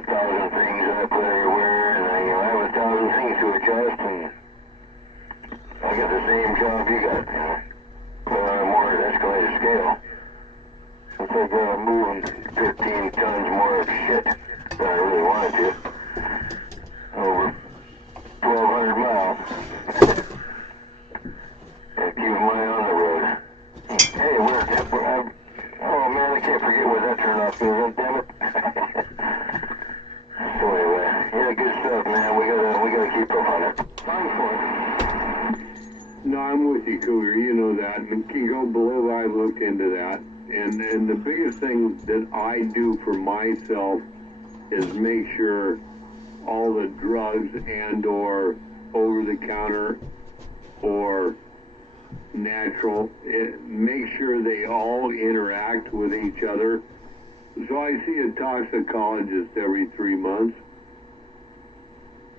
got 1,000 things I put everywhere, and I have 1,000 things to adjust, and I got the same job you got, but on a more escalated scale. Since I got moving 15 tons more of shit than I really wanted to, over 1,200 miles, and keep my eye on the road. Hey, oh man, I can't forget what that turn off is, damn it. So anyway, yeah, good stuff, man. We gotta keep up on it. Time for it. No, I'm with you, Cougar. You know that. And can go below. I looked into that. And the biggest thing that I do for myself is make sure all the drugs and or over-the-counter or natural, make sure they all interact with each other. So I see a toxicologist every 3 months.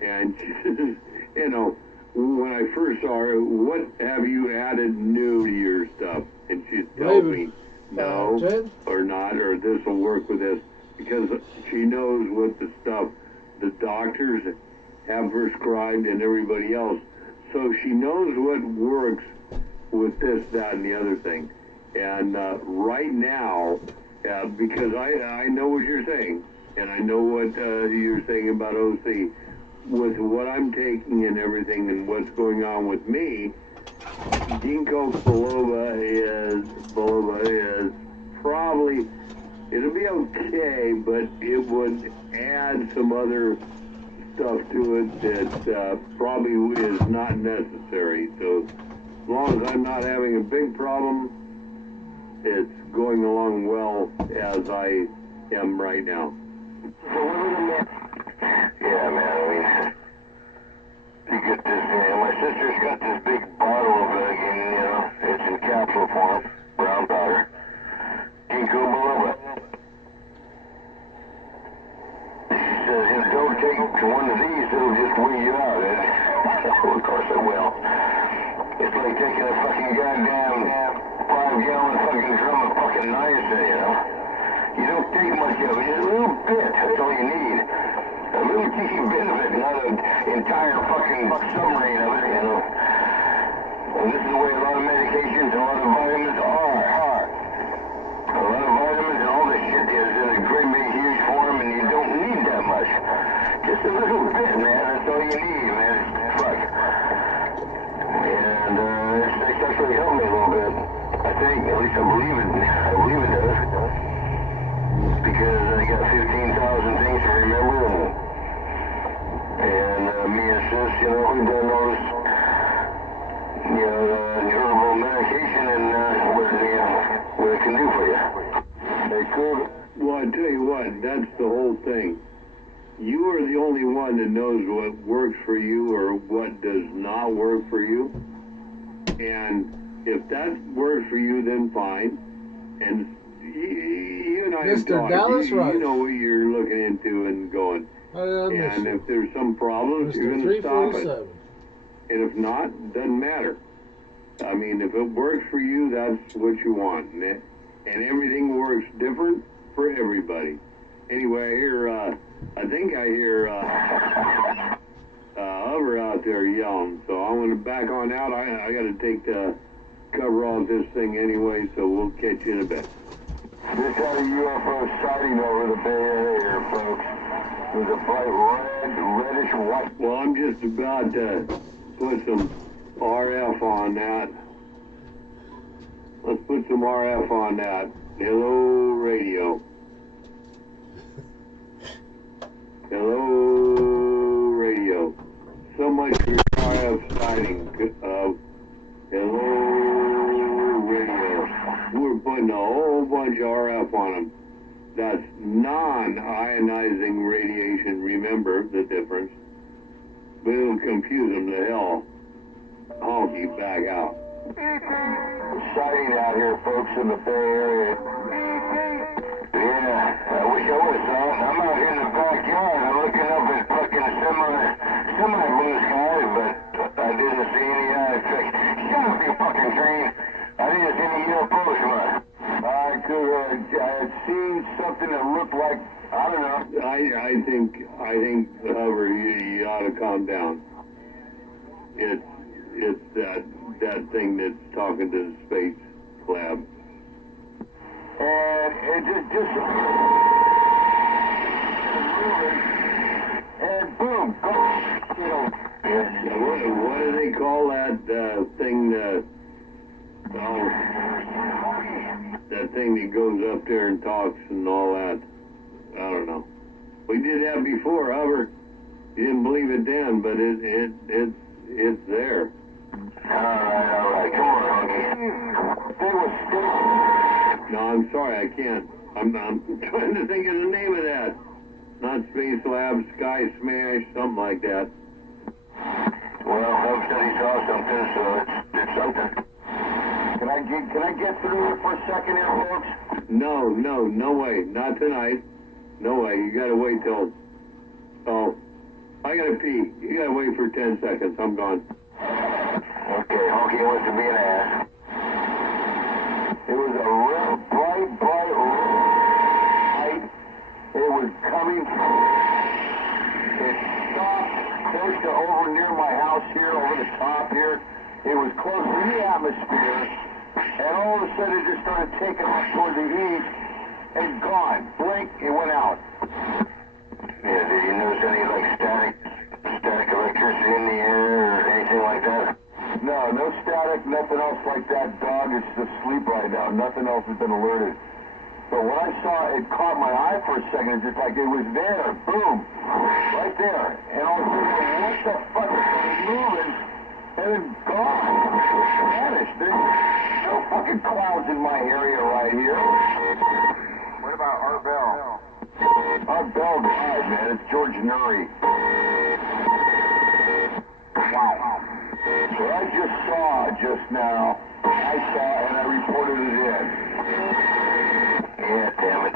And she says, you know, when I first saw her, what have you added new to your stuff? And she tells me, no, or not, or this will work with this, because she knows what the stuff the doctors have prescribed and everybody else. So she knows what works with this, that, and the other thing. And right now, because I know what you're saying, and I know what you're saying about OC, with what I'm taking and everything and what's going on with me, ginkgo biloba is probably, it'll be okay, but it would add some other stuff to it that probably is not necessary. So as long as I'm not having a big problem, it's going along well as I am right now. Yeah, man, I mean, you get this, my sister's got this big bottle of it again, you know, it's in capsule form, brown powder, ginkgo biloba. She says, you know, don't take one of these, it'll just wear you out. Well, of course it will. It's like taking a fucking goddamn 5-gallon fucking drum of fucking niacin, you know. You don't take much of it, just a little bit, that's all you need. A little teeny bit of it, not an entire fucking submarine of it, you know. And this is the way a lot of medications, a lot of vitamins are. A lot of vitamins and all this shit is in a great big huge form, and you don't need that much. Just a little bit, man, that's all you need, man. Fuck. And it's actually helped me a little bit. I think, at least I believe it does. Because I got 15,000 things to remember, and me and sis, you know, we've done those, you know, herbal medication and what it can do for you. Hey, cool. Well, I tell you what, that's the whole thing. You are the only one that knows what works for you or what does not work for you. And if that works for you, then fine. And you and I Mr. Dallas Roach. You know what you're looking into and going. And if there's some problems, you're going to stop it. And if not, it doesn't matter. I mean, if it works for you, that's what you want. And everything works different for everybody. Anyway, I think I hear Hover out there yelling. So I'm going to back on out. I got to take the cover off this thing anyway, so we'll catch you in a bit. This had a UFO sighting over the Bay Area here, folks. There's a bright reddish white. Well, I'm just about to put some RF on that. Let's put some RF on that. Hello, radio. Hello, radio. So much for your RF sighting. Hello, radio. We're putting a whole bunch of RF on them. That's non-ionizing radiation. Remember the difference. But it'll confuse them to hell. Honky back out. Sighting out here, folks, in the Bay Area. Yeah, I wish I would have saw it. I'm out here in the backyard. I'm looking up at fucking semi-blue skies, but I didn't see any. Shut up, you fucking train. I didn't see any UFOs, man. I had seen it's something that looked like, I don't know. I think, Hover, you ought to calm down. It's that thing that's talking to the space lab. And it just and boom, you know. What do they call that thing? That thing that goes up there and talks and all that. I don't know. We did that before, Hover. You didn't believe it then, but it's there. All right, come on, Honky. They were still. No, I'm sorry, I can't. I'm trying to think of the name of that. Not Space Lab, Sky Smash, something like that. Well, Hub said he saw something, so it's something. Can I get through here for a second here, folks? No way. Not tonight. No way. You gotta wait till... Oh, I gotta pee. You gotta wait for 10 seconds. I'm gone. Okay, Honky wants to be an ass. It was a real bright light. It was coming. It stopped close to over near my house here, over the top here. It was close to the atmosphere. And all of a sudden it just started taking off toward the east and gone. Blink, it went out. Yeah, did you notice any like static electricity in the air or anything like that? No static, nothing else like that. Dog is asleep right now. Nothing else has been alerted. But when I saw it, caught my eye for a second. It's just like it was there. Boom. Right there. And all of a sudden, what the fuck? It started moving. And then gone. Vanished. There's no fucking clouds in my area right here. What about Art Bell? Art Bell died, man. It's George Nuri. Wow. So I just saw just now. I saw and I reported it in. Yeah, damn it.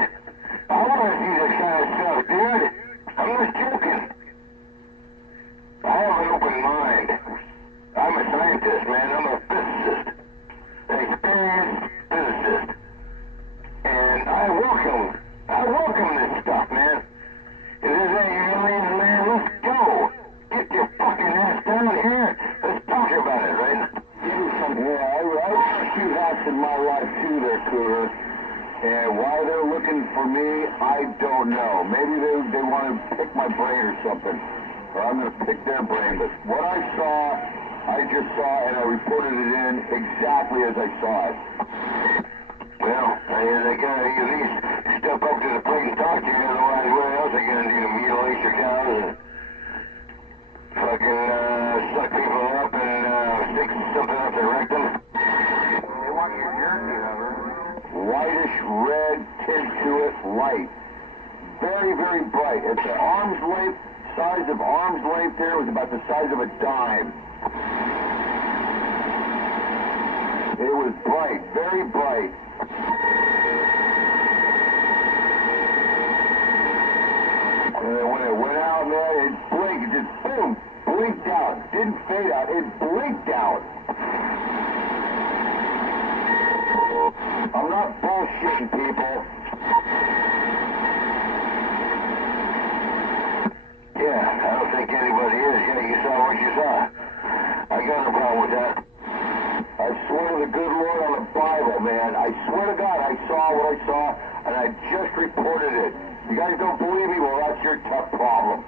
I want to see this kind of stuff, dude. I'm not joking. I have an open mind. I'm a scientist, man. I'm a physicist. An experienced physicist. And I welcome this stuff, man. If there's any aliens, man, let's go. Get your fucking ass down here. Let's talk about it, right? Yeah, I wear a few hats in my life, too, there, Cougar. And why they're looking for me, I don't know. Maybe they want to pick my brain or something. Or I'm going to pick their brain. But what I just saw, and I reported it in exactly as I saw it. Well, they got to at least step up to the plate and talk to you. Otherwise, what else are they going to do? Mutilate your cows and fucking suck people up and stick something up their rectum? They want your jersey, Hover. Whitish red tint to it, light. Very, very bright. At the arm's length, size of arm's length there, was about the size of a dime. It was bright, very bright. And then when it went out, man, it blinked, it just boom, blinked out. Didn't fade out, it blinked out. I'm not bullshitting, people. Yeah, I don't think anybody is. Yeah, you saw what you saw. I got no problem with that. I swear to the good Lord on the Bible, man. I swear to God, I saw what I saw, and I just reported it. You guys don't believe me? Well, that's your tough problem.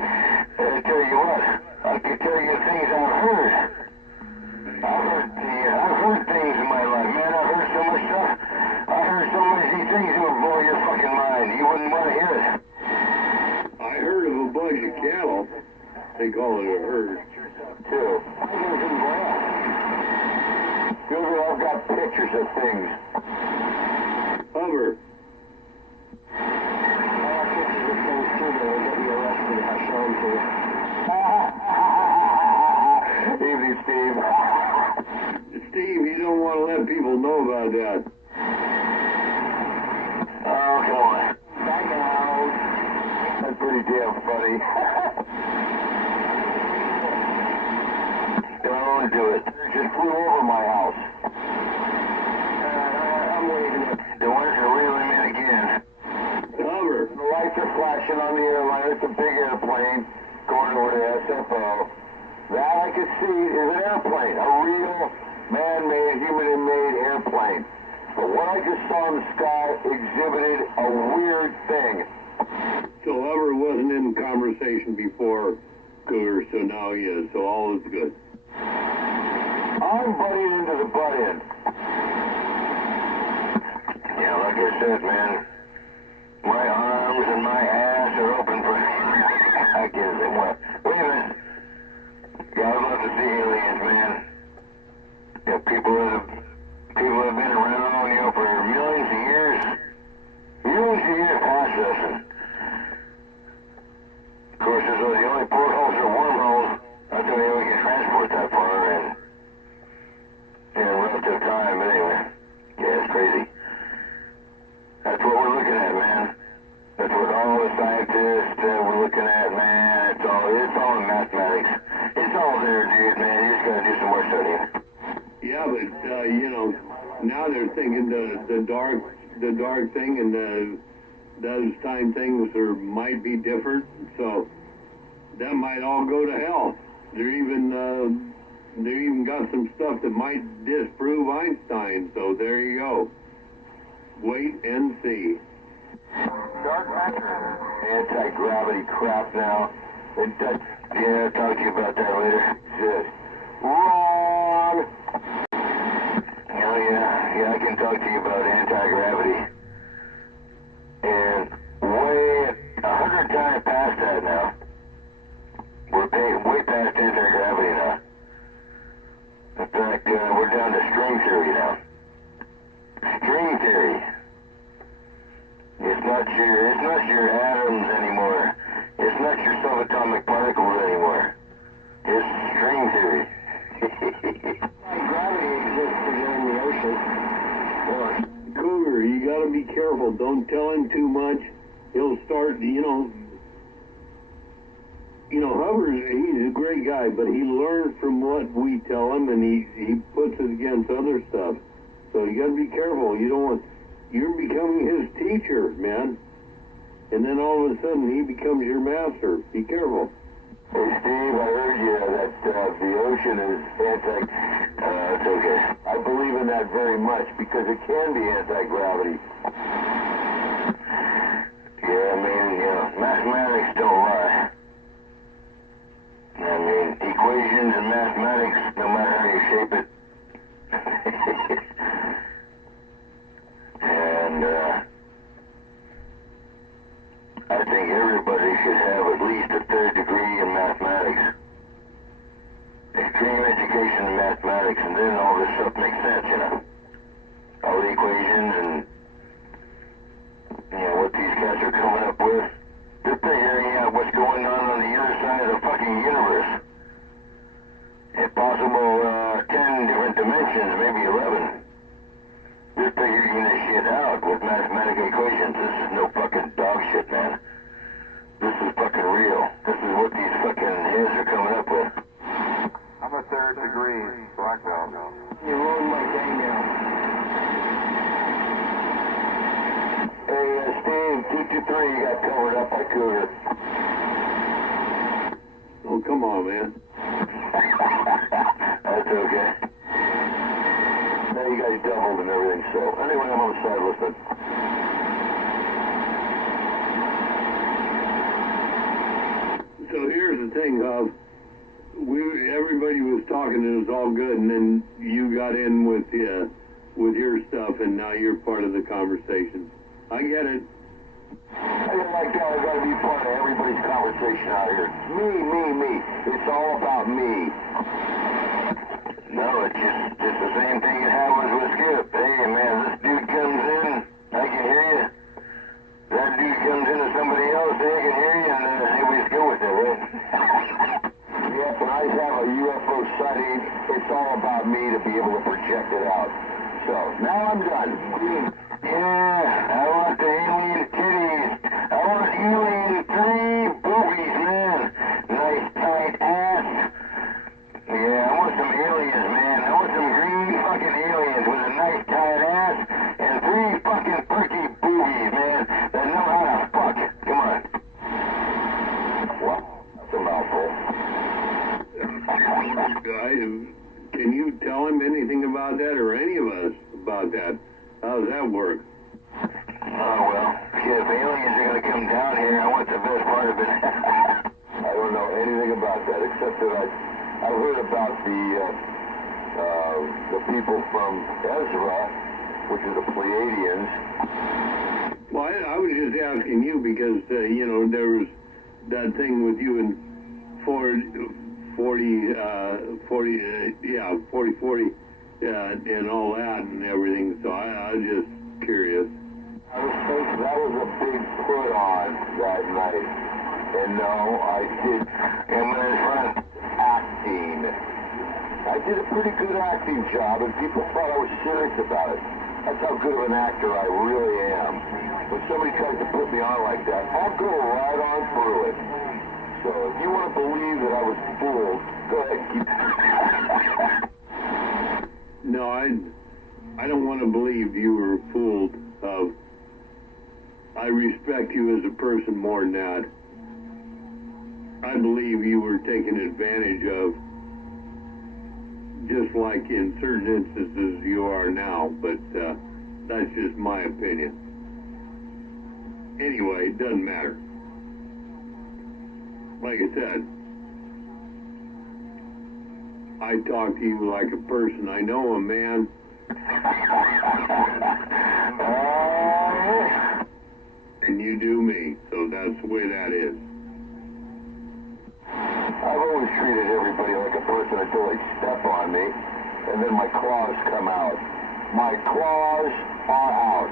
I tell you what, I can tell you things I've heard. I've heard things in my life, man. I've heard so much stuff. I heard so many things that would blow your fucking mind. You wouldn't want to hear it. I heard of a bunch of cattle. They call it a herd. Too. Google, I've got pictures of things. Hover. I have pictures of things too that will get you arrested if I show them to you. Evening, Steve. Steve, you don't want to let people know about that. Oh, come on. Back out. That's pretty damn funny. Don't do it. Just flew over my house. I'm waving it. They wanted to reel him in again. lights are flashing on the airline. It's a big airplane going over to SFO. That I could see is an airplane, a real man-made, human-made airplane. But what I just saw in the sky exhibited a weird thing. So Hubbard wasn't in conversation before, Cougar, so now he is, so all is good. I'm butting into the butt end. Yeah, like I said, man, my arms and my ass are open for... I can't say what. Wait a minute. Yeah, I'd love to see aliens, man. Yeah, people that have been around, you know, for millions of years past us. And of course, the only portholes are wormholes. That's the only way we can transport that far in relative time. But anyway, yeah, it's crazy. That's what we're looking at, man. That's what all the scientists we're looking at, man. It's all in mathematics. It's all there, dude, man. You just gotta do some more studying. Yeah, but you know, now they're thinking the dark thing and those time things might be different. So that might all go to hell. They're even got some stuff that might disprove Einstein. So there you go. Wait and see. Dark matter. Anti-gravity crap now. Yeah, I'll talk to you about that later. Just wrong. Oh yeah, I can talk to you about anti-gravity. And way 100 times past that now. We're way past anti-gravity now. In fact, we're down to string theory now. String theory. It's not your atoms anymore. It's not your subatomic particles anymore. It's string theory. Gravity exists again in the ocean. What? Cougar, you gotta be careful. Don't tell him too much. He'll start, you know, Hubbard, he's a great guy, but he learns from what we tell him, and he puts it against other stuff. So you gotta be careful. You're becoming his teacher, man. And then all of a sudden he becomes your master. Be careful. Hey Steve, I heard you that the ocean is it's okay. I believe in that very much because it can be anti-gravity. Yeah, I mean, mathematics don't lie. I mean, equations and mathematics, no matter how you shape it. And I think everybody should have at least a third degree in mathematics. Extreme education in mathematics, and then all this stuff makes sense, all the equations and, what these guys are coming up with. They're figuring out what's going on the other side of the fucking universe. If possible, 10 different dimensions, maybe 11. They're figuring this shit out with mathematical equations. This is no fucking dog shit, man. This is fucking real. This is what these fucking heads are coming up with. I'm a third degree black belt. You rolled my thing down. Hey, Steve, 223, you got covered up by Cougar. Oh, come on, man. That's okay. Now you guys doubled and everything, so anyway, I'm on the side listening. So here's the thing, everybody was talking and it was all good, and then you got in with your stuff, and now you're part of the conversation. I get it. I didn't like that. I got to be part of everybody's conversation out here. Me. It's all about me. No, it's just the same thing that happens with Skip. Hey, man, this dude comes in, I can hear you. That dude comes into somebody else, they can hear you, and hey, we just go with it, right? Yep, when I have a UFO sighting, it's all about me to be able to project it out. So, now I'm done. Yeah, I want the alien titties. I want alien 3 boobies, man. Nice tight ass. Yeah, I want some aliens, man. I want some green fucking aliens with a nice tight ass and 3 fucking perky boobies, man, that know how to fuck. Come on. anything about that, or any of us about that? How does that work? Oh, well, shit, if aliens are going to come down here, I want the best part of it. I don't know anything about that, except that I heard about the people from Ezra, which are the Pleiadians. Well, I was just asking you because, you know, there was that thing with you and 40, and all that and everything, so I was just curious. That was a big put on that night. And no, I did. And when I was running acting, I did a pretty good acting job, and people thought I was serious about it. That's how good of an actor I really am. When somebody tries to put me on like that, I'll go right on through it. So if you want to believe that I was fooled, go ahead and keep... No, I don't want to believe you were fooled. I respect you as a person more than that. I believe you were taken advantage of, just like in certain instances you are now, but that's just my opinion. Anyway, it doesn't matter. Like I said, I talk to you like a person. I know a man. And you do me, so that's the way that is. I've always treated everybody like a person until they step on me, and then my claws come out. My claws are out.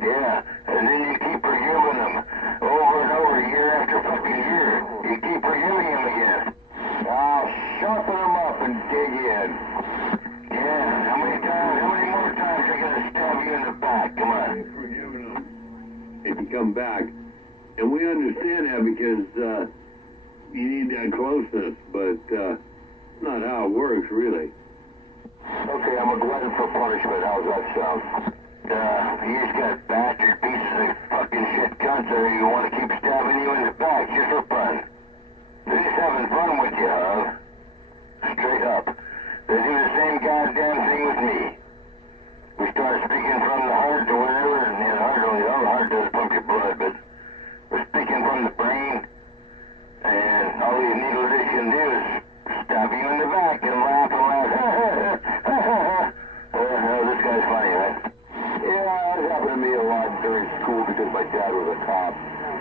Yeah, and then you keep forgiving them over and over, year after fucking year. You keep forgiving them again. I'll sharpen them up and dig in. Yeah, how many more times are you gonna stab you in the back? Come on. Forgiving them. If you come back, and we understand that because you need that closeness, but not how it works, really. Okay, I'm a glutton for punishment. How's that sound? You just got bastard pieces of fucking shit cunts there who want to keep stabbing you in the back just for fun. They're just having fun with you, huh? Straight up. They do the same goddamn thing with me. We start speaking from the heart or whatever, and the heart does pump your blood, but we're speaking from the brain, and all these needle dicks can do is stab you in the back and laugh and laugh. This guy's funny, right? Yeah, it happened to me a lot during school because my dad was a cop.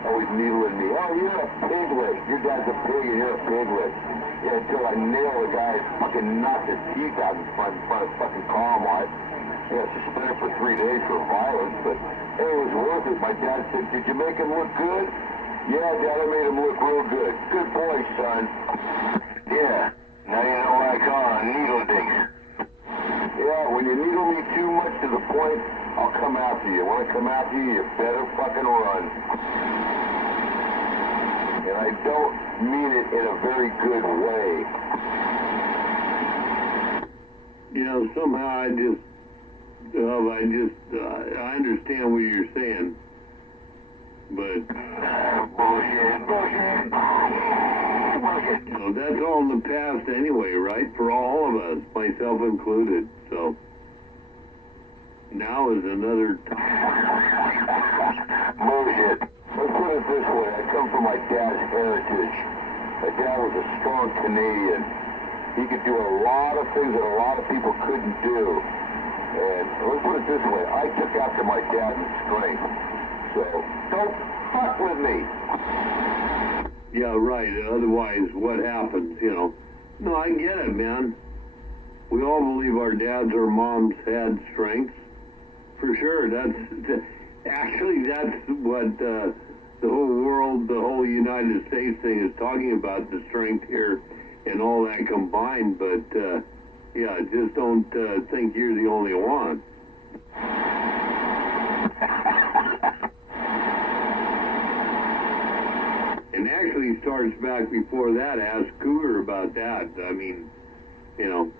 Always needling me. Oh, you're a piglet. Your dad's a pig and you're a piglet. Yeah, until I nailed a guy and fucking knocked his teeth out in front of fucking Carmart. Yeah, suspended for 3 days for violence, but hey, it was worth it. My dad said, did you make him look good? Yeah, Dad, I made him look real good. Good boy, son. Yeah, now you know what I call them, needle dicks. Yeah, when you needle me too much to the point, I'll come after you. When I come after you, you better fucking run. And I don't mean it in a very good way. You know, somehow I understand what you're saying, but bullshit. You know, that's all in the past anyway, right? For all of us, myself included. So now is another bullshit. Let's put it this way. I come from my dad's heritage. My dad was a strong Canadian. He could do a lot of things that a lot of people couldn't do. And let's put it this way. I took after my dad in strength. So don't fuck with me. Yeah, right. Otherwise, what happens, you know? No, I get it, man. We all believe our dads or moms had strengths. For sure. Actually, that's what the whole world, the whole United States thing is talking about, the strength here and all that combined. But, yeah, just don't think you're the only one. And actually starts back before that. Ask Cougar about that. I mean, you know,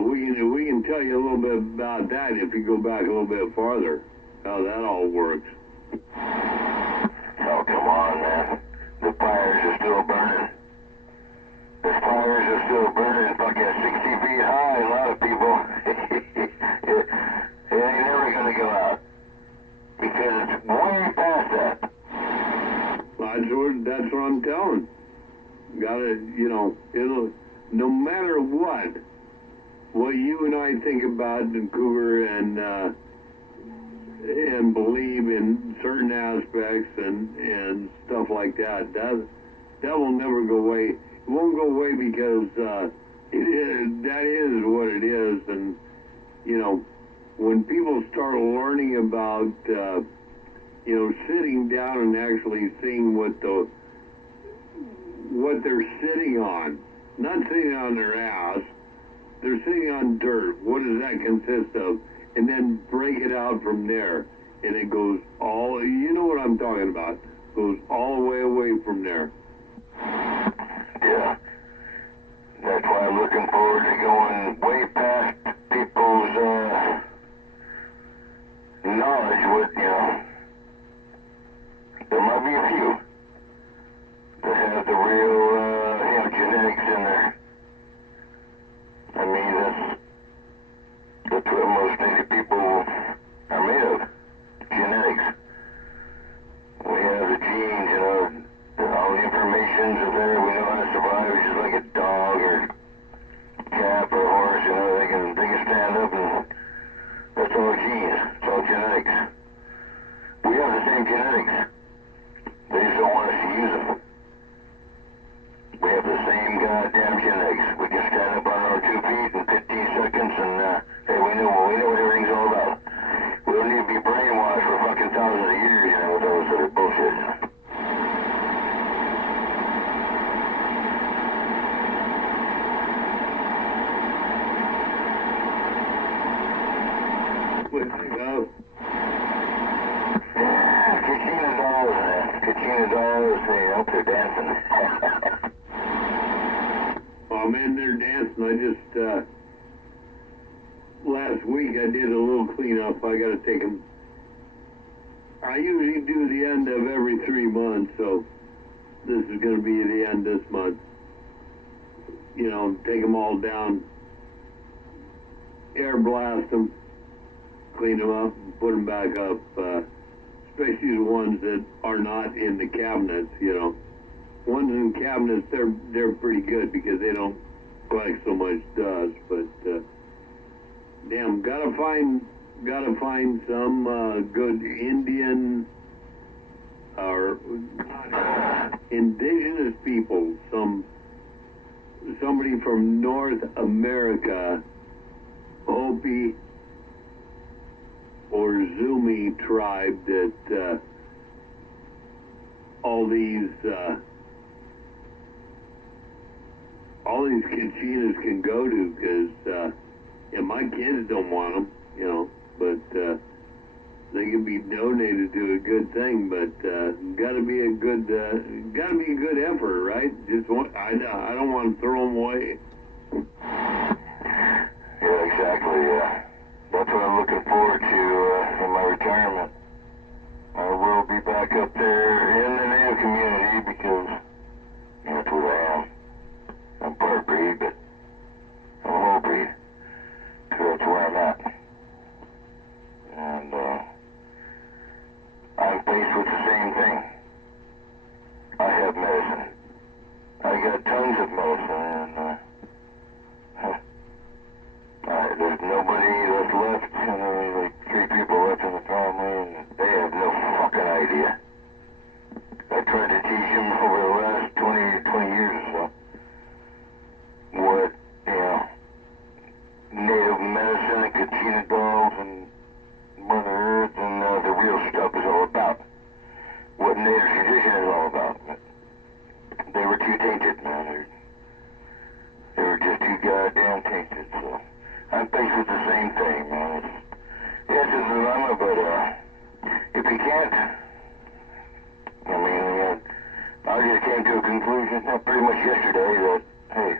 we can tell you a little bit about that if you go back a little bit farther, how that all works. Oh, come on, man. The fires are still burning. The fires are still burning fucking 60 feet high. that's what I'm telling. Gotta, you know, it'll, no matter what you and I think about Vancouver and believe in certain aspects and stuff like that, that will never go away. It won't go away because that is what it is. And you know, when people start learning about you know, sitting down and actually seeing what they're sitting on, not sitting on their ass, they're sitting on dirt. What does that consist of? And then break it out from there. And it goes all, you know what I'm talking about, goes all the way away from there. Yeah. That's why I'm looking forward to going way past people's knowledge with, you know, there might be a few that have the real, you know, genetics in there. I mean, that's what most native people are made of. Genetics. We have the genes, you know, all the informations are there. We know how to survive. It's just like a dog or cat or horse, you know, they can stand up, and that's all genes. It's all genetics. We have the same genetics. They just don't want us to use them. We have the same goddamn genetics. We can stand up on our 2 feet in 15 seconds and, hey, we know what everything's all about. We don't need to be brainwashed for fucking thousands of years, you know, with those other bullshit. Kachina dolls, man. Kachina dolls, they hope they're dancing. Oh man, they're dancing. I just, last week I did a little cleanup. I gotta take them. I usually do the end of every 3 months, so this is gonna be the end this month. You know, take them all down, air blast them, clean them up, and put them back up, especially the ones that are not in the cabinets, you know. Ones in cabinets, they're pretty good because they don't collect so much dust, but damn, gotta find some good Indian or indigenous people, somebody from North America, Hopi or Zuni tribe that all these Kachinas can go to, because yeah, my kids don't want them, you know, but they can be donated to a good thing. But gotta be a good effort, right? I don't want to throw them away. Yeah, exactly. That's what I'm looking forward to in my retirement. I will be back up there in the native community because that's what I am. I'm part breed, but I'm a whole breed. So that's where I'm at. And I'm faced with the same thing. I have medicine. I got tons of medicine, and there's nobody that's left, and there's like 3 people left in the family, and they have no fucking idea. I tried to teach them over the last 20 years or so what, you know, native medicine and Kachina dolls and Mother Earth and the real stuff is all about. What native tradition is all about. They were too tainted, man. They were just too goddamn tainted, so I'm faced with the same thing, man. It's a dilemma, but if you can't, I mean, I just came to a conclusion pretty much yesterday that, hey,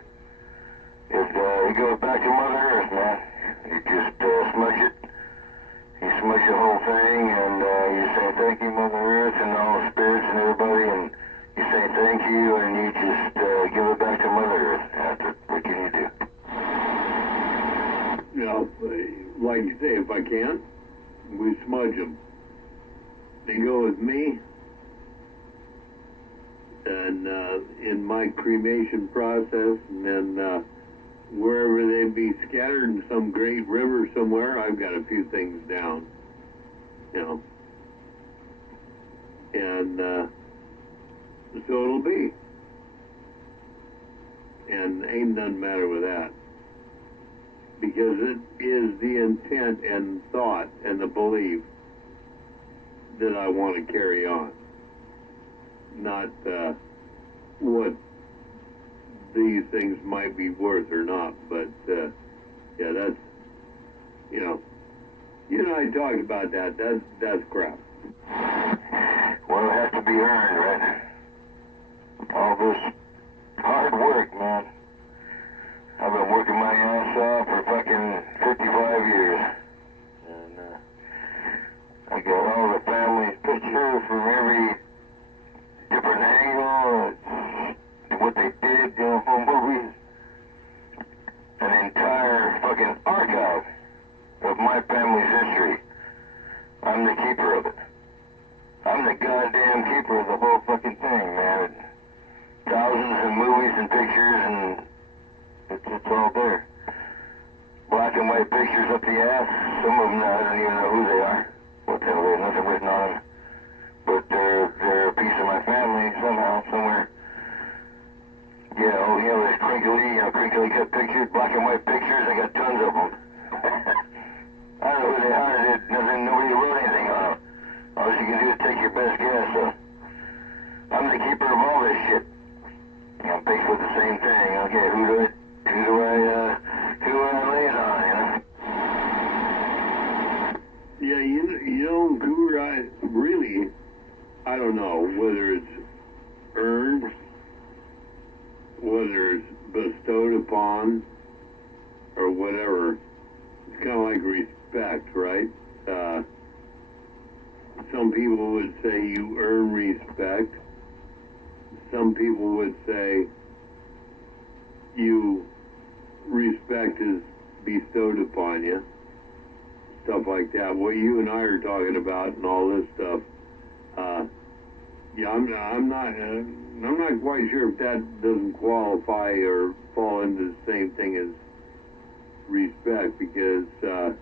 it goes back to Mother Earth, man. You just smudge it. You smudge the whole thing, and you say thank you, Mother Earth, and all the spirits and everybody, and you say thank you, and you just give it back to Mother Earth. What can you do? You know, like you say, if I can, we smudge them. They go with me. and in my cremation process, and then wherever they be scattered in some great river somewhere, I've got a few things down, you know, and so it'll be, and ain't nothing matter with that, because it is the intent and thought and the belief that I want to carry on, not what these things might be worth or not. But yeah, that's, you and I talked about that. That's crap. Well, it has to be earned, right? All this hard work, man. I've been working my ass off for fucking 55 years. And I got all the family pictures from every different angle, what they did, from movies. An entire fucking archive of my family's history. I'm the keeper of it. I'm the goddamn keeper of the whole fucking thing, man. Thousands of movies and pictures, and it's all there. Black and white pictures up the ass. Some of them, I don't even know who they are. What the hell, there's nothing written on them. But they're a piece of my family somehow, somewhere. Yeah, oh, there's crinkly cut pictures, black and white pictures. I got tons of them. I don't know who they are. Nobody wrote anything on them. All you can do is take your best guess. I'm the keeper of all this shit. I'm faced with the same thing. Okay, who do I lay it on, Yeah, Cougar, I don't know whether it's earned, whether it's bestowed upon, or whatever. It's kind of like respect, right? Some people would say you earn respect. Some people would say respect is bestowed upon you. Stuff like that. What you and I are talking about and all this stuff. Yeah, I'm not quite sure if that doesn't qualify or fall into the same thing as respect, because a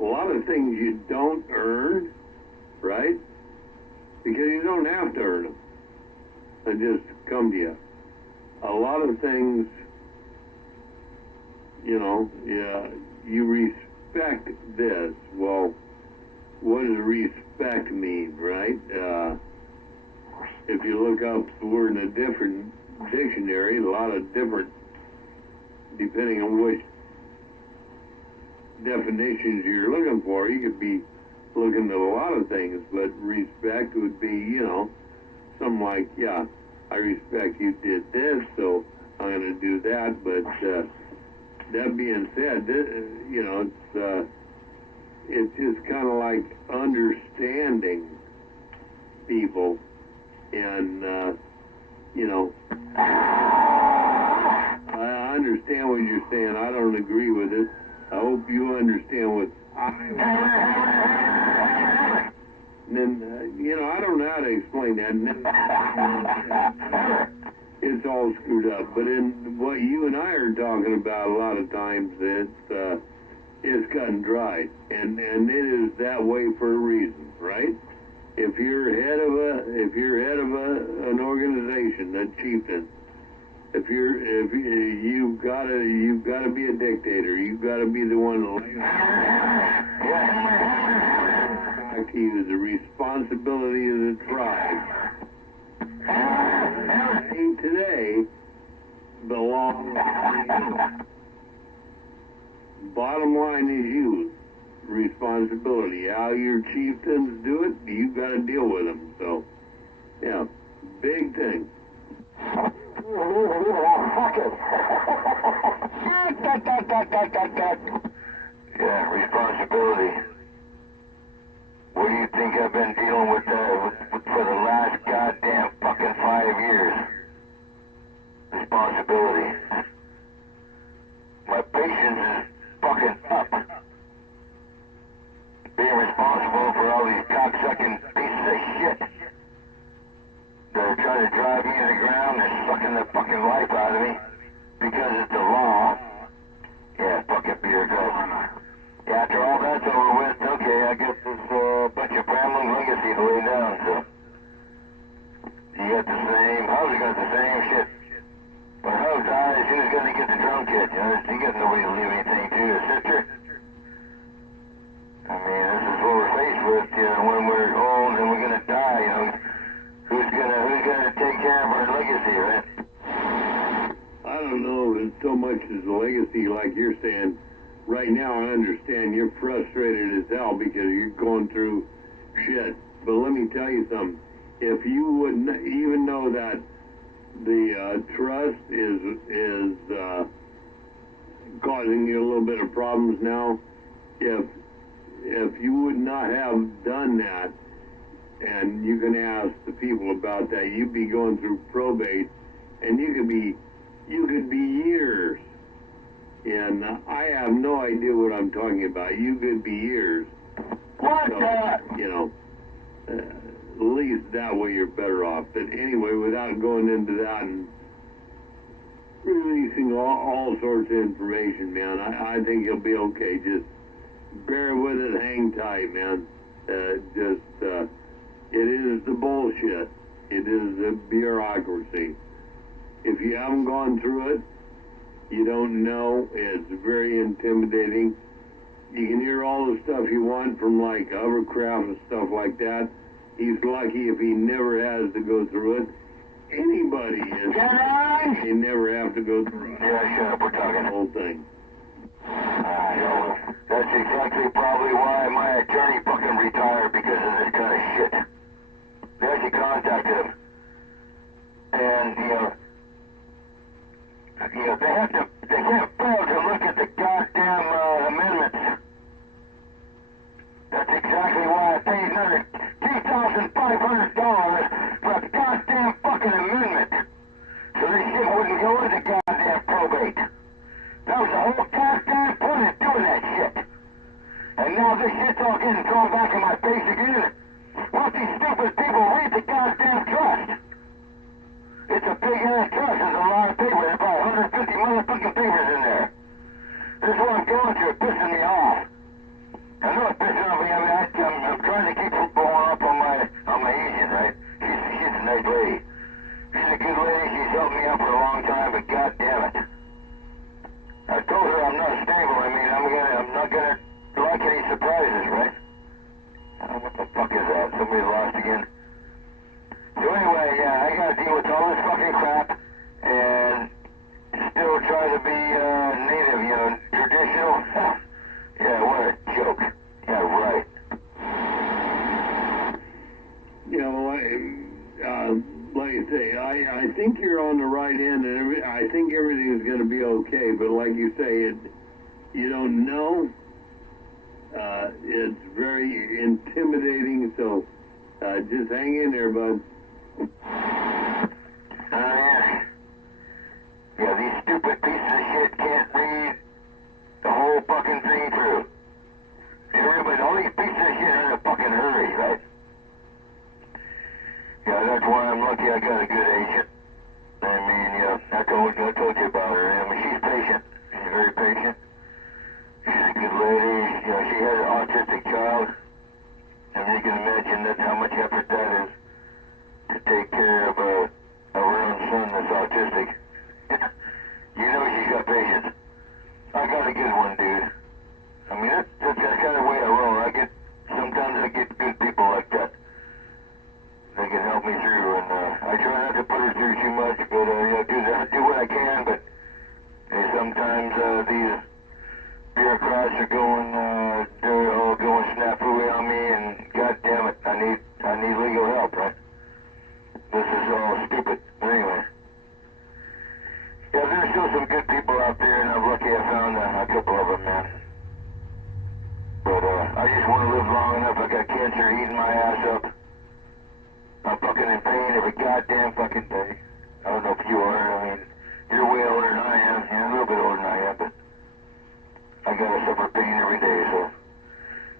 lot of things you don't earn, right? Because you don't have to earn them. They just come to you. A lot of things, you respect this. Well, what does respect mean, right? If you look up the word in a different dictionary, a lot of different, depending on which definitions you're looking for, you could be looking at a lot of things, but respect would be, something like, yeah, I respect you did this, so I'm going to do that. But that being said, it's just kind of like understanding people, and I understand what you're saying. I don't agree with it. I hope you understand what and then, I don't know how to explain that. It's all screwed up. But in what you and I are talking about, a lot of times it's cut and dried, and it is that way for a reason, right? If you're head of an organization, a chieftain, if you've got to be a dictator. You've got to be the one to lay back to you the responsibility of the tribe. Today belongs to you. Bottom line is you. Responsibility. How your chieftains do it, you've got to deal with them. So, yeah, big thing. Yeah, responsibility. What do you think I've been dealing with for the last goddamn fucking 5 years? Responsibility. My patience is fucking up. Being responsible for all these cocksucking pieces of shit that are trying to much as a legacy, like you're saying. Right now, I understand you're frustrated as hell because you're going through shit. But let me tell you something. If you would even know that the trust is causing you a little bit of problems now, if you would not have done that, and you can ask the people about that, you'd be going through probate, and you could be years. And I have no idea what I'm talking about. You could be years. What? So, you know, at least that way you're better off. But anyway, without going into that and releasing all sorts of information, man, I think you'll be okay. Just bear with it, hang tight, man. It is the bullshit. It is the bureaucracy. If you haven't gone through it, you don't know. It's very intimidating. You can hear all the stuff you want from like Hovercraft and stuff like that. He's lucky if he never has to go through it. Anybody is. They never have to go through it. Yeah, shut up. We're talking. The whole thing. That's exactly probably why my attorney fucking retired, because of this kind of shit. They actually contacted him. And, they can't fail to look at the goddamn amendments. That's exactly why I paid another $2,500 for a goddamn fucking amendment. So this shit wouldn't go into goddamn probate. That was the whole goddamn point of doing that shit. And now this shit's all getting thrown back in my face again. Won't these stupid people read the goddamn trust? It's a big ass trust. There's a lot of papers. There's about 150 motherfucking papers in there. This is what I'm going through. It's pissing me off. I know it's pissing off me. I mean, I'm trying to keep from blowing up on my agent, right? She's a nice lady. She's a good lady. She's helped me out for a long time, but god damn it. I told her I'm not stable. I mean, I'm not gonna like any surprises, right? What the fuck is that? Somebody lost again? So anyway, yeah, I gotta deal with all this fucking crap and still try to be native, traditional. Yeah, what a joke. Yeah, right. Like I say, I think you're on the right end, and I think everything's going to be okay. But like you say, you don't know. It's very intimidating. So just hang in there, bud. Yeah. Yeah, these stupid pieces of shit can't read the whole fucking thing through. Everybody, all these pieces of shit are in a fucking hurry, right? Yeah, that's why I'm lucky I got a good agent. I mean, I told you about her. I mean, she's patient. She's very patient. She's a good lady. She has an autistic child. And you can imagine how much effort that is to take care of her own son that's autistic. She's got patience. I got a good one, dude. I mean, that's kind of the way I roll. Sometimes I get good people like that. They can help me through, and I try not to put her through too much, but do what I can. But sometimes these bureaucrats are they're all going snafu on me, and god damn it, I need legal help, right? This is all stupid. Anyway, yeah, there's still some good people out there, and I'm lucky I found a couple of them, man. But I just want to live long enough. I got cancer eating my ass up. I'm fucking in pain every goddamn fucking day. I don't know if you are. I mean, you're way older than I am. You're a little bit older than I am, but I gotta suffer pain every day. So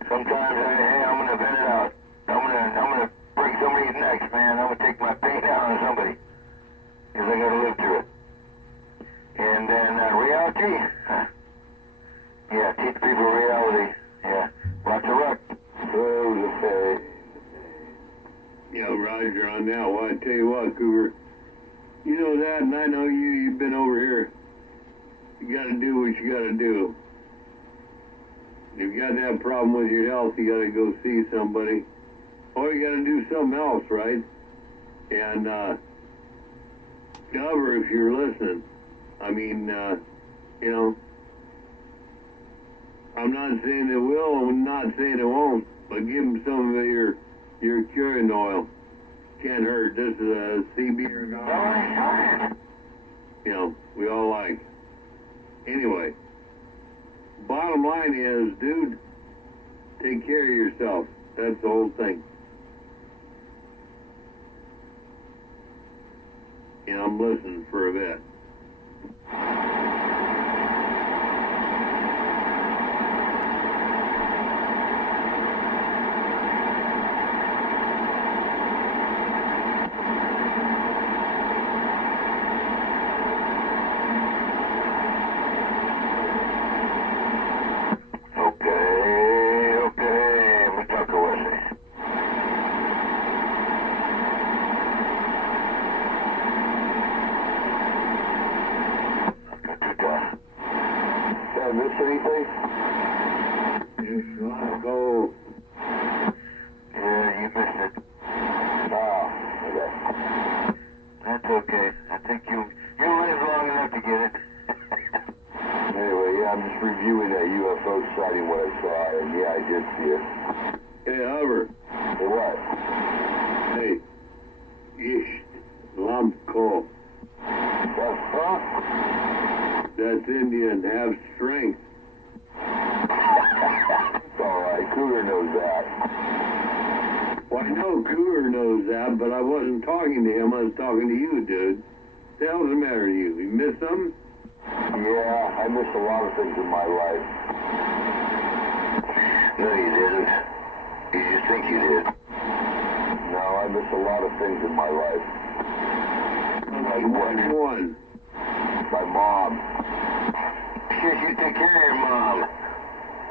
sometimes, I'm gonna vent it out. I'm gonna break somebody's neck, man. I'm gonna take my pain out on somebody, because I gotta live through it. And then reality, yeah, teach people reality. Yeah, lots of luck. Roger on that. Well, I tell you what, Cougar, you know that, and I know you've been over here. You got to do what you got to do. If you got that problem with your health, you got to go see somebody. Or you got to do something else, right? And, Governor, if you're listening, I mean, You know, I'm not saying it will, I'm not saying it won't, but give them some of your curing oil. Can't hurt. This is a CB. You know, we all like. Anyway, bottom line is, dude, take care of yourself. That's the whole thing. You know, I'm listening for a bit. Miss anything? Go. Yeah, you missed it. Oh, okay. That's okay. I think you'll live long enough to get it. Anyway, yeah, I'm just reviewing that UFO sighting, what I saw, and yeah, I did see it. Hey, Hover. Hey, what? Hey. Ish. Lamko. What, huh? That's Indian. Have strength. It's alright. Cougar knows that. Well, I know Cougar knows that, but I wasn't talking to him. I was talking to you, dude. What the hell's the matter with you? You missed something? Yeah, I missed a lot of things in my life. No, you didn't. You just think you did. No, I missed a lot of things in my life. Like one. My mom. Shit, you took care of your mom.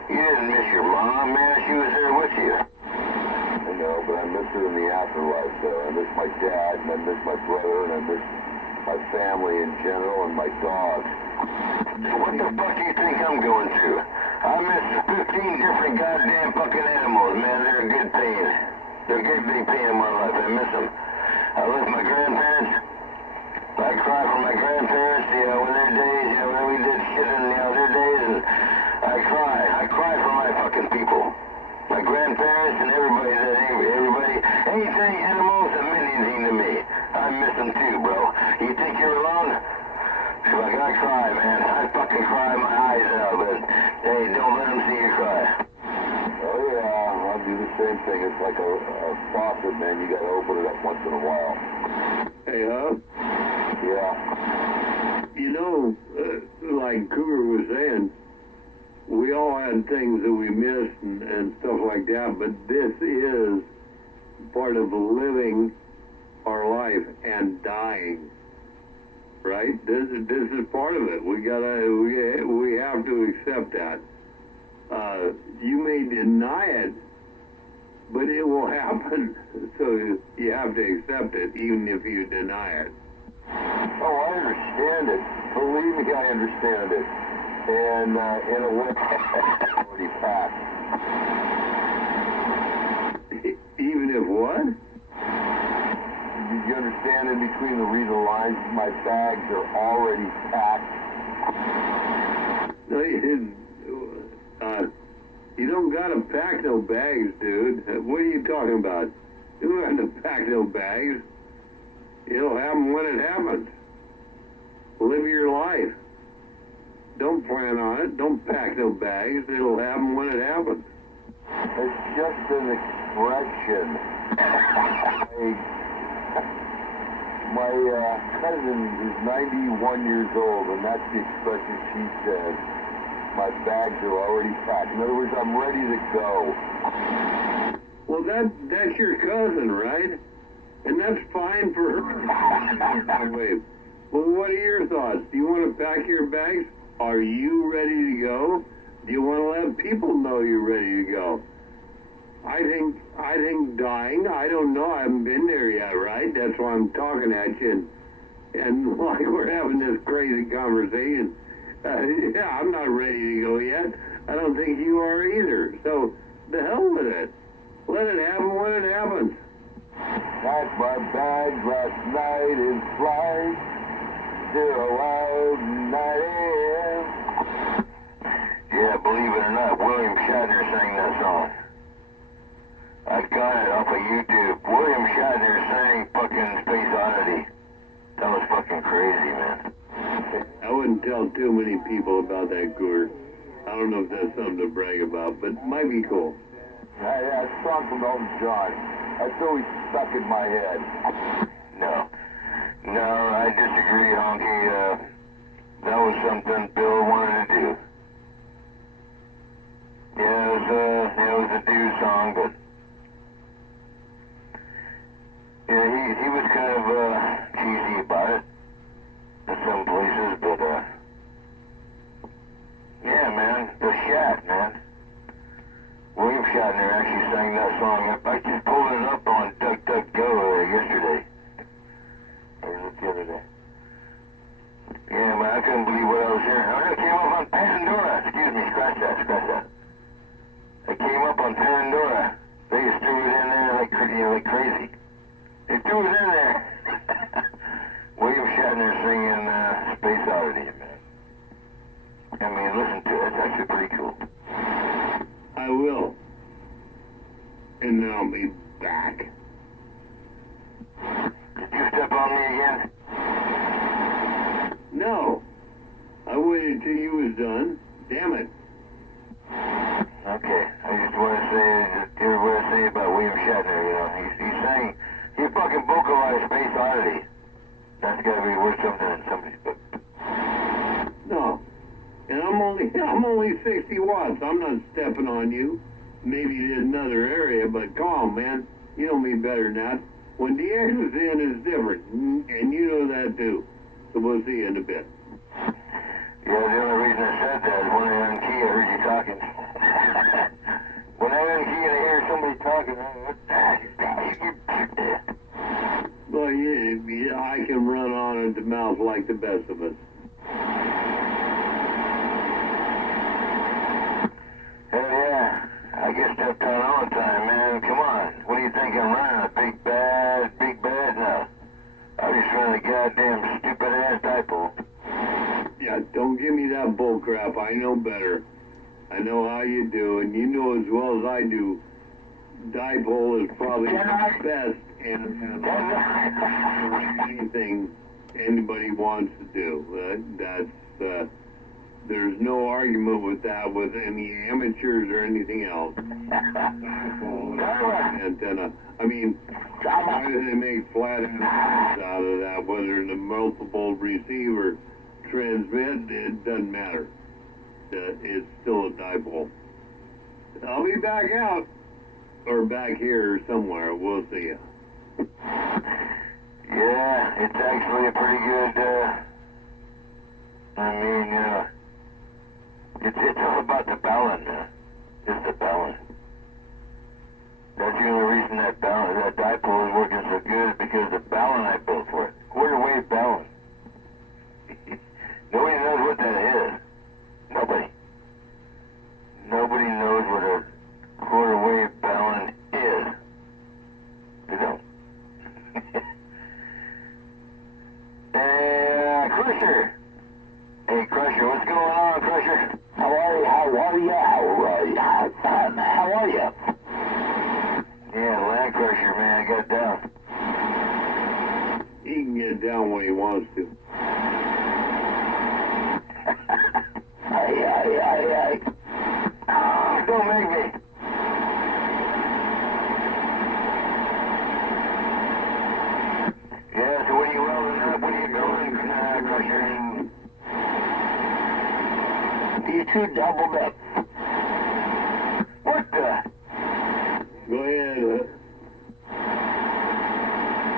You didn't miss your mom, man. She was there with you. I know, but I miss her in the afterlife, though. I miss my dad, and I miss my brother, and I miss my family in general, and my dog. So what the fuck do you think I'm going through? I miss 15 different goddamn fucking animals, man. They're a good pain. They're a good big pain in my life. I miss them. I miss my grandparents. I cry for my grandparents, you know, when their days, you know, when we did shit in, you know, their days, and I cry for my fucking people. My grandparents and everybody, anything, animals that mean anything to me. I miss them too, bro. You think you're alone? Like, I cry, man. I fucking cry my eyes out, but, hey, don't let them see you cry. Oh, yeah, I'll do the same thing. It's like a faucet, man. You gotta open it up once in a while. Hey, huh? Yeah. You know, like Cougar was saying, we all had things that we missed and stuff like that, but this is part of living our life and dying, right? This is part of it. We have to accept that. You may deny it, but it will happen. So you have to accept it, even if you deny it. Oh, I understand it. Believe me, I understand it. And in a way, already packed. Even if what? Did you understand in between the reading lines, my bags are already packed? No, you didn't. You don't gotta pack no bags, dude. What are you talking about? You don't have to pack no bags. It'll happen when it happens. Live your life. Don't plan on it. Don't pack no bags. It'll happen when it happens. It's just an expression. My cousin is 91 years old, and that's the expression she says. My bags are already packed. In other words, I'm ready to go. Well, that's your cousin, right? And that's fine for her. Wait. Well, what are your thoughts? Do you want to pack your bags? Are you ready to go? Do you want to let people know you're ready to go? I think dying, I don't know, I haven't been there yet, right? That's why I'm talking at you, and like we're having this crazy conversation. Yeah, I'm not ready to go yet. I don't think you are either. So, the hell with it. Let it happen when it happens. Packed my bags last night in flight, 9 a.m. Yeah, believe it or not, William Shatner sang that song. I got it off of YouTube. William Shatner sang fucking Space Oddity. That was fucking crazy, man. I wouldn't tell too many people about that Cougar. I don't know if that's something to brag about, but it might be cool. Yeah, it's a song from Elton John. That's always stuck in my head. No, I disagree, Honky. That was something Bill wanted to do. Yeah, it was a dude song, but yeah, he was kind of cheesy about it in some places, but yeah, man, the Shat, man. William Shatner actually sang that song. I just pulled it up on DuckDuckGo yesterday. Or was it the other day? Yeah, man, I couldn't believe what I was hearing. Oh, it came up on Pandora. Excuse me, scratch that. It came up on Pandora. They just threw it in there like crazy. They threw it in there. William Shatner singing Space Oddity, man. I mean, listen to it. It's actually pretty cool. I will. And then I'll be back. Did you step on me again? No. I waited till you was done. Damn it. Okay. I just want to say about William Shatner, you know. He fucking vocalized Space Oddity. That's gotta be worth something in somebody's book. No. And I'm only 60 watts. I'm not stepping on you. Maybe in another area, but come on, man. You know me better than that. When DX is in, it's different. And you know that too. So we'll see you in a bit. Yeah, the only reason I said that is when I unkey, I heard you talking. When I unkey and I hear somebody talking, what the Well, yeah, I can run on at the mouth like the best of us. Hell yeah. I get stepped on all the time, man. Come on. What do you think I'm running? A big bad? No. I'm just running a goddamn stupid ass dipole. Yeah, don't give me that bull crap. I know better. I know how you do, and you know as well as I do, dipole is probably the best and anything anybody wants to do. There's no argument with that with any amateurs or anything else. Antenna. I mean, why do they make flat antennas out of that? Whether the multiple receiver transmit, it doesn't matter. It's still a dipole. I'll be back out or back here somewhere. We'll see you. Yeah, it's actually a pretty good. It's all about the balance, man. It's the balance. That's the only reason that dipole is working so good is because the balance I built for it. Quarter wave balance. Nobody knows what that is. Nobody knows what a quarter wave balance is. They don't. Hey, Crusher. Hey, Crusher, what's going on, Crusher? How are you? Yeah, Land Crusher, man, I got down. He can get down when he wants to. Aye. Oh, don't make me. Yeah, so what are you welding up? What are you doing, Crusher? You two doubled up. What the? Go ahead.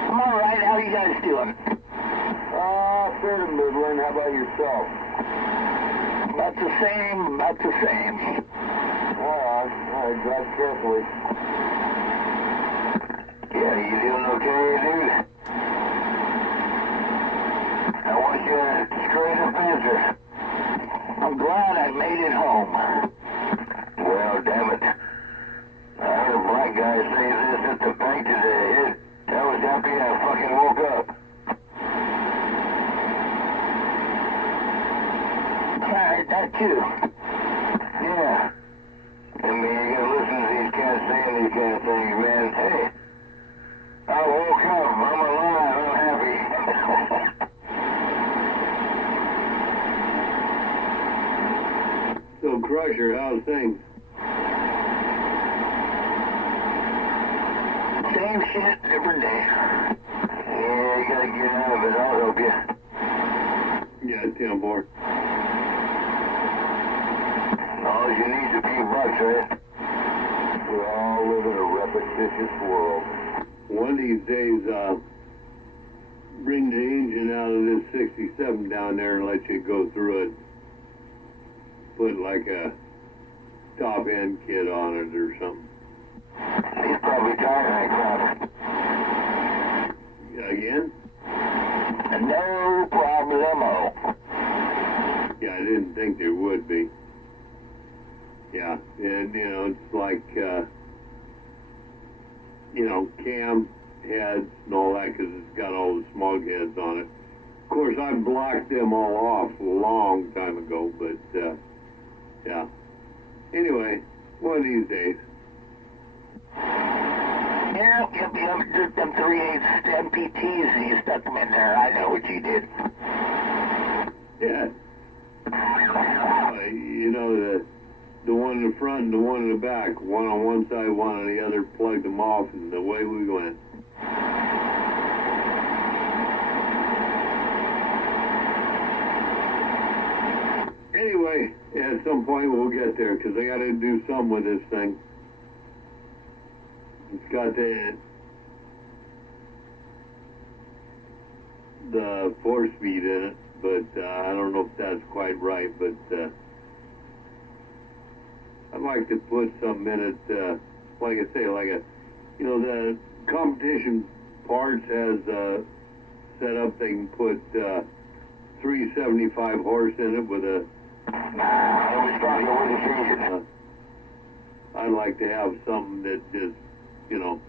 I'm all right. How you guys doing? Sort of middling. How about yourself? About the same. All right, drive carefully. Yeah, you doing okay, dude? I want you to straight up answer. I'm glad I made it home. Well, damn it. I heard a black guy say this at the bank today. I was happy I fucking woke up. Alright, that too. Crusher, how's things? Same shit, different day. Yeah, you gotta get out of it. I'll help you. Yeah, 10-4. All you need is a few bucks, right? We all live in a repetitious world. One of these days, bring the engine out of this 67 down there and let you go through it. Put like a top end kit on it or something. He's probably tired of that crap. Again? No problemo. Yeah, I didn't think there would be. Yeah, and you know, it's like, you know, cam heads and all that because it's got all the smog heads on it. Of course, I blocked them all off a long time ago, but, yeah. Anyway, one of these days. Yep, just them 3/8 MPTs and you stuck them in there. I know what you did. Yeah. You know, the one in the front and the one in the back, one on one side, one on the other, plugged them off, and away we went. Anyway, at some point we'll get there, because I got to do something with this thing. It's got the 4-speed in it, but I don't know if that's quite right, but I'd like to put something in it, like I say, like a, you know, the competition parts has set up, they can put 375 horse in it with a, I was talking, I wouldn't change it. I'd like to have something that just, you know,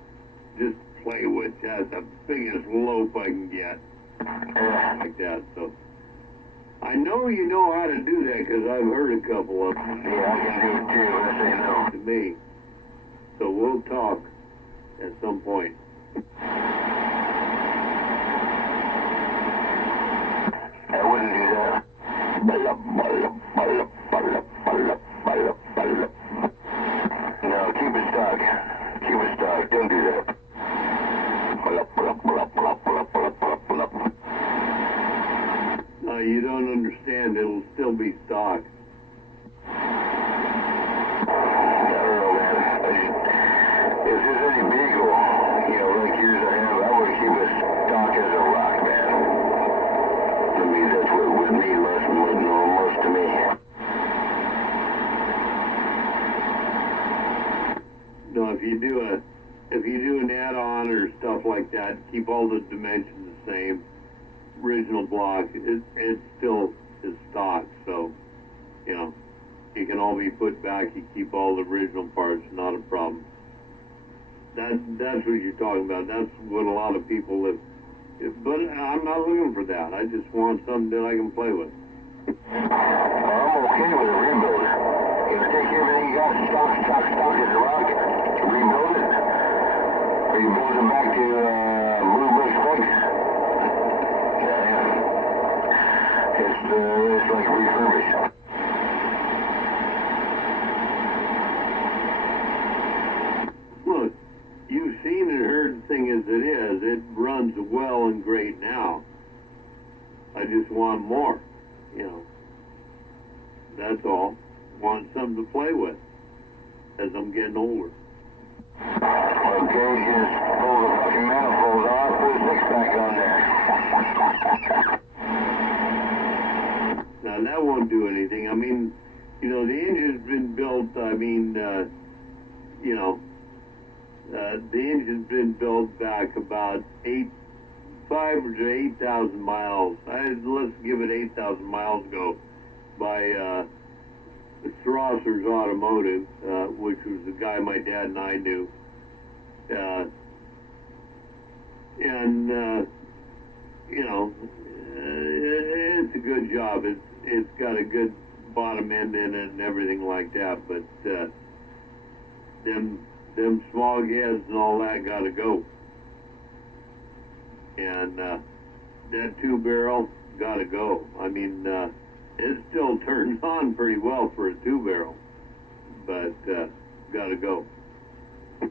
just play with, has the biggest lope I can get, like that, so. I know you know how to do that because I've heard a couple of them. Yeah, I can do it too, but I say no. To me. So we'll talk at some point. I wouldn't do that. No, keep it stock. Keep it stock. Don't do that. You don't understand. It'll still be stock. I don't know, man. If there's any vehicle, you know, like yours I have, I would keep it stock as a rock, man. I mean, that's what it would mean most to me. No, if you do an add-on or stuff like that, keep all the dimensions the same. Original block, it still is stock, so, you know, it can all be put back. You keep all the original parts, not a problem. That's what you're talking about. That's what a lot of people live. But I'm not looking for that. I just want something that I can play with. I'm okay with a rebuild. You know, take everything you got, stock as a rock, rebuild it. Rebuild it back to blue brick specs. It's like refurbished. Look, you've seen and heard the thing as it is. It runs well and great now. I just want more, you know. That's all. Want something to play with as I'm getting older. Okay, just pull the fucking manifold off, put a six-pack on there. Now, that won't do anything. I mean, you know, the engine's been built, I mean, you know, the engine's been built back about 5,000 to 8,000 miles. Let's give it 8,000 miles ago by Strasser's Automotive, which was the guy my dad and I knew. You know, it's a good job. It's got a good bottom end in it and everything like that, but them smog heads and all that got to go. And that 2-barrel got to go. I mean, It still turns on pretty well for a 2-barrel, but gotta go. Yeah,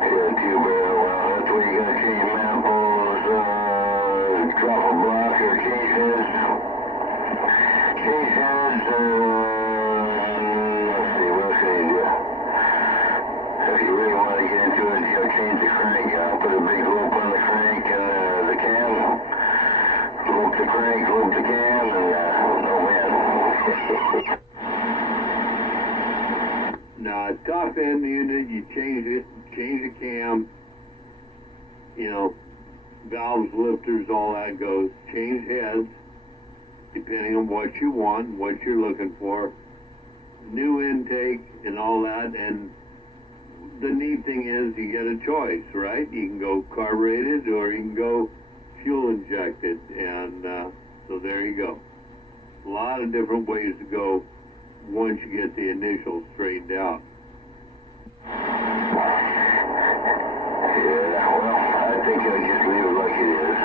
2-barrel. Well, that's where you gotta change manifolds, drop a block or change heads. Change heads, let's see, what else can you do? If you really want to get into it, you gotta change the crank. Put a big loop on the crank and the cam. Loop the crank, loop the cam, and oh man. Now, top end unit, you change it, change the cam, you know, valves, lifters, all that goes. Change heads, depending on what you want, what you're looking for. New intake and all that, and the neat thing is you get a choice, right? You can go carbureted or you can go fuel injected, and so there you go. A lot of different ways to go once you get the initials straightened out. Yeah, well, I think I'll just leave it like it is.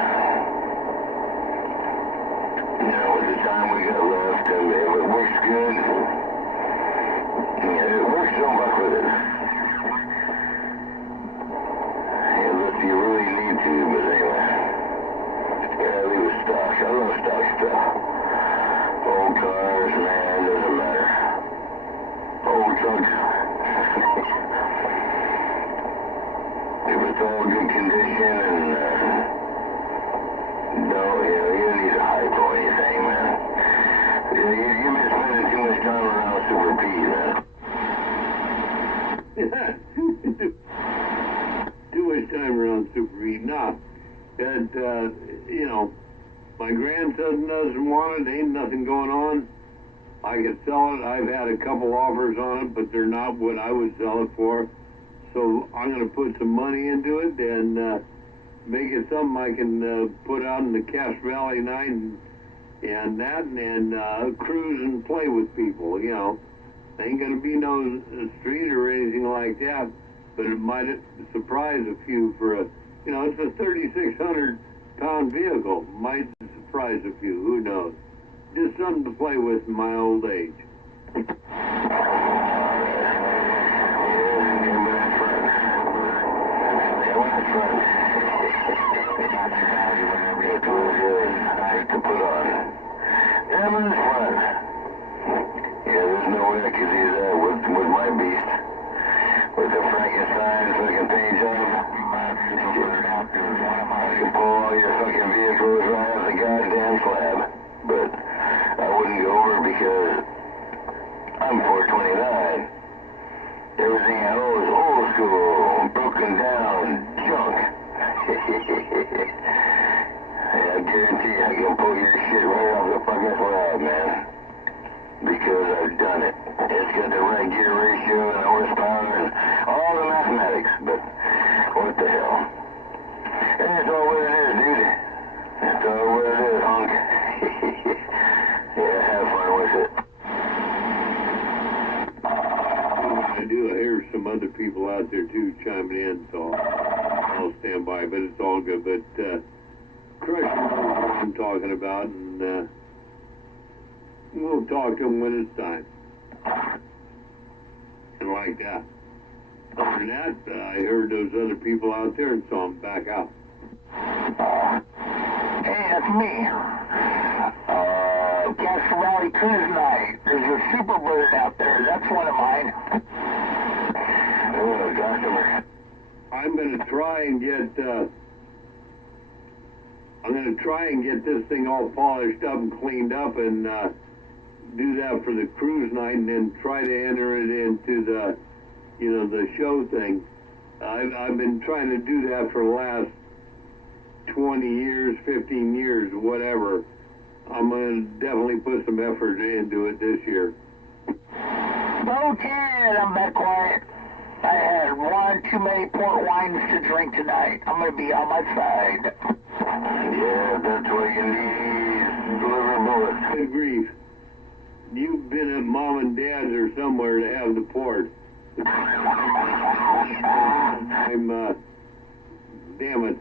You know, with the time we got left, and if it works good, yeah, it works, don't fuck with it. Unless you really need to, but anyway. Yeah, leave it stock. I love stock stuff. Old cars, man, doesn't matter. Old trucks. If it's all good condition and, no, you know, you don't need to hype or anything, man. You've been spending too much time around Super P, man. Too much time around Super P. Nah, that, you know, my grandson doesn't want it, ain't nothing going on. I could sell it. I've had a couple offers on it, but they're not what I would sell it for. So I'm going to put some money into it and make it something I can put out in the Cache Valley night and that, and cruise and play with people, you know. Ain't going to be no street or anything like that, but it might surprise a few for a, you know, it's a 3,600-pound vehicle. Might surprise a few, who knows. Just something to play with in my old age. To put on. Yeah, but it's fun. Yeah, there's no way I could do that with my beast. With the Frankenstein fucking paint job. I can pull all your fucking vehicles right off the goddamn slab. But I wouldn't go over because I'm 429. Everything I owe is old school, broken down junk. I guarantee I can pull your shit right off the fucking slab, man. Because I've done it. It's got the right gear ratio and horsepower and all the mathematics, but what the hell? And it's all what it is, dude. That's all what it is, honk. Yeah, have fun with it. I do. I hear some other people out there too chiming in, so I'll stand by. But it's all good. But Crusher knows what I'm talking about, and we'll talk to him when it's time. And like that. Other than that, I heard those other people out there, and so I'm back out. Hey, that's me. Cache Valley Cruise Night. There's a Superbird out there. That's one of mine. Oh, customer. I'm gonna try and get this thing all polished up and cleaned up, and do that for the cruise night, and then try to enter it into the, you know, the show thing. I've been trying to do that for the last 20 years, 15 years, whatever. I'm going to definitely put some effort into it this year. No, Ted, I'm back quiet. I had one too many port wines to drink tonight. I'm going to be on my side. Yeah, that's what you need. Deliver bullets. Good grief. You've been at Mom and Dad's or somewhere to have the port. I'm, damn it.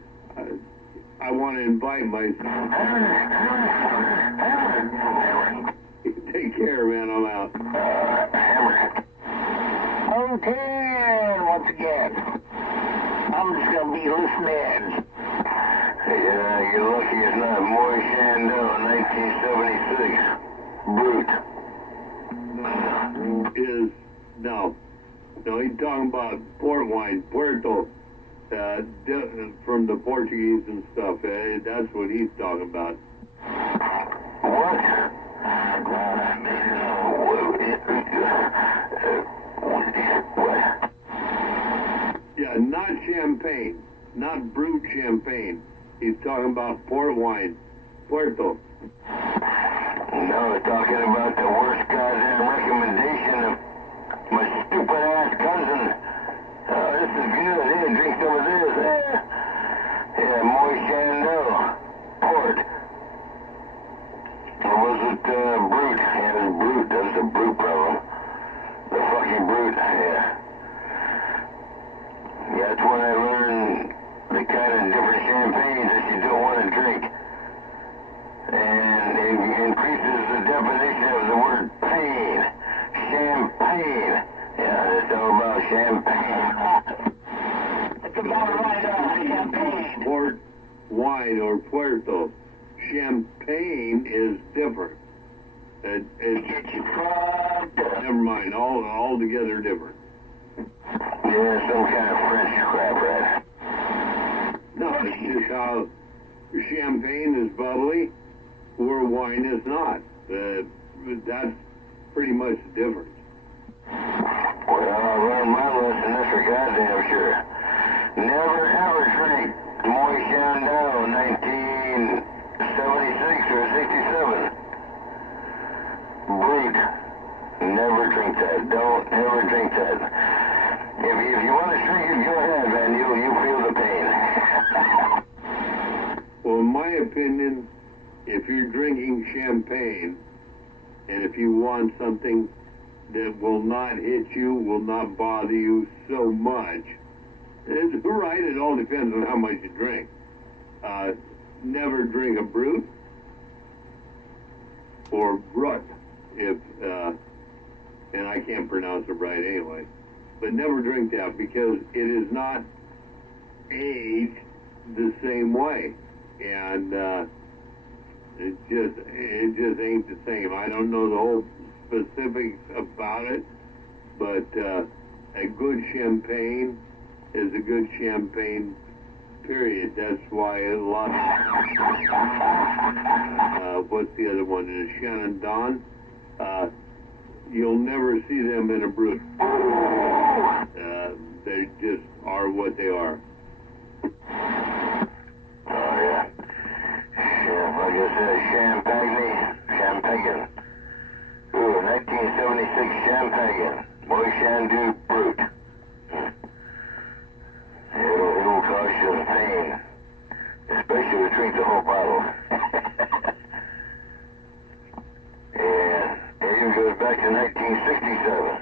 I I want to invite myself. Take care, man. I'm out. Okay, once again, I'm just going to be listening. Yeah, you're lucky it's not Moy Shandell, 1976. Brute. No, he's talking about port wine, Puerto, from the Portuguese and stuff. That's what he's talking about. What? What? Yeah, not champagne, not brewed champagne. He's talking about port wine, Puerto. No, talking about the worst goddamn recommendation of my stupid ass cousin. Oh, this is good. Hey, drink some of this. Yeah, Moy Shandell. Port. Or was it Brute? Yeah, it was Brute. That was the Brute problem. The fucking Brute. Yeah. Yeah, that's when I learned the kind of different champagnes that you don't want to drink. And it increases the definition of the word pain. Champagne. Yeah, it's all about champagne. It's about right, champagne. Port wine or Puerto. Champagne is different. Never mind, altogether different. Yeah, some kind of French crap, right? No, it's just how champagne is bubbly, where wine is not. That's pretty much the difference. Well, I learned my lesson, that's for goddamn sure. Never ever drink Moy Shandell, 1976 or 67. Brute. Never drink that. Don't ever drink that. If you want to drink it, go ahead, man. You'll feel the pain. Well, in my opinion, if you're drinking champagne, and if you want something that will not hit you, will not bother you so much, it's right, it all depends on how much you drink. Never drink a Brut or Brut, and I can't pronounce it right anyway, but never drink that because it is not aged the same way, and it just ain't the same. I don't know the whole specifics about it, but a good champagne is a good champagne, period. That's why a lot of, what's the other one? The Shannon Don, you'll never see them in a Brut. They just are what they are. Oh, yeah. Like I said, Champagne. Ooh, 1976 Champagne. Moy Shandell Brute. It'll cause you some pain. Especially if you drink the whole bottle. And it even goes back to 1967.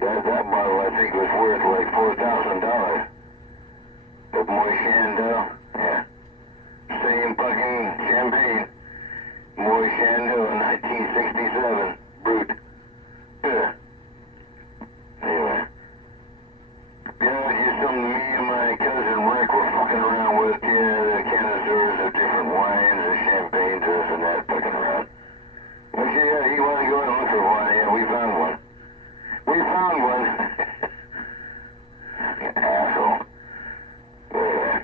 That bottle, I think, was worth like $4,000. Of Moy Shandell, yeah. Same fucking champagne. Moy Shandell in 1967. Brute. Yeah. Anyway. Yeah, just something me and my cousin Rick were fucking around with. Yeah, the canisters of different wines and champagnes, this and that, fucking around. But yeah, he wanted to go out and look for one. Yeah, we found one. Asshole. Yeah,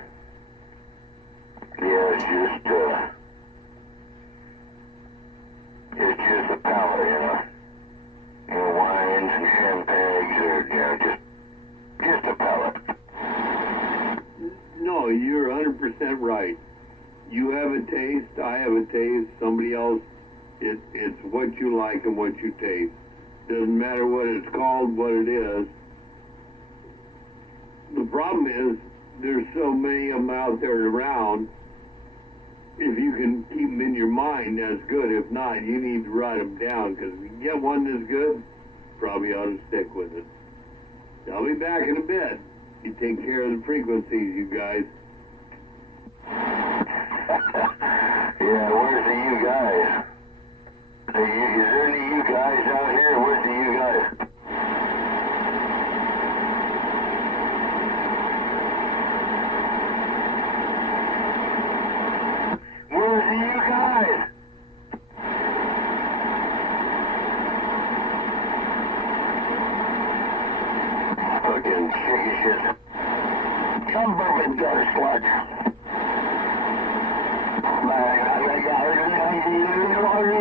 it's just a palate, you know. You know, wines and champagnes are, you know, just a palate. No, you're 100% right. You have a taste, I have a taste, somebody else, it's what you like and what you taste. Doesn't matter what it's called, what it is. The problem is, there's so many of them out there around. If you can keep them in your mind, that's good. If not, you need to write them down, because if you get one that's good, probably ought to stick with it. I'll be back in a bit. You take care of the frequencies, you guys. gutter slut.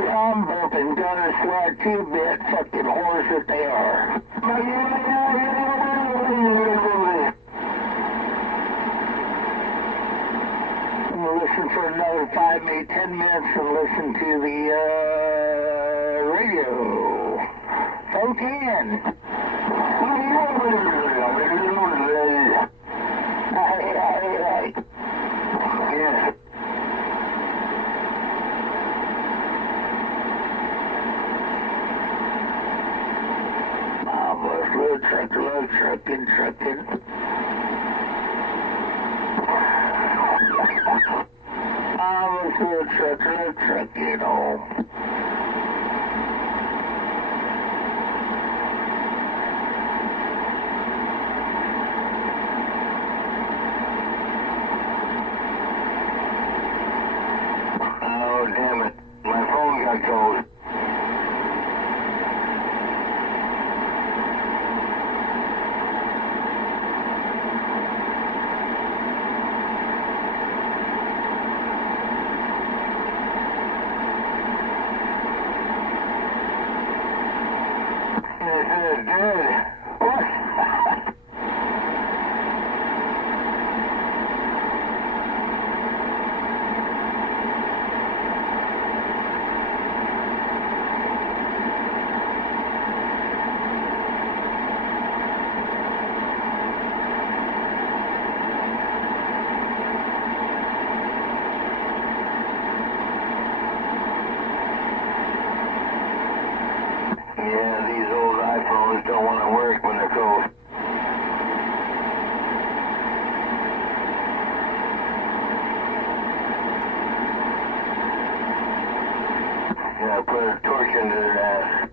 I'm burping gutter slut, 2-bit fucking whores that they are. I'm gonna listen for another 5, maybe 10 minutes and listen to the radio. 410. Hey. Yeah. Marvelous little trucking. Marvelous little trucking home. Oh, damn it. My phone got cold. It is dead. What? Yeah, these old iPhones don't want to work when they're cold. Yeah, put a torch into their ass.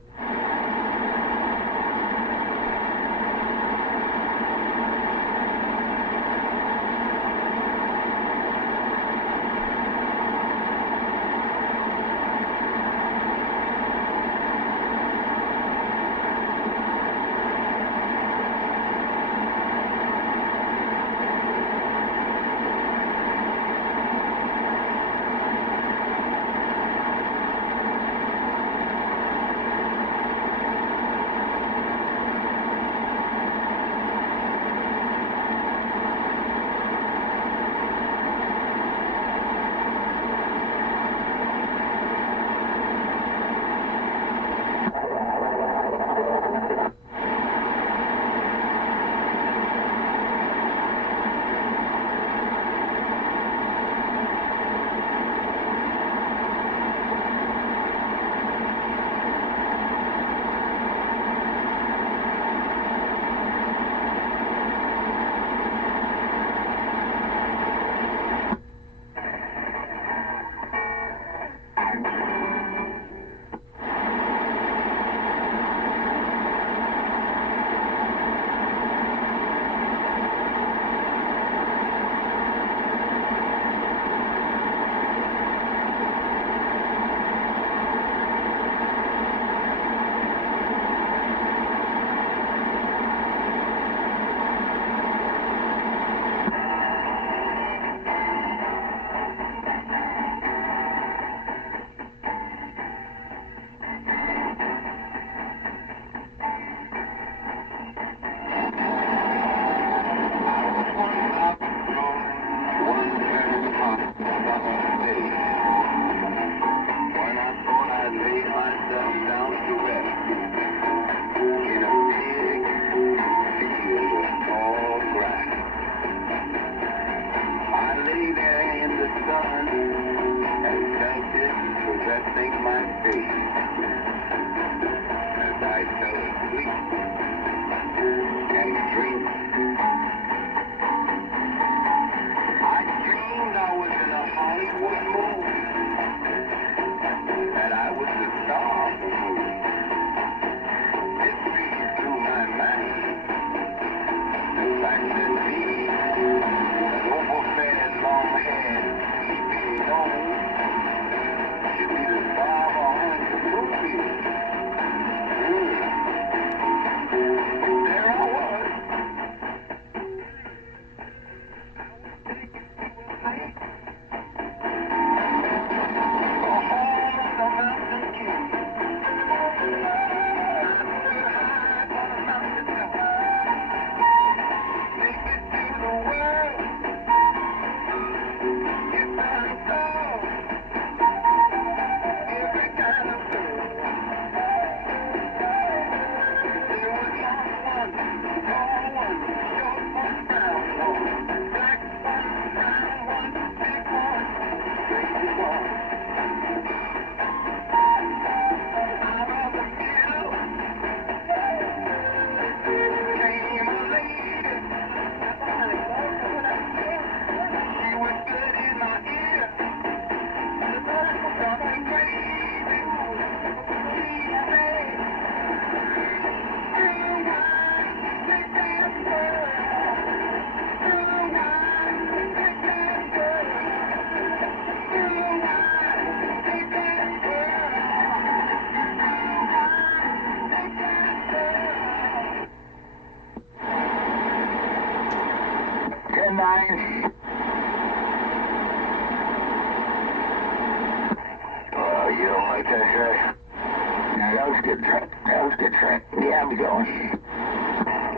time's going.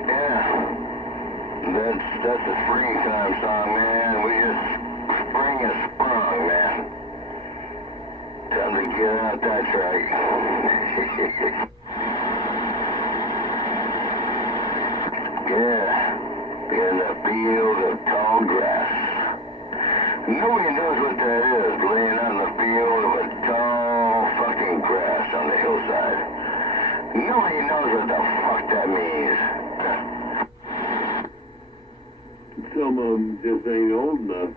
Yeah. That's a springtime song, man. Spring is sprung, man. Time to get out that track. Yeah. In a field of tall grass. Nobody knows what that is, laying on the field of a tall fucking grass on the hillside. Nobody knows what the fuck that means. Some of them just ain't old enough.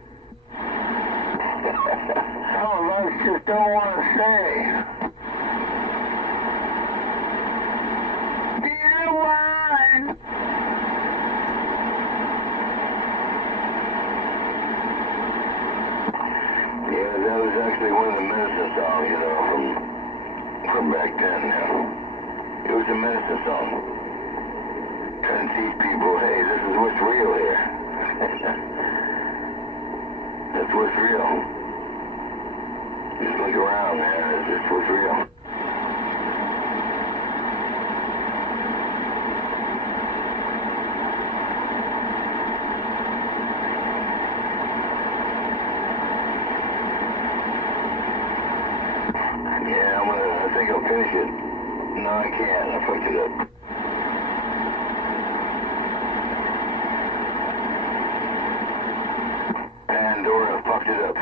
Some of us just don't want to say. Dear wine. Yeah, that was actually one of the medicine songs, you know, from back then. It was a medicine song. Trying to teach people, hey, this is what's real here. That's what's real. Just look around, man. It's just what's real. Yeah, I think I'll finish it. No, I can't. I fucked it up. Pandora fucked it up.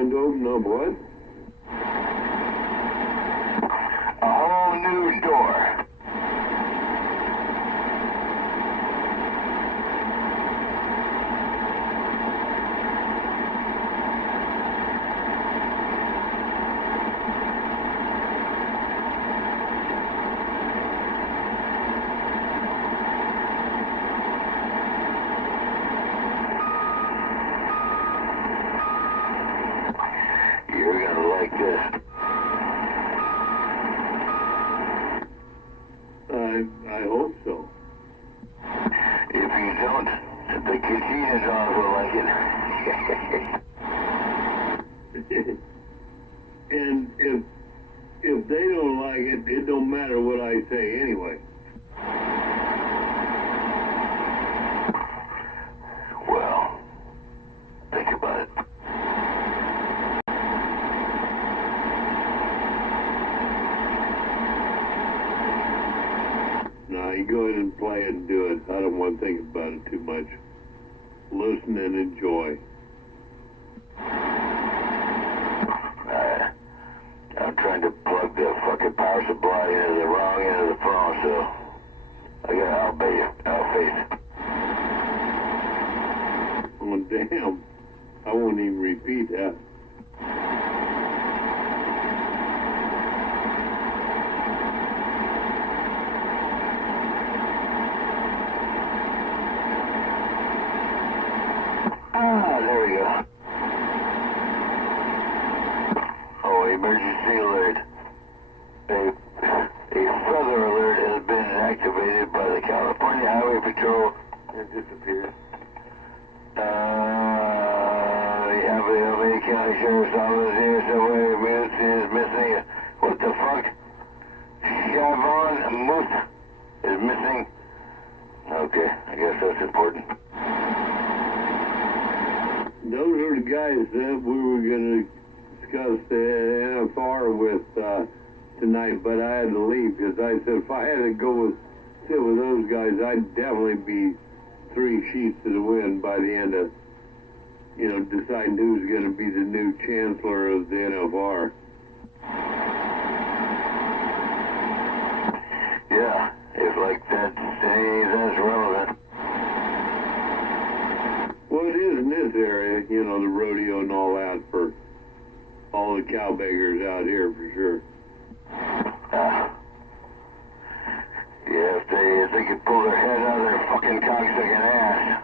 trying to open up what? A whole new door. You're gonna like this. I hope so. If you don't, the Katina dog will like it. And if they don't like it, it don't matter what I say anyway. Well, think about it. No, you go ahead and play it and do it. I don't want to think about it too much. Listen and enjoy. I'm trying to plug the fucking power supply into the wrong end of the phone, so I'll face it. Oh, damn. I won't even repeat that. There we go. Oh, emergency alert. A feather alert has been activated by the California Highway Patrol. It disappeared. Yeah, the LA County Sheriff's Office here somewhere. Moose is missing. What the fuck? Chavon Moose is missing. Okay, I guess that's important. Those are the guys that we were going to discuss the NFR with tonight, but I had to leave because I said if I had to go sit with those guys, I'd definitely be 3 sheets to the wind by the end of, deciding who's going to be the new chancellor of the NFR. Yeah, if like that's relevant. Well, it is in this area, the rodeo and all that for all the cowbeggars out here for sure. Yeah, if they could pull their head out of their fucking cocksucking ass,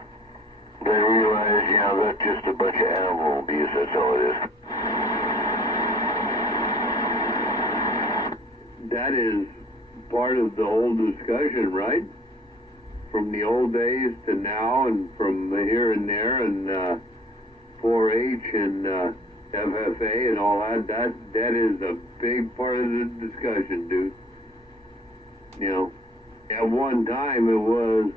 they realize, that's just a bunch of animal abuse, that's all it is. That is part of the whole discussion, right? From the old days to now, and from here and there, and 4-H and FFA and all that. That is a big part of the discussion, dude. At one time it was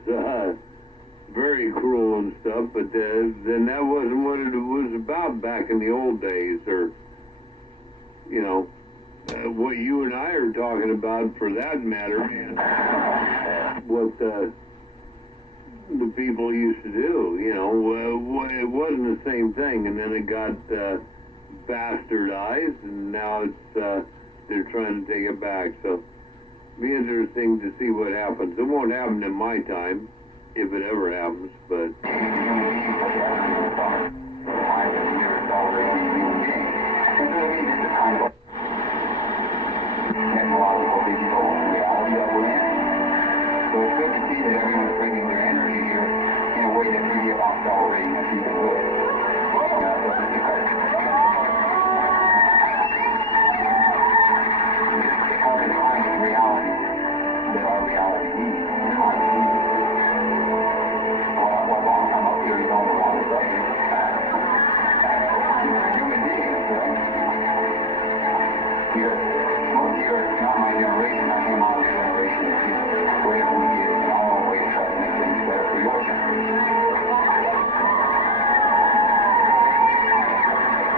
very cruel and stuff, but then that wasn't what it was about back in the old days, or what you and I are talking about, for that matter, what the people used to do. It wasn't the same thing, and then it got bastardized, and now it's they're trying to take it back. So it'll be interesting to see what happens. It won't happen in my time, if it ever happens, but technological digital reality that we're in. So it's good to see that everyone's bringing their energy here in a way that's really about celebrating and keeping good. It's hard to find the reality that our reality needs. Well, a long time up here, we're on the subject. Human beings, right? You're not my generation. I came out of the generation of whatever we did in our own way to try to make things better for your generation.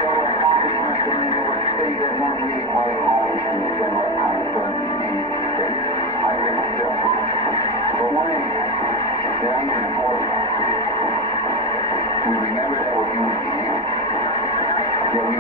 So accomplishments, I mean, there were things that weren't really quite accomplishments in that kind of certain needs that I did myself. But one thing that I think is important, we remember that we're human beings, that we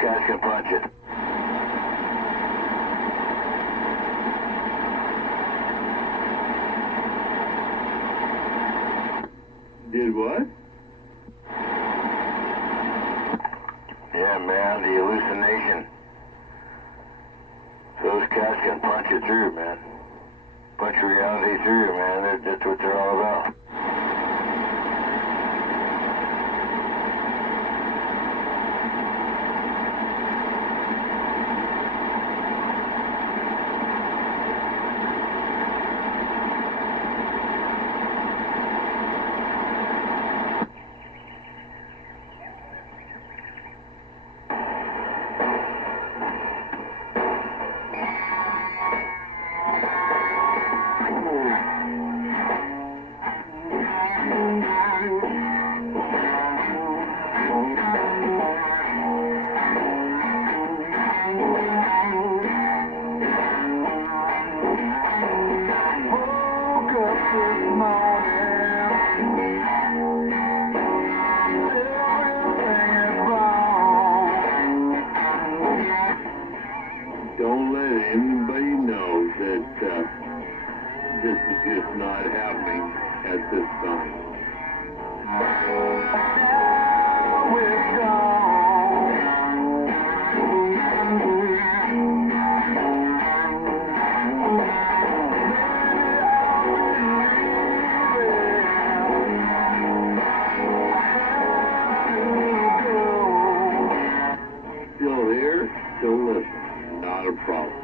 cats can punch it. Did what? Yeah, man, the hallucination. Those cats can punch it through, man. Punch reality through, man. That's what they're all about. Don't let anybody know that this is just not happening at this time. Still here, still listening, not a problem.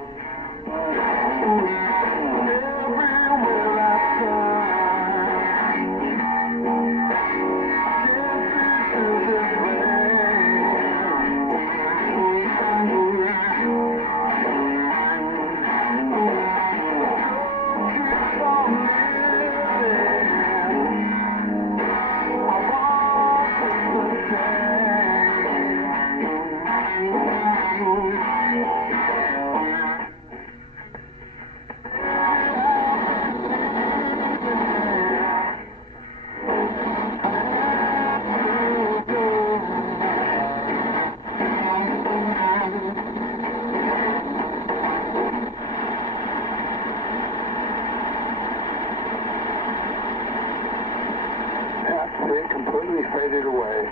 It completely faded away.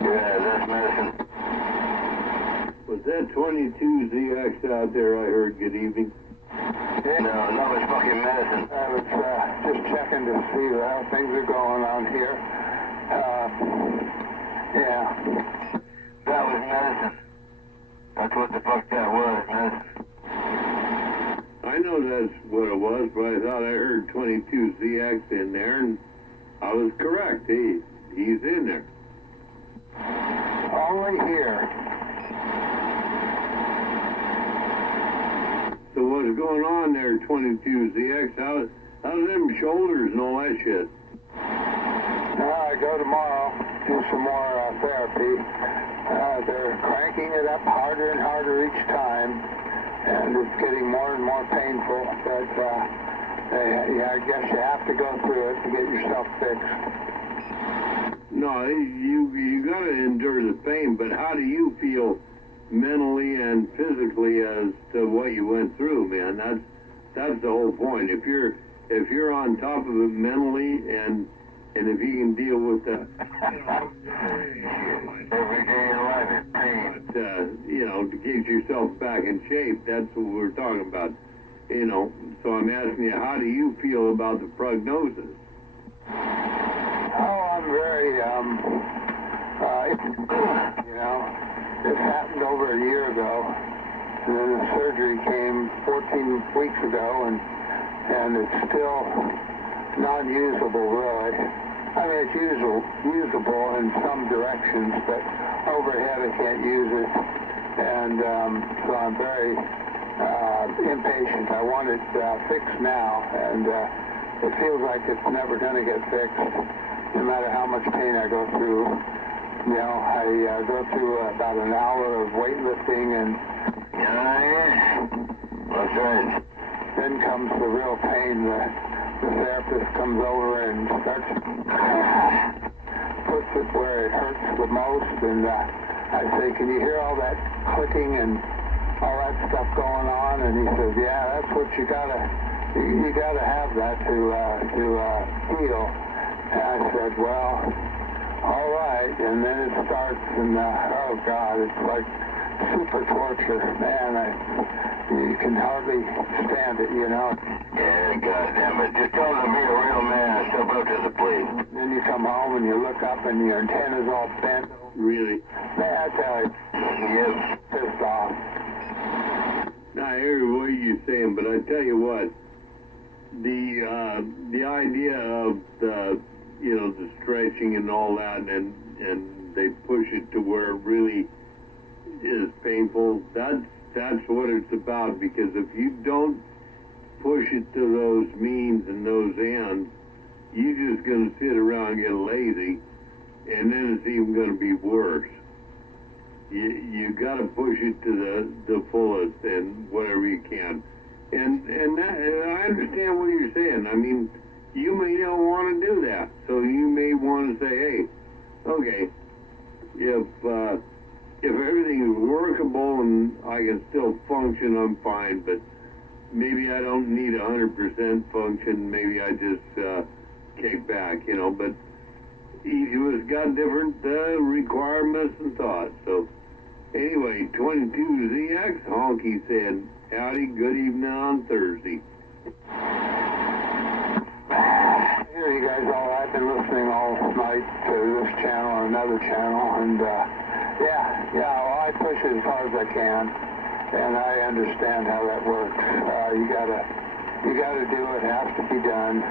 Yeah, that's medicine. Was that 22ZX out there I heard? Good evening. No, it's fucking medicine. I was just checking to see how things are going on here. Yeah. That was medicine. That's what the fuck that was, medicine. I know that's what it was, but I thought I heard 22ZX in there, and I was correct. He's in there. Only here. So what's going on there, 22ZX? How's them shoulders and all that shit? I go tomorrow, do some more therapy. They're cranking it up harder and harder each time, and it's getting more and more painful. But yeah, I guess you have to go through it to get yourself fixed. No, you got to endure the pain, but how do you feel mentally and physically as to what you went through, man? That's the whole point. If you're on top of it mentally, and if you can deal with the Every day in life is pain. to get yourself back in shape, that's what we're talking about. So I'm asking you, how do you feel about the prognosis? Oh, I'm very, it happened over a year ago, and then the surgery came 14 weeks ago, and it's still non-usable, really. I mean, it's usable in some directions, but overhead I can't use it, and so I'm very impatient. I want it fixed now, and it feels like it's never going to get fixed, no matter how much pain I go through. I go through about an hour of weightlifting, and That's right. then comes the real pain. The therapist comes over and starts puts it where it hurts the most, and I say, can you hear all that clicking and all that stuff going on? And he says, yeah, that's what you gotta have that to heal. And I said, well, all right. And then it starts, and oh God, it's like super torture, man. You can hardly stand it, you know. Yeah, goddamn it. Just tell them to be a real man and step up to the plate. Then you come home and you look up and your antenna's all bent. Really? Man, I tell you, Yep. pissed off. Now, I hear what you're saying, but I tell you what, the idea of the stretching and all that, and they push it to where it really is painful. That's what it's about, because if you don't push it to those means and those ends, you're just going to sit around and get lazy, and then it's even going to be worse. You got to push it to the fullest and whatever you can. And I understand what you're saying. I mean, you may not want to do that, so you may want to say, hey, okay, if everything is workable and I can still function, I'm fine, but maybe I don't need 100% function. Maybe I just kick back, but each of us got different requirements and thoughts. So anyway, 22ZX Honky said, howdy, good evening on Thursday. I hear you guys all. I've been listening all night to this channel and another channel, and well, I push it as far as I can, and I understand how that works. You gotta do it. It has to be done.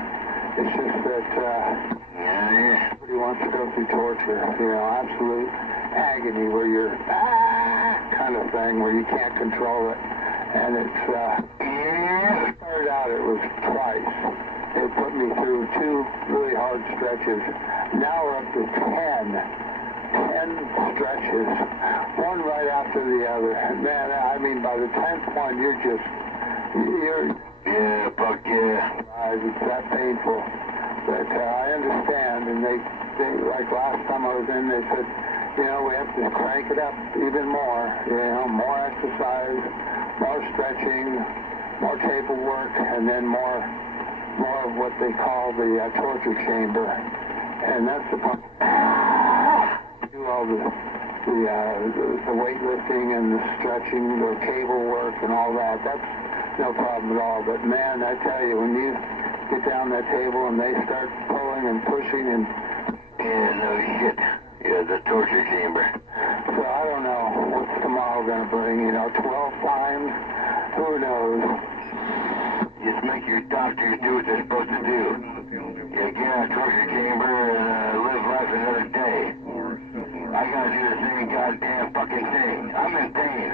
It's just that everybody wants to go through torture, absolute agony where you're kind of thing where you can't control it, and it's started out it was twice. It put me through 2 really hard stretches. Now we're up to 10 stretches, one right after the other. Man, I mean, by the 10th one, you're Yeah, fuck yeah. it's that painful. But I understand, and they like last time I was in, they said, we have to crank it up even more. More exercise, more stretching, more table work, and then more of what they call the torture chamber. And that's the part. Do all the weightlifting and the stretching, the cable work and all that. That's no problem at all. But man, I tell you, when you get down that table and they start pulling and pushing and... Yeah, no shit. Yeah, the torture chamber. So I don't know what's tomorrow going to bring, 12 times? Who knows? Just make your doctors do what they're supposed to do. Yeah, get out of the torture chamber and live life another day. I gotta do the same goddamn fucking thing. I'm in pain.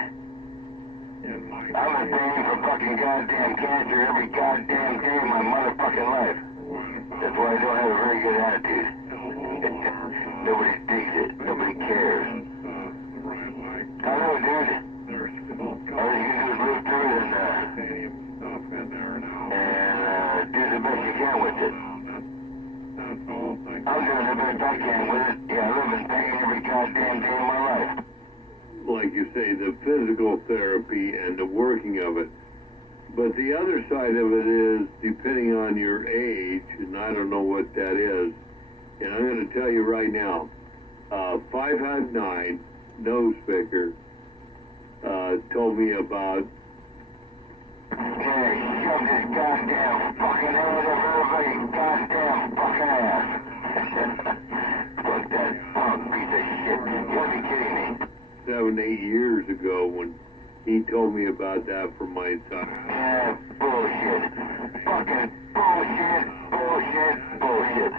I'm in pain for fucking goddamn cancer every goddamn day of my motherfucking life. That's why I don't have a very good attitude. Nobody digs it. Nobody cares. I know, dude. All you can do is live through it and do the best you can with it. I'm doing the best I can with it. Yeah, I live in pain every goddamn day of my life. Like you say, the physical therapy and the working of it. But the other side of it is, depending on your age, and I don't know what that is, and I'm going to tell you right now, 559 nose picker told me about... Okay, shove this goddamn fucking head up everybody's goddamn fucking ass. Fuck that punk piece of shit. You gotta be kidding me. 7, 8 years ago when he told me about that for my son. Yeah, bullshit. Fucking bullshit, bullshit, bullshit.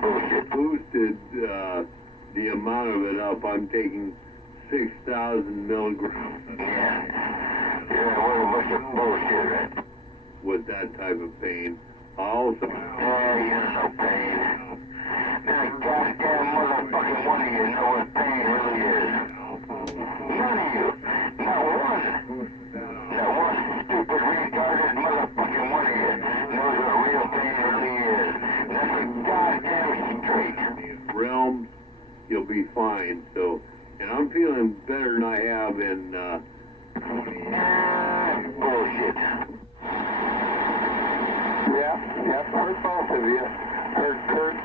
Bullshit. Boosted the amount of it up. I'm taking 6,000 milligrams. Yeah, what a bunch of bullshit, right? With that type of pain. Also... Yeah, you don't know pain. Not a goddamn motherfucking one of you know what pain really is. None of you. Not one. Not one stupid, retarded motherfucking one of you knows what real pain really is. That's a goddamn straight. Realms, you'll be fine. fine. So, and I'm feeling better than I have in, bullshit. Yeah, heard both of you. Heard Kurt.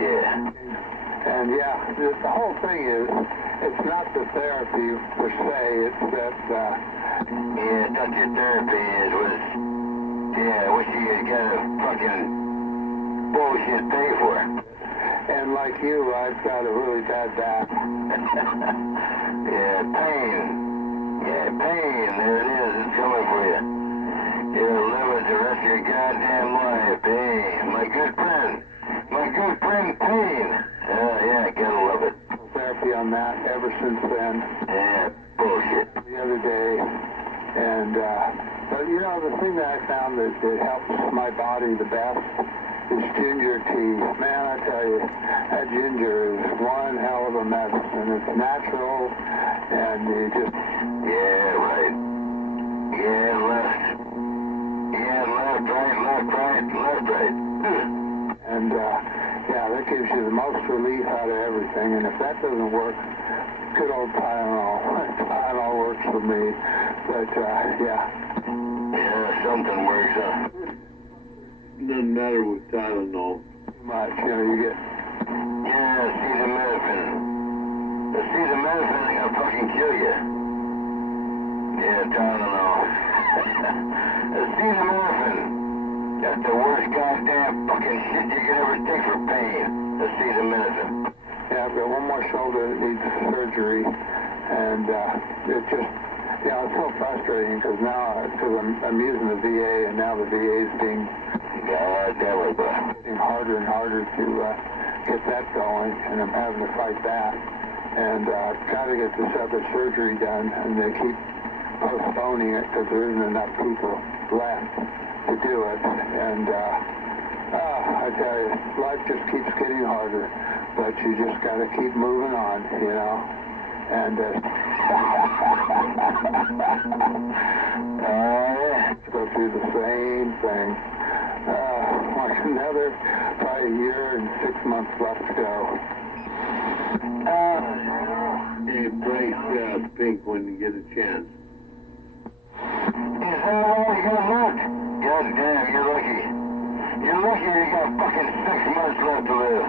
Yeah. And yeah, the whole thing is, it's not the therapy per se, it's that, Yeah, that's your therapy is was, yeah, what you got a fucking bullshit pay for. and like you, I've got a really bad back. Yeah, pain. Yeah, pain, there it is, it's coming for you. You'll live with the rest of your goddamn life, pain. My good friend, pain. Yeah, gotta love it. Therapy on that ever since then. Yeah, bullshit. The other day, and but you know, the thing that I found that helps my body the best is ginger tea. Man, I tell you, that ginger is one hell of a medicine. It's natural, and you just... Yeah, right. Yeah, left. Yeah, left, right. And yeah, that gives you the most relief out of everything. And if that doesn't work, good old Tylenol. Tylenol works for me. But yeah. Yeah, something works, huh? doesn't matter with Tylenol. Too much, you know, you get... Yeah, acetaminophen. Acetaminophen is gonna fucking kill you. Yeah, Tylenol. Acetaminophen. That's the worst goddamn fucking shit you can ever take for pain. Acetaminophen. Yeah, I've got one more shoulder that needs surgery, and it's just, you know, it's so frustrating because now, I'm using the VA, and now the VA is being harder and harder to get that going, and I'm having to fight that. And I've got to get this other surgery done, and they keep postponing it because there isn't enough people left to do it. And I tell you, life just keeps getting harder, but you just got to keep moving on, you know. And go through the same thing. Like another probably a year and 6 months left to go. Hey, break Pink when you get a chance. Is that all you got left? God damn, you're lucky. You're lucky you got fucking 6 months left to live.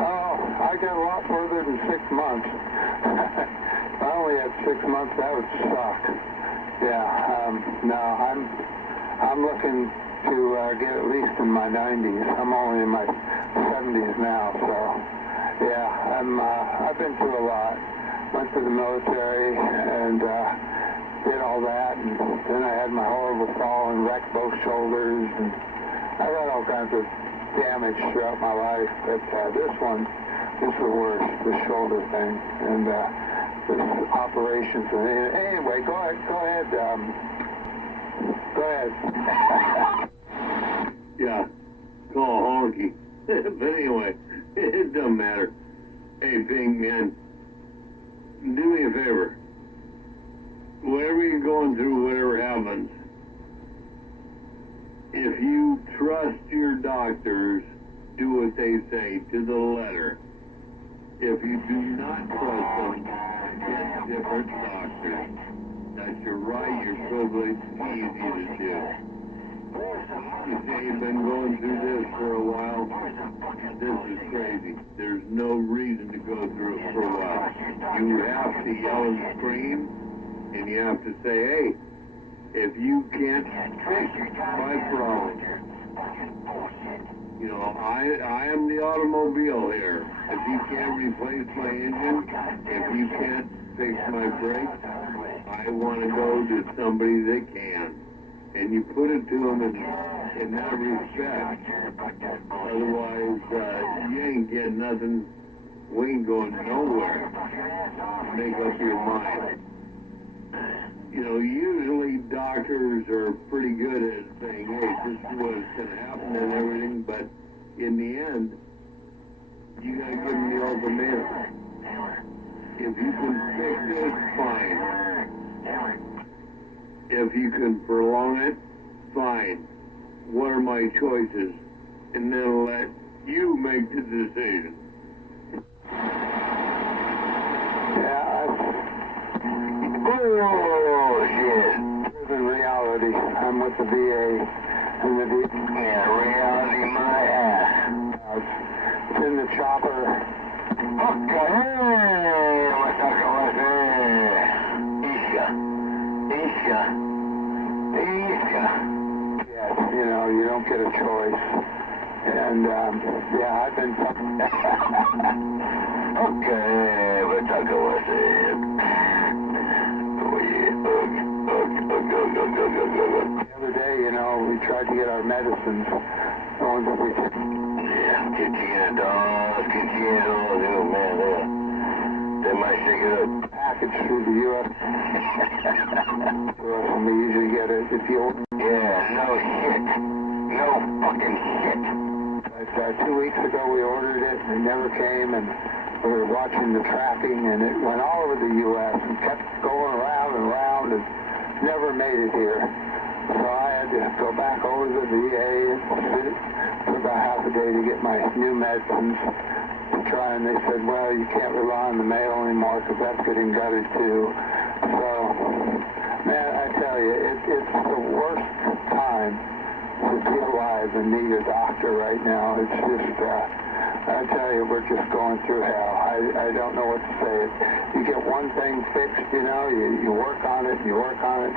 Oh, I got a lot further than 6 months. If I only had 6 months, that would suck. Yeah, no, I'm looking to get at least in my 90s. I'm only in my 70s now, so yeah, I've been through a lot. Went to the military and did all that, and then I had my horrible fall and wrecked both shoulders, and I got all kinds of damage throughout my life, but this is the worst, this shoulder thing, and this operation thing. Anyway, go ahead. Go ahead. Yeah, call honky. But anyway, it doesn't matter. Hey, Ping, man, do me a favor. Whatever you're going through, whatever happens, if you trust your doctors, do what they say to the letter. If you do not trust them, get different doctors. That's your right, your privilege, easy to do. You say you've been going through this for a while. This is crazy. There's no reason to go through it for a while. You have to yell and scream, and you have to say, hey, if you can't fix my problem, you know, I am the automobile here. If you can't replace my engine, if you can't fix my brakes, I want to go to somebody that can. And you put it to them in that respect. Otherwise, you ain't getting nothing. We ain't going nowhere. Make up your mind. You know, usually doctors are pretty good at saying, hey, this is what's going to happen and everything, but in the end, you got to give them the ultimatum. If you can fix it, fine. If you can prolong it, fine. What are my choices? And then let You make the decision. Yeah, Bullshit. in reality, I'm with the VA, and the VA. Yeah, reality my ass. It's in the chopper. Okay, what's up, Isha. Yes, you know, you don't get a choice. And, yeah, I've been... Okay, what's up, The other day, you know, we tried to get our medicines. The ones that we took. Yeah, $15, oh man, they might shake it up. Package through the U.S. And we usually get it if you order. Yeah, no shit. No fucking shit. But 2 weeks ago we ordered it and it never came, and we were watching the tracking and it went all over the U.S. and kept going around and around and never made it here. So I had to go back over to the VA and sit for about half a day to get my new medicines to try, and they said, well, you can't rely on the mail anymore because that's getting gutted too. So, man, I tell you, it's the worst time to be alive and need a doctor right now. It's just, I tell you, we're just going through hell. I don't know what to say. You get one thing fixed, you know, you work on it, and you work on it,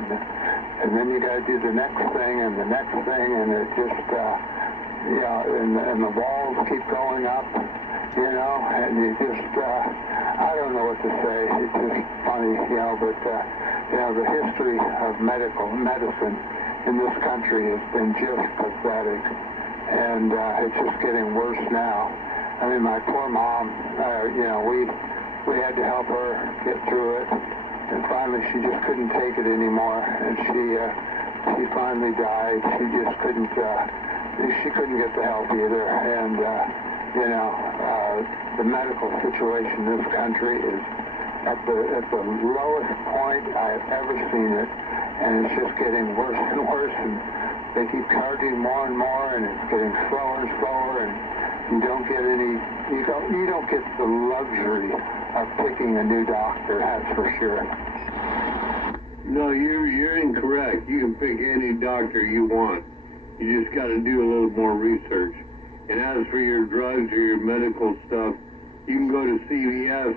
and then you got to do the next thing and the next thing, and it just, and the walls keep going up, you know, and you just, I don't know what to say. It's just funny, you know, but, the history of medicine in this country has been just pathetic, and it's just getting worse now. I mean, my poor mom, we had to help her get through it, and finally she just couldn't take it anymore, and she finally died. She just couldn't get the help either, and the medical situation in this country is at the lowest point I have ever seen it, and it's just getting worse and worse, and they keep charging more and more, and it's getting slower and slower, and you don't get the luxury of picking a new doctor, that's for sure. No, you're incorrect. You can pick any doctor you want. You just got to do a little more research. And as for your drugs or your medical stuff, you can go to CVS,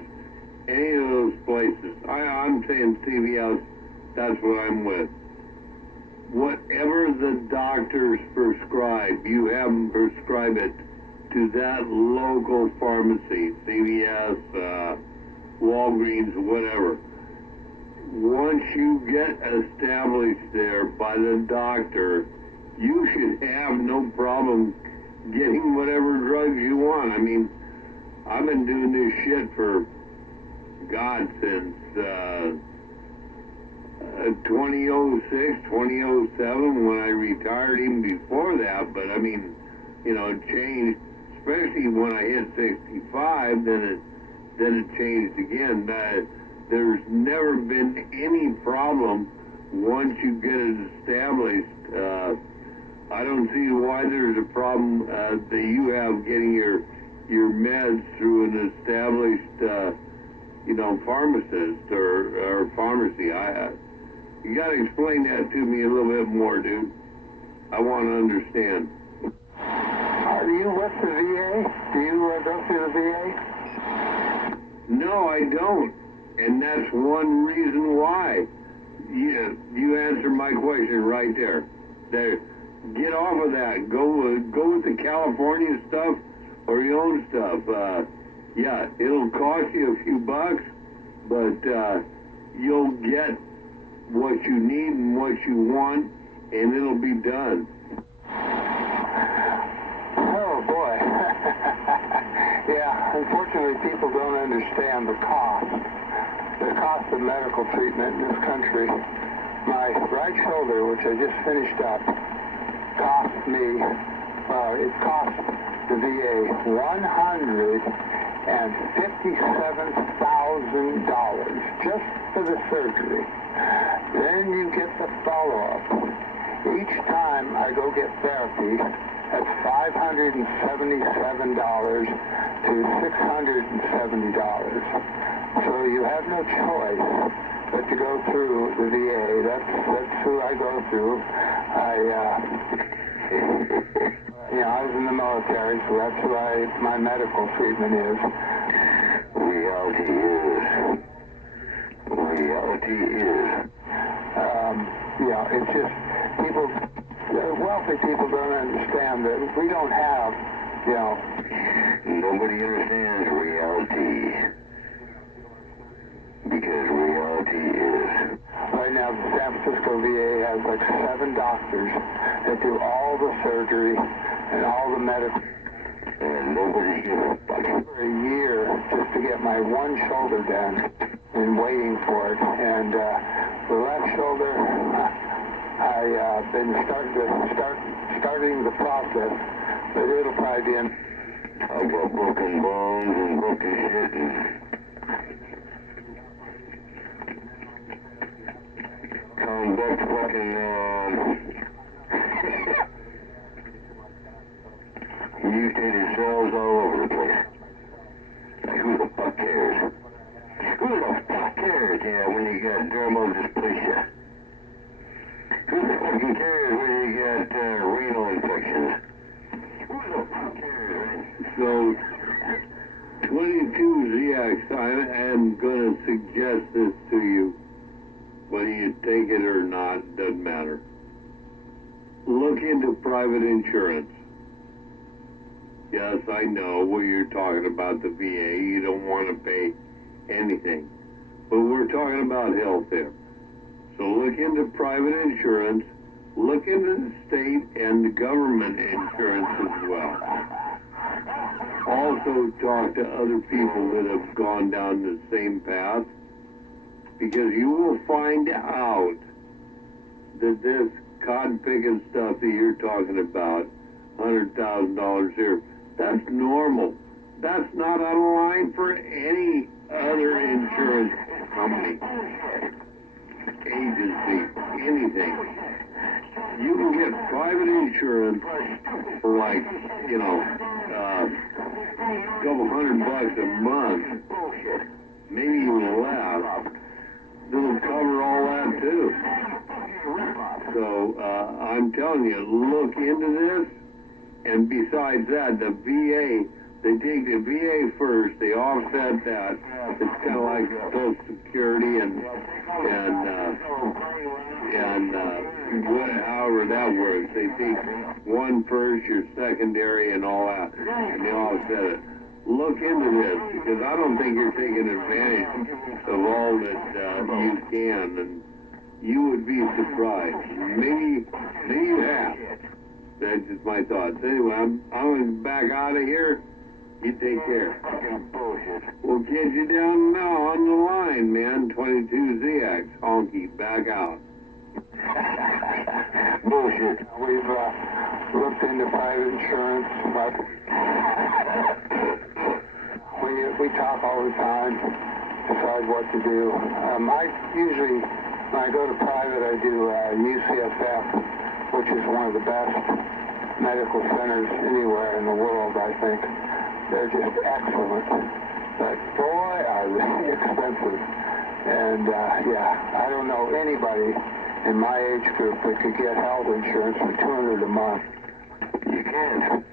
any of those places. I'm saying CVS, that's what I'm with. Whatever the doctors prescribe, you have them prescribe it to that local pharmacy, CVS, Walgreens, whatever. Once you get established there by the doctor, you should have no problem getting whatever drugs you want. I mean, I've been doing this shit for, God, since 2006, 2007, when I retired, even before that, but I mean, it changed, especially when I hit 65, then it changed again. There's never been any problem once you get it established. I don't see why there's a problem that you have getting your meds through an established, pharmacist or pharmacy. You got to explain that to me a little bit more, dude. I want to understand. Are you with the VA? Do you go through the VA? No, I don't. And that's one reason why. You answered my question right there. Get off of that. Go with the California stuff or your own stuff. Yeah, it'll cost you a few bucks, but you'll get what you need and what you want, and it'll be done. Oh, boy. Yeah, unfortunately, people don't understand the cost of medical treatment in this country. My right shoulder, which I just finished up, it cost the VA $157,000 just for the surgery. Then you get the follow-up. Each time I go get therapy at $577 to $670. So you have no choice but to go through the VA. That's who I go through. I was in the military, so that's who my medical treatment is. Reality is. It's just people, wealthy people don't understand that we don't have, Nobody understands reality. Because reality is. Right now, the San Francisco VA has like 7 doctors that do all the surgery and all the medical. And nobody gives a fuck. For a year just to get my one shoulder done and waiting for it. And the left shoulder, I've been starting the process, but it'll probably be in. I've got broken bones and broken shit and convex fucking mutated cells all over the place. Like, who the fuck cares? Who the fuck cares, when you got dermal dysplasia? Who the fucking cares when you got renal infections? Who the fuck cares, right? So, 22ZX, I am going to suggest this to you. Whether you take it or not, doesn't matter. Look into private insurance. Yes, I know what you're talking about, the VA. You don't want to pay anything. But we're talking about health there. So look into private insurance. Look into the state and the government insurance as well. Also talk to other people that have gone down the same path, because you will find out that this cotton-picking stuff that you're talking about, $100,000 here, that's normal. That's not on the line for any other insurance company, agency, anything. You can get private insurance for like, a couple $100 a month, maybe even less. They'll cover all that too. So I'm telling you, look into this. And besides that, the VA, they take the VA first. They offset that. It's kind of like Social Security and however that works. They take one first, your secondary, and all that, and they offset it. Look into this, because I don't think you're taking advantage of all that you can, and you would be surprised. Maybe you have. That's just my thoughts. Anyway, I'm going to back out of here. You take care. We'll get you down now on the line, man. 22ZX. Honky, back out. Bullshit. We've looked into private insurance, but we talk all the time, decide what to do. I usually, when I go to private, I do UCSF, which is one of the best medical centers anywhere in the world, I think. They're just excellent. But boy, are they expensive. And I don't know anybody in my age group that could get health insurance for $200 a month. You can't.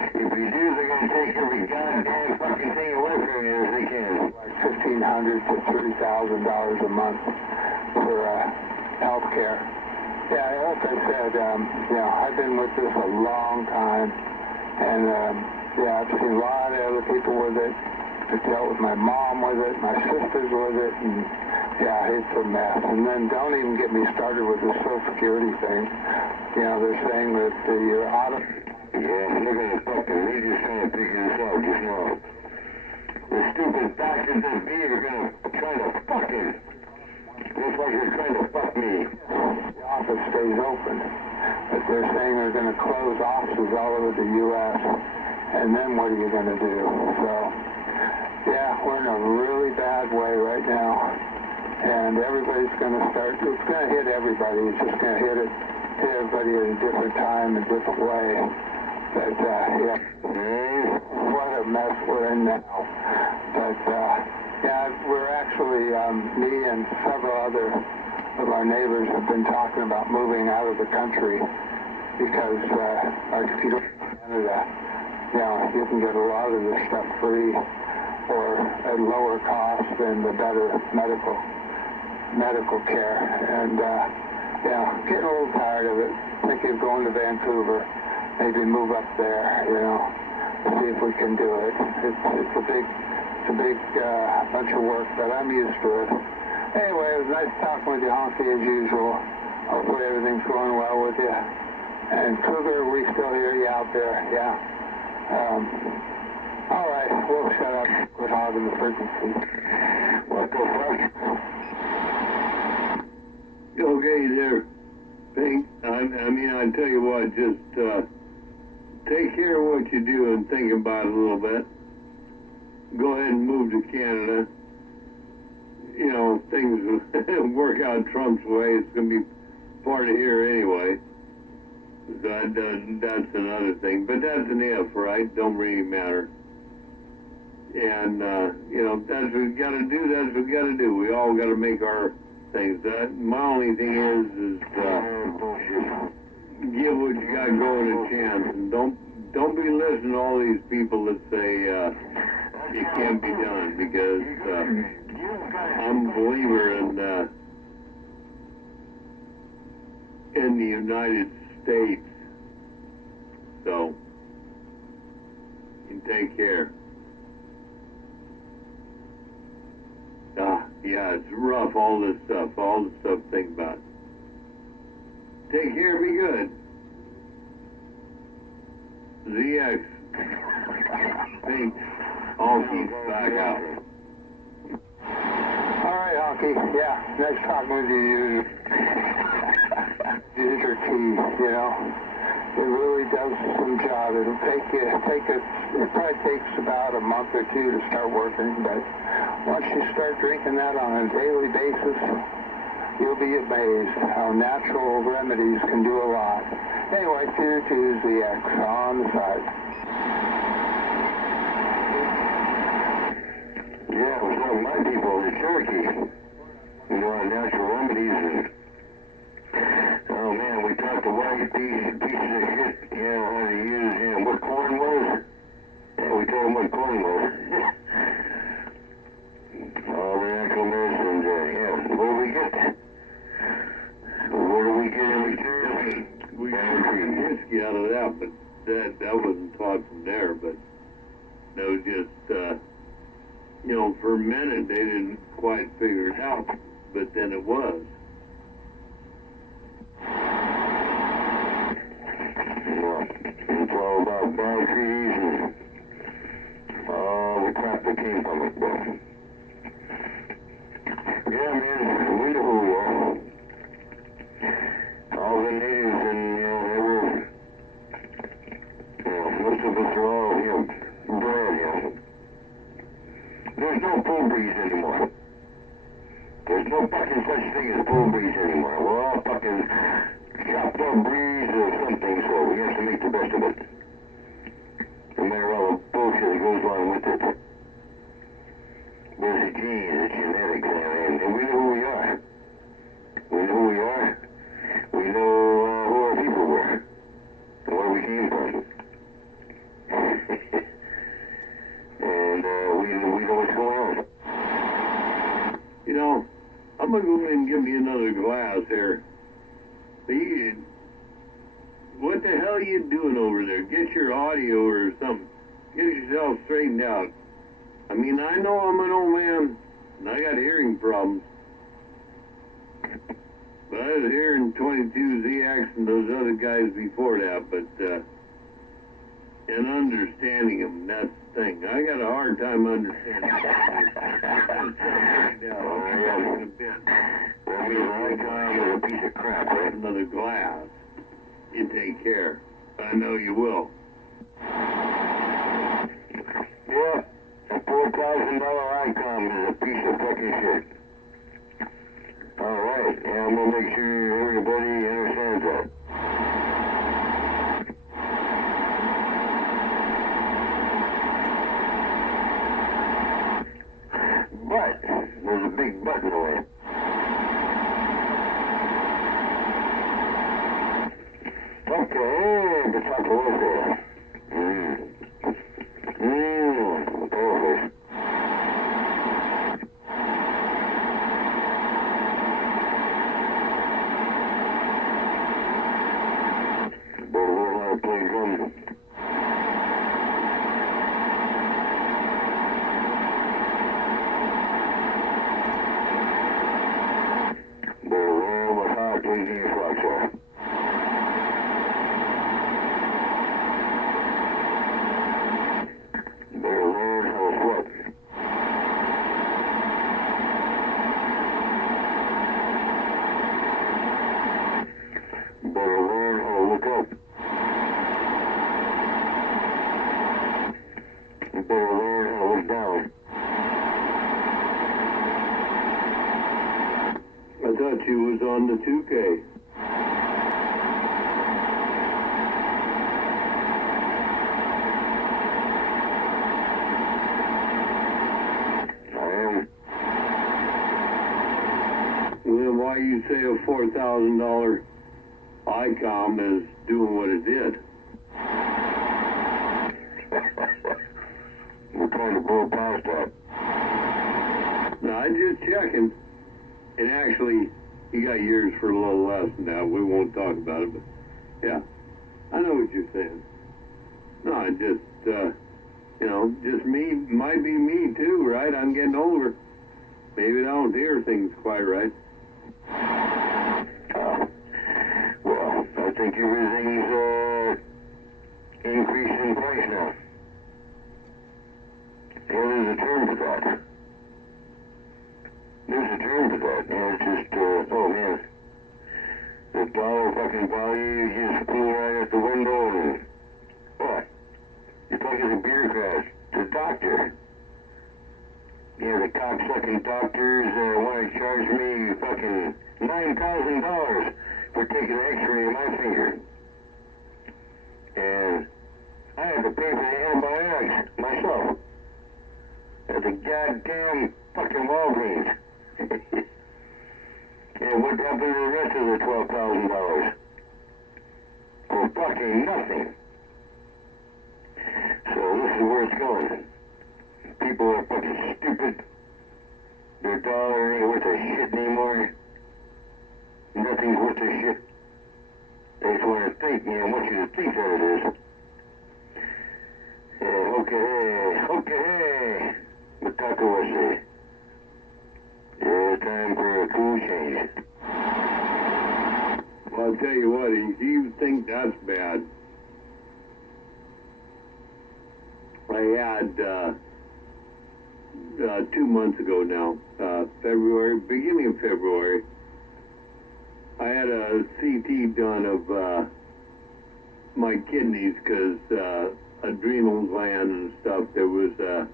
If you do, they're going to take every goddamn fucking thing away from you if they can. Like $1,500 to $30,000 a month for health care. Yeah, like I said, I've been with this a long time, and I've seen a lot of other people with it. I've dealt with my mom with it, my sisters with it, and it's a mess. And then don't even get me started with the Social Security thing. They're saying that you're out of... Yeah, they're going to fucking, they're just trying to figure this out just now. The stupid bastards that be are going to try to fuck him. Just like they're trying to fuck me. The office stays open, but they're saying they're going to close offices all over the U.S., and then what are you going to do? So, we're in a really bad way right now, and everybody's going to start, it's going to hit everybody. It's just going to hit everybody at a different time, a different way. But, yeah, what a mess we're in now. But, yeah, we're actually, me and several other of our neighbors have been talking about moving out of the country because, like, if you don't go to Canada, you know, you can get a lot of this stuff free or at lower cost and the better medical care. And, yeah, getting a little tired of it. Thinking of going to Vancouver, maybe move up there, you know, see if we can do it. It's a big bunch of work, but I'm used to it. Anyway, it was nice talking with you, Honky, as usual. Hopefully everything's going well with you. And Cougar, we still hear you out there, yeah. All right, we'll shut up. Quit hogging the frequency. What the fuck? Okay there, Pink. I mean, I tell you what, just take care of what you do and think about it a little bit. Go ahead and move to Canada. You know, things work out Trump's way. It's going to be part of here anyway. That's another thing. But that's an if, right? Don't really matter. And, you know, that's what we got to do. That's what we got to do. We all got to make our things. My only thing is give what you got going a chance. And don't be listening to all these people that say it can't be done, because I'm a believer in the United States. So, you take care. Yeah, it's rough, all the stuff to think about. Take care, be good. ZX. Thanks. All keeps back out. All right, Honky. Yeah, nice talking with you. Use your key, you know. It really does some job. It'll it probably takes about a month or two to start working, but once you start drinking that on a daily basis, you'll be amazed how natural remedies can do a lot. Anyway, 2 the X on the side. Yeah, it was one of my people in Cherokee. You know, on natural remedies and... Oh man, we taught the white pieces of shit, you know, how to use, you know, what corn was. Yeah, we taught them what corn was. All the natural medicines, yeah. What do we get? What do we get in return? We got whiskey out of that, but that wasn't taught from there, but that was just, you know, for a minute they didn't quite figure it out, but then it was. It's all about bad trees and all the crap that came from it. Yeah, man, we know who we are. All the natives, and, you know, they were, you know, most of us are all, you know, bred, you know. There's no full breeds anymore. There's no fucking such thing as full breeds anymore. We're all fucking chopped up breeds or something, so we have to make the best of it. No matter all the bullshit that goes along with it. But it's the genes, it's genetics, and we know who we are. We know who we are. We know who our people were. And where we came from. And we know what's going on. You know, I'm going to go in and give me another glass here. What the hell are you doing over there? Get your audio or something. Get yourself straightened out. I mean, I know I'm an old man, and I got hearing problems. But I was hearing 22ZX and those other guys before that, but, and understanding them, that's the thing. I got a hard time understanding a piece of crap, right? Another glass. You take care. I know you will. Yeah, a $4,000 icon is a piece of fucking shit. Alright, yeah, I'm gonna make sure everybody understands that. Okay, the top was there. Perfect. Better learn how to play drum. Better learn what hot pleasing frogs are. Better learn how to sweat. Better learn how to look up. Better learn how to look down. I thought she was on the 2K. Well, why you say a $4,000 ICOM is doing what it did? We're trying to blow past that. No, I'm just checking. And actually, you got years for a little less than that. We won't talk about it, but yeah, I know what you're saying. No, it just, just me, might be me too, right? I'm getting older. Maybe I don't hear things quite right. Well, I think everything's increasing in price now. Yeah, there's a term for that. There's a term for that. Yeah, it's just, oh man. The dollar fucking value just flew right out the window and, what? It's like it's a beer crash. The doctor. Yeah, the cocksucking doctors want to charge me fucking $9,000 for taking an x-ray of my finger. And I had to pay for the antibiotics myself at the goddamn fucking Walgreens. And what happened to the rest of the $12,000? For fucking nothing. So this is where it's going. People are fucking stupid. Their dollar ain't worth a shit anymore. Nothing's worth a shit. They just want to think, I want you to think that it is. Okay. What Taco was say? Yeah, time for a cool change. Well, I'll tell you what, if you think that's bad, I had, 2 months ago now, beginning of February, I had a CT done of my kidneys because adrenal gland and stuff. There was a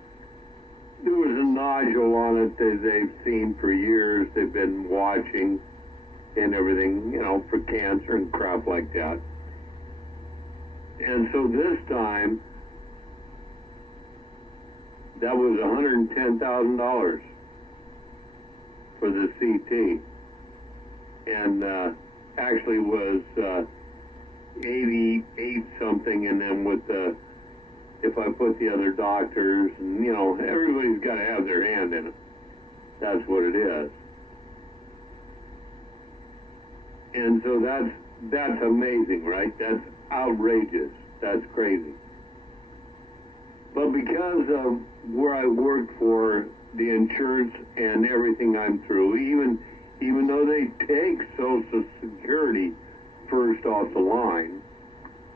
nodule on it that they've seen for years. They've been watching and everything, for cancer and crap like that. And so this time, that was $110,000 for the CT, and actually was 88 something, and then with if I put the other doctors, and everybody's got to have their hand in it. That's what it is. And so that's amazing, right? That's outrageous. That's crazy. But because of where I work for, the insurance and everything I'm through, even though they take Social Security first off the line,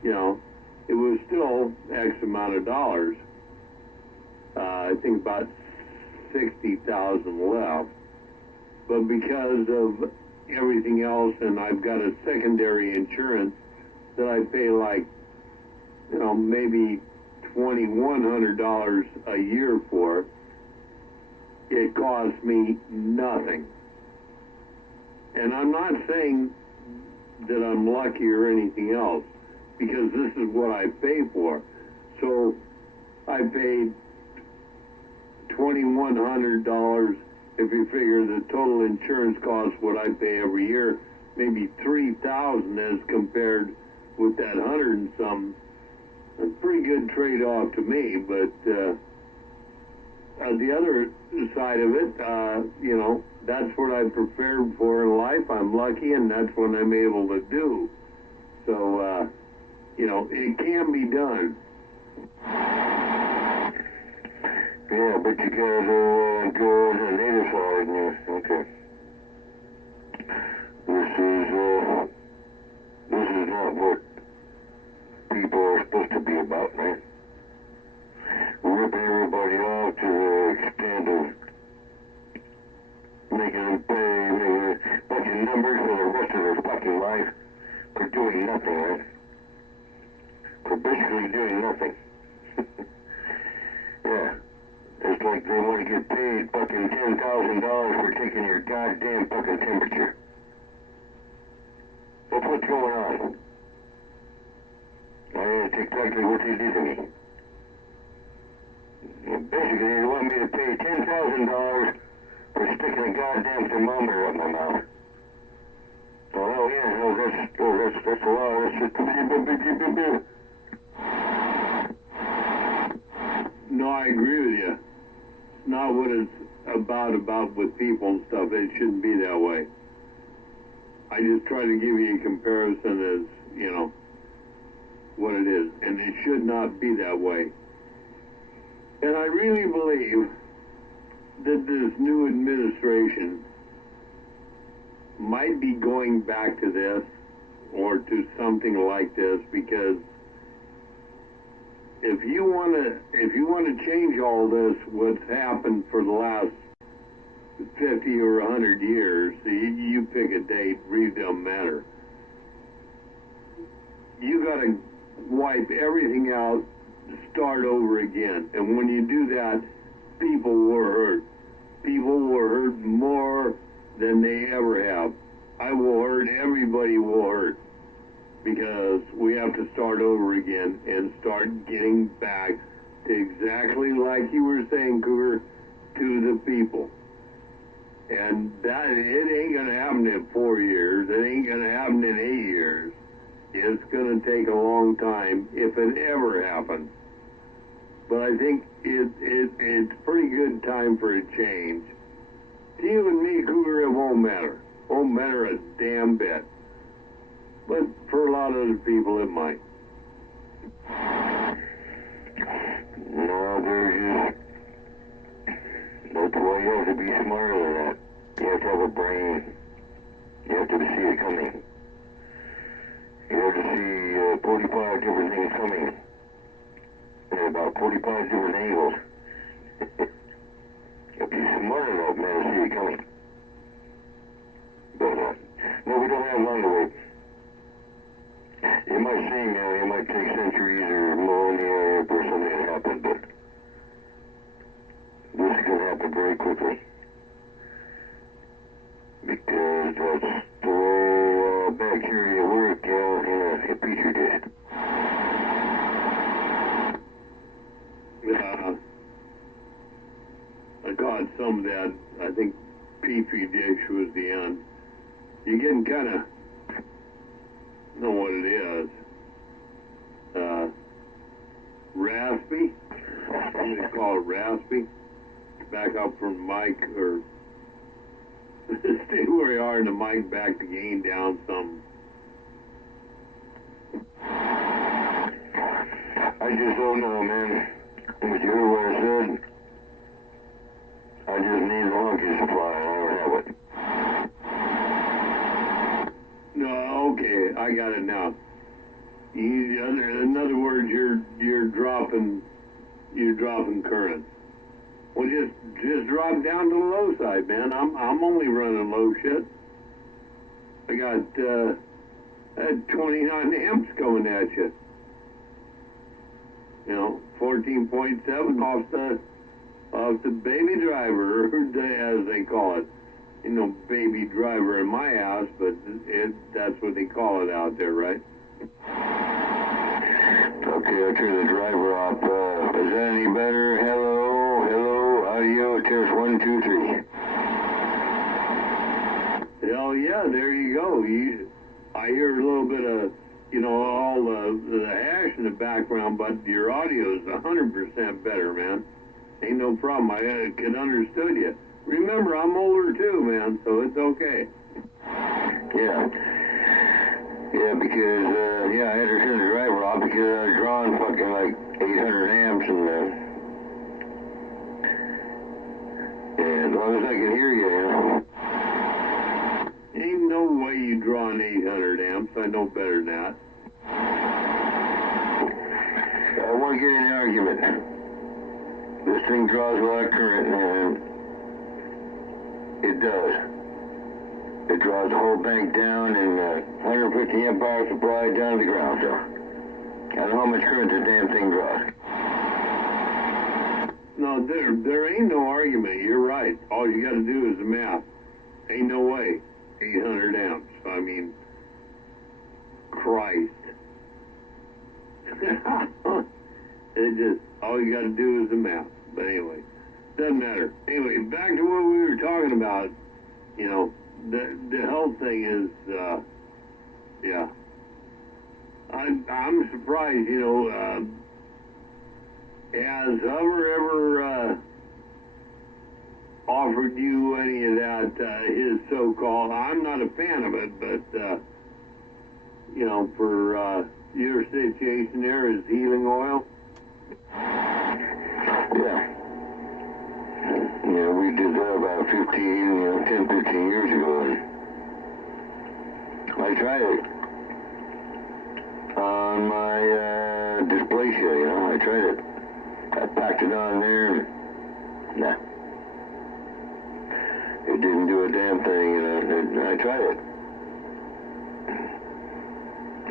it was still X amount of dollars. I think about 60,000 left. But because of everything else, and I've got a secondary insurance that I pay like, maybe $2,100 a year for, it costs me nothing. And I'm not saying that I'm lucky or anything else, because this is what I pay for. So I paid $2,100. If you figure the total insurance cost, what I pay every year, maybe $3,000 as compared with that 100 and some, a pretty good trade-off to me. But the other side of it, you know, that's what I prepared for in life. I'm lucky, and that's what I'm able to do. So, you know, it can be done. Yeah, but you gotta go on the native side, and okay. This is not what people are supposed to be about, right? Ripping everybody off to the extent of making them pay, making a bunch of numbers for the rest of their fucking life for doing nothing, right? For basically doing nothing. Yeah. It's like they want to get paid fucking $10,000 for taking your goddamn fucking temperature. That's what's going on. That's exactly what they did to me. Basically, they want me to pay $10,000 for sticking a goddamn thermometer up my mouth. Oh yeah, no, that's a law. That's just... No, I agree with you. It's not what it's about with people and stuff. It shouldn't be that way. I just try to give you a comparison as, you know, what it is. And it should not be that way. And I really believe that this new administration might be going back to this or to something like this, because if you want to change all this, what's happened for the last 50 or 100 years, you pick a date, really don't matter. You got to wipe everything out, start over again. And when you do that, people will hurt. People will hurt more than they ever have. I will hurt, everybody will hurt. Because we have to start over again and start getting back to exactly like you were saying, Cougar, to the people. And that, it ain't going to happen in 4 years. It ain't going to happen in 8 years. It's going to take a long time, if it ever happens. But I think it's pretty good time for a change. To you and me, Cougar, it won't matter. Won't matter a damn bit. But for a lot of other people, it might. No, that's why you have to be smarter than that. You have to have a brain. You have to see it coming. You have to see 45 different things coming. And about 45 different angles. You have to be smart enough, man, to see it coming. But, no, we don't have long to wait. It might seem, it might take centuries or millennia for something to happen, but this is going to happen very quickly. Because that's the way bacteria work, in a petri dish. I caught some of that. I think petri dish was the end. You're getting kind of, know what it is. Raspy. I'm going to call it raspy. Back up from Mike, or stay where you are, and the mic back to gain down some. I just don't know, man. But you heard what I said? I just need a monkey supply, and I don't have it. No, okay, I got it now. In other words, you're dropping current. Well, just drop down to the low side, man. I'm only running low shit. I got 29 amps coming at you. You know, 14.7 off the baby driver, as they call it. You know, baby driver in my house, but that's what they call it out there, right? Okay, I'll turn the driver off. Is that any better? Hello, audio, test 1, 2, 3. Hell yeah, there you go. I hear a little bit of you know, all the hash in the background, but your audio is 100% better, man. Ain't no problem. I can understood you. Remember, I'm older too, man, so it's okay. Yeah. Yeah, because, I had to turn the driver off because I was drawing fucking like 800 amps and as long as I can hear you, you know. Ain't no way you draw an 800 amps. I know better than that. I want to get in an argument. This thing draws a lot of current, and it does. It draws the whole bank down and 150 amp power supply down to the ground, so I don't know how much current this damn thing draws. No, there ain't no argument. You're right. All you got to do is the math. Ain't no way. 800 amps. I mean, Christ. It just, all you got to do is the math. But anyway, doesn't matter. Anyway, back to what we were talking about. You know, the health thing is, yeah. I'm surprised, you know, has Hover ever offered you any of that, his so-called, I'm not a fan of it, but, you know, for your situation there is healing oil? Yeah. Yeah, we did that about 10, 15 years ago, and I tried it on my dysplasia, you know, I tried it. I packed it on there, and nah. It didn't do a damn thing, and I tried it.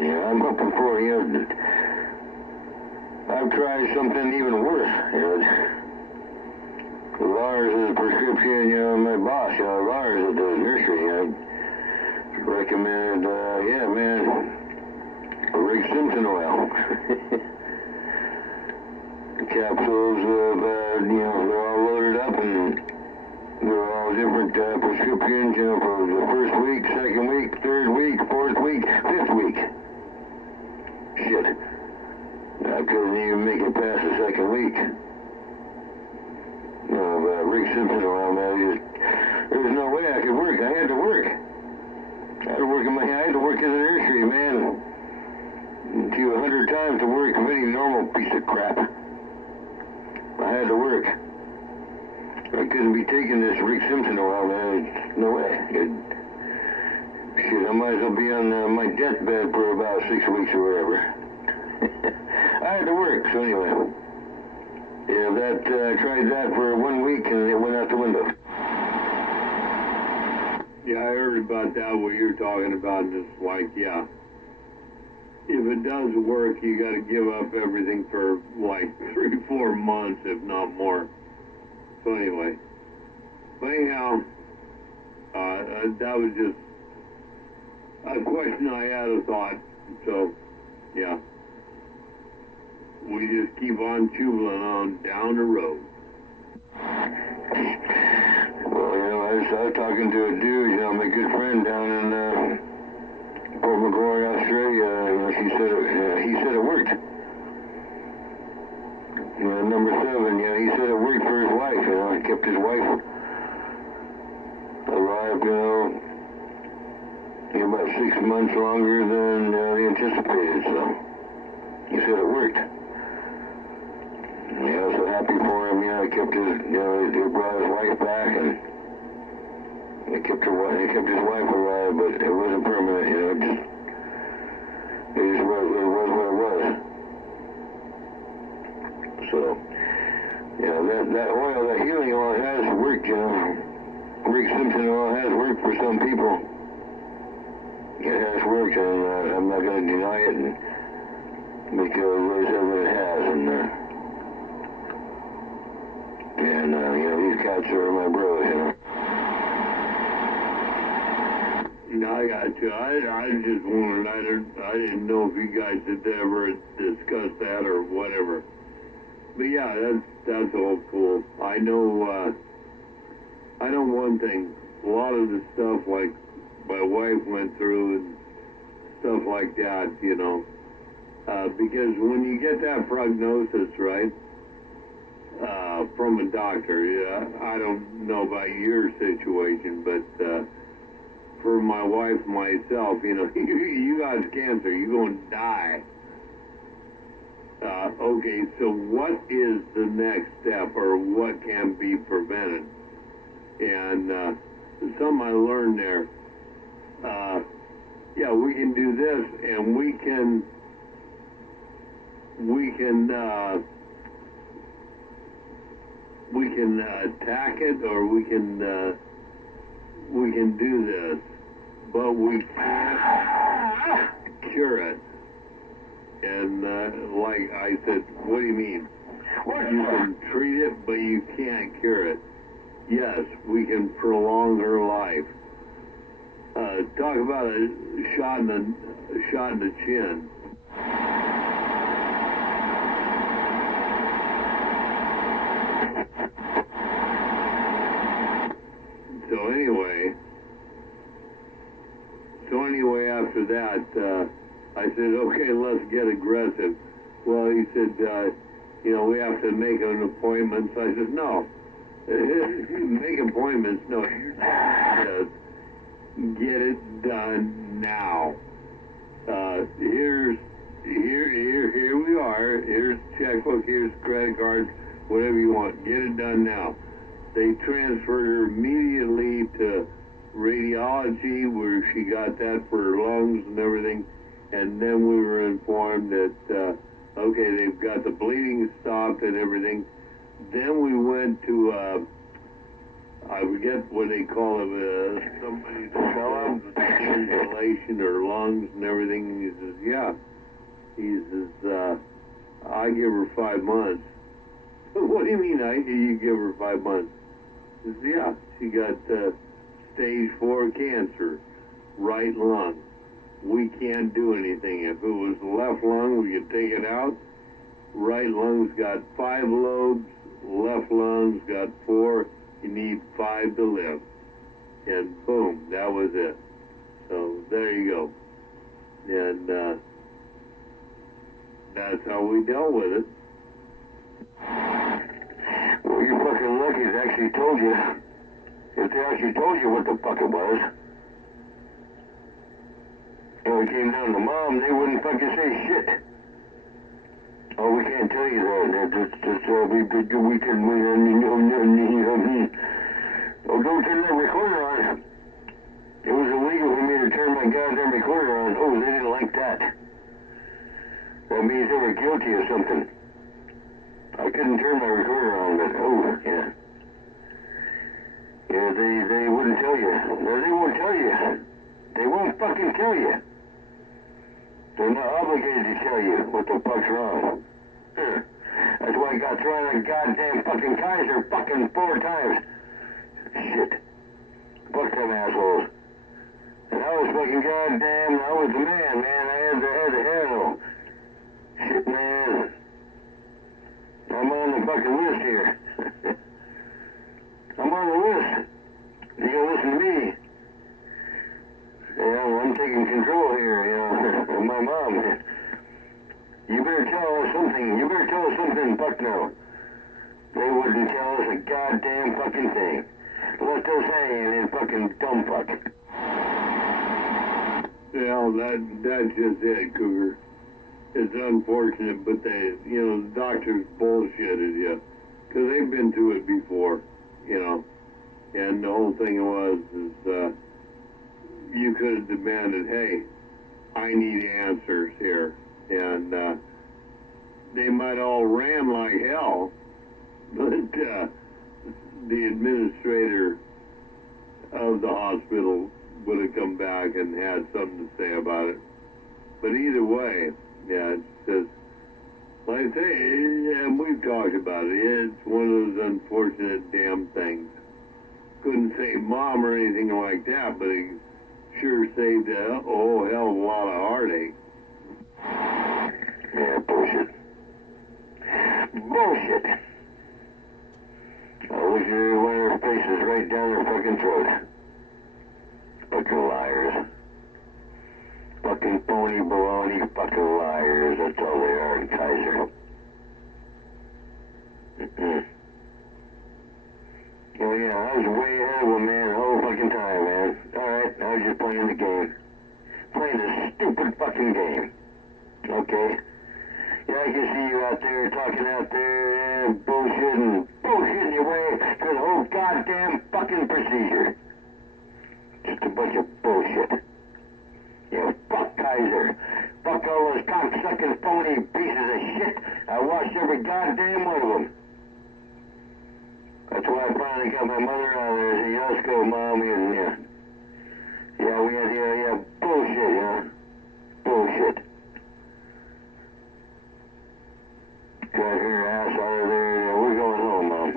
Yeah, I'm hoping for, you know, I've tried something even worse, you know. Lars is a prescription, you know, my boss, you know, Lars at the nursery, you know, recommended, yeah, man, Rick Simpson oil. Capsules of, you know, they're all loaded up and they're all different prescriptions, you know, for the first week, second week, third week, fourth week, fifth week. Shit. I couldn't even make it past the second week. No, Rick Simpson oil, man, there was no way I could work. I had to work. I had to work in the nursery, man. To 100 times to work with any normal piece of crap. I had to work. I couldn't be taking this Rick Simpson oil, man. No way. Shit, I might as well be on my deathbed for about 6 weeks or whatever. I had to work, so anyway. Yeah, I tried that for 1 week and it went out the window. Yeah, I heard about that, what you're talking about, and it's like, yeah. If it does work, you got to give up everything for like 3-4 months, if not more. So anyway. But anyhow, that was just a question I had, a thought. So, yeah. We just keep on chubbling on down the road. Well, you know, I was talking to a dude, you know, my good friend down in Port McGrory, Australia. You know, he said it worked. You know, number 7, you know, he said it worked for his wife. You know, it kept his wife alive, you know, about 6 months longer than they anticipated. So he said it worked. Yeah, I was so happy for him. You know, he kept his, you know, he brought his wife back, and he kept his wife alive, but it wasn't permanent. You know, it was what it was. So, you know, that oil, that healing oil has worked. You know, Rick Simpson oil has worked for some people. It has worked, and I'm not going to deny it, and because Lord said that it has, and you know, these cats are my bros, you know. No, I got you. I just wondered. I didn't know if you guys had ever discussed that or whatever. But yeah, that's all cool. I know one thing. A lot of the stuff like my wife went through and stuff like like that, you know, because when you get that prognosis, right, from a doctor, I don't know about your situation, but for my wife and myself, you know, you got cancer, you're going to die. Okay, so what is the next step, or what can be prevented? And something I learned there, yeah, we can do this, and we can attack it, or we can do this, but we can't cure it. And like I said, what do you mean? You can treat it, but you can't cure it. Yes, we can prolong her life. Talk about a shot in the chin. So anyway, after that, I said, okay, let's get aggressive. Well, he said, you know, we have to make an appointment. So I said, no, make appointments. No, just get it done now. Here we are. Here's checkbook. Here's credit card. Whatever you want. Get it done now. They transferred her immediately to radiology, where she got that for her lungs and everything. And then we were informed that, okay, they've got the bleeding stopped and everything. Then we went to, I forget what they call it, somebody that does the inhalation or lungs and everything. And he says, yeah. He says, I give her 5 months. What do you mean you give her 5 months? He says, yeah, she got stage 4 cancer, right lung. We can't do anything. If it was the left lung, we could take it out. Right lung's got 5 lobes, left lung's got 4. You need 5 to live. And boom, that was it. So there you go. And that's how we dealt with it. Well, you're fucking lucky they actually told you. If they actually told you what the fuck it was, and we came down to Mom, they wouldn't fucking say shit. Oh, we can't tell you that. We can, oh, don't turn that recorder on. It was illegal for me to turn my goddamn recorder on. Oh, they didn't like that. That means they were guilty of something. I couldn't turn my recorder on, but oh, yeah. Yeah, they wouldn't tell you. No, they won't tell you. They won't fucking tell you. They're not obligated to tell you what the fuck's wrong. That's why I got thrown in a goddamn fucking Kaiser fucking 4 times. Shit. Fuck them assholes. And I was fucking goddamn, I was the man. I had the handle. Shit, man. I'm on the fucking list here. I'm on the list. You gotta listen to me. You know, I'm taking control here, you know, of my mom. You better tell us something. You better tell us something, fuck no. They wouldn't tell us a goddamn fucking thing. Left us hanging in fucking dumb fuck. Well, that's just it, Cougar. It's unfortunate, but they, you know, the doctors bullshitted you. Because they've been through it before, you know. And the whole thing was, you could have demanded, hey, I need answers here. And they might all ran like hell, but the administrator of the hospital would have come back and had something to say about it. But either way, yeah, it's just, like I say, and we've talked about it, it's one of those unfortunate damn things. Couldn't say Mom or anything like that, but it sure saved a whole hell of a lot of heartache. Yeah, bullshit. Bullshit. I wish you one of their faces right down their fucking throat. Fucking liars. Fucking fucking phony baloney fucking liars. That's all they are in Kaiser. Oh yeah, I was way ahead of them, man, the whole fucking time, man. Alright, I was just playing the game. Playing this stupid fucking game. Okay? Yeah, I can see you out there talking out there, bullshitting your way through the whole goddamn fucking procedure. Just a bunch of bullshit. Yeah, fuck Kaiser. Fuck all those cocksucking phony pieces of shit. I watched every goddamn one of them. That's why I finally got my mother out there and said, let's go, Mom, and yeah, we had, bullshit, bullshit. Got her ass out of there, we're going home, Mom.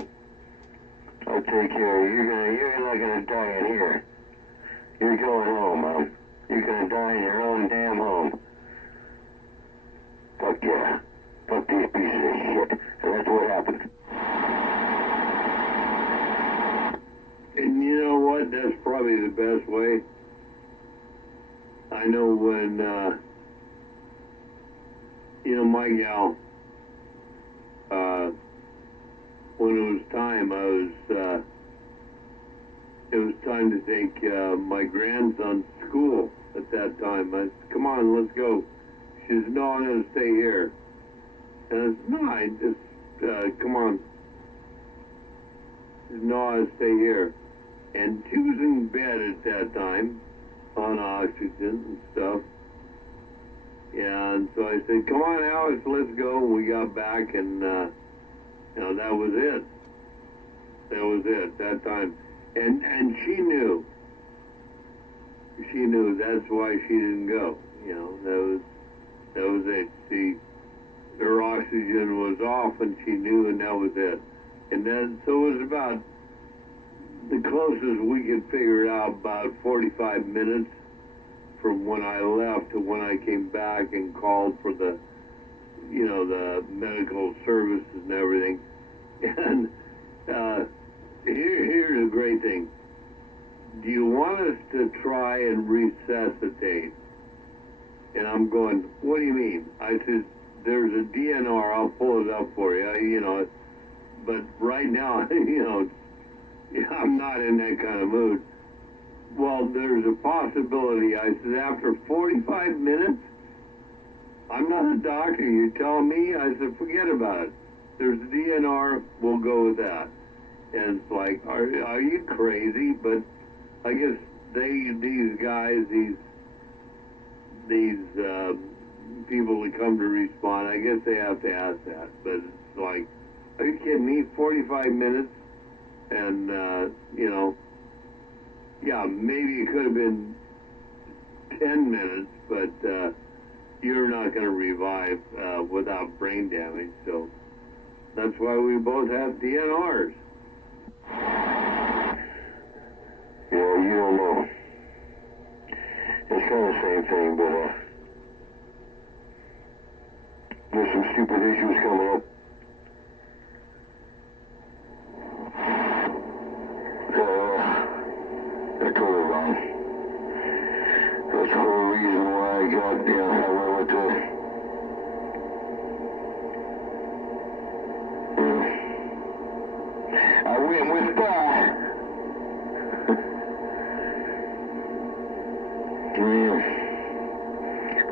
I'll take care of you. You're not gonna die in here. You're going home, Mom. You're gonna die in your own damn home. Fuck yeah. Fuck these pieces of shit. And that's what happened. And you know what? That's probably the best way. I know when, my gal, when it was time, it was time to take my grandson to school at that time. I said, come on, let's go. She said, no, I'm going to stay here. And I said, no, I just, come on. She said, no, I'll stay here. And she was in bed at that time, on oxygen and stuff. And so I said, come on, Alex, let's go. We got back, and, that was it. That was it, that time. And she knew. She knew. That's why she didn't go. That was it. Her oxygen was off, and she knew, and that was it. And then, so it was about the closest we could figure it out, about 45 minutes from when I left to when I came back and called for the medical services and everything. And here's a great thing. Do you want us to try and resuscitate? And I'm going, what do you mean? I said, there's a DNR, I'll pull it up for you, but right now, I'm not in that kind of mood. Well, there's a possibility. I said, after 45 minutes, I'm not a doctor. You're telling me? I said, forget about it. There's a DNR, we'll go with that. And it's like, are you crazy? But I guess these guys, these people that come to respond, I guess they have to ask that. But it's like, are you kidding me? 45 minutes? And, yeah, maybe it could have been 10 minutes, but you're not going to revive without brain damage. So that's why we both have DNRs. Yeah, you don't know. It's kind of the same thing, but there's some stupid issues coming up. They're totally wrong. That's the whole reason why I got, I went to, I went with,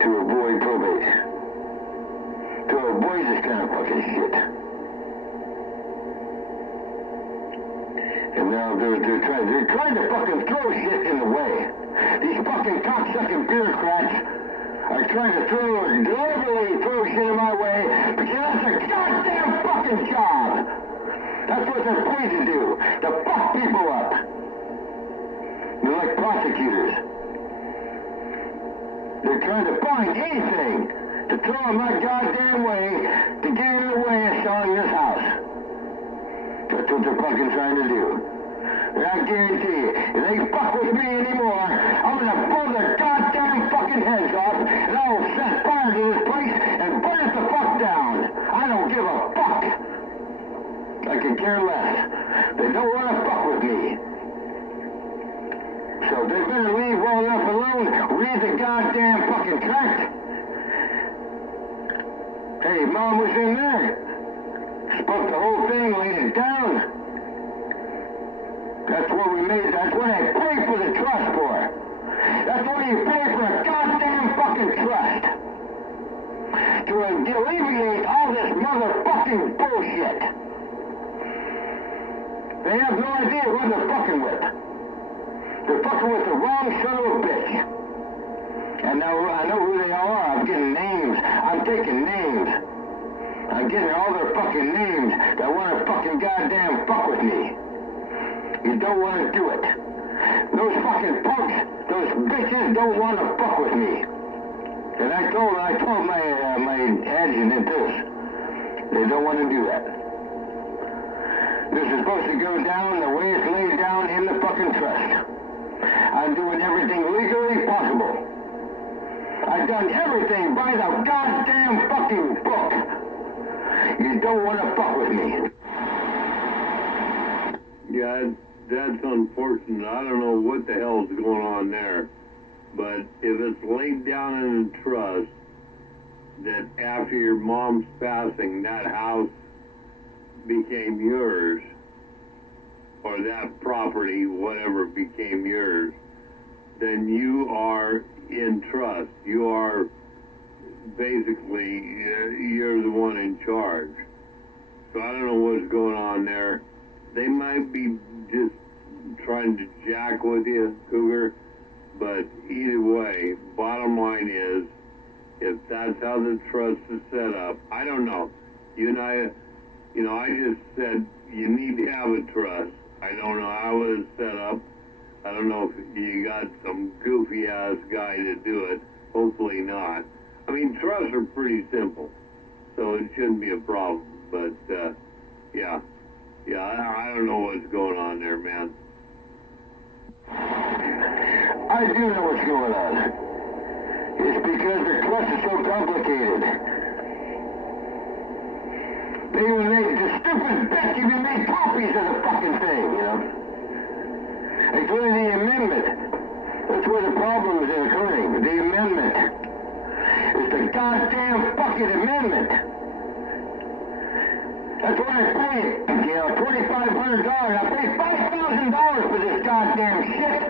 to avoid probate. To avoid this kind of fucking shit. And now they're trying to fucking throw shit in the way. These fucking cocksucking bureaucrats are trying to deliberately throw shit in my way because that's their goddamn fucking job. That's what they're paid to do, to fuck people up. They're like prosecutors. They're trying to find anything to throw in my goddamn way to get in the way of selling this house. That's what they're fucking trying to do. And I guarantee you, if they fuck with me anymore, I'm gonna blow their goddamn fucking heads off, and I will set fire to this place and burn it the fuck down. I don't give a fuck. I could care less. They don't want to fuck with me. themselves. They better leave well enough alone. Read the goddamn fucking tract. Hey, Mom was in there. Spoke the whole thing, laid it down. That's what we made. That's what I paid for the trust for. That's what you pay for a goddamn fucking trust. To alleviate all this motherfucking bullshit. They have no idea who they're fucking with. They're fucking with the wrong son of a bitch. And now I know who they all are. I'm getting names. I'm taking names. I'm getting all their fucking names that want to fucking goddamn fuck with me. You don't want to do it. Those fucking punks, those bitches don't want to fuck with me. And I told my adjutant this. They don't want to do that. This is supposed to go down the way it's laid down in the fucking trust. I'm doing everything legally possible. I've done everything by the goddamn fucking book. You don't want to fuck with me. Yeah, that's unfortunate. I don't know what the hell's going on there. But if it's laid down in a trust that after your mom's passing, that house became yours, or that property, whatever, became yours, then you are in trust. You are basically, you're the one in charge. So I don't know what's going on there. They might be just trying to jack with you, Cougar, but either way, bottom line is, if that's how the trust is set up, I don't know. You and I just said you need to have a trust. I don't know how it's set up. I don't know if you got some goofy ass guy to do it. Hopefully not. I mean, trusts are pretty simple, so it shouldn't be a problem. But yeah, I don't know what's going on there, man. I do know what's going on. It's because the trust is so complicated. They even made the stupid bitch even made copies of the fucking thing, you know. Including the amendment. That's where the problem is occurring. The amendment. It's the goddamn fucking amendment. That's what I paid. You know, $2,500. I paid $5,000 for this goddamn shit.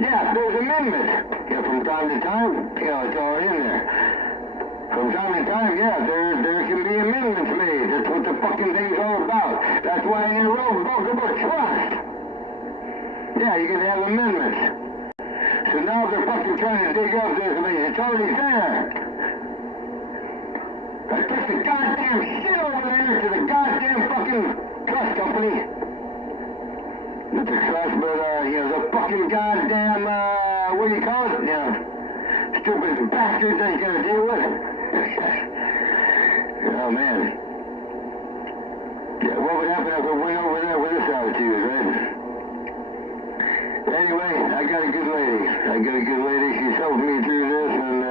Yeah, there's amendments. Yeah, from time to time, you know, it's all in there. From time to time, yeah, there can be amendments made. That's what the fucking thing's all about. That's why I need a road about trust. Yeah, you can have amendments. So now they're fucking trying to dig up this. I mean, it's already there. I took the goddamn shit over there to the goddamn fucking trust company. Not the trust, but, you know, the fucking goddamn, what do you call it? You know, stupid bastards that you gotta deal with. Oh, man. Yeah, what would happen if I went over there with this attitude, right? Anyway, I got a good lady. She's helped me through this, and,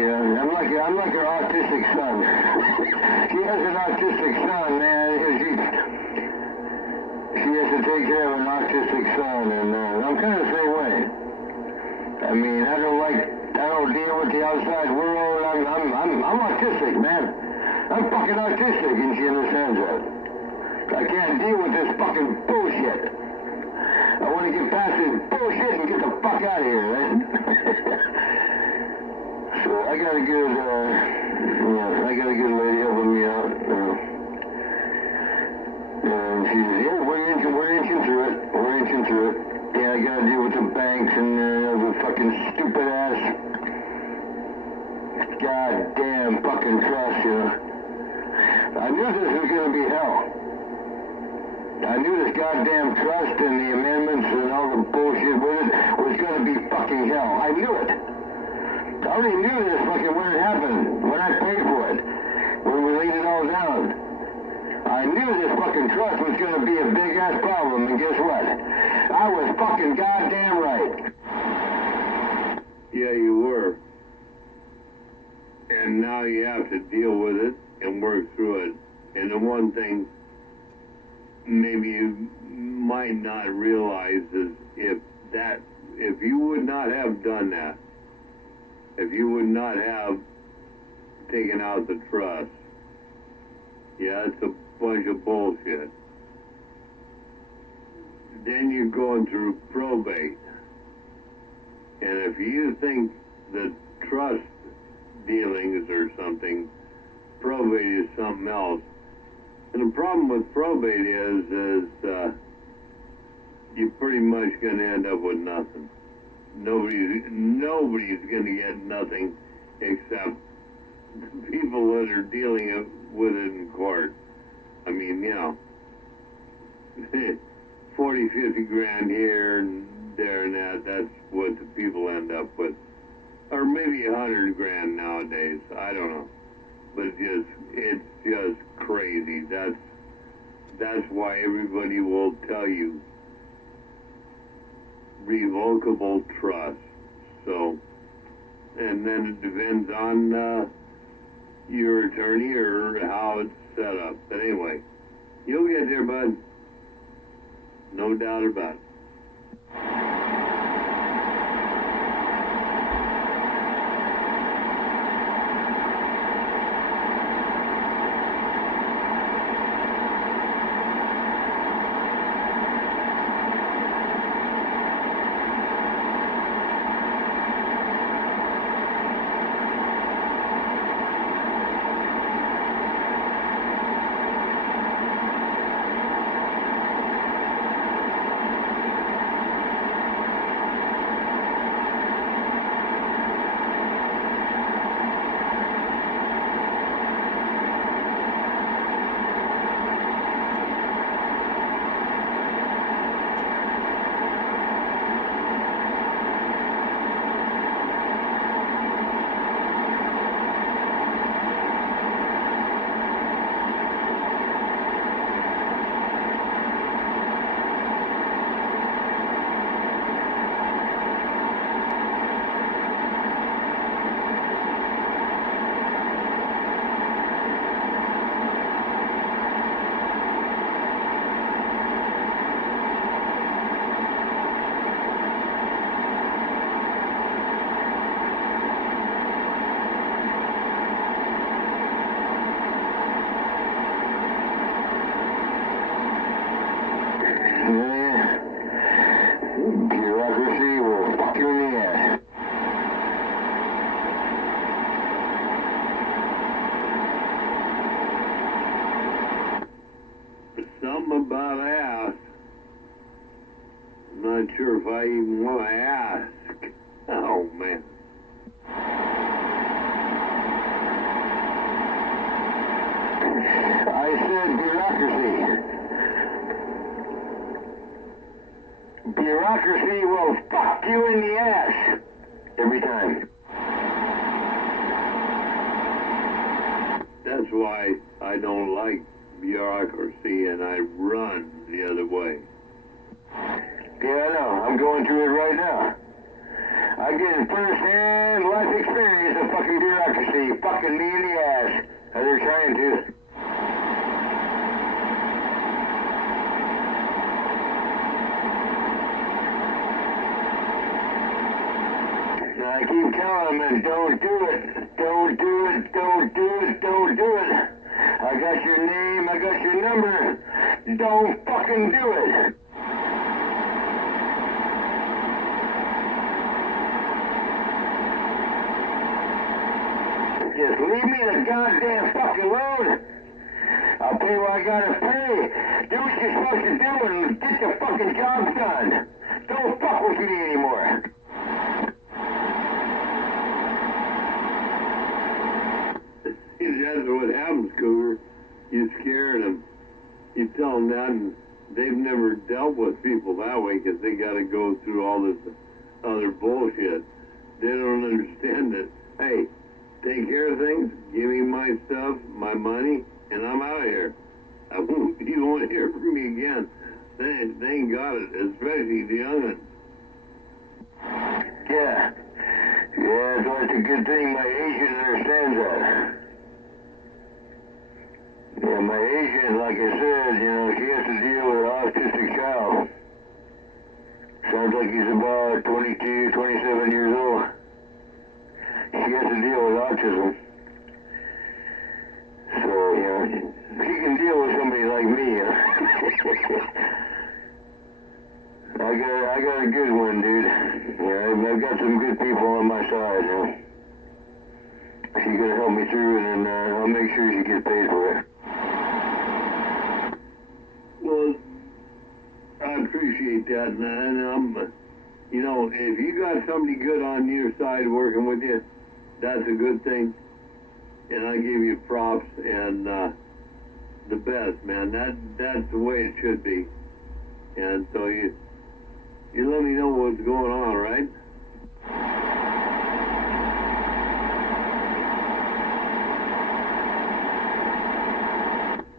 yeah, I'm like her autistic son. She has an autistic son, man. She has to take care of an autistic son, and I'm kind of the same way. I mean, I don't deal with the outside world. I'm autistic, man. I'm fucking autistic, and she understands that. I can't deal with this fucking bullshit. I want to get past this bullshit and get the fuck out of here, right? So I got a good lady helping me out. And she says, yeah, we're inching through it. Yeah, I gotta deal with the banks and the fucking stupid ass goddamn fucking trust, you know. I knew this was gonna be hell. I knew this goddamn trust and the amendments and all the bullshit with it was gonna be fucking hell. I knew it. I already knew this fucking when it happened, when I paid for it, when we laid it all down. I knew this fucking trust was gonna be a big ass problem, and guess what? I was fucking goddamn right. Yeah, you were. And now you have to deal with it and work through it. And the one thing, maybe you might not realize is if you would not have done that, if you would not have taken out the trust, yeah, it's a bunch of bullshit. Then you're going through probate. And if you think that trust dealings or something, probate is something else. And the problem with probate is you're pretty much going to end up with nothing. Nobody's going to get nothing except the people that are dealing with it in court. I mean, 40, 50 grand here and there and that's what the people end up with. Or maybe 100 grand nowadays. I don't know. But it's just crazy. That's why everybody will tell you revocable trust. So, and then it depends on your attorney or how it's set up. But anyway, you'll get there, bud. No doubt about it. Bureaucracy will fuck you in the ass. Something about ass. I'm not sure if I even want to ask. Oh, man. I said bureaucracy. Bureaucracy will fuck you in the ass. Every time. That's why I don't like bureaucracy and I run the other way. Yeah, I know. I'm going through it right now. I'm getting first-hand life experience of fucking bureaucracy fucking me in the ass. As they're trying to. I keep telling them, don't do it. Don't do it. Don't do it. Don't do it. I got your name. I got your number. Don't fucking do it. Just leave me the goddamn fucking alone. I'll pay what I gotta pay. Do what you're supposed to do and get the fucking job done. Don't fuck with me anymore. That's what happens, Cougar. You scare them. You tell them that, and they've never dealt with people that way because they got to go through all this other bullshit. They don't understand that, hey, take care of things, give me my stuff, my money, and I'm out of here. You won't hear from me again. They ain't got it, especially the young'uns. Yeah. Yeah, so it's a good thing my agent understands that. Yeah, Yeah, my agent, like I said, you know, she has to deal with an autistic child. Sounds like he's about 22, 27 years old. She has to deal with autism. So, you know, she can deal with somebody like me, you know. I got a good one, dude. Yeah, I've got some good people on my side, you know. She's gonna help me through, and then I'll make sure she gets paid for it. Well, I appreciate that, and I'm, you know, if you got somebody good on your side working with you, that's a good thing. And I give you props and the best, man. That's the way it should be. And so you let me know what's going on, right?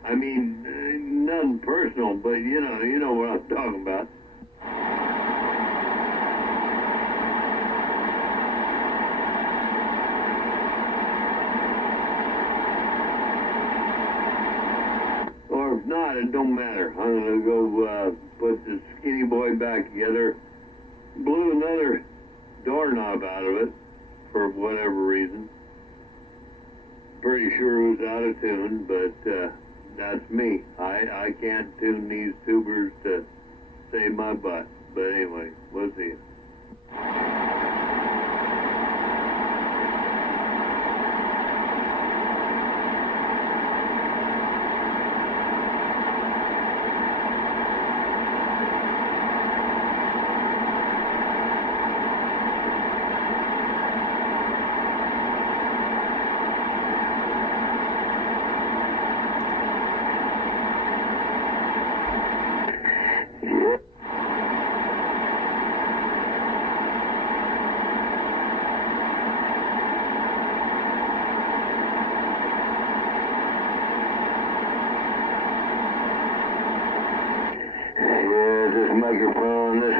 I mean, nothing personal, but you know what I'm talking about. Or if not, it don't matter. I'm gonna go put the skinny boy back together. Blew another doorknob out of it for whatever reason. Pretty sure it was out of tune, but that's me. I can't tune these tubers to save my butt. But anyway, we'll see. This microphone, this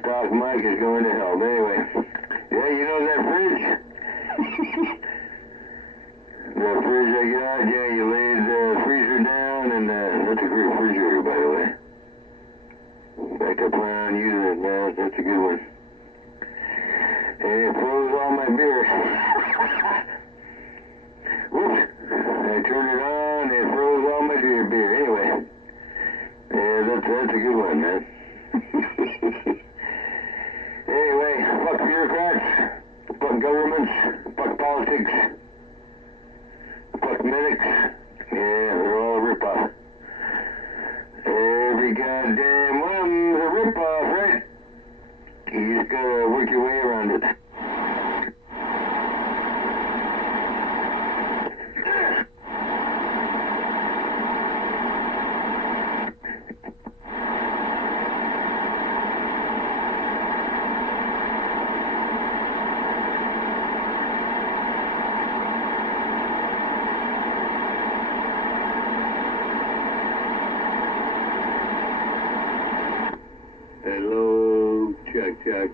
stock mic is going to hell. But anyway, yeah, you know that fridge? That fridge I got, yeah, you laid the freezer down, and that's a great refrigerator, by the way. In fact, I plan on using it, man. That's a good one. And it froze all my beer. Whoops. I turned it on, and it froze all my beer. Anyway. Yeah, that's a good one, man. Anyway, fuck bureaucrats, fuck governments, fuck politics, fuck medics. Yeah, they're all a ripoff. Every goddamn one of them's a ripoff, right? You just gotta work your way around it. Hello, check.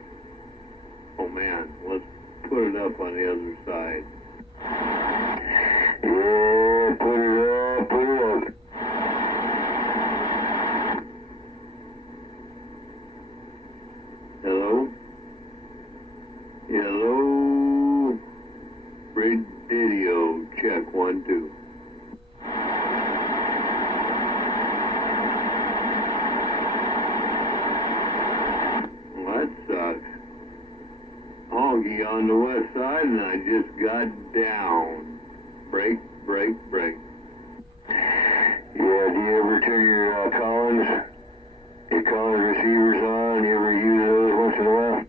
Oh man, let's put it up on the other side. Yeah, put it up. Hello? Hello? Radio, check 1, 2. That sucks. Honky on the west side, and I just got down. Break. Yeah, do you ever turn your Collins receivers on? You ever use those once in a while?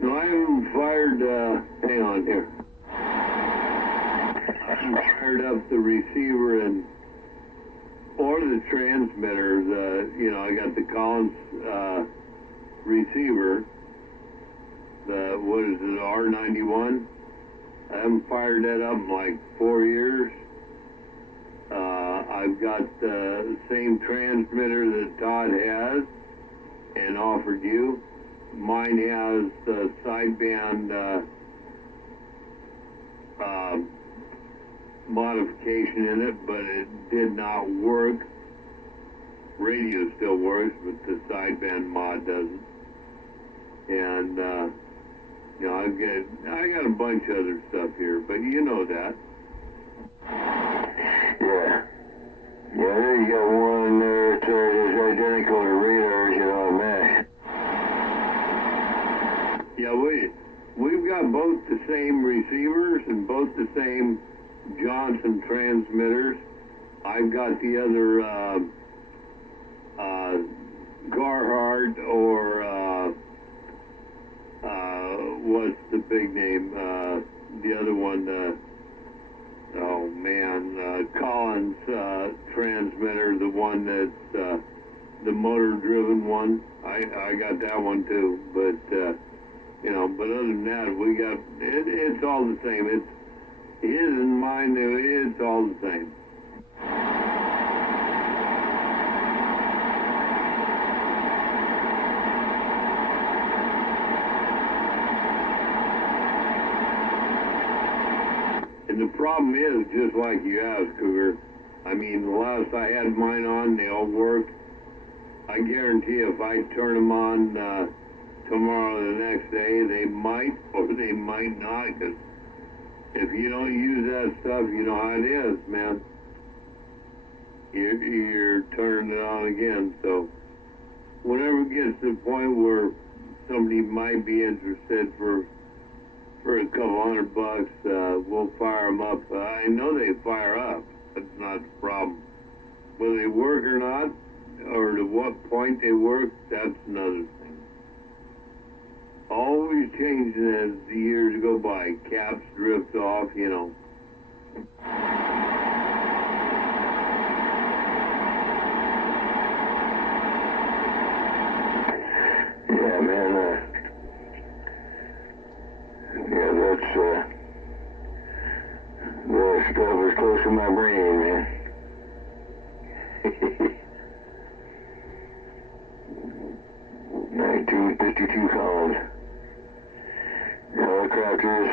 No, I haven't fired, hang on here. I haven't fired up the receiver or the transmitter. I got the Collins, receiver. What is it, R91? I haven't fired that up in like 4 years. I've got the same transmitter that Todd has and offered you. Mine has the sideband modification in it, but it did not work. Radio still works, but the sideband mod doesn't. And you know, I got a bunch of other stuff here, but you know that. Yeah. Yeah, there you got one there. It's identical to radars, you know, a mesh. Yeah, we've got both the same receivers and both the same Johnson transmitters. I've got the other Garhart or what's the big name? The other one, oh man, Collins transmitter, the one that's the motor-driven one. I got that one too, but you know, but other than that, we got it's all the same. It's his and mine. It's all the same. And the problem is, just like you asked, Cougar, I mean, the last I had mine on, they all worked. I guarantee if I turn them on tomorrow or the next day, they might or they might not, because if you don't use that stuff, you know how it is, man. You're turning it on again. So whenever it gets to the point where somebody might be interested for a couple $100, we'll fire them up. I know they fire up. That's not the problem. Whether they work or not, or to what point they work, that's another thing. Always changing as the years go by. Caps drift off, you know. Yeah, man. Yeah, that's the stuff is close to my brain, man. 1952 Collins. Helicopters,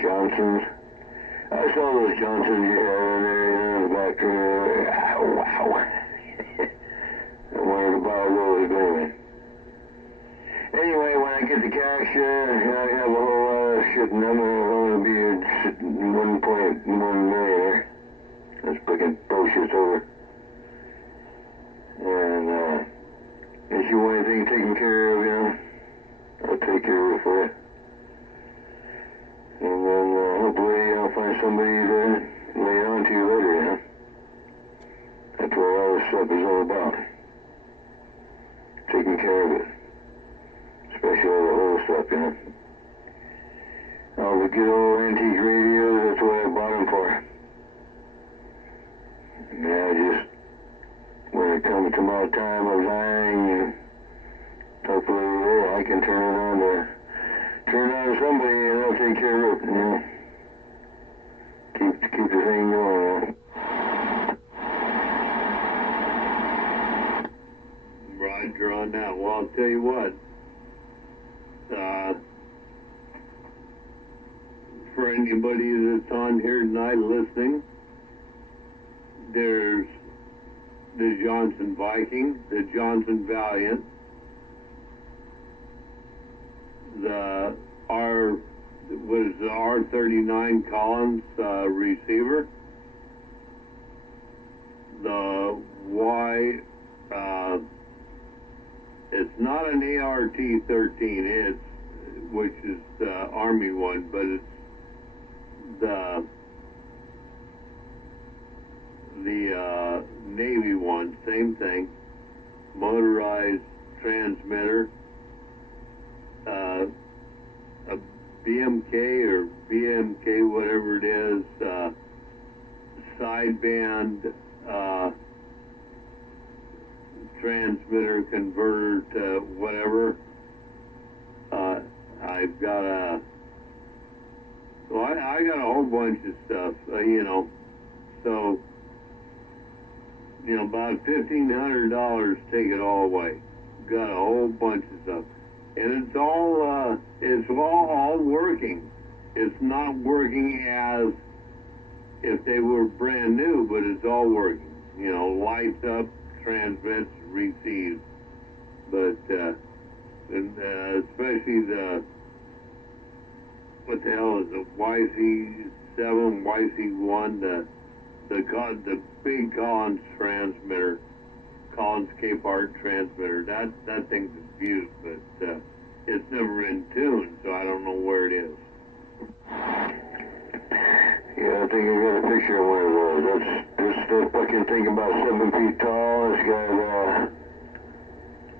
Johnsons. I saw those Johnsons you had in there, you know, in the back there. Wow. I wanted to buy those, baby. Anyway, when I get the cash, I have a whole lot of shit, and I'm going to be at 1.1 million. That's picking bullshit over. And, if you want anything taken care of, you know, I'll take care of it for you. And then, hopefully I'll find somebody to lay it on to you later, you know. That's what all this stuff is all about. Taking care of it. Especially all the whole stuff, you know. All the good old antique radios, that's what I bought them for. Yeah, when it comes to my time of dying, hopefully I can turn it on to somebody and they'll take care of it, you know. Keep the thing going, you know. Roger on that. Well, I'll tell you what. For anybody that's on here tonight listening, there's the Johnson Viking, the Johnson Valiant, the R39 Collins receiver, the it's not an ART-13, which is the Army one, but it's the Navy one, same thing, motorized transmitter, a BMK or BMK, whatever it is, sideband transmitter converter to whatever. I've got I got a whole bunch of stuff, you know, so, you know, about $1,500, take it all away. Got a whole bunch of stuff. And it's all working. It's not working as if they were brand new, but it's all working. You know, lights up, transmits, receives. But especially the, what the hell is it, YC7, YC1, the big Collins transmitter, Collins K-part transmitter. That thing's abused, but it's never in tune, so I don't know where it is. Yeah, I think I got a picture of one of those. That's that fucking thing about 7 feet tall. It's got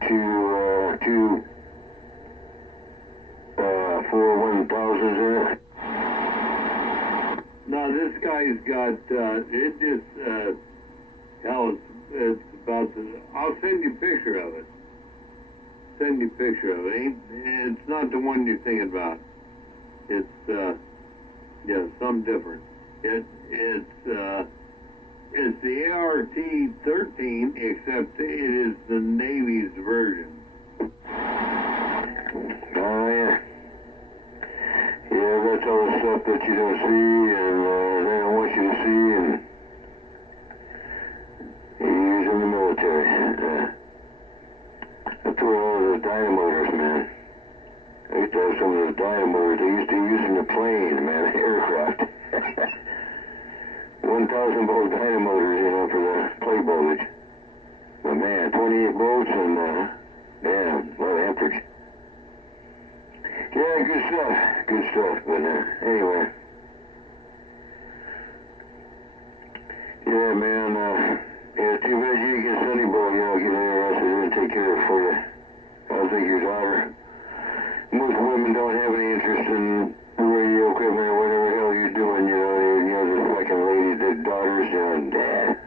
two 4 1000s in it. No, this guy's got it just hell. It's about the. I'll send you a picture of it. Send you a picture of it. It's not the one you're thinking about. It's yeah, something different. It's the ART-13, except it is the Navy's version. Oh yeah. Yeah, that's all the stuff that you don't see and they don't want you to see, and you use in the military. That's where all the dynamotors, man. I used to have some of those dynamotors they used to use in the planes, man, aircraft. 1,000 volt dynamotors, you know, for the plate voltage. But man, 28 volts and damn, a lot of amperage. Yeah, good stuff. Good stuff. But anyway. Yeah, man. Yeah, too bad you didn't get Sunny Boy. You know, get interested in and take care of it for you. I don't think your daughter. Most women don't have any interest in radio equipment or whatever the hell you're doing. You know, the fucking ladies, their daughters, you know, dad.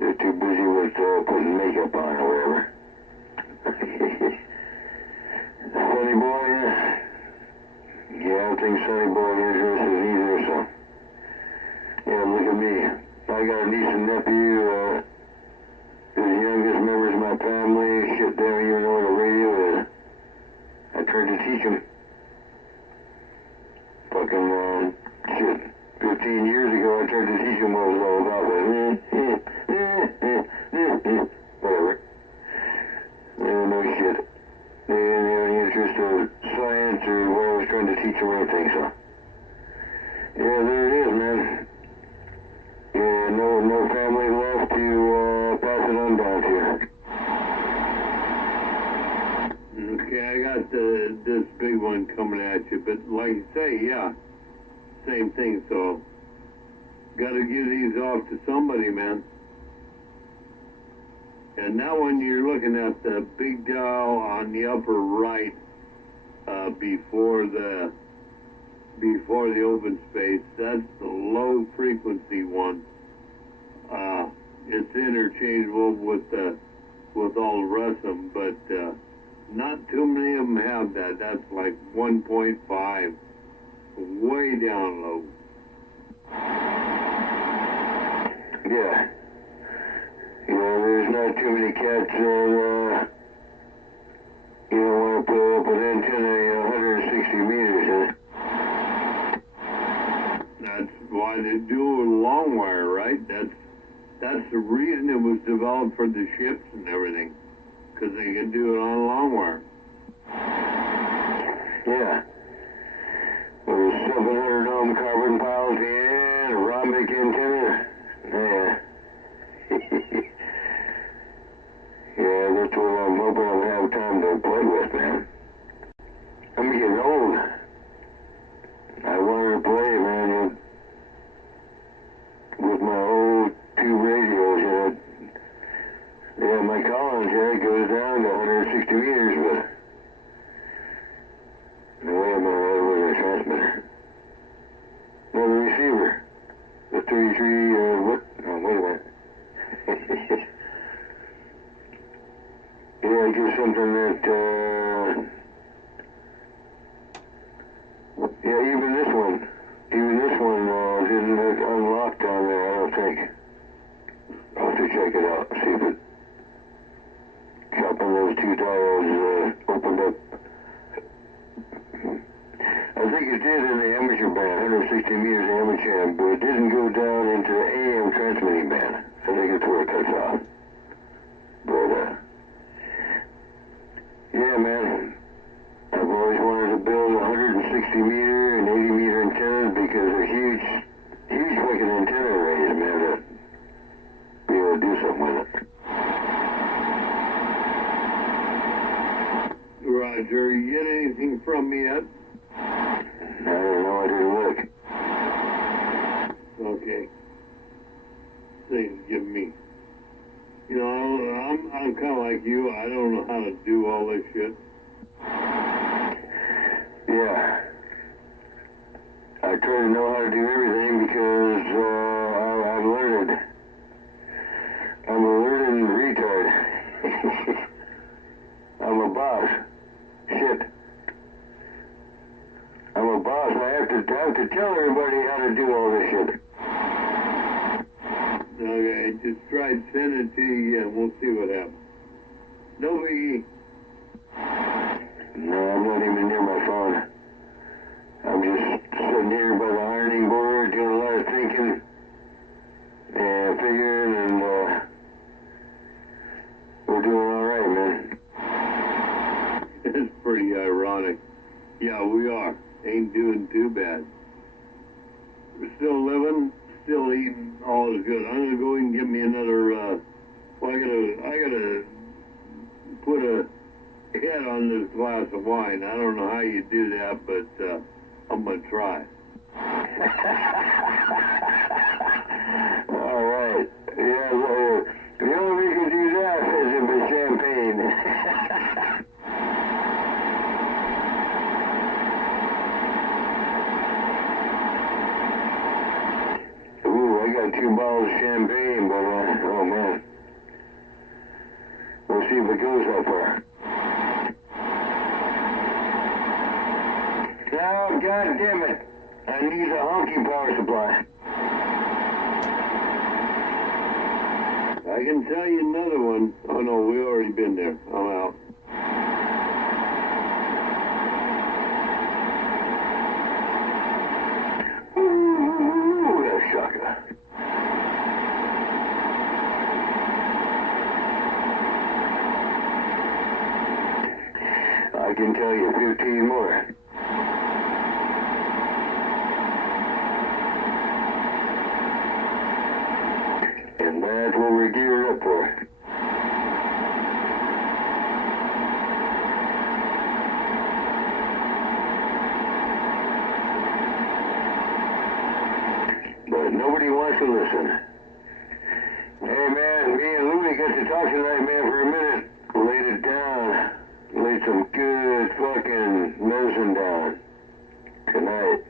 They're too busy with putting makeup on or whatever. Sonny Boy, yeah, I don't think Sonny Boy is interested either, so. Yeah, look at me. I got a niece and nephew, the youngest members of my family. Shit, they don't even know what a radio is. I tried to teach them. Fucking, shit, 15 years ago I tried to teach them what it was all about, but, whatever. They don't know shit. They didn't have any interest in science or what I was trying to teach them or anything, so. Yeah, there it is, man. Yeah, no family left to pass it on down to. Okay, I got this big one coming at you, but like you say, yeah, same thing, so gotta give these off to somebody, man. And now when you're looking at the big dial on the upper right, before the open space, that's the low frequency one. It's interchangeable with all the rest of them, but not too many of them have that. That's like 1.5, way down low. Yeah. You know, there's not too many cats that, you know, want to put up an antenna 160 meters, huh? That's why they do long wire, right? That's the reason it was developed for the ships and everything, because they can do it on long wire. Yeah. With a 700 ohm carbon piles and a rhombic antenna. Yeah. Yeah, that's what I'm hoping I'll have time to play with, man. I'm getting old. I wanted to play, man, with my old tube radios, you know. Yeah, my Collins, yeah, it goes down to 160 meters, but the way think it did in the amateur band, 160 meters amateur, but it didn't go down into the AM transmitting band. I think it's where it cuts off. But, yeah, man. I've always wanted to build 160 meter and 80 meter antennas because they're huge fucking antenna arrays, man, to be able to do something with it. Roger, you get anything from me yet? I don't know, I didn't look. Okay. Things give me. You know, I'm kind of like you. I don't know how to do all this shit. Yeah. I try to know how to do everything because I'm learned. I'm a learning retard. I'm a boss. Shit. I'm a boss. I have to tell everybody how to do all this shit. Okay, just try to send it to you and we'll see what happens. No biggie. No, I'm not even near my phone. I'm just sitting here by the ironing board doing a lot of thinking and figuring, and we're doing all right, man. It's pretty ironic. Yeah, we are. Ain't doing too bad. We're still living, still eating, all is good. I'm gonna go and get me another, well, I gotta put a head on this glass of wine. I don't know how you do that, but I'm gonna try. All right. Yeah, well, the only way you can do that is if it's champagne. Ooh, I got 2 bottles of champagne, but, oh man. We'll see if it goes that far. Oh, God damn it. I need a honky power supply. I can tell you another one. Oh no, we already been there. I'm out. Ooh, that sucker. I can tell you 15 more. And that's what we're geared up for. But nobody wants to listen. Hey man, me and Louie got to talk tonight, man, for a minute. Laid it down. Laid some good fucking medicine down. Tonight.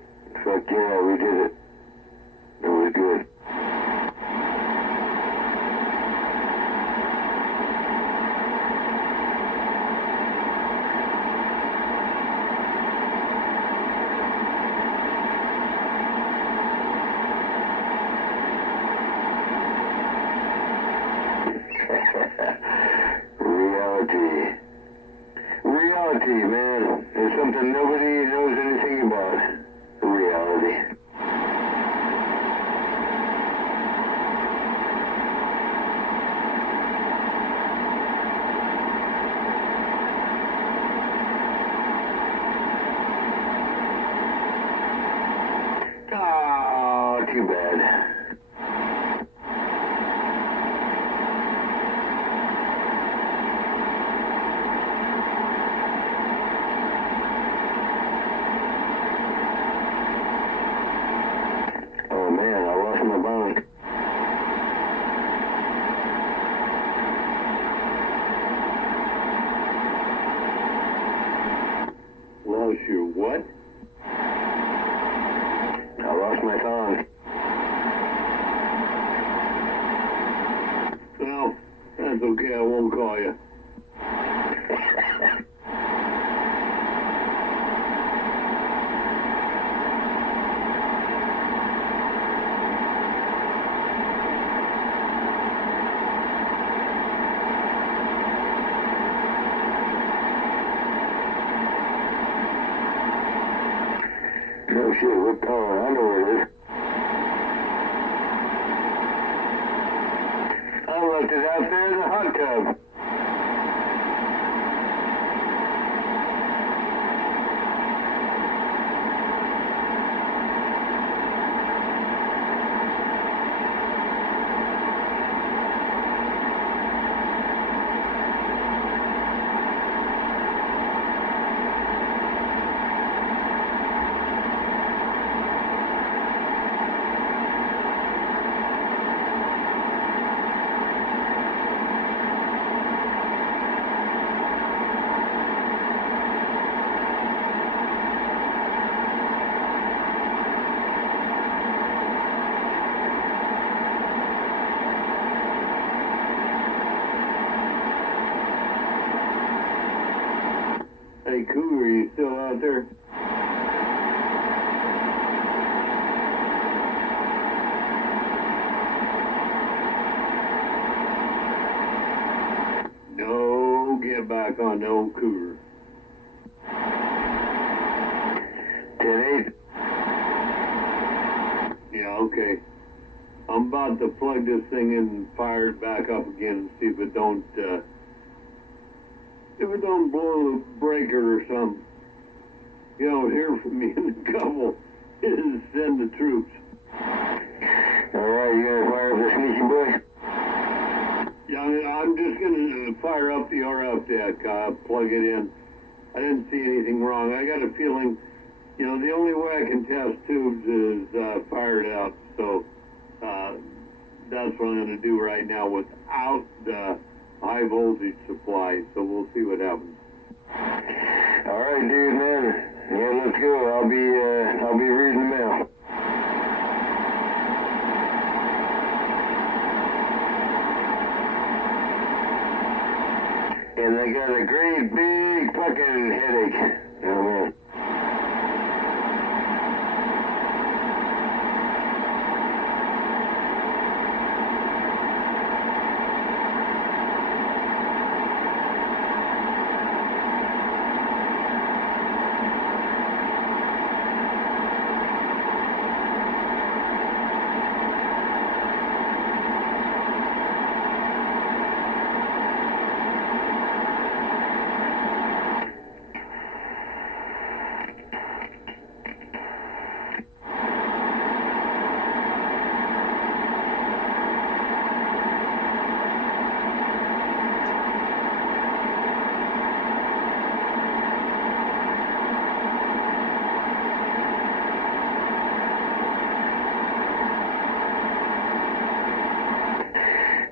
Fuck yeah, we did it. It was good. Reality, man, is something nobody knows anything about. Reality. Oh, too bad. Oh man, I lost my bunk. Lost your what? I lost my phone. Well, that's okay. I won't call you. Oh shit, what, oh, I know where it is. I left it out there in the hot tub. Hey, Cougar, you still out there? No, get back on the old Cougar. 10-8. Yeah, okay. I'm about to plug this thing in and fire it back up again and see if it don't blow the breaker or something. You don't hear from me in a couple. Just send the troops. Alright, you gonna fire up the sneaky boy? Yeah, I'm just gonna fire up the RF deck, plug it in. I didn't see anything wrong. I got a feeling, you know, the only way I can test tubes is fire it out. So that's what I'm gonna do right now without the high voltage supply. So we'll see what happens. Alright, dude, man. Yeah, let's go. I'll be reading the mail. And I got a great big fucking headache. Oh man.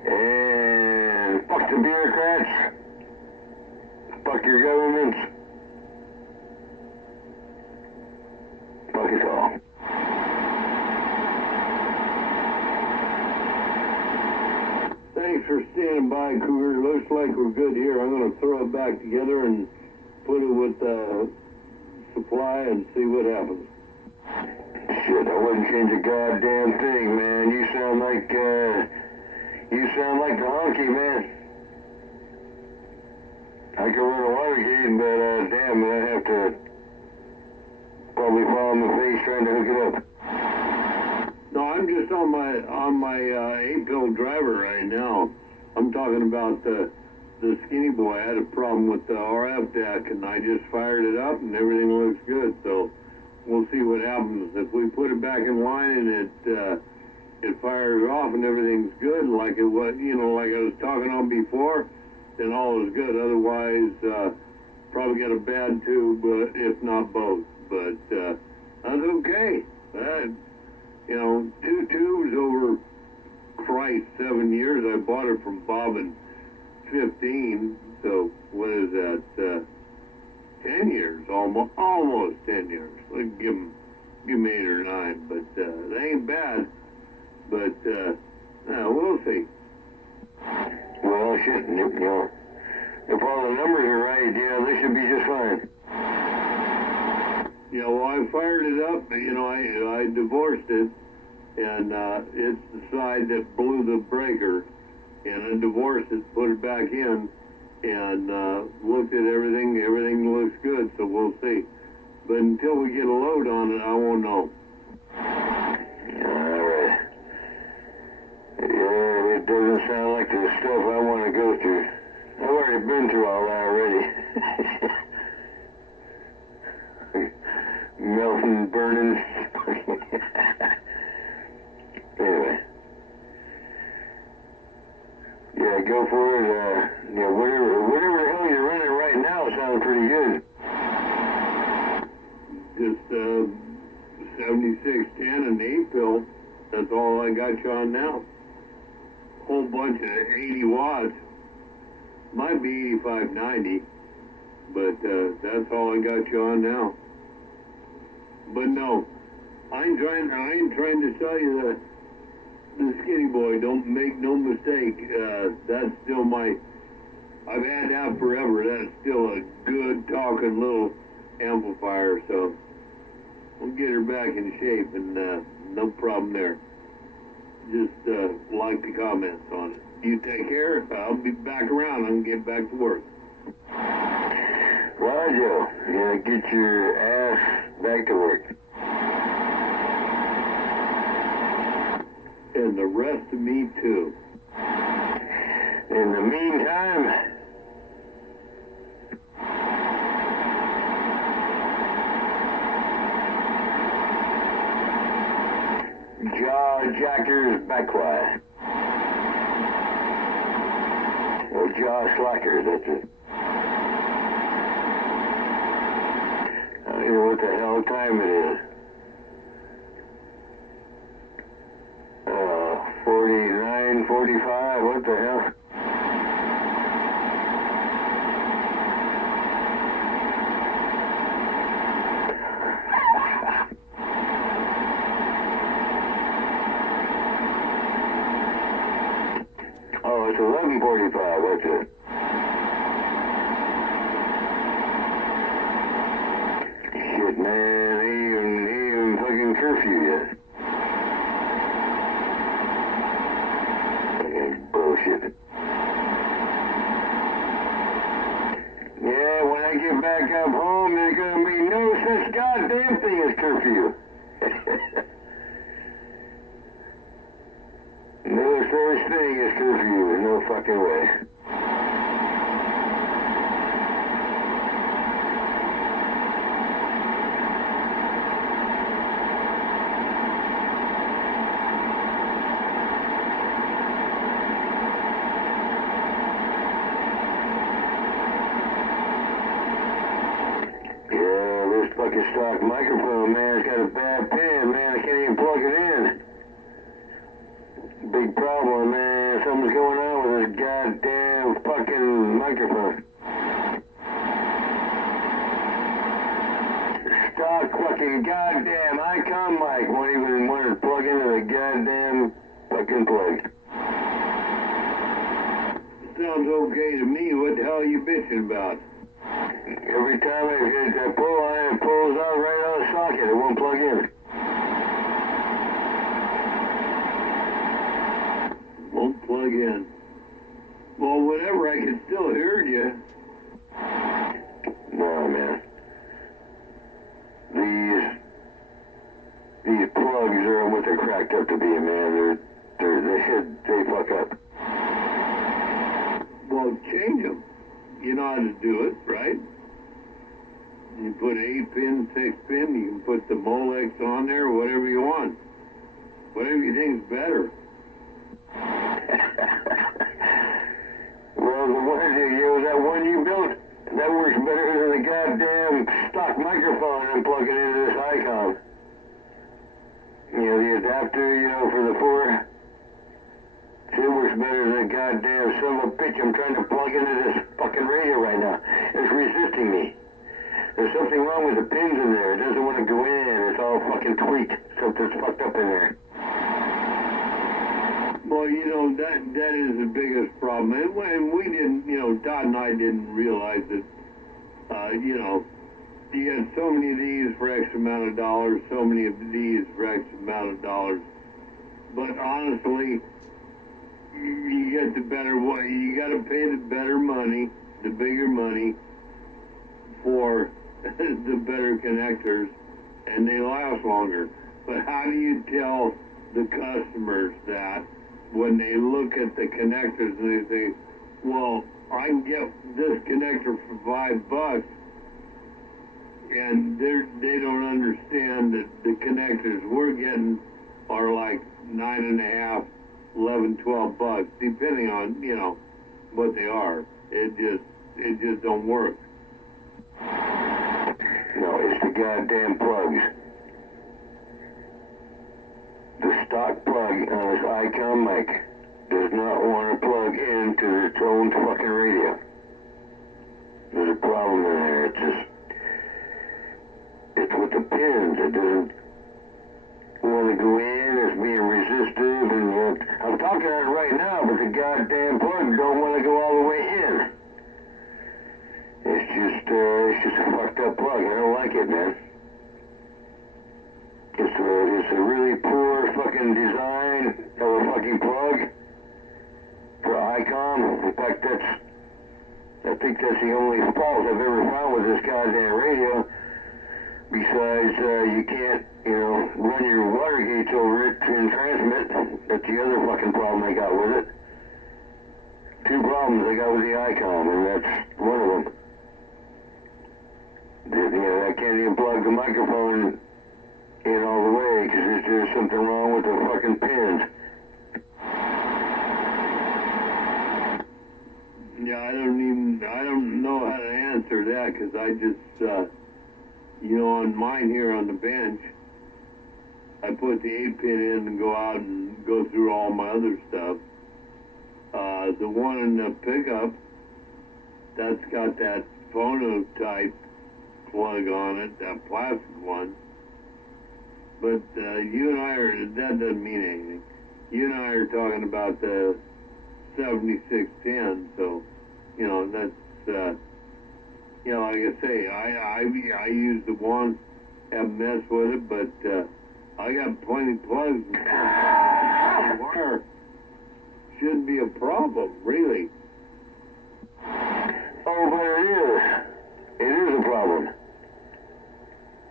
And fuck the bureaucrats. Fuck your governments. Fuck us all. Thanks for standing by, Cougar. Looks like we're good here. I'm going to throw it back together and put it with supply and see what happens. Shit, I wouldn't change a goddamn thing, man. You sound like the honky, man. I could run a water gate, but damn, I'd have to probably fall on my face trying to hook it up. No, I'm just on my 8-pill driver right now. I'm talking about the skinny boy. I had a problem with the RF deck, and I just fired it up, and everything looks good. So we'll see what happens. If we put it back in line and it fires off and everything's good, like it was, you know, like I was talking on before, then all is good. Otherwise, probably get a bad tube, if not both. But that's okay. You know, 2 tubes over, Christ, 7 years. I bought it from Bob in 15. So what is that? 10 years, almost 10 years. Like give them 8 or 9, but they ain't bad. But we'll see. Well, shit, you know, if all the numbers are right, yeah, they should be just fine. Yeah, well, I fired it up. You know, I divorced it, and it's the side that blew the breaker, and I divorced it, put it back in, and looked at everything. Everything looks good, so we'll see. but until we get a load on it, I won't know. Alright. Yeah, it doesn't sound like the stuff I want to go through. I've already been through all that already. Melting, burning. Anyway. Yeah, go for it. Yeah, whatever the hell you're running right now sounds pretty good. Just 7610 and 8 pill. That's all I got you on now. Whole bunch of 80 watts. Might be 8590, but that's all I got you on now. But no, I ain't trying to tell you that the skinny boy. Don't make no mistake. That's still my. I've had that forever. That's still a good talking little amplifier. So we'll get her back in shape, and no problem there. Just like the comments on it. You take care. I'll be back around. I can get back to work. Roger. Yeah, get your ass back to work. And the rest of me too. In the meantime, jaw jackers backwise. Or jaw slackers, that's it. I don't know what the hell time it is. 49:45, what the hell? Oh, it's 11:45, that's it. Shit, man, he even fucking curfew yet. Bullshit. Yeah, when I get back up home, there's gonna be no such goddamn thing as curfew. No such thing as curfew, no fucking way. Fucking stock microphone, man, it's got a bad pin, man, I can't even plug it in. Big problem, man, something's going on with this goddamn fucking microphone. Stock fucking goddamn icon mic won't even want to plug into the goddamn fucking plug. Sounds okay to me. What the hell are you bitching about? Every time I hit that pull on it, it pulls out right out of the socket. It won't plug in. Won't plug in. Well, whatever, I can still hear you. No, man. These plugs are what they're cracked up to be, man. They fuck up. Well, change them. You know how to do it, right? You put 8-pin, 6-pin, you can put the Molex on there, whatever you want. Whatever you think's better. Well, that one you built, that works better than the goddamn stock microphone I'm plugging into this icon. You know, the adapter, for the 4. It works better than a goddamn son of a bitch I'm trying to plug into this fucking radio right now. It's resisting me. There's something wrong with the pins in there. It doesn't want to go in. It's all fucking tweaked. Something's fucked up in there. Well, that is the biggest problem. And we didn't, Todd and I didn't realize that, you get so many of these for X amount of dollars, so many of these for X amount of dollars. But honestly, you get the better one. You got to pay the better money, the bigger money for the better connectors, and they last longer. But how do you tell the customers that when they look at the connectors and they say, well, I can get this connector for $5, and they don't understand that the connectors we're getting are like $9.5, $11, $12, depending on, you know, what they are. It just don't work. No, it's the goddamn plugs. The stock plug on this ICOM mic does not want to plug into its own fucking radio. There's a problem in there. It's with the pins. It doesn't want to go in. It's being resistive, and I'm talking on it right now, but the goddamn plug don't want to go all the way in. It's just a fucked up plug. I don't like it, man. It's a really poor fucking design of a fucking plug for ICOM. In fact, I think that's the only fault I've ever found with this goddamn radio. Besides, you can't, you know, run your water gates over it and transmit. That's the other fucking problem I got with it. Two problems I got with the ICOM, and that's one of them. I can't even plug the microphone in all the way because there's something wrong with the fucking pins. Yeah, I don't know how to answer that because I just, you know, on mine here on the bench, I put the 8-pin in and go out and go through all my other stuff. The one in the pickup, that's got that phono type plug on it, that plastic one. But you and I that doesn't mean anything. You and I are talking about the 7610, so, you know, that's, you know, like I say, I use the one, haven't messed with it, but I got plenty of plugs and wire. Shouldn't be a problem, really. Oh, but it is. It is a problem.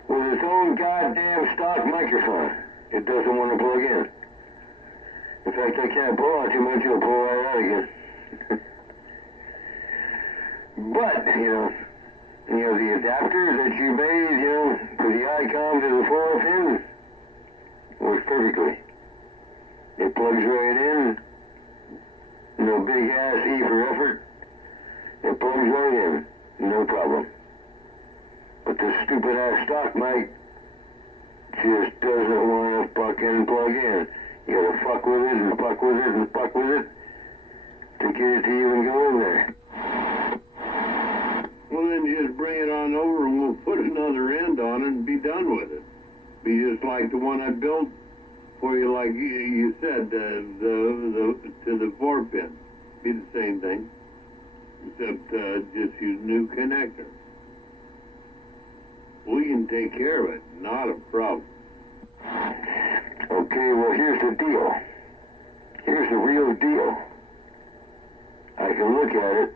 With its own goddamn stock microphone, it doesn't want to plug in. In fact, I can't pull on too much, it'll pull right out again. But, you know, the adapter that you made, you know, for the ICOM to the 4-pin works perfectly. It plugs right in. No big ass E for effort. It plugs right in. No problem. But this stupid ass stock mic just doesn't want to fucking plug in. You gotta fuck with it and fuck with it and fuck with it to get it to even go in there. Well, then just bring it on over and we'll put another end on it and be done with it. Be just like the one I built for you, like you said, to the 4-pin. Be the same thing, except just use new connector. We can take care of it, not a problem. Okay, well, here's the deal. Here's the real deal. I can look at it.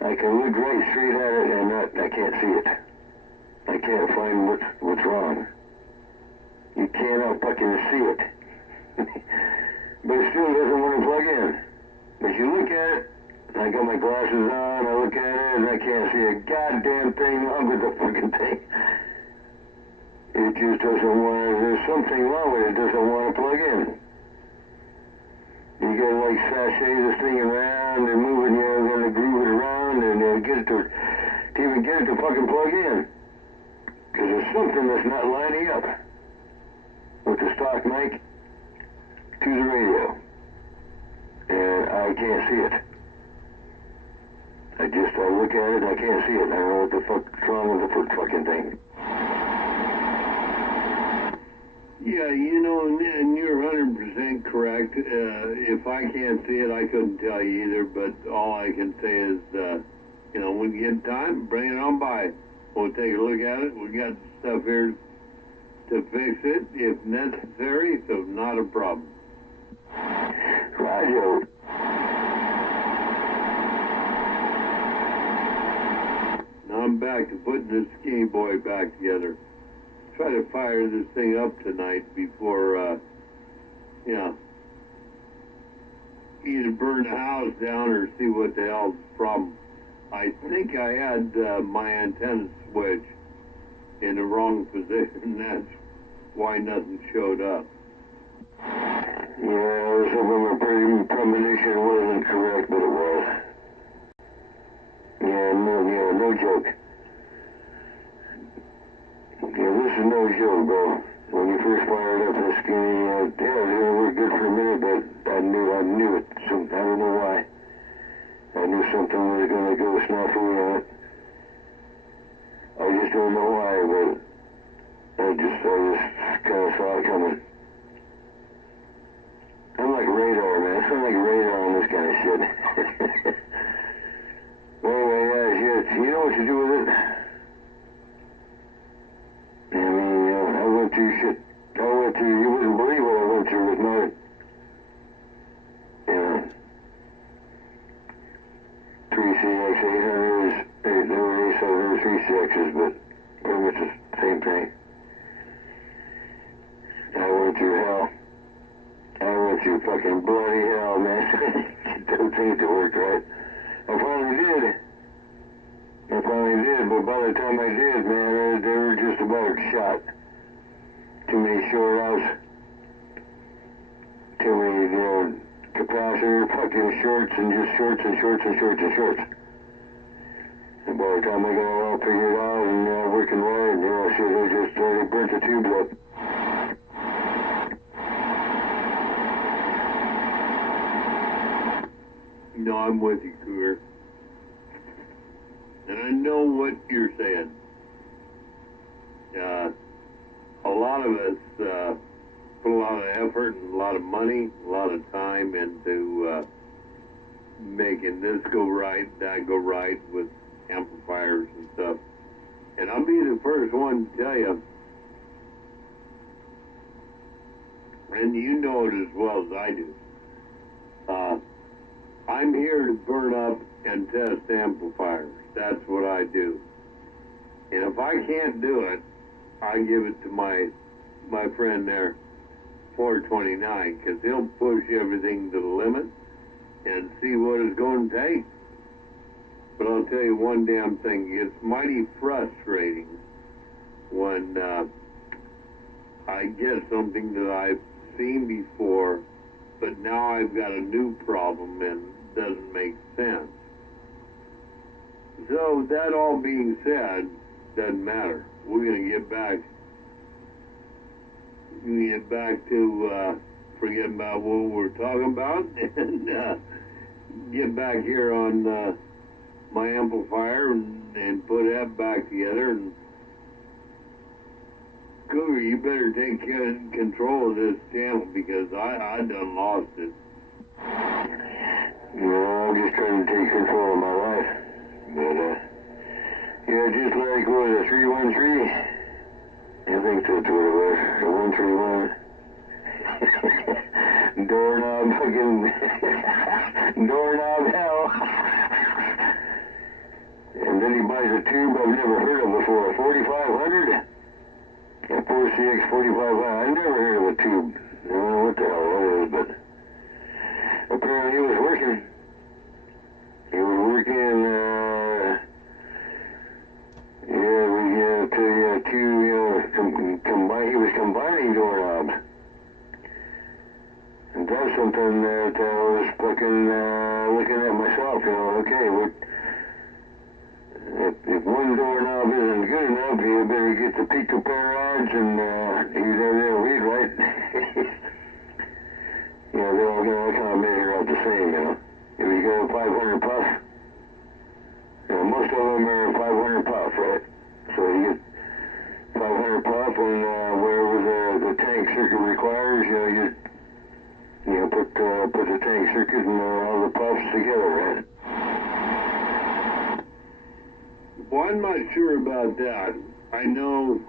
I can look right straight at it, and I can't see it. I can't find what's wrong. You cannot fucking see it. But it still doesn't want to plug in. But you look at it, and I got my glasses on, I look at it, and I can't see a goddamn thing wrong with the fucking thing. It just doesn't want to, there's something wrong with it, it doesn't want to plug in. You gotta like sashay this thing around and move it, you know, then groove it around and get it to even get it to fucking plug in. Because there's something that's not lining up with the stock mic to the radio. And I can't see it. I look at it and I can't see it. I don't know what the fuck's wrong with the fucking thing. Yeah, you know, and you're 100% correct. If I can't see it, I couldn't tell you either, but all I can say is, you know, when you get time, bring it on by. We'll take a look at it. We got stuff here to fix it if necessary, so not a problem. Roger. I'm getting back to putting this skinny boy back together. Try to fire this thing up tonight before, either burn the house down or see what the hell's the problem. I think I had my antenna switch in the wrong position. That's why nothing showed up. Yeah, some of my premonition wasn't correct, but it was. Yeah, no joke. Yeah, this is no joke, bro. When you first fired up the skinny, yeah, it was gonna work good for a minute, but I knew it. I don't know why. I knew something was gonna go snafu on it. I just don't know why, but I just kind of saw it coming. I'm like radar, man. I'm like radar on this kind of shit. Anyway, yeah, shit. You know what to do with it? I mean, I went through shit. You wouldn't believe what I went through with my, 3CX800s. They were A700 3CXs, but pretty much the same thing. I went through hell. I went through fucking bloody hell, man. Don't think it worked right. I finally did, but by the time I did, man, they were just about shot. Too many short outs. Too many, capacitor fucking shorts and just shorts and shorts and shorts and shorts. And by the time I got it all figured out and working right, shit, they burnt the tubes up. No, I'm with you, Cougar. And I know what you're saying. A lot of us put a lot of effort and a lot of money, a lot of time into making this go right, that go right with amplifiers and stuff. And I'll be the first one to tell you, and you know it as well as I do, I'm here to burn up and test amplifiers. That's what I do. And if I can't do it, I give it to my friend there, 429, because he'll push everything to the limit and see what it's going to take. But I'll tell you one damn thing, it's mighty frustrating when I get something that I've seen before, but now I've got a new problem and it doesn't make sense. So that all being said, doesn't matter. We're going to get back to forgetting about what we're talking about and get back here on my amplifier and put that back together. And Cougar, you better take control of this channel because I done lost it. No, I'm just trying to take control of my life. But, just like, what was it, 313? I think that's what it was, 131. Doorknob hell. And then he buys a tube I've never heard of before, 4500? Yeah, 4CX 4500. I never heard of a tube. I don't know what the hell that is, but apparently he was working. He was working, he was combining doorknobs. And that's something that I was fucking looking at myself, okay, if one doorknob isn't good enough, you better get the picoparads and he's over there read right. They're all gonna kind of measure out the same, If you go 500 puff, most of them are 500 puff, right? So you get 500 puff and wherever the tank circuit requires, you put the tank circuit and all the puffs together, right? Well, I'm not sure about that. I know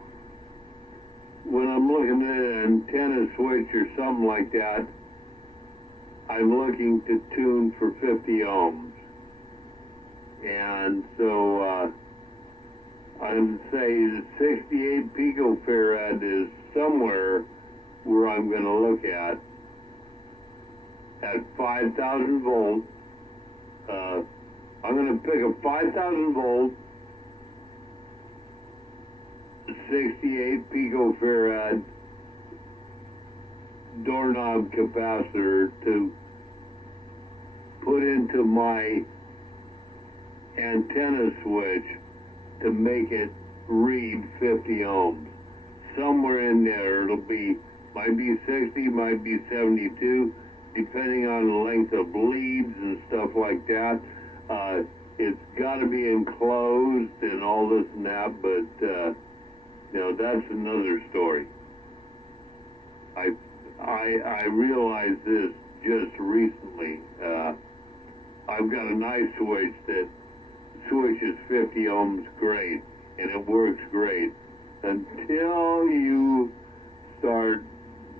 when I'm looking at an antenna switch or something like that, I'm looking to tune for 50 ohms. And so I'd say the 68 picofarad is somewhere where I'm going to look at 5,000 volts. I'm going to pick a 5,000 volt, 68 picofarad doorknob capacitor to put into my antenna switch to make it read 50 ohms. Somewhere in there it'll be, might be 60, might be 72, depending on the length of leads and stuff like that. It's got to be enclosed and all this and that, but you know, that's another story. I realized this just recently. I've got a nice switch that switches 50 ohms great, and it works great until you start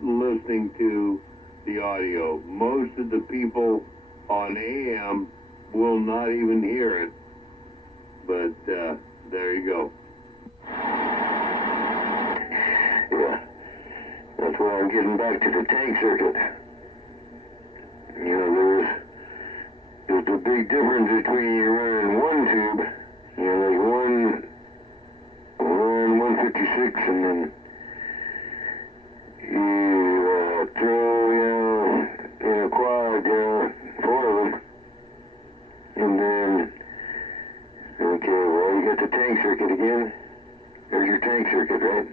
listening to the audio. Most of the people on AM will not even hear it, but there you go. Yeah, that's why I'm getting back to the tank circuit. You know, there's the big difference between you running one tube, you know, like one 156, and then you throw, you know, in a quad, 4 of them, and then, okay, well, you got the tank circuit again. There's your tank circuit, right?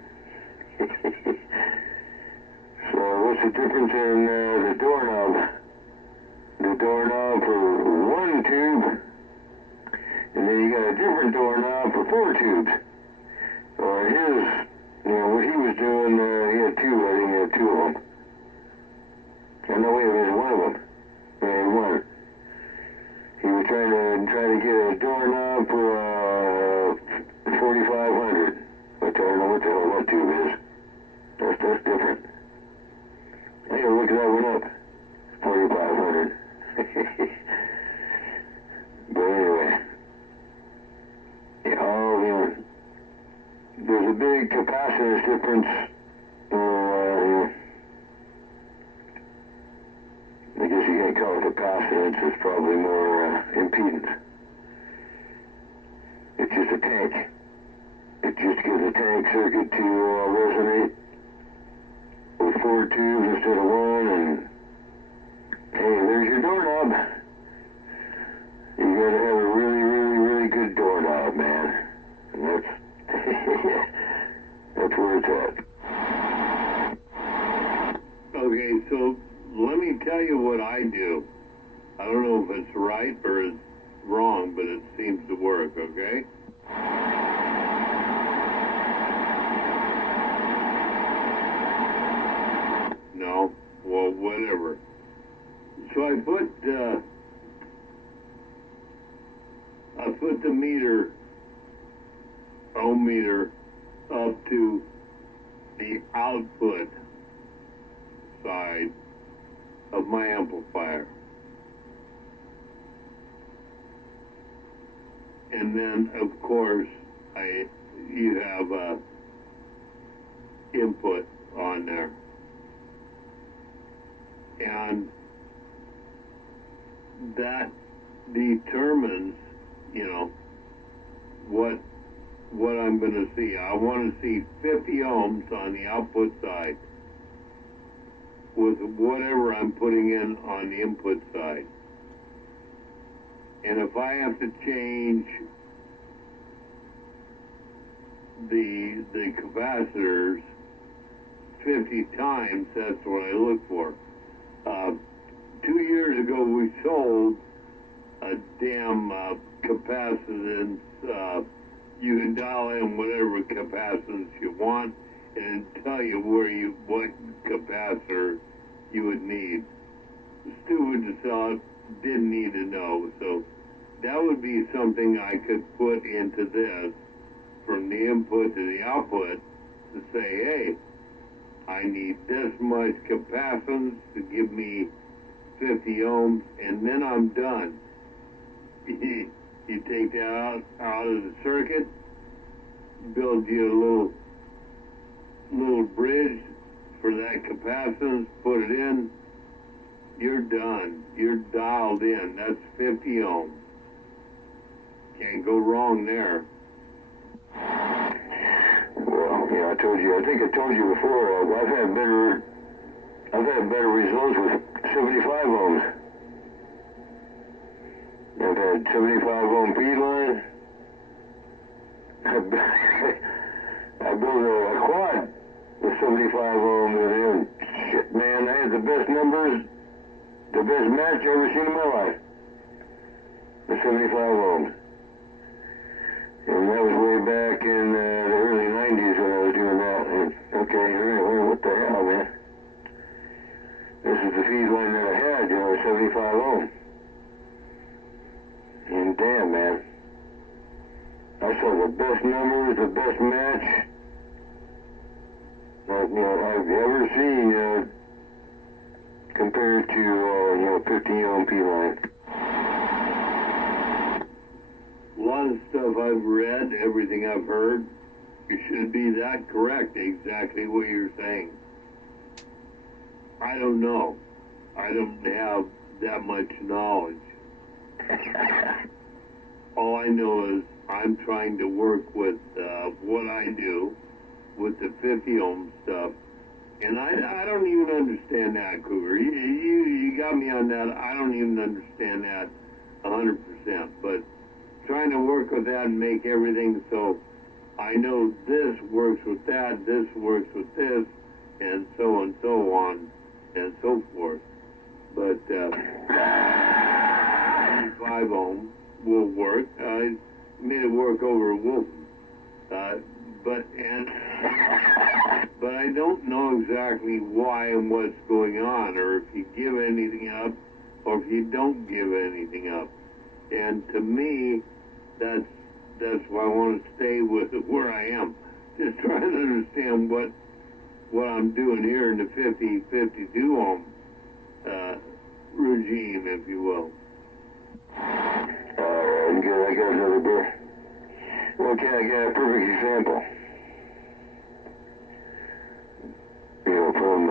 So what's the difference in the doorknob? The doorknob for one tube, and then you got a different doorknob for 4 tubes. Or his, you know, what he was doing, he had 2, I think he had 2 of them. Oh, no, wait a minute, 1 of them. Yeah, 1. He was trying to get a doorknob for 4,500, which I don't know what the hell that tube is. That's different. I gotta look that one up. 4,500. But anyway, yeah, you know, there's a big capacitance difference. I guess you can't call it capacitance. It's probably more impedance. It's just a tank. It just gives the tank circuit to resonate with 4 tubes instead of 1, and hey, there's your doorknob. You gotta have a really, really, really good doorknob, man. And that's where it's at. Okay, so let me tell you what I do. I don't know if it's right or it's wrong, but it seems to work, okay? No? Well, whatever. So I put the meter, ohm meter, up to the output side of my amplifier. And then, of course, you have input on there. And that determines, you know, what I'm going to see. I want to see 50 ohms on the output side with whatever I'm putting in on the input side. And if I have to change the capacitors 50 times, that's what I look for. 2 years ago, we sold a damn capacitance. You can dial in whatever capacitance you want, and it'll tell you what capacitor you would need. Stupid to sell it, didn't need to know. So that would be something I could put into this from the input to the output to say, hey, I need this much capacitance to give me 50 ohms, and then I'm done. You take that out of the circuit, build you a little bridge for that capacitance, put it in, you're done. You're dialed in. That's 50 ohms. Can't go wrong there. Well, yeah, I think I told you before, I've had better results with 75 ohms. I've had 75 ohm feed line. I built a quad with 75 ohms, and shit, man, I had the best numbers, the best match I've ever seen in my life. The 75 ohms. And that was way back in the early 90s when I was doing that. And, okay, anyway, what the hell, man? This is the feed line that I had, 75 ohm. And damn, man. I saw the best numbers, the best match I've ever seen compared to 50 ohm feed line. A lot of stuff I've read, everything I've heard, it should be that correct, exactly what you're saying. I don't know. I don't have that much knowledge. All I know is I'm trying to work with what I do with the 50 ohm stuff, and I don't even understand that, Cougar. You got me on that. I don't even understand that 100%, but trying to work with that and make everything so I know this works with that, this works with this, and so on and so forth. But 5 ohm will work. I made it work over a Wolf. But I don't know exactly why and what's going on, or if you give anything up, or if you don't give anything up. And to me, that's why I want to stay with it where I am. Just trying to understand what I'm doing here in the 52 ohm regime, if you will. Alright, good. I got another beer. Okay, I got a perfect example. From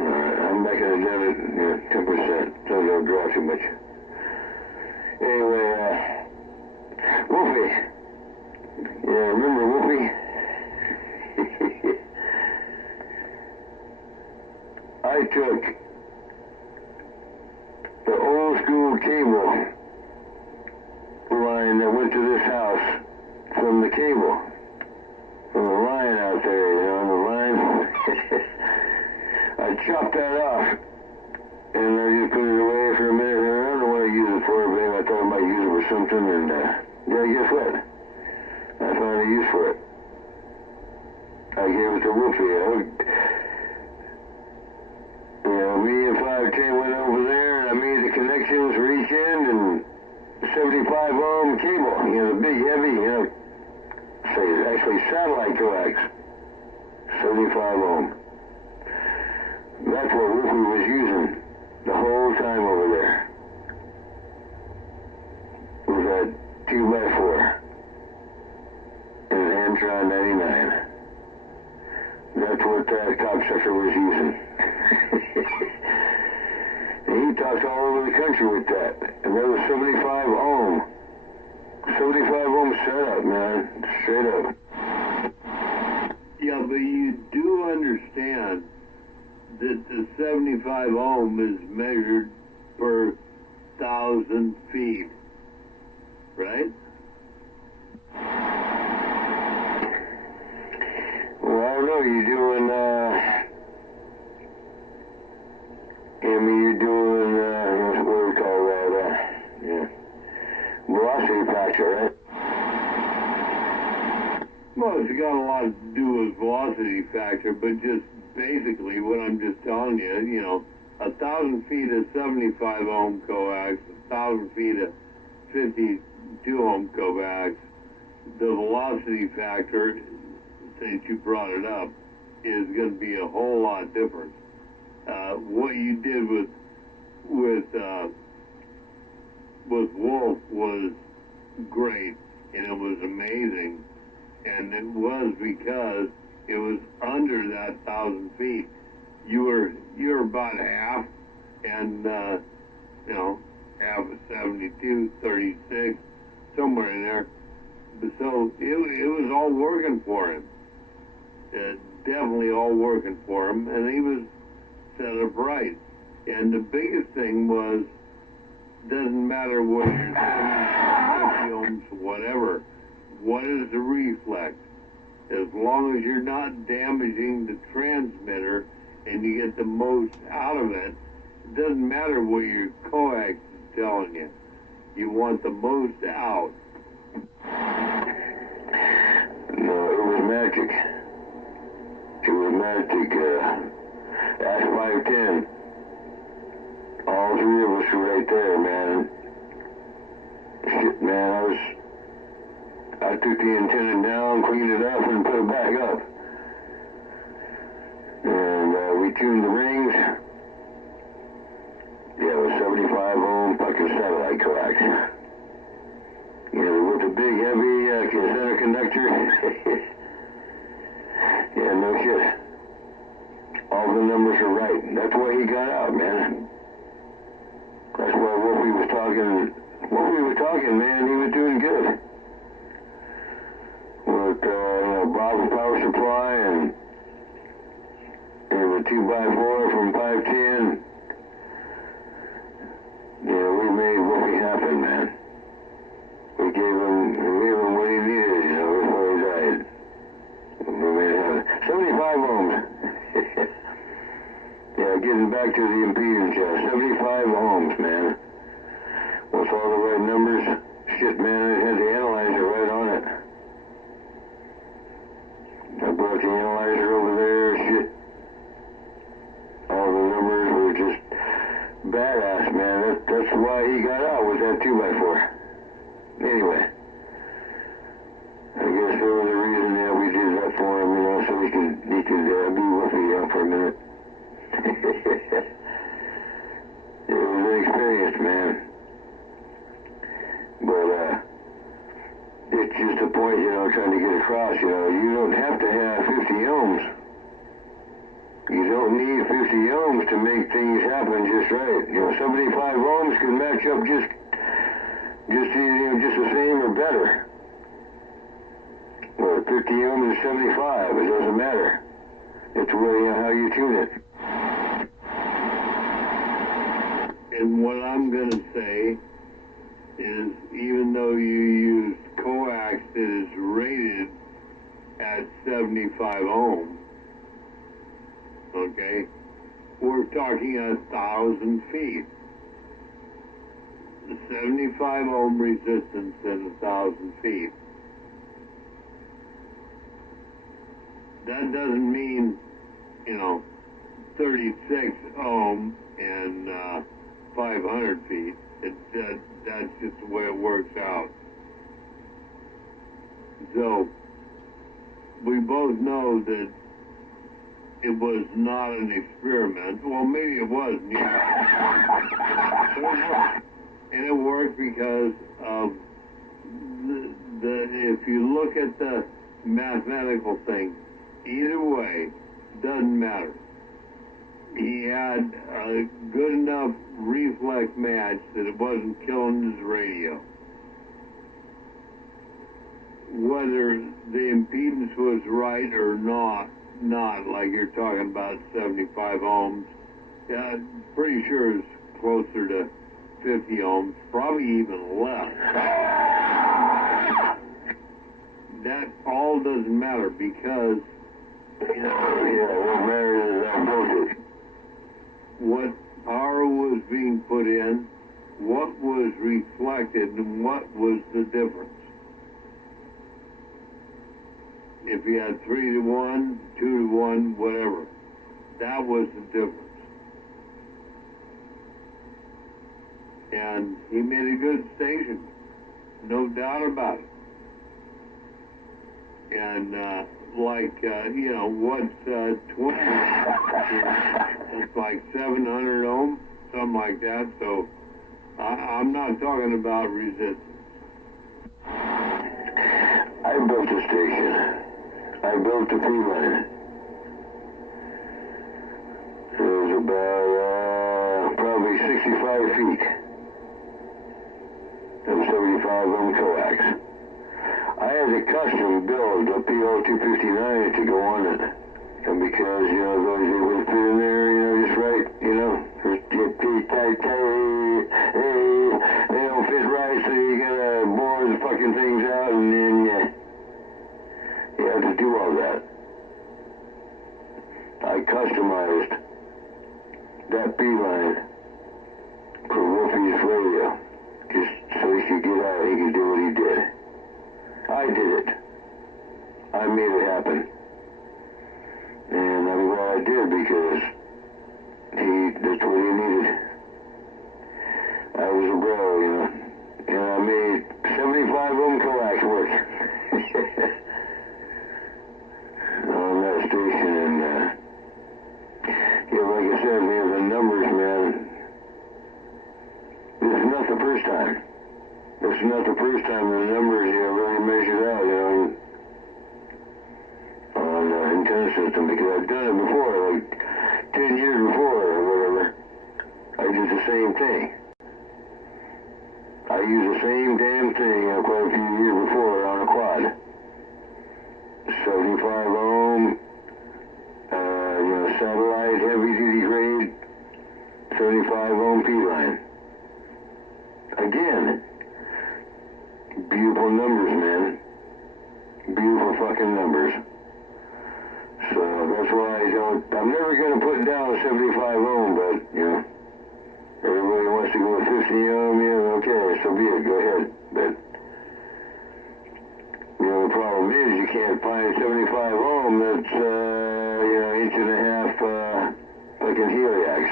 I'm not going to do it 10%, so don't draw too much. Anyway, Wolfie. Yeah, remember Wolfie? I took the old school cable line that went to this house from the cable, from the line out there, the line. I chopped that off, and I just put it away for a minute. I don't know what I use it for, but I thought I might use it for something, and guess what? I found a use for it. I gave it to Wolfie. Me and 510 went over there, and I made the connections for each end, and 75 ohm cable, the big, heavy, actually satellite coax, 75 ohm. That's what Wolfie was using the whole time over there. With that 2x4 and an Antron 99. That's what that cocksucker was using. And he talks all over the country with that. And that was 75 ohm. 75 ohm setup, man. Straight up. Yeah, but you do understand that the 75 ohm is measured per 1,000 feet, right? Well, I don't know. You're doing, you're doing, what do we call that, velocity factor, right? Well, it's got a lot to do with velocity factor, but just basically what I'm just telling you, 1,000 feet of 75 ohm coax, 1,000 feet of 52 ohm coax, the velocity factor, since you brought it up, is going to be a whole lot different. what you did with Wolf was great, and it was amazing, and it was because it was under that 1,000 feet. You were about half, and you know, half of 72, 36, somewhere in there. But so it was all working for him. Definitely all working for him, and he was set up right. And the biggest thing was, doesn't matter whether you're 70, 50 ohms, whatever. What is the reflex? As long as you're not damaging the transmitter and you get the most out of it, it doesn't matter what your coax is telling you. You want the most out. No, it was magic. It was magic. Ask 510. All three of us were right there, man. Shit, man, I took the antenna down, cleaned it up, and put it back up. And we tuned the rings. Yeah, it was 75 ohm fucking satellite coax. You know, with the big, heavy center conductor. Yeah, no shit. All the numbers are right. That's why he got out, man. That's why Wolfie was talking, man, he was doing good. With, Bob's power supply and the 2x4 from 510. Yeah, we made Wolfie happen, man. We gave him what he needed, you know, before he died. We made it happen. 75 ohms. Yeah, getting back to the impedance, yeah, 75 ohms, man. What's all the right numbers? Shit, man, it had the analyzer right on it. I brought the analyzer over there, shit. All the numbers were just badass, man. That's why he got out with that 2x4. Anyway, I guess there was a reason that we did that for him, you know, so he could be with me for a minute. It was an experience, man. But it's just a point, you know, trying to get across, you know, you don't have to have 50 ohms. You don't need 50 ohms to make things happen just right. You know, 75 ohms can match up just the same or better. Well, 50 ohms is 75. It doesn't matter. It's really how you tune it. And what I'm going to say is, even though you use coax that is rated at 75 ohms, okay, we're talking 1,000 feet. The 75 ohm resistance at 1,000 feet. That doesn't mean, you know, 36 ohm and 500 feet. That's just the way it works out. So, we both know that it was not an experiment. Well, maybe it was. And it worked because of if you look at the mathematical thing, either way, doesn't matter. He had a good enough reflex match that it wasn't killing his radio. Whether the impedance was right or not, like you're talking about 75 ohms, yeah, pretty sure it's closer to 50 ohms, probably even less. That all doesn't matter because, you know, what matters is that voltage. What power was being put in, what was reflected, and what was the difference. If you had 3 to 1, 2 to 1, whatever, that was the difference. And he made a good station, no doubt about it. And like, you know, what's 20? It's like 700 ohm, something like that. So I'm not talking about resistance. I built a station. I built a P-line. It was about probably 65 feet of 75 ohm coax. I had a custom build a PO259 to go on it. And because, you know, those they would fit in there, you know, just right, you know, they don't fit right, so you gotta bore the fucking things out, and then you have to do all that. I customized that beeline for Wolfie's radio, just so he could get out, he could do what he did. I did it. I made it happen. And I'm glad I did, because that's what he needed. I was a bro, you know, and I made 75 ohm coax work on that station. And yeah, like I said, man, the numbers, man, this is not the first time. This is not the first time the numbers, you know, really measured out, you know, on antenna system, because I've done it before, like 10 years before or whatever. I did the same thing. I used the same damn thing quite a few years before on a quad. 75 ohm, you know, satellite, heavy duty grade, 75 ohm P-line. Again, beautiful numbers, man. Beautiful fucking numbers. So that's why I'm never going to put down 75 ohm, but, you know, everybody wants to go with 50 ohm, yeah, okay, so be it, go ahead. But, you know, the problem is you can't find 75 ohm that's, you know, inch and a half, fucking heliax.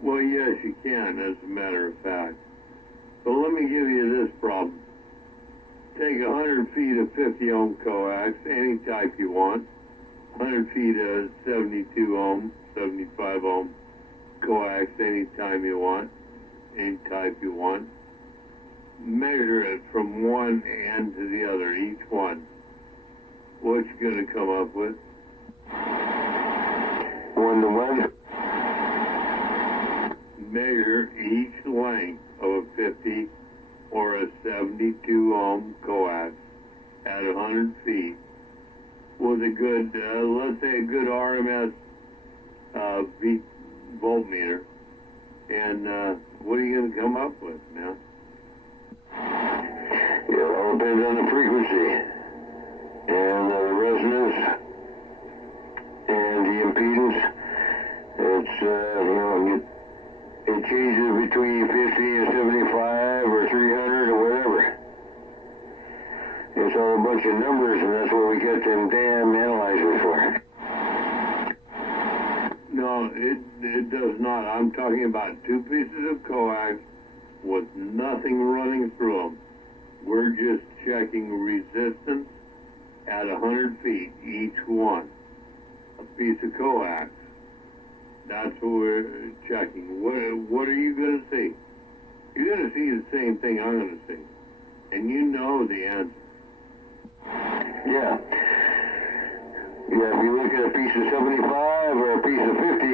Well, yes, you can, as a matter of fact. But let me give you this problem. Take 100 feet of 50 ohm coax, any type you want. 100 feet of 72 ohm, 75 ohm coax, any time you want, any type you want. Measure it from one end to the other, each one. What you gonna come up with? 1 to 1. Measure each length of a 50 or a 72 ohm coax at 100 feet with a good, let's say a good RMS voltmeter, and what are you going to come up with, man? Yeah, it all depends on the frequency and the resonance and the impedance. It's, you know, it changes between 50 and 75 or 300 or whatever. It's all a bunch of numbers, and that's what we got them damn analyzers for. No, it does not. I'm talking about two pieces of coax with nothing running through them. We're just checking resistance at 100 feet, each one. A piece of coax. That's what we're checking. What are you going to see? You're going to see the same thing I'm going to see. And you know the answer. Yeah. Yeah, if you look at a piece of 75 or a piece of 50,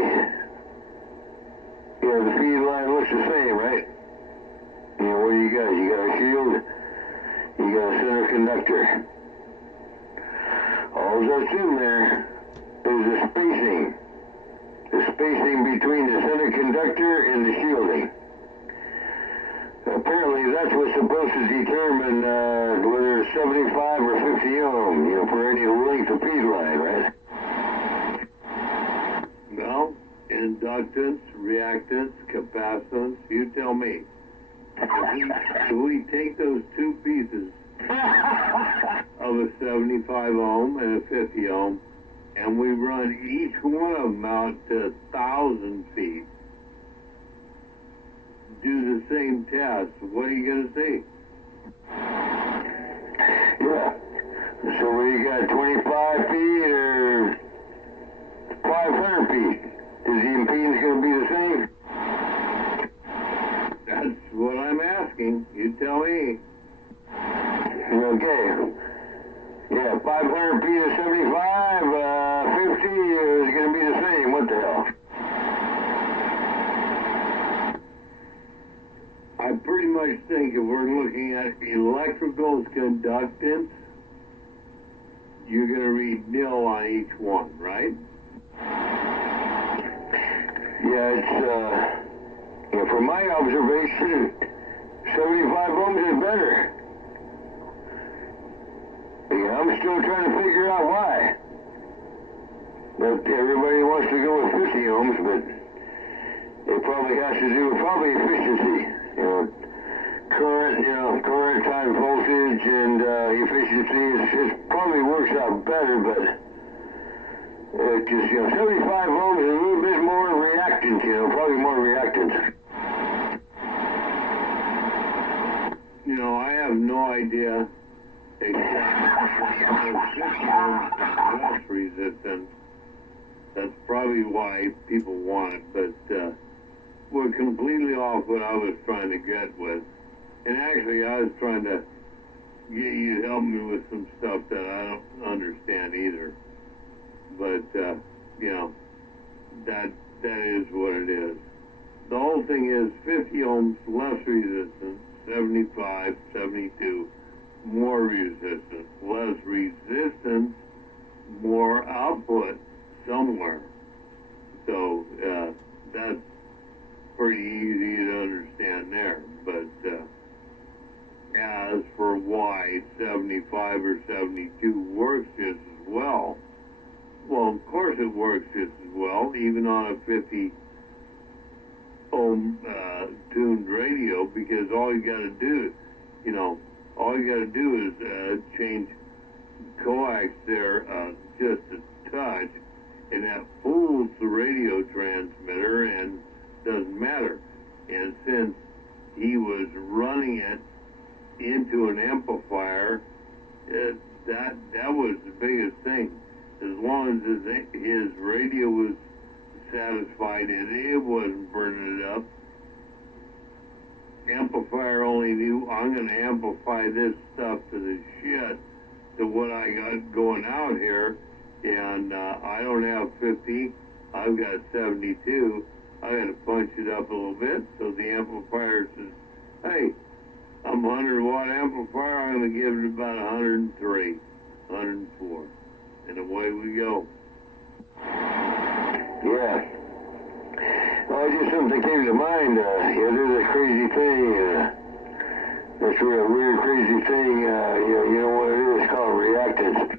yeah, the feed line looks the same, right? You know, what do you got? You got a shield, you got a center conductor. All that's in there is the spacing. The spacing between the center conductor and the shielding. Apparently that's what's supposed to determine whether it's 75 or 50 ohm, you know, for any length of feed line, right? Well, inductance, reactance, capacitance, you tell me. If we take those two pieces of a 75 ohm and a 50 ohm, and we run each one of them out to 1,000 feet, do the same test, what are you going to see? Yeah. So what you got, 25 feet or 500 feet? Is the impedance going to be the same? That's what I'm asking. You tell me. Okay. Yeah, 500 feet or 75, 50 is going to be the same. What the hell? I pretty much think if we're looking at electrical conductance, you're going to read nil on each one, right? Yeah, it's, from my observation, 75 ohms is better. Yeah, I'm still trying to figure out why. But everybody wants to go with 50 ohms, but it probably has to do with efficiency. Current time voltage and efficiency it probably works out better, but just 75 ohms is a little bit more reactance, probably more reactance. I have no idea except 50 ohms is less resistance. That's probably why people want it, but we're completely off what I was trying to get with. And actually, I was trying to get you to help me with some stuff that I don't understand either. But, that is what it is. The whole thing is 50 ohms, less resistance, 75, 72, more resistance, less resistance, more output somewhere. So, that's pretty easy to understand there. But, as for why 75 or 72 works just as well, of course it works just as well, even on a 50 ohm tuned radio, because all you got to do, is change coax there just a touch, and that fools the radio transmitter and doesn't matter. And since he was running it into an amplifier, that was the biggest thing. As long as his radio was satisfied and it wasn't burning it up, amplifier only knew, I'm going to amplify this stuff to the shit to what I got going out here, and I don't have 50, I've got 72, I got to punch it up a little bit, so the amplifier says, hey, I'm a 100 watt amplifier, I'm going to give it about 103, 104, and away we go. Yeah. Well, just something came to mind. There's a crazy thing. That's a weird, crazy thing. You know what it is? It's called reactance.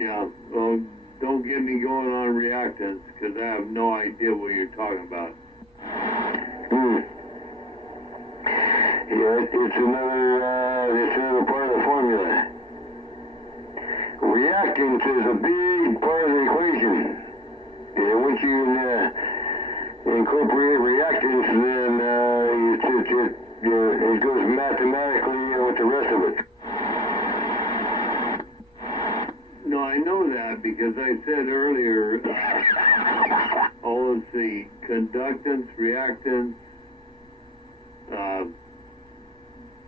Yeah. Well, don't get me going on reactance, because I have no idea what you're talking about. Yeah, it's another part of the formula. Reactance is a big part of the equation. And once you incorporate reactance, then it goes mathematically with the rest of it. No, I know that because I said earlier, let's see, conductance, reactance,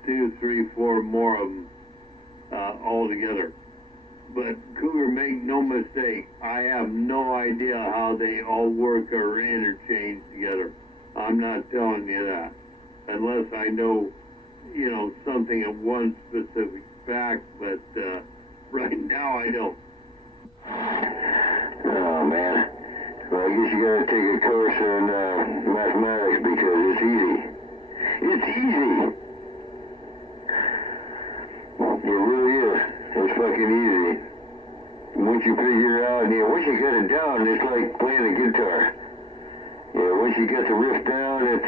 2, 3, 4 more of them all together. But Cougar, make no mistake, I have no idea how they all work or interchange together. I'm not telling you that. Unless I know, something of one specific fact, but right now I don't. Oh, man. Well, I guess you gotta take a course in mathematics because it's easy. It's easy! It really is. It's fucking easy. Once you figure out, once you get it down, it's like playing a guitar. Once you get the riff down, it's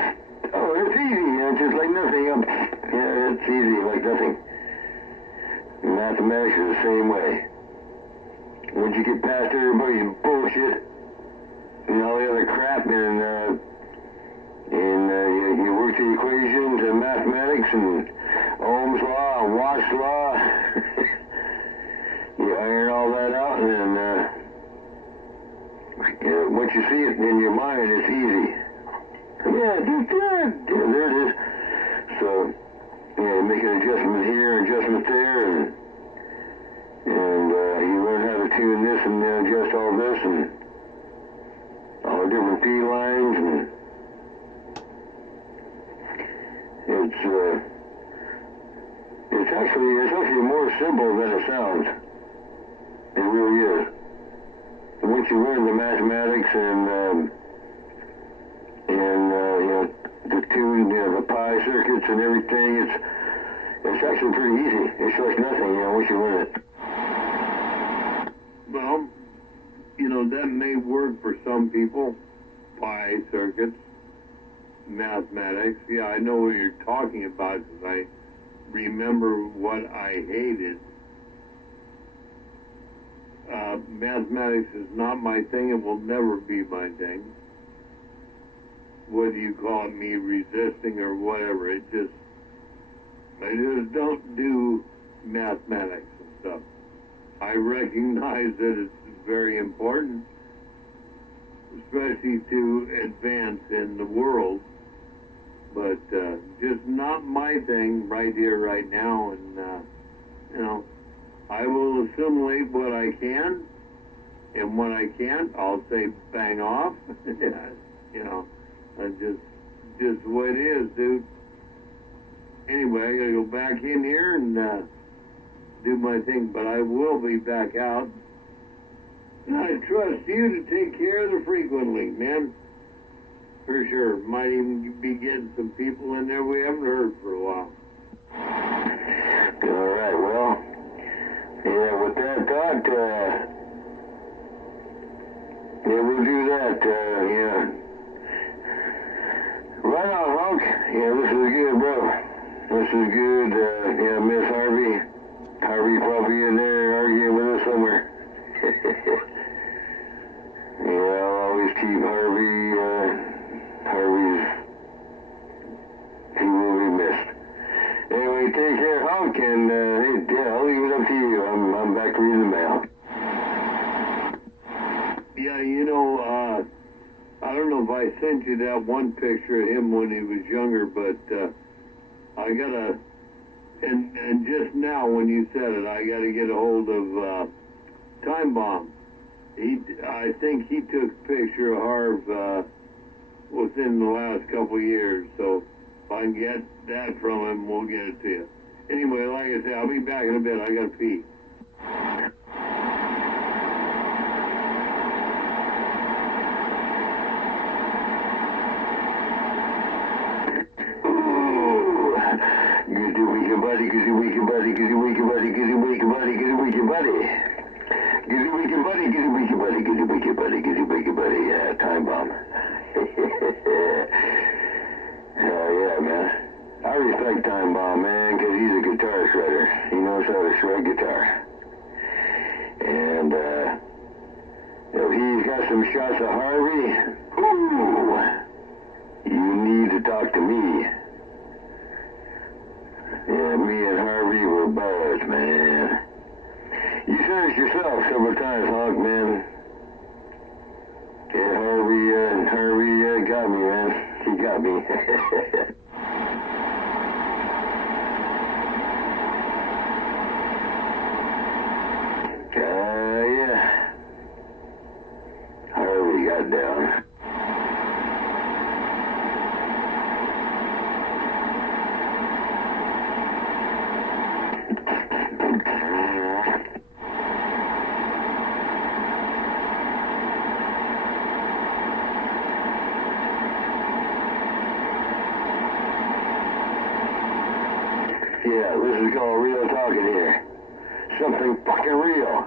easy. It's just like nothing. It's easy, like nothing. Mathematics is the same way. Once you get past everybody's bullshit and all the other crap, and you work the equations and mathematics and Ohm's law and Watt's Ohm's law. You iron all that out, and then once you see it in your mind, it's easy. Yeah, just that. Yeah, there it is. So, yeah, you make an adjustment here, adjustment there, and you learn how to tune this and adjust all this and all the different P lines, and it's actually more simple than it sounds. It really is. Once you learn the mathematics and you know, the tune, the pi circuits and everything, it's actually pretty easy. It's like nothing, you know, once you learn it. Well, you know, that may work for some people. Pi circuits, mathematics. Yeah, I know what you're talking about because I remember what I hated. Mathematics is not my thing and will never be my thing. Whether you call it me resisting or whatever, I just don't do mathematics and stuff. I recognize that it's very important, especially to advance in the world, but just not my thing right here, right now, and you know, I will assimilate what I can, and when I can't, I'll say bang off. You know, just the way it is, dude. Anyway, I gotta go back in here and do my thing, but I will be back out. And I trust you to take care of the frequently, man. For sure. Might even be getting some people in there we haven't heard for a while. All right, well, yeah, with that thought, yeah, we'll do that, yeah. Right on, Hunk. Yeah, this is good, bro. This is good. Yeah, Miss Harvey. Harvey probably in there arguing with us somewhere. Yeah, I'll always keep Harvey. He will be missed. Anyway, take care, Hunk, and yeah, I'll leave it up to you. I'm back reading the mail. Yeah, you know, I don't know if I sent you that one picture of him when he was younger, but I gotta, and just now when you said it, I gotta get a hold of Time Bomb. I think he took a picture of Harv within the last couple of years, so if I can get that from him, we'll get it to you. Anyway, like I said, I'll be back in a bit. I gotta pee. Gizzy weekend buddy, gizzy weekend buddy, gizzy weekend buddy, gizzy weekend buddy. Gizzy weekend buddy, gizzy weekend buddy, gizzy weekend buddy, gizzy weekend buddy. Yeah, Time Bomb. Hell yeah, man. I respect Time Bomb, man, because he's a guitar shredder. He knows how to shred guitar. And if he's got some shots of Harvey, ooh, you need to talk to me. Yeah, me and Harvey were buds, man. You said it yourself several times, Hawk, man. Yeah, Harvey got me, man. He got me. Yeah. Harvey got down. Yeah, this is called real talking here. Something fucking real.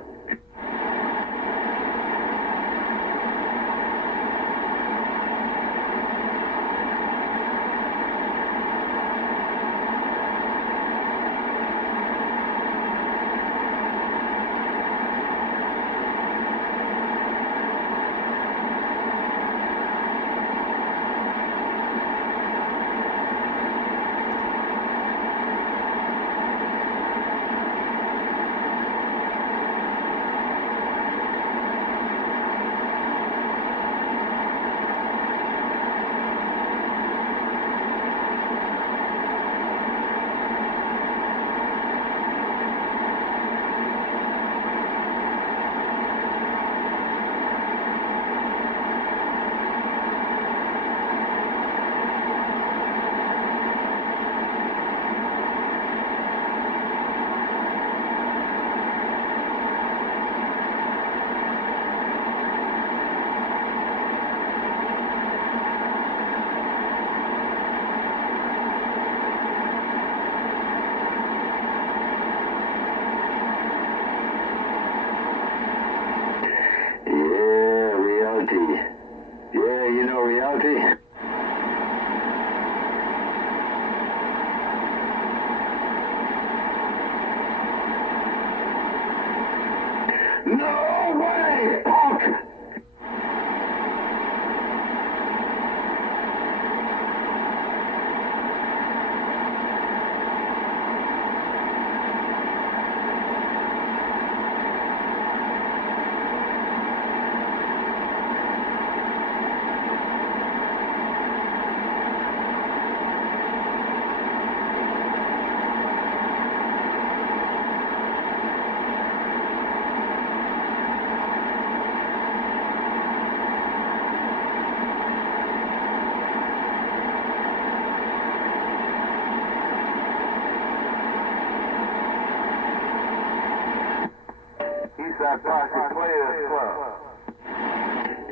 reality. No way, punk! Eastside Posse Players Club.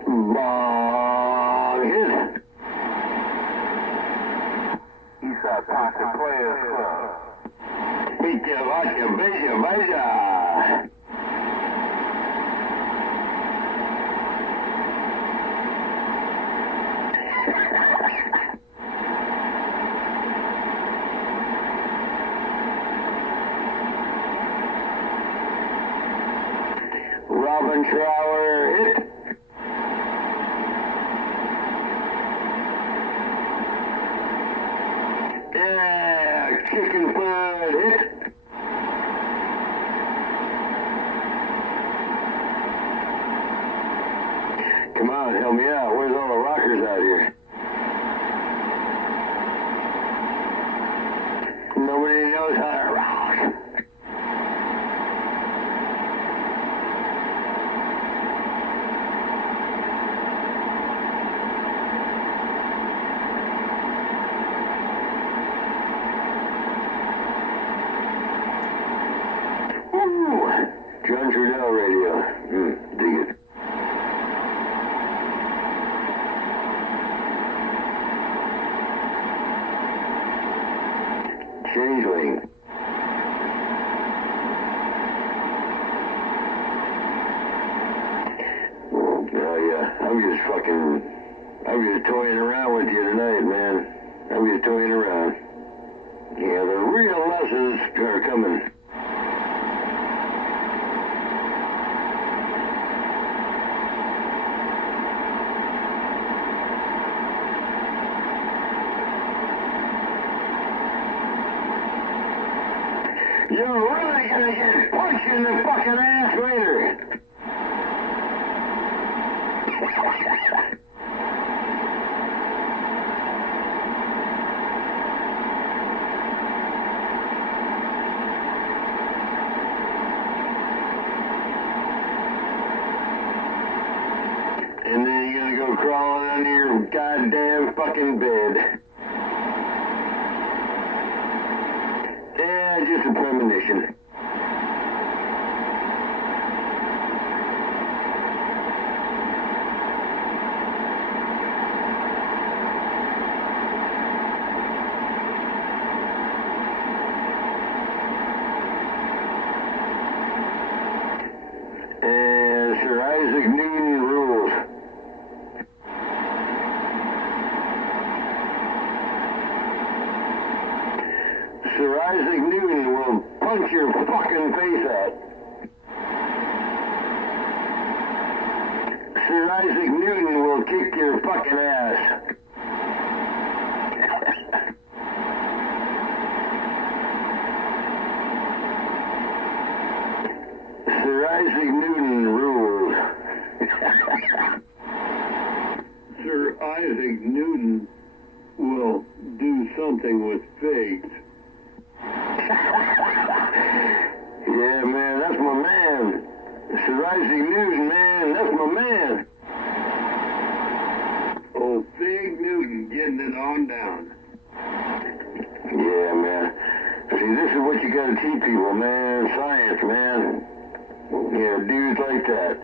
Long hit. Eastside Posse Players Club. Bicha, vaca, bella, vaya. Robin Trower hit. Yeah, chicken foot hit. Come on, help me out. Where's all the rockers out here? Nobody knows how to rock. John Trudell radio. Dig it. Changeling. Oh yeah, I'm just toying around with you tonight, man. I'm just toying around. Yeah, the real lessons are coming. You're really gonna get punched in the fucking ass later. And then you're gonna go crawling under your goddamn fucking bed. Yeah, just a premonition. And Sir Isaac Newton rules. Sir Isaac Newton will punch your fucking face out. Sir Isaac Newton will kick your fucking ass. Sir Isaac Newton rules. Sir Isaac Newton will do something with figs. Yeah, man, that's my man. Sir Isaac Newton, man, that's my man. Oh, Fig Newton getting it on down. Yeah, man. See, this is what you gotta teach people, man. Science, man. Yeah, dudes like that.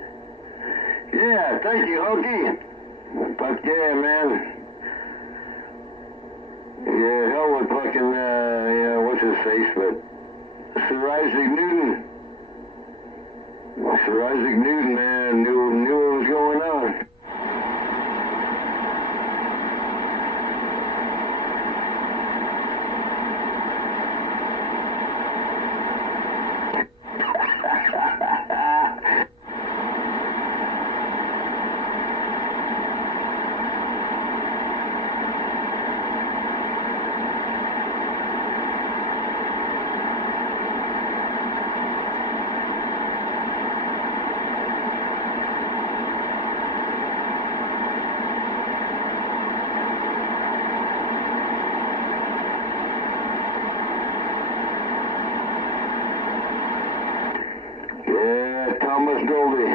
Yeah, thank you, Hokey. Fuck yeah, man. Yeah, hell with fucking, yeah, what's his face, but Sir Isaac Newton. Sir Isaac Newton, man, knew what was going on. Goldie.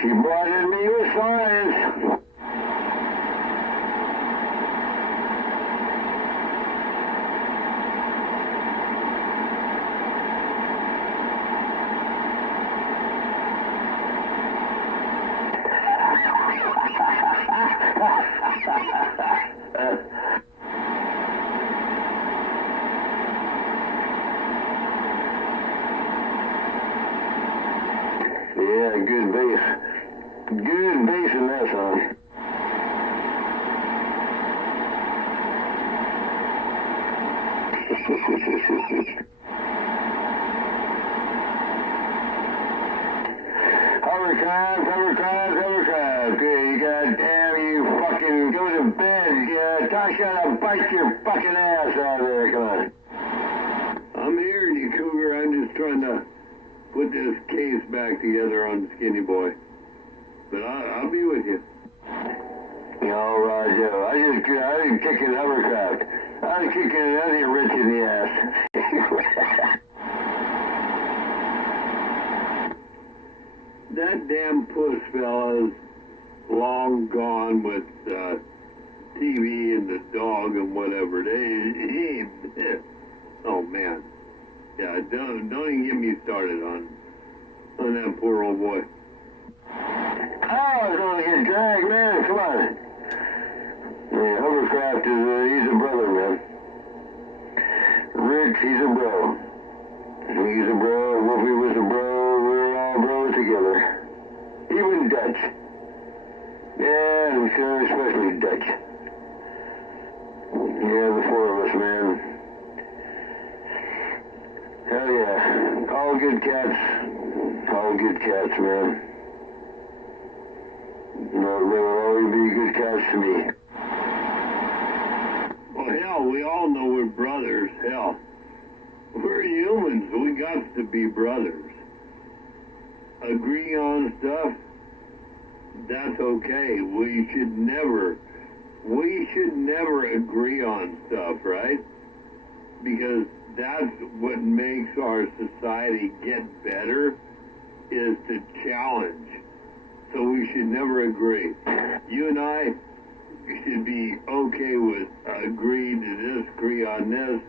She blinded me with science. Yeah, good bass. Good bass in that song. Hovercraft. Okay, you goddamn, you fucking go to bed. Yeah, Tasha, I'll bite your fucking ass out of there. Come on. I'm hearing you, Cougar. I'm just trying to put this case back together on Skinny Boy. But I'll be with you. All right, Joe. I didn't kick in Hovercraft. I was kicking another Rich in the ass. That damn puss fella's long gone with TV and the dog and whatever. He ain't. Oh man. Yeah, don't even get me started on that poor old boy. Oh, it's gonna get dragged, man. Come on. Yeah, Hovercraft he's a brother, man. Rich, he's a bro. He's a bro. Wolfie was a bro. We're all bros together. Even Dutch. Yeah, I'm sure, especially Dutch. Yeah, the four of us, man. Hell yeah. All good cats. All good cats, man. No, they will always be good cats to me. Well, hell, we all know we're brothers. Hell, we're humans. We got to be brothers. Agree on stuff, that's okay. We should never agree on stuff, right? Because that's what makes our society get better, is to challenge. So we should never agree. You and I should be okay with agree to disagree on this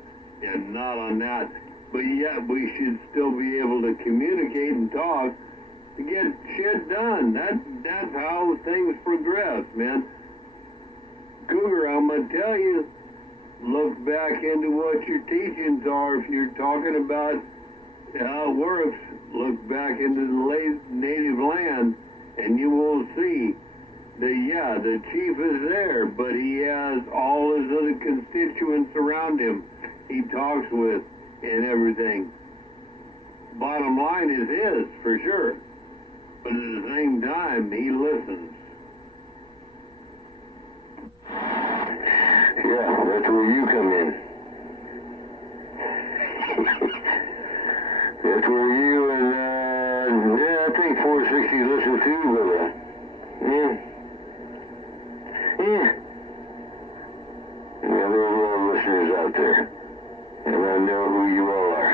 and not on that. But yet we should still be able to communicate and talk to get shit done. That's how things progress, man. Cougar, I'm gonna tell you, look back into what your teachings are. If you're talking about how it works, look back into the native land, and you will see that, yeah, the chief is there, but he has all his other constituents around him he talks with and everything. Bottom line is his, for sure. But at the same time, he listens. Yeah, that's where you come in. That's where you and, yeah, I think 460 listens too, but, yeah. Yeah, there are a lot of listeners out there, and I know who you all are.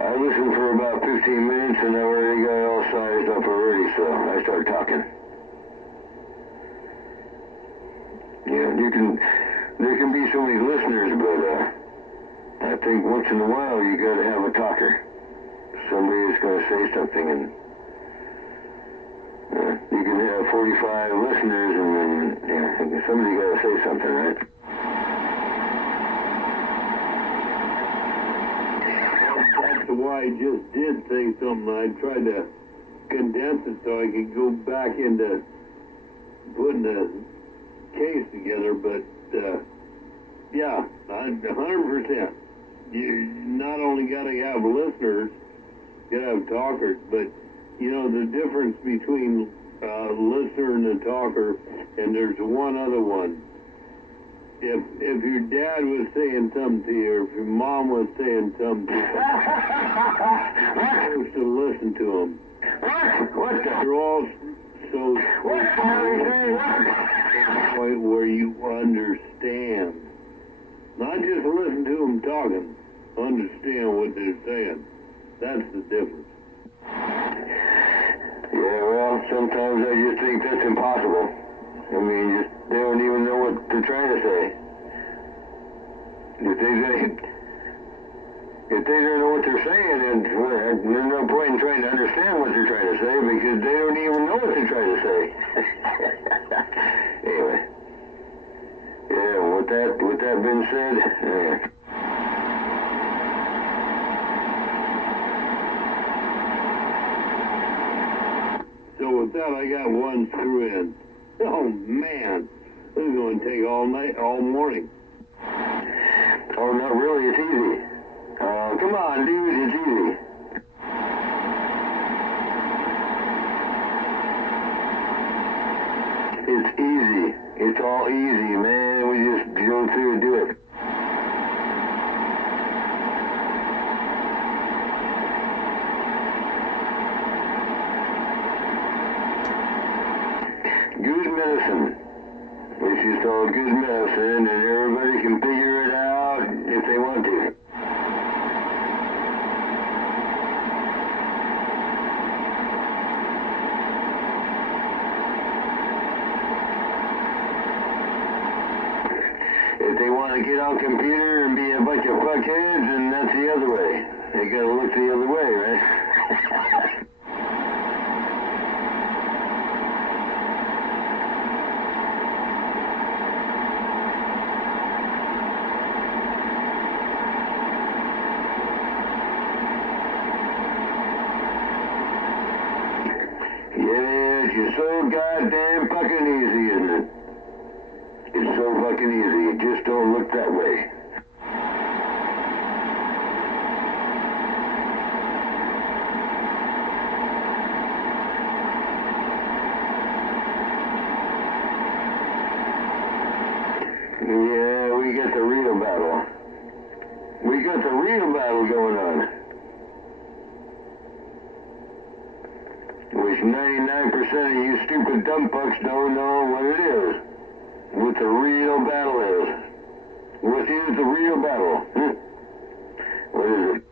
I listened for about 15 minutes, and I already got all sized up already, so I start talking. Yeah, there can be so many listeners, but I think once in a while you got to have a talker. Somebody that's going to say something, and you can have 45 listeners, and then, yeah, somebody got to say something, right? That's why I just did say something. I tried to condense it so I could go back into putting the case together, but yeah, 100%. You not only got to have listeners, you got to have talkers, but you know the difference between a listener and a talker, and there's one other one. If your dad was saying something to you, or if your mom was saying something to you, you're supposed to listen to them. What the? You're all so point where you understand. Not just listen to them talking, understand what they're saying. That's the difference. Yeah, well, sometimes I just think that's impossible. I mean, they don't even know what they're trying to say. If they don't know what they're saying, then there's no point in trying to understand what they're trying to say because they don't even know what they're trying to say. Anyway, yeah. With that being said, So with that, I got one screw in. Oh man, this is going to take all night, all morning. Oh, not really. It's easy. Come on, dude. It's easy. It's easy. It's all easy, man. We just go through and do it. Good medicine. It's just all good medicine, and everybody can figure it out if they want to. If they want to get on computer and be a bunch of fuckheads, then that's the other way. They gotta look the other way, right? Yeah, it's just so goddamn fucking easy, isn't it? It's so fucking easy. It just don't look that way. Yeah, we got the real battle. We got the real battle going on. Which 99% of you stupid dumb fucks don't know what it is. What the real battle is. What is the real battle? What is it?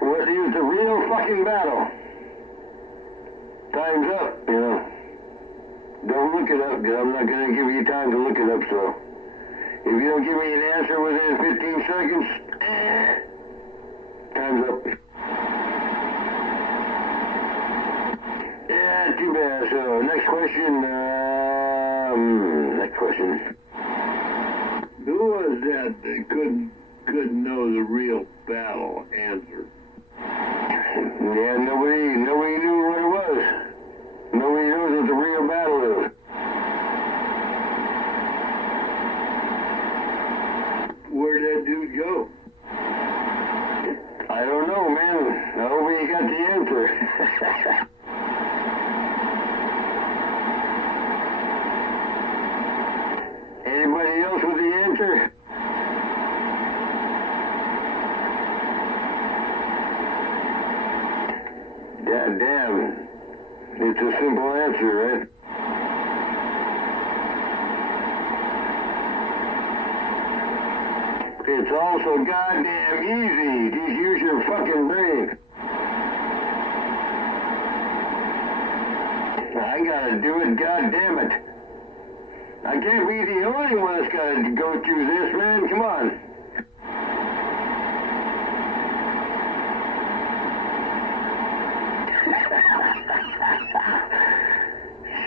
What is the real fucking battle? Time's up, you know. Don't look it up, because I'm not going to give you time to look it up, so. If you don't give me an answer within 15 seconds, time's up. Yeah, too bad. So, next question. Next question. Who was that couldn't know the real battle answer? Yeah, nobody knew what it was. Nobody knows what the real battle is. Where'd that dude go? I don't know, man. I hope he got the answer. Anybody else with the answer? Damn. It's a simple answer, right? It's also goddamn easy. Just use your fucking brain. I gotta do it, goddamn it. I can't be the only one that's gotta go through this, man. Come on.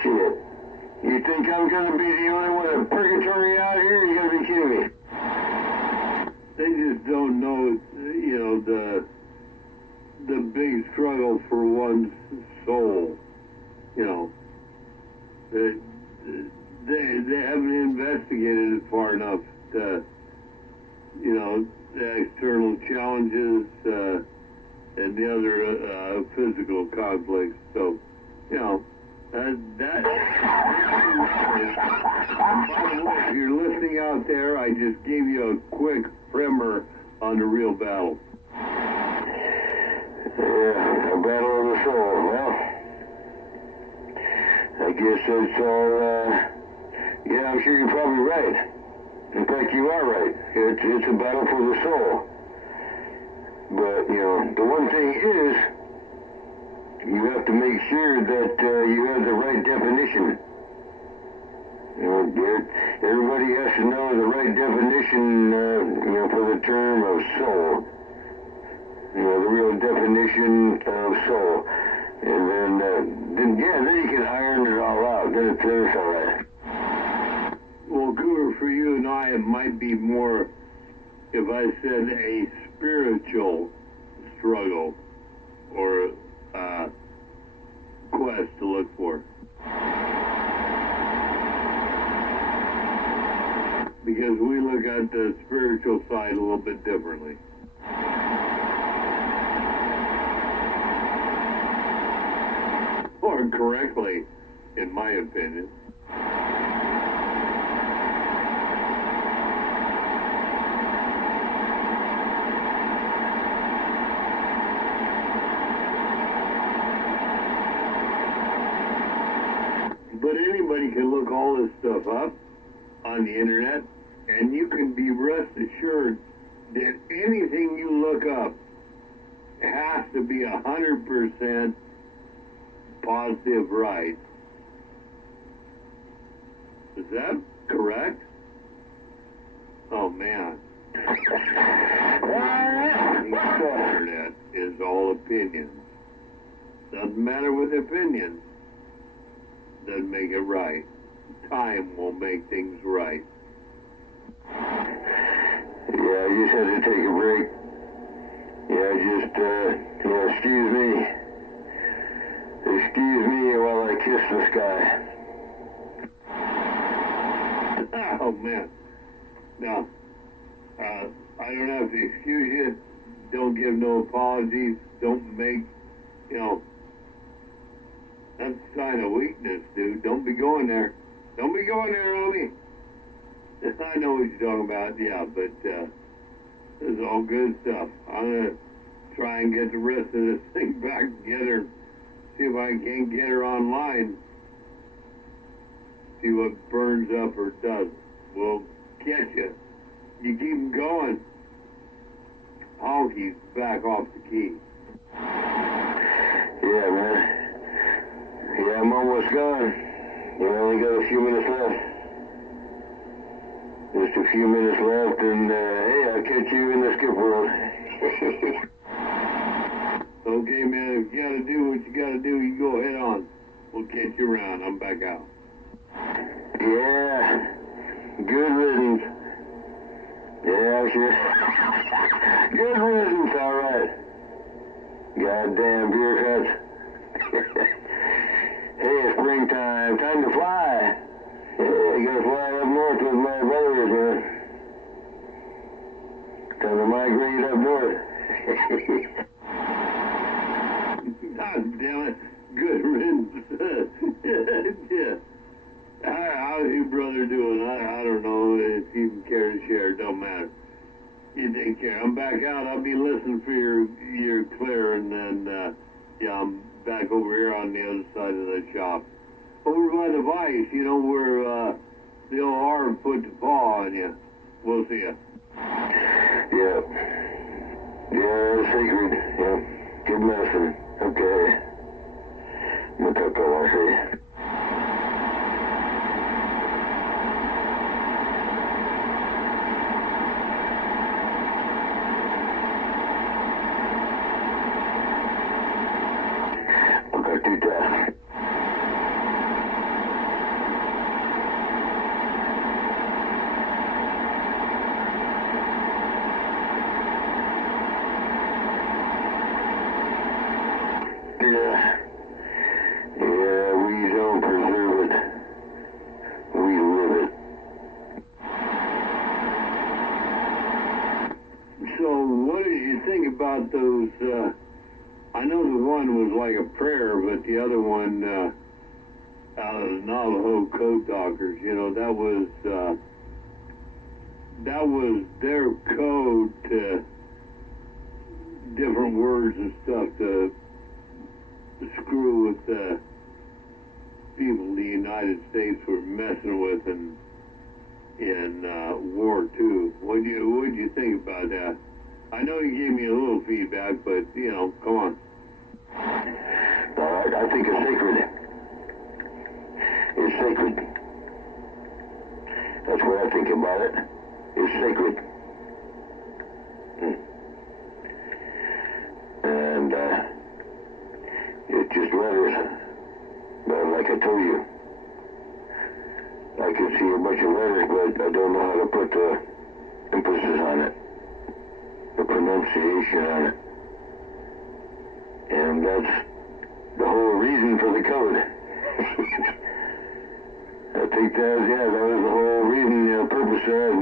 Shit. You think I'm gonna be the only one in purgatory out here? You gotta be kidding me. They just don't know, you know, the big struggle for one's soul. You know, they haven't investigated it far enough to, you know, the external challenges and the other physical conflicts. So, you know, that. By the way, if you're listening out there, I just gave you a quick primer on the real battle. Yeah, a battle of the soul. Well, I guess it's all, yeah, I'm sure you're probably right. In fact, you are right. It's a battle for the soul. But, the one thing is, you have to make sure that you have the right definition. Everybody has to know the right definition, for the term of soul. The real definition of soul. And then you can iron it all out. Then it's all right. Well, Cooper, for you and I, it might be more, if I said a spiritual struggle or quest to look for. Because we look at the spiritual side a little bit differently. Or correctly, in my opinion. But anybody can look all this stuff up on the internet, and you can be rest assured that anything you look up has to be 100% positive right. Is that correct? Oh man. The internet is all opinions. Doesn't matter with opinions. Doesn't make it right. Time will make things right. Yeah, I just had to take a break. Excuse me. Excuse me while I kiss the sky. Oh man. No. I don't have to excuse you. Don't give no apologies. Don't make, that's a sign of weakness, dude. Don't be going there. Don't be going there, Romy. I know what you're talking about, yeah, but this is all good stuff. I'm going to try and get the rest of this thing back together. See if I can't get her online. See what burns up or doesn't. We'll catch you. You keep 'em going. Honky's back off the key. Yeah, man. Yeah, I'm almost gone. You only got a few minutes left. Just a few minutes left, and hey, I'll catch you in the skip world. Okay, man, if you gotta do what you gotta do, you go head on. We'll catch you around. I'm back out. Yeah. Good riddance. Yeah, sure. Good riddance, all right. Goddamn beer cuts. Hey, it's springtime. Time to fly. Yeah, I gotta fly up north with my brothers, man. Time to migrate up north. God damn it. Good riddance. Yeah. How's your brother doing? I don't know if you can care to share. Don't matter. You take care. I'm back out. I'll be listening for your clear, and then, I'm back over here on the other side of the shop. Over by the vice, where the old R put the paw on you. We'll see ya. Yeah. Yeah, sacred. Yeah. Good lesson. Okay. I'm gonna talk to you, I see. Yeah, we don't preserve it. We live it. So, what did you think about those, I know the one was like a prayer, but the other one, out of the Navajo Code Talkers, that was their code to different words and stuff to screw with the people the United States were messing with in War II. What'd you think about that? I know you gave me a little feedback, but, you know, come on. I think it's sacred. It's sacred. That's what I think about it. It's sacred. And, it's just letters. But like I told you, I can see a bunch of letters, but I don't know how to put the emphasis on it, the pronunciation on it. And that's the whole reason for the code. I think that was the whole reason, purpose of it.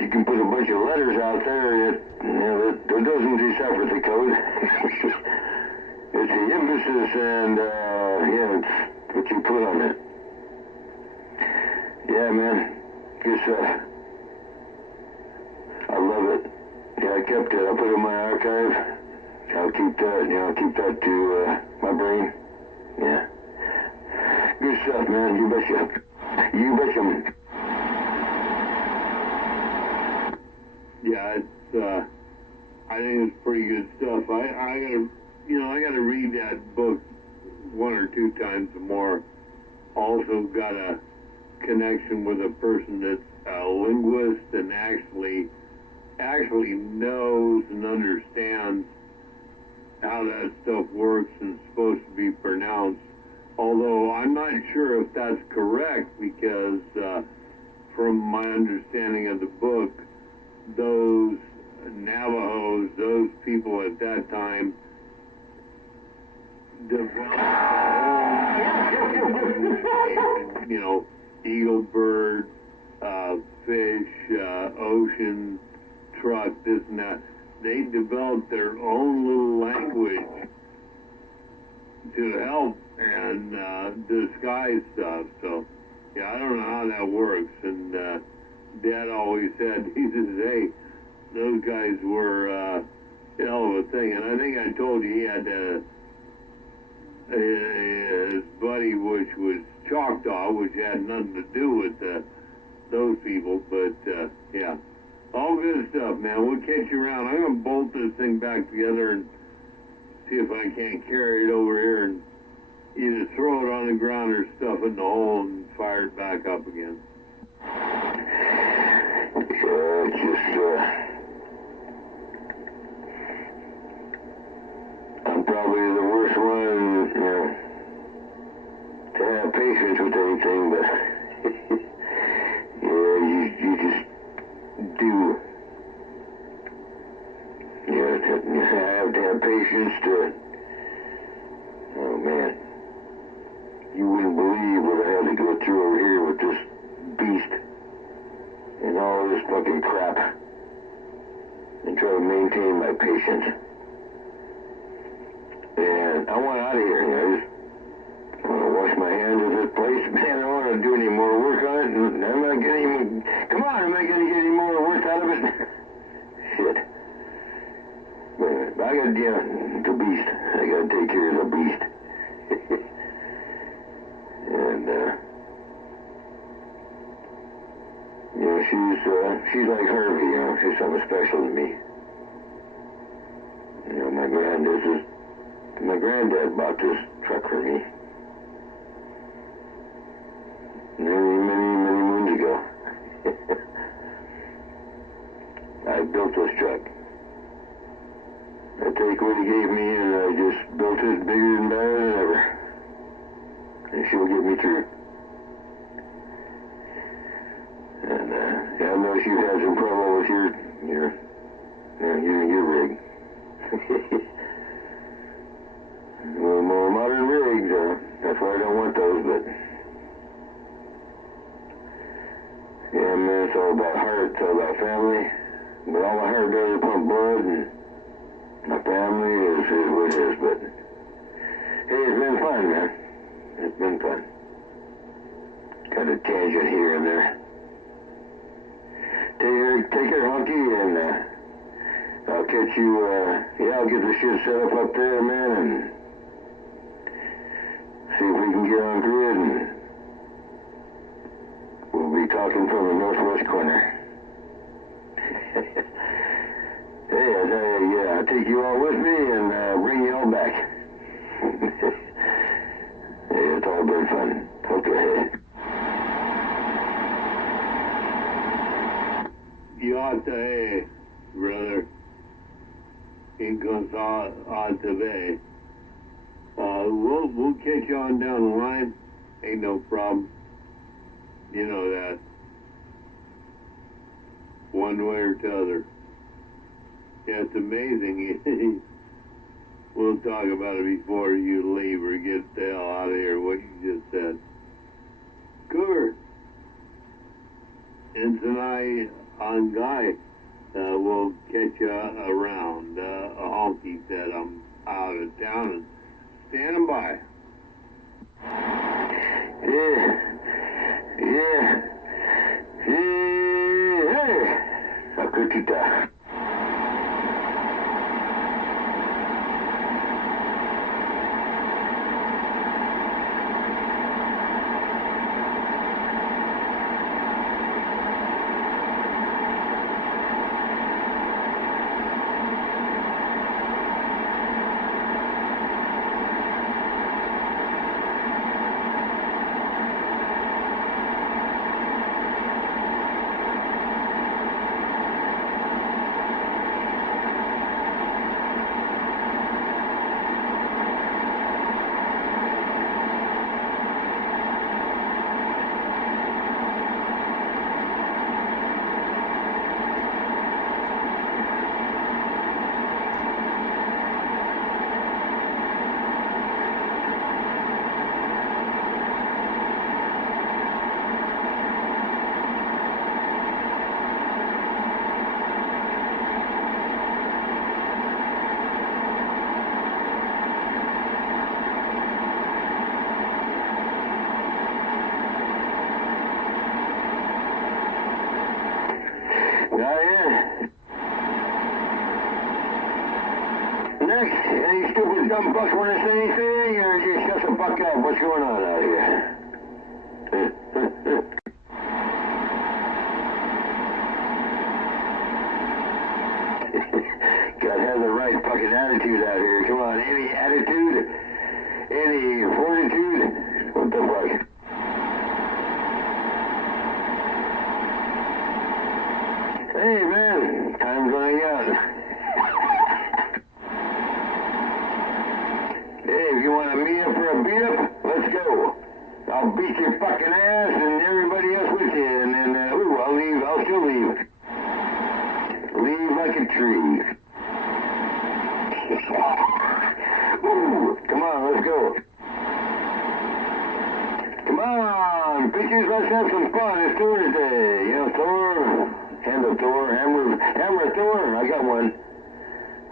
You can put a bunch of letters out there that doesn't decipher the code. It's the emphasis and, it's what you put on it. Yeah, man. Good stuff. I love it. Yeah, I kept it. I put it in my archive. I'll keep that to my brain. Yeah. Good stuff, man. You betcha. You betcha. Yeah, it's, I think it's pretty good stuff. I gotta read that book one or two times more. Also got a connection with a person that's a linguist and actually knows and understands how that stuff works and is supposed to be pronounced. Although I'm not sure if that's correct, because from my understanding of the book, those Navajos, those people at that time, developed a whole, eagle bird, fish, ocean, truck, this and that. They developed their own little language to help and disguise stuff. So, yeah, I don't know how that works. And Dad always said, he says, hey, those guys were a hell of a thing. And I think I told you he had his buddy, which was Choctaw, which had nothing to do with those people. But, yeah, all good stuff, man. We'll catch you around. I'm going to bolt this thing back together and see if I can't carry it over here and either throw it on the ground or stuff it in the hole and fire it back up again. Yeah, I'm probably the worst one, to have patience with anything, but you just do. You have to have patience to, oh man, you wouldn't believe what I had to go through over here with this beast and all this fucking crap, and try to maintain my patience. And I want out of here, I want to wash my hands of this place. Man, I don't want to do any more work on it. Am I going to get any more work out of it? Shit. Wait a minute. I got the beast. I got to take care of the beast. And, she's like Harvey, she's something special to me. My granddad bought this truck for me. Many moons ago. I built this truck. I take what he gave me and I just built it bigger and better than ever. And she'll get me through. And I know you've had some trouble with your rig. Well, more modern rigs, that's why I don't want those, but yeah, man, it's all about heart, it's all about family. But all my heart does is pump blood, and my family is what it is. But hey, it's been fun, man. It's been fun. Kind of tangent here and there. Take care, Hunky, and I'll catch you, I'll get the shit set up there, man, and see if we can get on grid, and we'll be talking from the northwest corner. fun. Okay. Yata, brother. Incons Atave. We'll catch you on down the line. Ain't no problem. You know that. One way or t'other. Yeah, it's amazing. We'll talk about it before you leave or get the hell out of here, what you just said. Cougar. And tonight on Guy, we'll catch you around. A honky said I'm out of town and standing by. Yeah. Akutita. Next, any stupid dumb bucks want to say anything, or just shut the fuck up? What's going on out here? God has the right fucking attitude out here. Come on, any attitude? Any fortitude? What the fuck? Hey man, time's running out. Hey, if you want to meet up for a beat up, let's go. I'll beat your fucking ass and everybody else with you, and then, I'll leave, I'll still leave. Leave like a tree. Ooh, come on, let's go. Come on, bitches, let's have some fun. It's Thursday. You know, Thor, hand of Thor, hammer of Thor. I got one.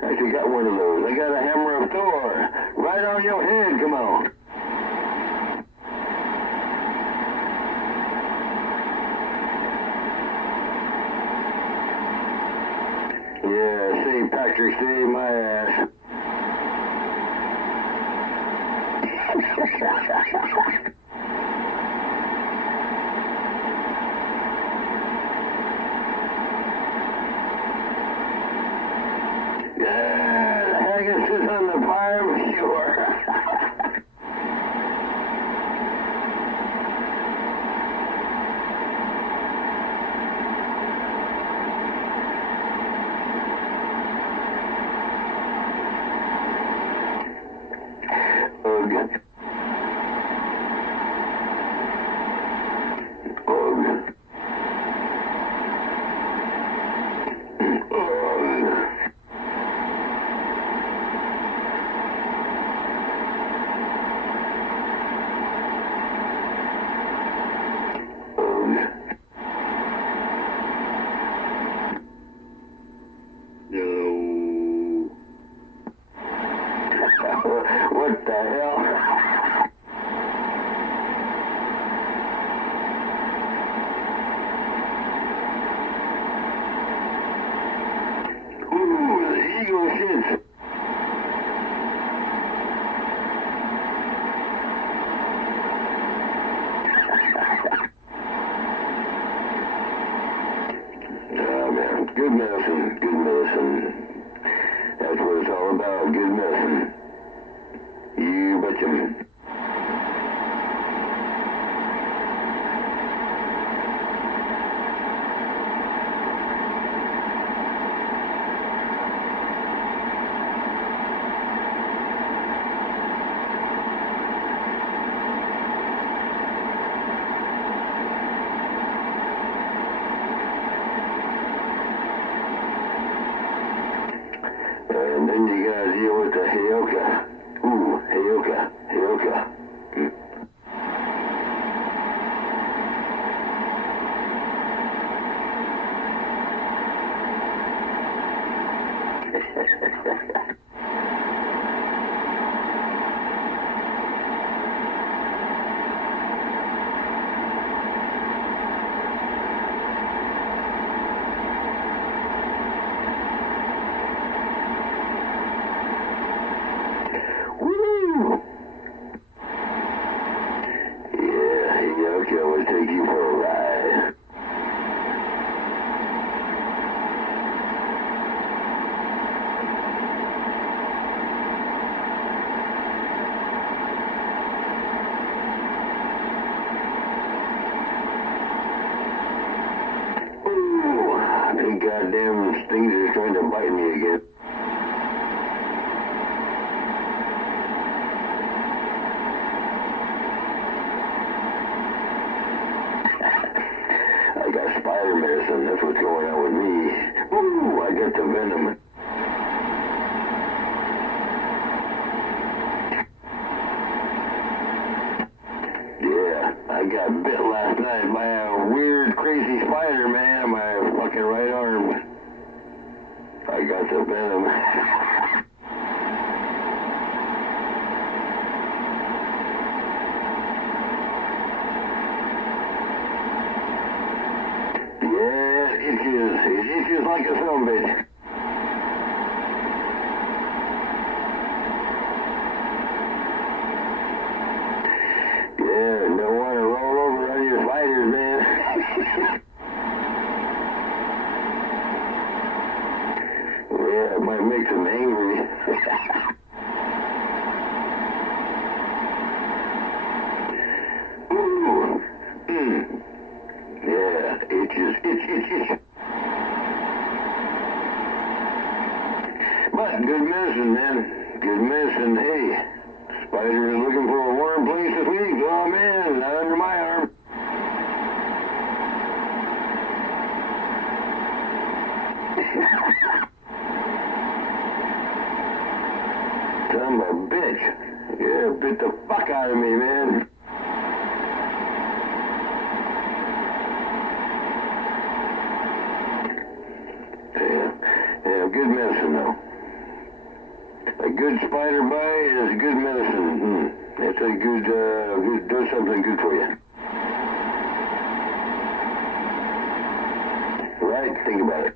I actually got one of those. I got a hammer of Thor. Right on your head, come on. Yeah, St. Patrick's Day, my ass. Yeah, the haggis is on the fire, sure. Ugh. What the hell? Ooh, the eagle shits. That's what's going on with me. Ooh, I got the venom. Yeah, I got bit last night by a weird, crazy spider, man, on my fucking right arm. I got the venom. Yeah, it itches like a son bitch. Yeah, don't want to roll over on your spiders, man. Yeah, it might make them angry. Ooh. Yeah, itch. But good medicine, man. Good medicine. Hey, spider is looking for a warm place this week. Oh, man, not under my arm. Son of a bitch. Yeah, bit the fuck out of me, man. Yeah, good medicine, though. A good spider bite is good medicine. That's a good, does something good for you. Right? Think about it.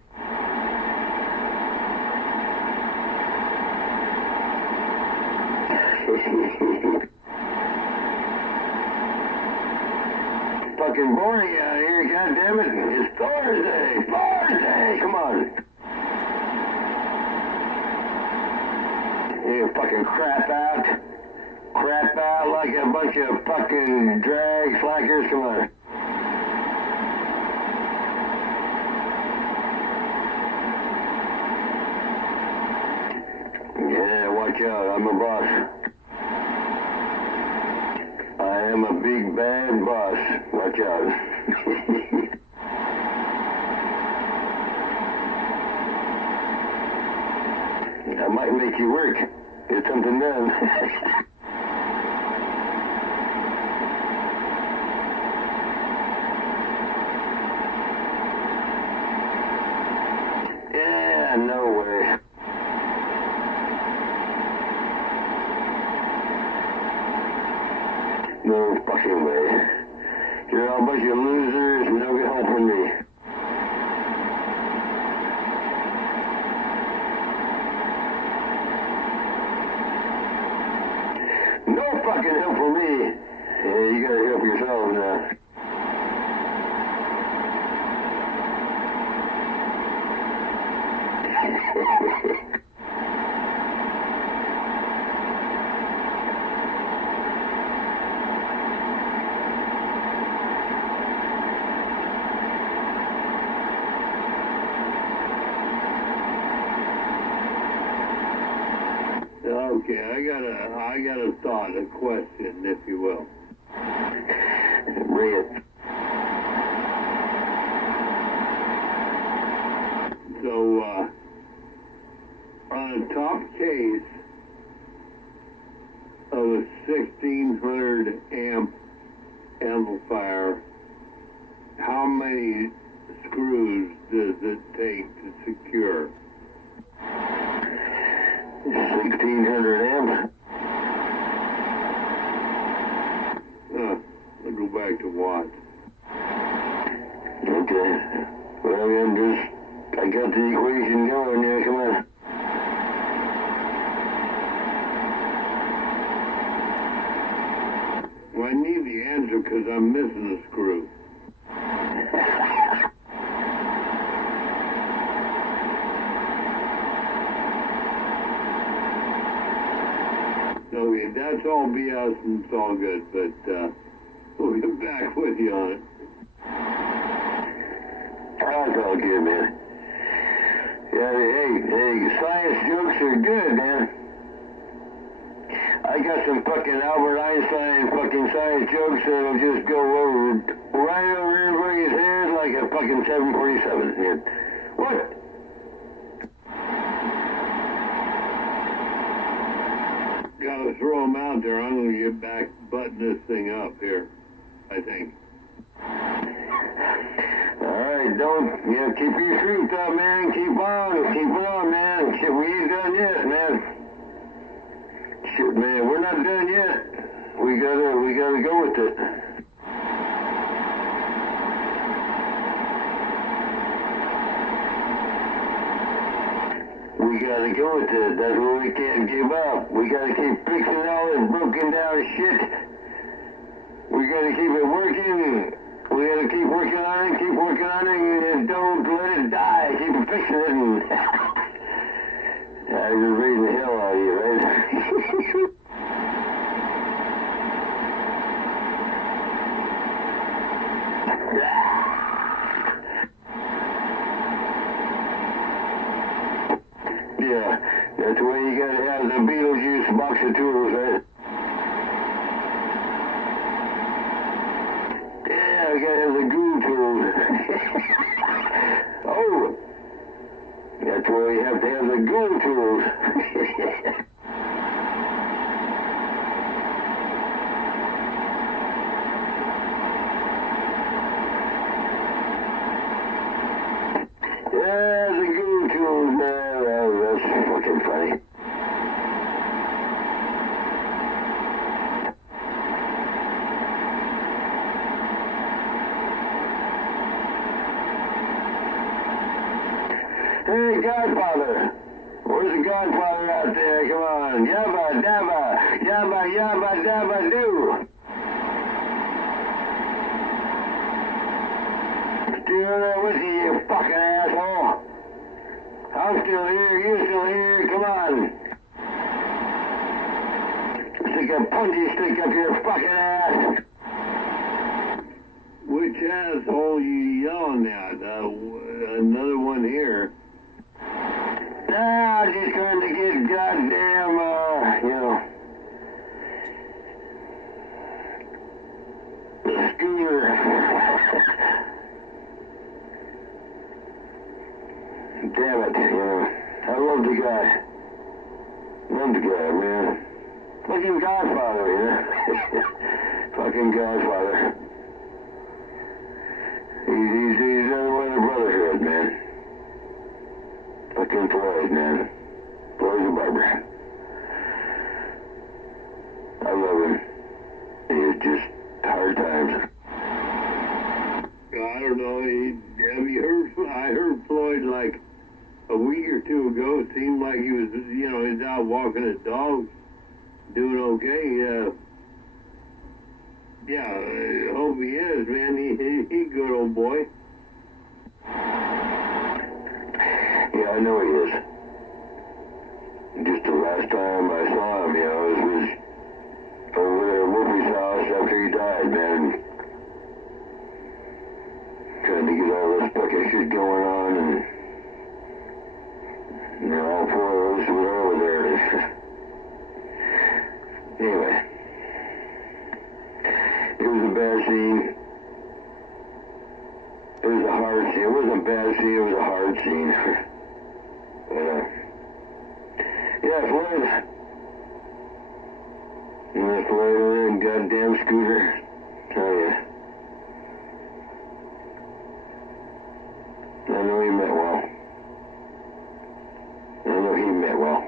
Fucking boring out here, goddammit. It's Thursday! Come on! You fucking crap out like a bunch of fucking drag slackers. Come on. Yeah, watch out. I'm a boss. I am a big bad boss. Watch out. I might make you work. Get something done. Yeah, no way. No fucking way. You're all a bunch of losers with no help from me. No fucking help from me. Yeah, you gotta help yourself now. Okay, I got a thought, a question, if you will. Bring it. So, on a top case of a 1600 amp amplifier, how many screws does it take to secure? 1600 amps. I'll go back to watts. Okay. Well, then I got the equation going there. Come on. Well, I need the answer because I'm missing a screw. Okay, that's all BS and it's all good, but we'll get back with you on it. That's all good, man. Yeah, hey, science jokes are good, man. I I got some fucking Albert Einstein fucking science jokes that'll just go over right over everybody's head like a fucking 747. Yeah. What? Gotta throw them out there. I'm gonna get back, button this thing up here, I think. Alright, keep your truth up, man. Keep it on, man. Shit, we ain't done yet, man. Shit, man, we're not done yet. We gotta go with it. We gotta go with it. That's what we can't give up. We gotta keep fixing all this broken down shit. We gotta keep it working. We gotta keep working on it, and don't let it die. Keep it fixing it, and I was raising the hell out of you, right? Yeah, that's the way you gotta have the Beetlejuice box of tools, right? Yeah, I gotta have the goo tools. Oh, that's why you have to have the goo tools. Yeah, the goo tools, that's fucking funny. Hey, Godfather. Where's the Godfather out there? Come on. Yabba dabba. Yabba yabba dabba doo. Still there with you, you fucking asshole. I'm still here. You're still here. Come on. Stick a punchy stick up your fucking ass. Which asshole you yelling at? Another one here. Nah, just trying to get goddamn, the scooter. Damn it, I love the guy. Love the guy, man. Fucking Godfather, Fucking Godfather. He's another one of the brotherhood, man. Fucking Floyd, man. Floyd's a barber. I love him. He's just hard times. I don't know. Have you heard? I heard Floyd like a week or two ago. It seemed like he was, he's out walking his dog, doing okay. Yeah, I hope he is, man. He good old boy. Yeah, I know he is. Just the last time I saw him, it was over there at Wolfie's house after he died, man. Trying to get all this fucking shit going on, and all four of us were over there. Anyway, it was a bad scene. It was a hard scene. It wasn't a bad scene, it was a hard scene. But, yeah, Floyd. Floyd and goddamn scooter. Tell ya. I know he meant well. I know he meant well.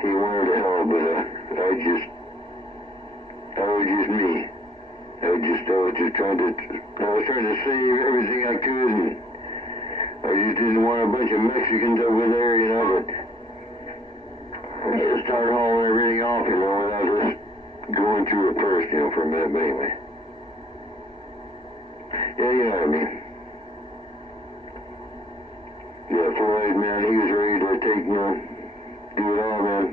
He wanted to help, but that was just me. I was just trying to save everything I could, and I just didn't want a bunch of Mexicans over there, but to start hauling everything off, without just going through it first, for a minute, but anyway. Yeah, you know what I mean. Yeah, Floyd, man, he was ready to take, do it all, man.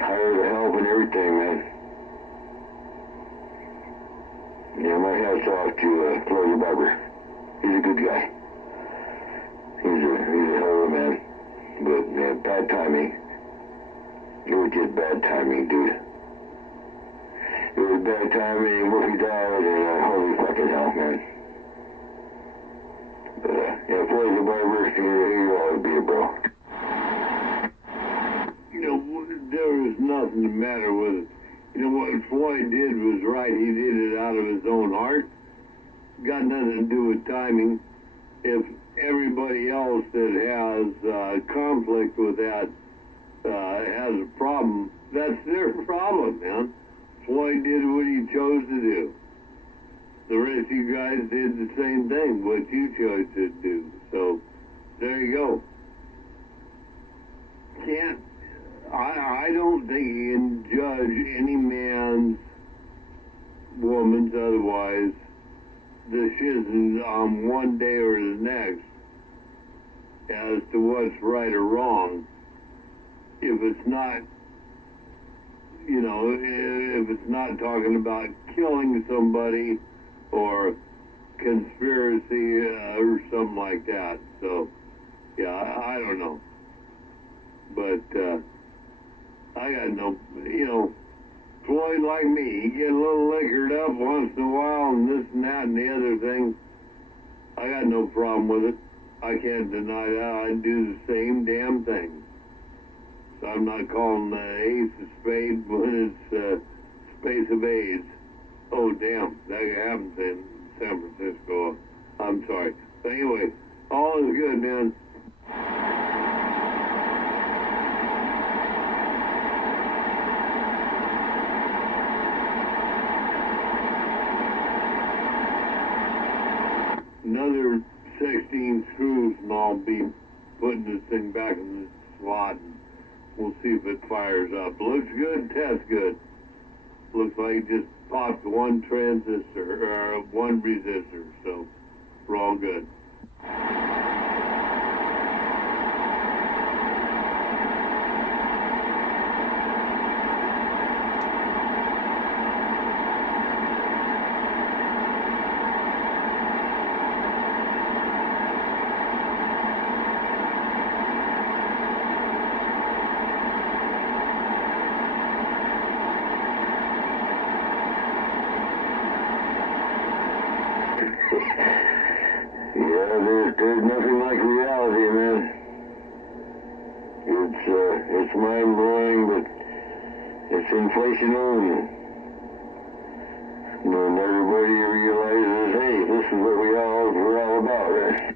Hire the help and everything, man. Yeah, my hat's off to Floyd the barber. He's a good guy. He's a hell of a man. But, man, bad timing. It was just bad timing, dude. It was bad timing, Wolfie died, and holy fucking hell, man. But, yeah, Floyd's a barber, here you are, be a bro. You know, there was nothing the matter with it. You know, what Floyd did was right. He did it out of his own heart. Got nothing to do with timing. If everybody else that has conflict with that has a problem, that's their problem, man. Floyd did what he chose to do. The rest of you guys did the same thing, what you chose to do. So, there you go. I don't think you can judge any man's, woman's, otherwise, decisions on one day or the next as to what's right or wrong. If it's not, you know, if it's not talking about killing somebody or conspiracy or something like that. So, yeah, I don't know. But I got no, you know, Floyd like me, he get a little liquored up once in a while and this and that and the other thing. I got no problem with it. I can't deny that. I do the same damn thing. So I'm not calling the ace a spade when it's space of AIDS. Oh, damn, that happens in San Francisco. I'm sorry. But anyway, all is good, man. Another 16 screws and I'll be putting this thing back in the slot and we'll see if it fires up. Looks good, tests good. Looks like it just popped one transistor, or one resistor, so we're all good. Yeah, there's nothing like reality, man. It's mind-blowing, but it's inflational, and when everybody realizes, hey, this is what we're all about, right?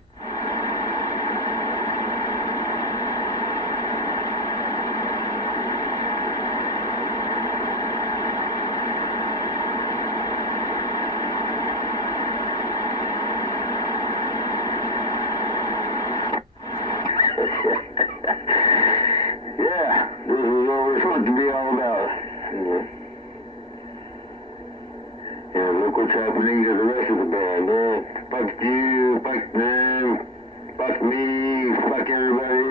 Yeah, this is what we're supposed to be all about. And look what's happening to the rest of the band. Fuck you, fuck them, fuck me, fuck everybody.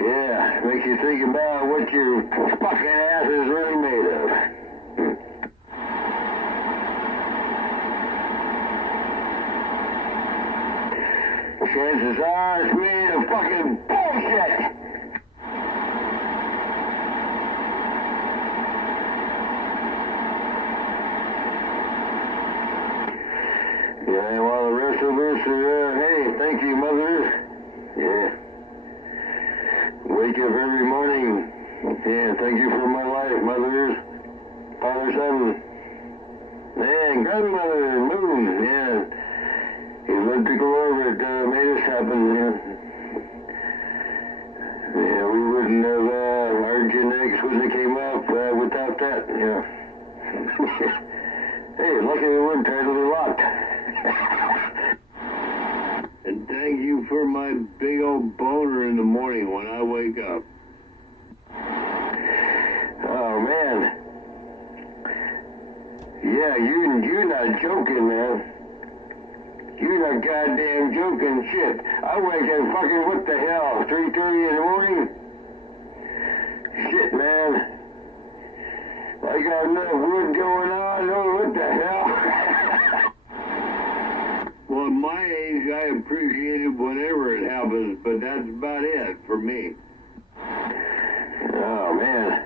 Yeah, makes you think about what your fucking ass is really made of. Chances are it's made of fucking bullshit. Yeah, and while the rest of us are, hey, thank you, mother. Yeah. Wake up every morning. Yeah, thank you for my life, mothers, father, son, and grandmother, moon. Yeah, he lived to go over it, made us happen. Yeah, yeah, we wouldn't have, our genetics wouldn't have came up without that. Yeah. Hey, lucky we weren't totally locked. And thank you for my big old boner in the morning when I wake up. Oh, man. Yeah, you're not joking, man. You're not goddamn joking shit. I wake at fucking, what the hell, 3:30 in the morning? Shit, man. I got enough wood going on. Oh, what the hell? Well, at my age, I appreciate it whenever it happens, but that's about it for me. Oh, man.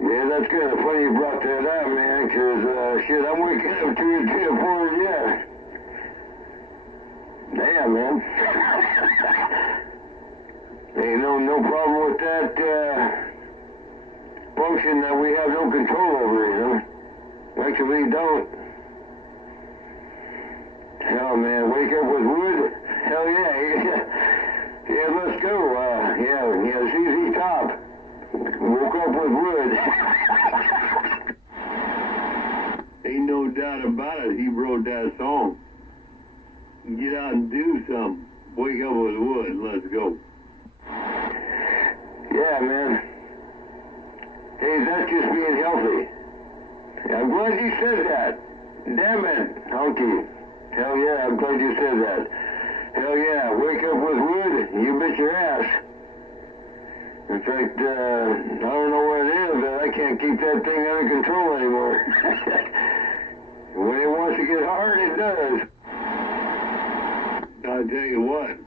Yeah, that's kind of funny you brought that up, man, because, shit, I'm waking up 3 or 4 yet. Damn, man. Ain't no problem with that, function that we have no control over, you know? Actually, don't. Hell, man, wake up with wood? Hell yeah. Yeah, let's go. Yeah, ZZ Top. Woke up with wood. Ain't no doubt about it. He wrote that song. Get out and do something. Wake up with wood. Let's go. Yeah, man. Hey, that's just being healthy. I'm glad you said that. Damn it, Honky. Hell yeah, I'm glad you said that. Hell yeah, wake up with wood, you bet your ass. In fact, I don't know what it is, but I can't keep that thing under control anymore. When it wants to get hard, it does. I'll tell you what,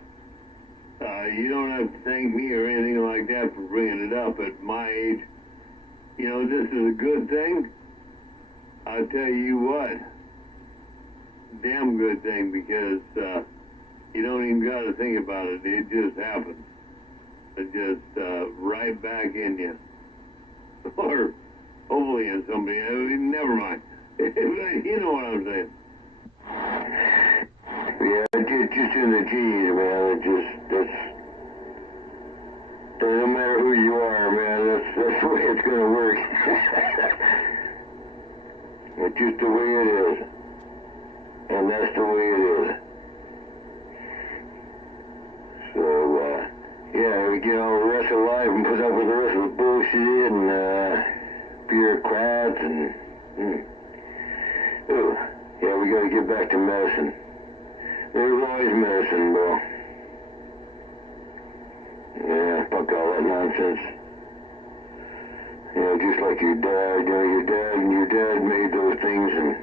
you don't have to thank me or anything like that for bringing it up. At my age, you know, this is a good thing. I'll tell you what, damn good thing, because you don't even got to think about it. It just happens. It just right back in you. Or hopefully in somebody. I mean, never mind. You know what I'm saying. Yeah, it's just in the genes, man. Doesn't matter who you are, man. That's the way it's gonna work. It's just the way it is. And that's the way it is. So, yeah, we get all the rest of life and put up with the rest of the bullshit and, bureaucrats and, oh, yeah, we gotta get back to medicine. There's always medicine, bro. Yeah, fuck all that nonsense. You know, just like your dad, you know, your dad made those things and,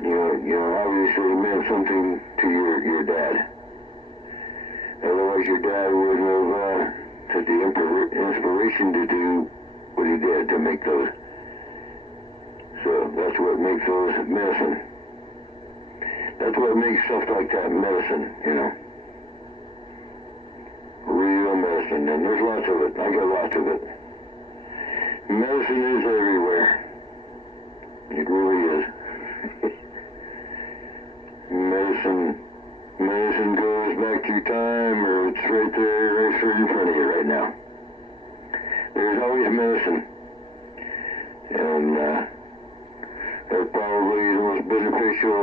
you know, obviously it meant something to your dad. Otherwise your dad wouldn't have had the inspiration to do what he did to make those. So that's what makes those medicine. That's what makes stuff like that medicine, you know. Real medicine, and there's lots of it. I got lots of it. Medicine is everywhere. It really is. Medicine goes back through time, or it's right there, right in front of you right now. There's always medicine. And that's probably the most beneficial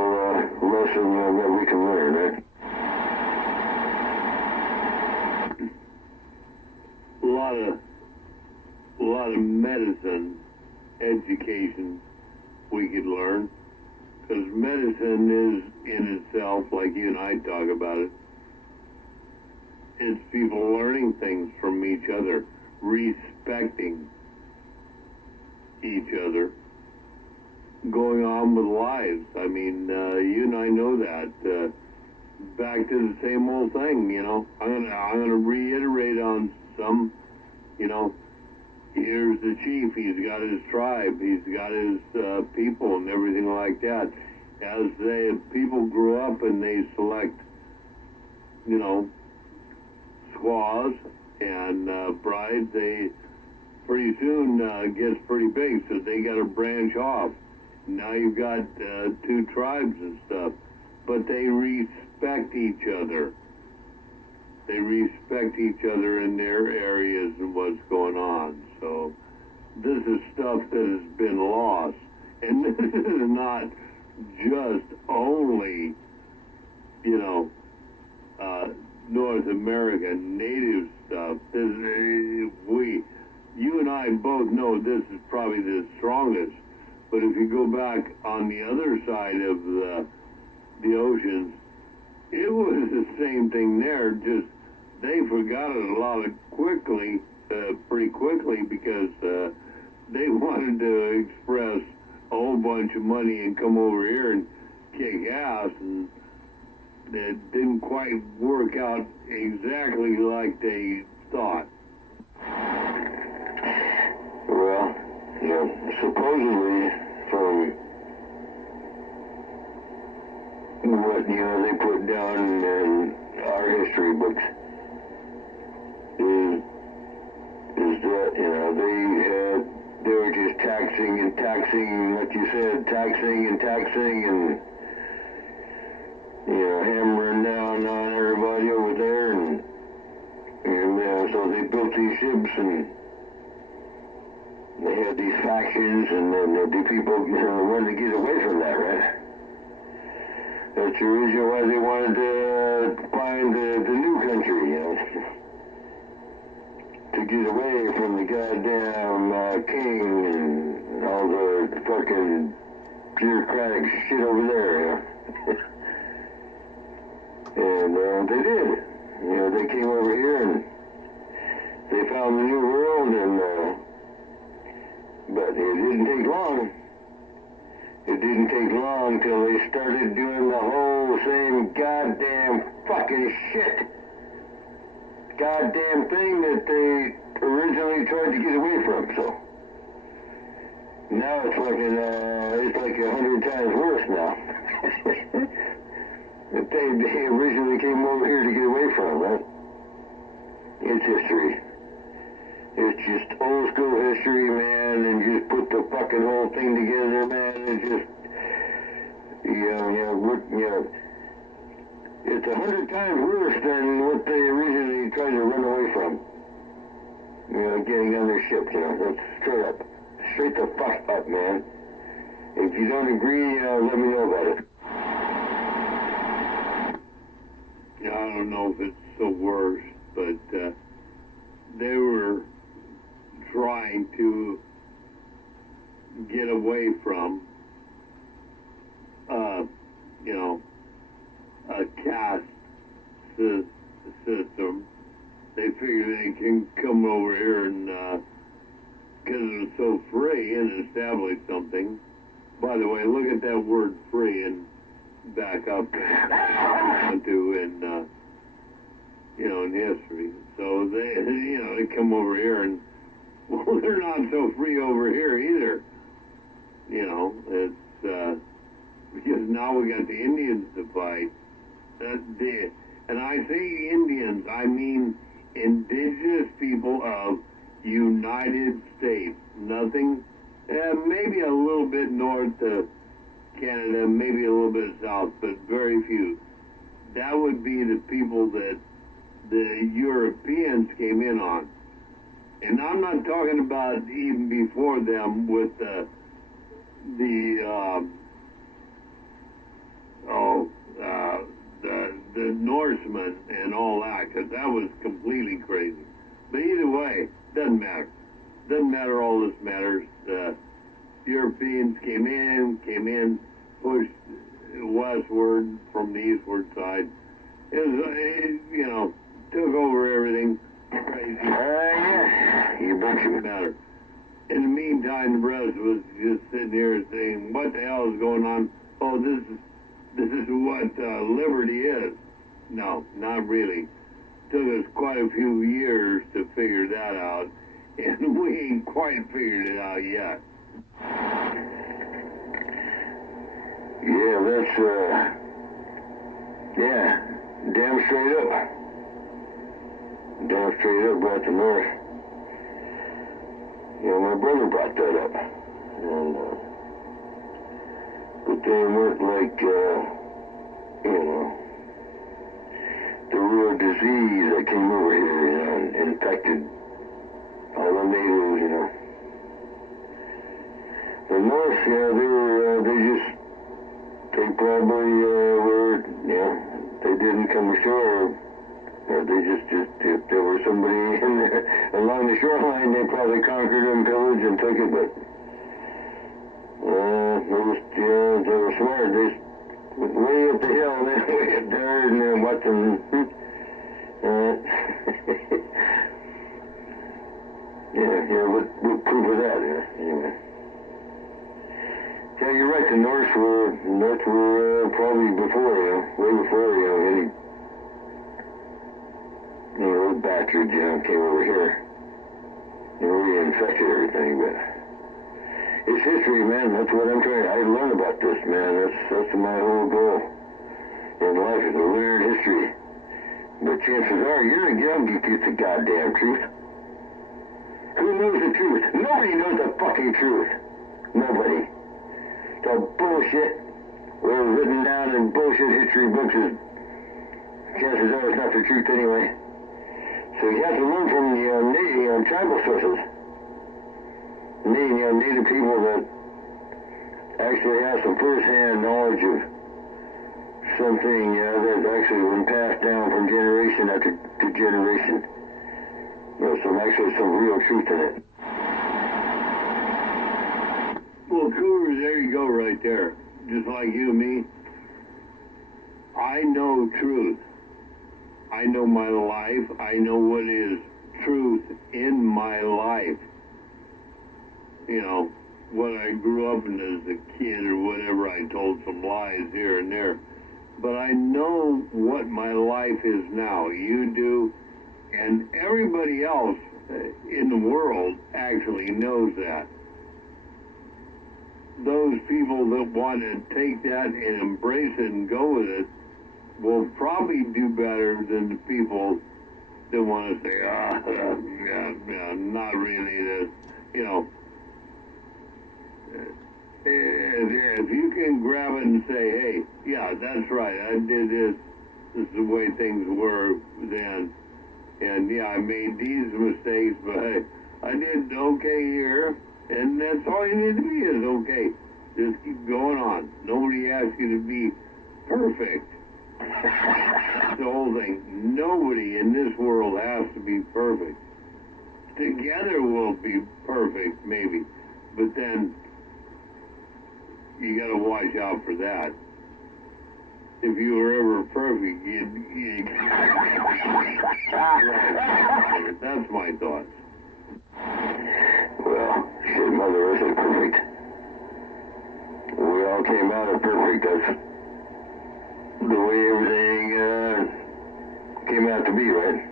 lesson that we can learn, right? A lot of medicine education we could learn, because medicine is in itself, like you and I talk about it, it's people learning things from each other, respecting each other, going on with lives. I mean, you and I know that. Back to the same old thing, you know. I'm gonna reiterate on some, you know. Here's the chief. He's got his tribe. He's got his people and everything like that. As people grow up and they select, you know, squaws and brides, they pretty soon gets pretty big, so they got to branch off. Now you've got 2 tribes and stuff, but they respect each other. They respect each other in their areas and what's going on. So this is stuff that has been lost. And this is not just only, you know, North America native stuff. You and I both know this is probably the strongest. But if you go back on the other side of the oceans, it was the same thing there, just they forgot it pretty quickly because they wanted to express a whole bunch of money and come over here and kick ass, and it didn't quite work out exactly like they thought. Well, supposedly from what they put down in our history books is that they were just taxing and taxing, like you said, taxing and hammering down on everybody over there, and so they built these ships, and they had these factions, and then the people wanted to get away from that, right? That's the reason why they wanted to find the new country, to get away from the goddamn king and all the fucking bureaucratic shit over there, And they did. They came over here and they found the new world, and but it didn't take long. It didn't take long till they started doing the whole same goddamn fucking shit. Goddamn thing that they originally tried to get away from, so. Now it's like 100 times worse now. That they originally came over here to get away from, right? It's history. It's just old school history, man, and just put the fucking whole thing together, man, and just, it's 100 times worse than what they originally tried to run away from. Getting on their ship, that's straight up. Straight the fuck up, man. If you don't agree, let me know about it. I don't know if it's the worst, but they were trying to get away from, a caste system. They figure they can come over here and, because it was so free, and establish something. By the way, look at that word free and back up into in history. So they come over here and, well, they're not so free over here either. It's because now we got the Indians to fight. And I say Indians, I mean indigenous people of United States. Nothing, maybe a little bit north of Canada, maybe a little bit south, but very few. That would be the people that the Europeans came in on. And I'm not talking about even before them with the Norsemen and all that, because that was completely crazy. But either way, doesn't matter. Doesn't matter, all this matters. Europeans came in, pushed westward from the eastward side. It took over everything. Crazy. Yeah, you bet you matter. In the meantime, the rest was just sitting here saying, what the hell is going on? Oh, this is what liberty is. No, not really. Took us quite a few years to figure that out, and we ain't quite figured it out yet. Yeah, that's, damn straight up. Damn straight up brought the North. My brother brought that up. And, but they weren't like, the real disease that came over here, and infected all the natives, The North, they probably were, they didn't come ashore. They just, if there was somebody in there along the shoreline, they probably conquered them, pillaged, and took it, but they were smart. They went way up the what proof of that, anyway. Yeah, you're right, the North were probably before, way before, any, old bastards, came over here. We infected everything, but it's history, man. That's what I'm trying. I learn about this, man. That's my whole goal in life, is to learn history. But chances are you're young, you get the goddamn truth. Who knows the truth? Nobody knows the fucking truth. Nobody. It's all bullshit. Whatever written down in bullshit history books is, chances are it's not the truth anyway. So you have to learn from the tribal sources. Native people that actually have some first-hand knowledge of something that's actually been passed down from generation after generation. Some real truth in it. Well, Cougars, there you go right there. Just like you and me. I know truth. I know my life. I know what is truth in my life. What I grew up in as a kid or whatever, I told some lies here and there. But I know what my life is now. You do. And everybody else in the world actually knows that. Those people that want to take that and embrace it and go with it will probably do better than the people that want to say, not really this, If you can grab it and say, hey, yeah, that's right, I did this is the way things were then, and yeah, I made these mistakes, but I did okay here, and that's all you need to be is okay. Just keep going on. Nobody asks you to be perfect. That's the whole thing. Nobody in this world has to be perfect. Together we'll be perfect, maybe, but then you got to watch out for that. If you were ever perfect, that's my thoughts. Well, shit, Mother Earth is perfect. We all came out of perfect. That's the way everything came out to be, right?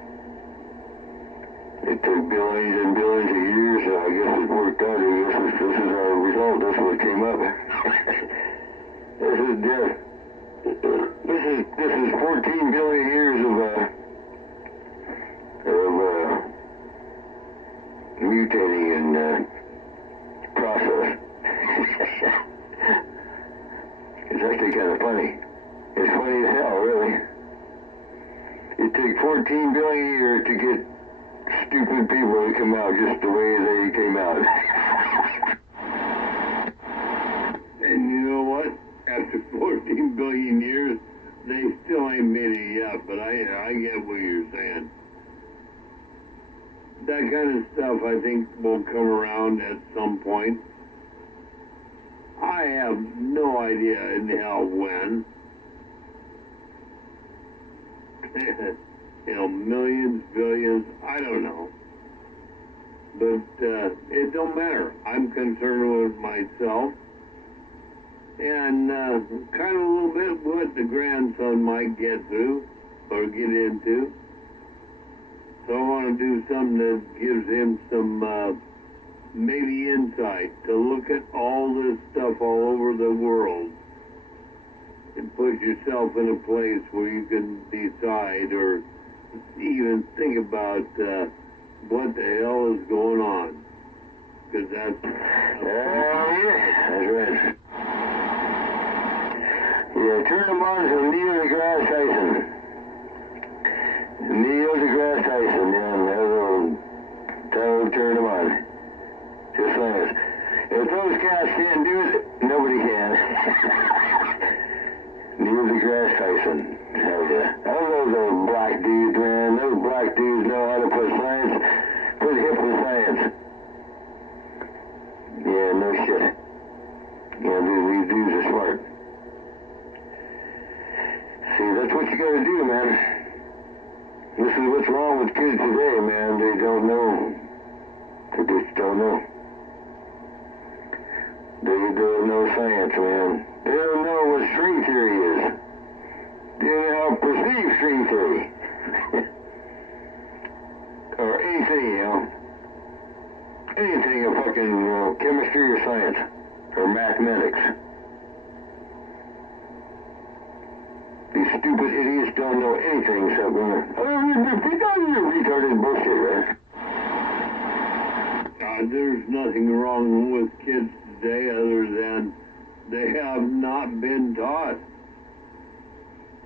It took billions and billions of years, so I guess it worked out. I guess this is our result. That's what came up. This is death. This is 14 billion years of mutating and process. It's actually kind of funny. It's funny as hell, really. It took 14 billion years to get stupid people to come out just the way they came out. And you know what? After 14 billion years, they still ain't made it yet, but I get what you're saying. That kind of stuff, I think, will come around at some point. I have no idea in hell when. Millions, billions, I don't know. But it don't matter. I'm concerned with myself. And kind of a little bit what the grandson might get through or get into. So I want to do something that gives him some maybe insight to look at all this stuff all over the world and put yourself in a place where you can decide or even think about what the hell is going on. Because that's... yeah, that's right. Yeah, turn them on to Neil deGrasse Tyson. Neil deGrasse Tyson, that'll turn them on. Just like this. If those guys can't do it, nobody can. Neil deGrasse Tyson. Hell yeah. I don't know those black dudes, man. Those black dudes know how to put hip in science. Yeah, no shit. Yeah, these dudes are smart. See, that's what you gotta do, man. This is what's wrong with kids today, man. They don't know They just don't know. They don't know science, man. They don't know what string theory is. They don't know how to perceive string theory. Or anything, anything of fucking chemistry or science or mathematics. These stupid idiots don't know anything except retarded bullshit, right? There's nothing wrong with kids today other than they have not been taught.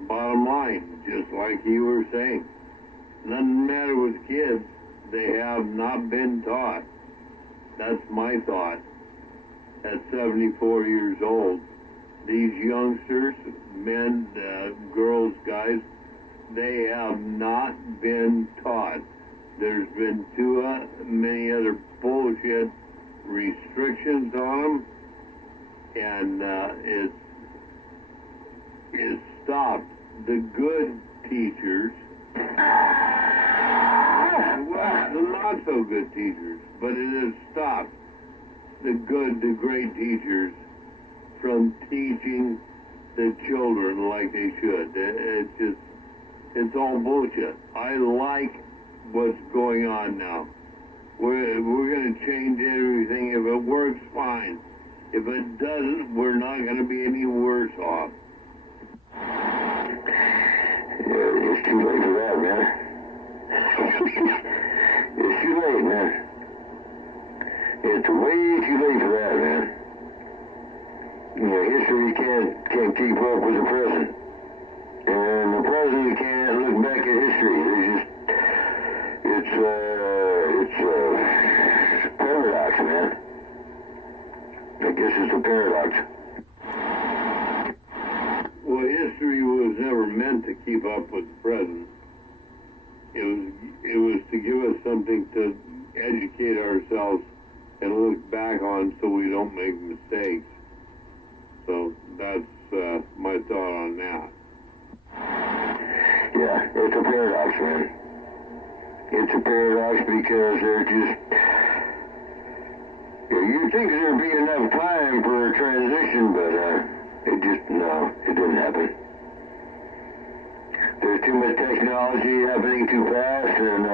Bottom line, just like you were saying. Doesn't matter with kids, they have not been taught. That's my thought. At 74 years old, these youngsters, men, girls, guys, they have not been taught. There's been too many other bullshit restrictions on them, and it's stopped the good teachers, well, the not so good teachers, but it has stopped the good, the great teachers from teaching the children like they should. It's all bullshit. I like what's going on now. We're going to change everything. If it works, fine. If it doesn't, we're not going to be any worse off. Yeah, it's too late for that, man. It's too late, man. It's way too late for that, man. History can't keep up with the present. And the present can't look back at history. It's a paradox, man. I guess it's a paradox. Well, history was never meant to keep up with the present. It was to give us something to educate ourselves and look back on so we don't make mistakes. So that's my thought on that. Yeah, it's a paradox, man. It's a paradox because they're just... You'd think there'd be enough time for a transition, but no, it didn't happen. There's too much technology happening too fast, and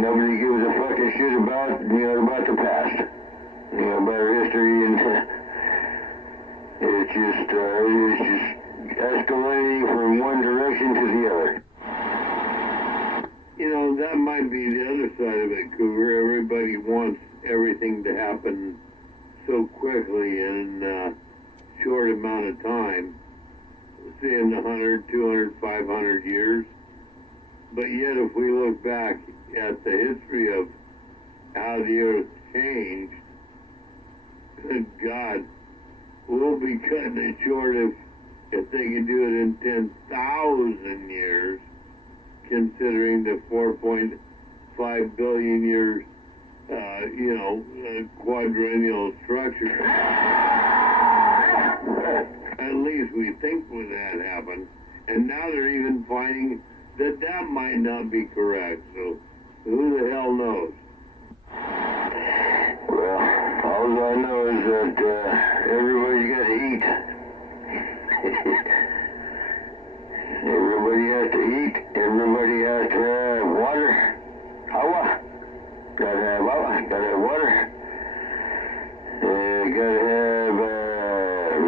nobody gives a fucking shit about the past. About our history, and it's just escalating from one direction to the other. That might be the other side of it, Cougar. Everybody wants everything to happen so quickly in a short amount of time, say in 100, 200, 500 years. But yet if we look back at the history of how the earth changed, good God, we'll be cutting it short if they could do it in 10,000 years, considering the 4.5 billion years, quadrennial structure. At least we think when that happened. And now they're even finding that might not be correct. So who the hell knows? Well, all I know is that everybody's got to eat. Everybody has to eat. Everybody has to have water. Awa. Gotta have awa. Gotta have water. Gotta have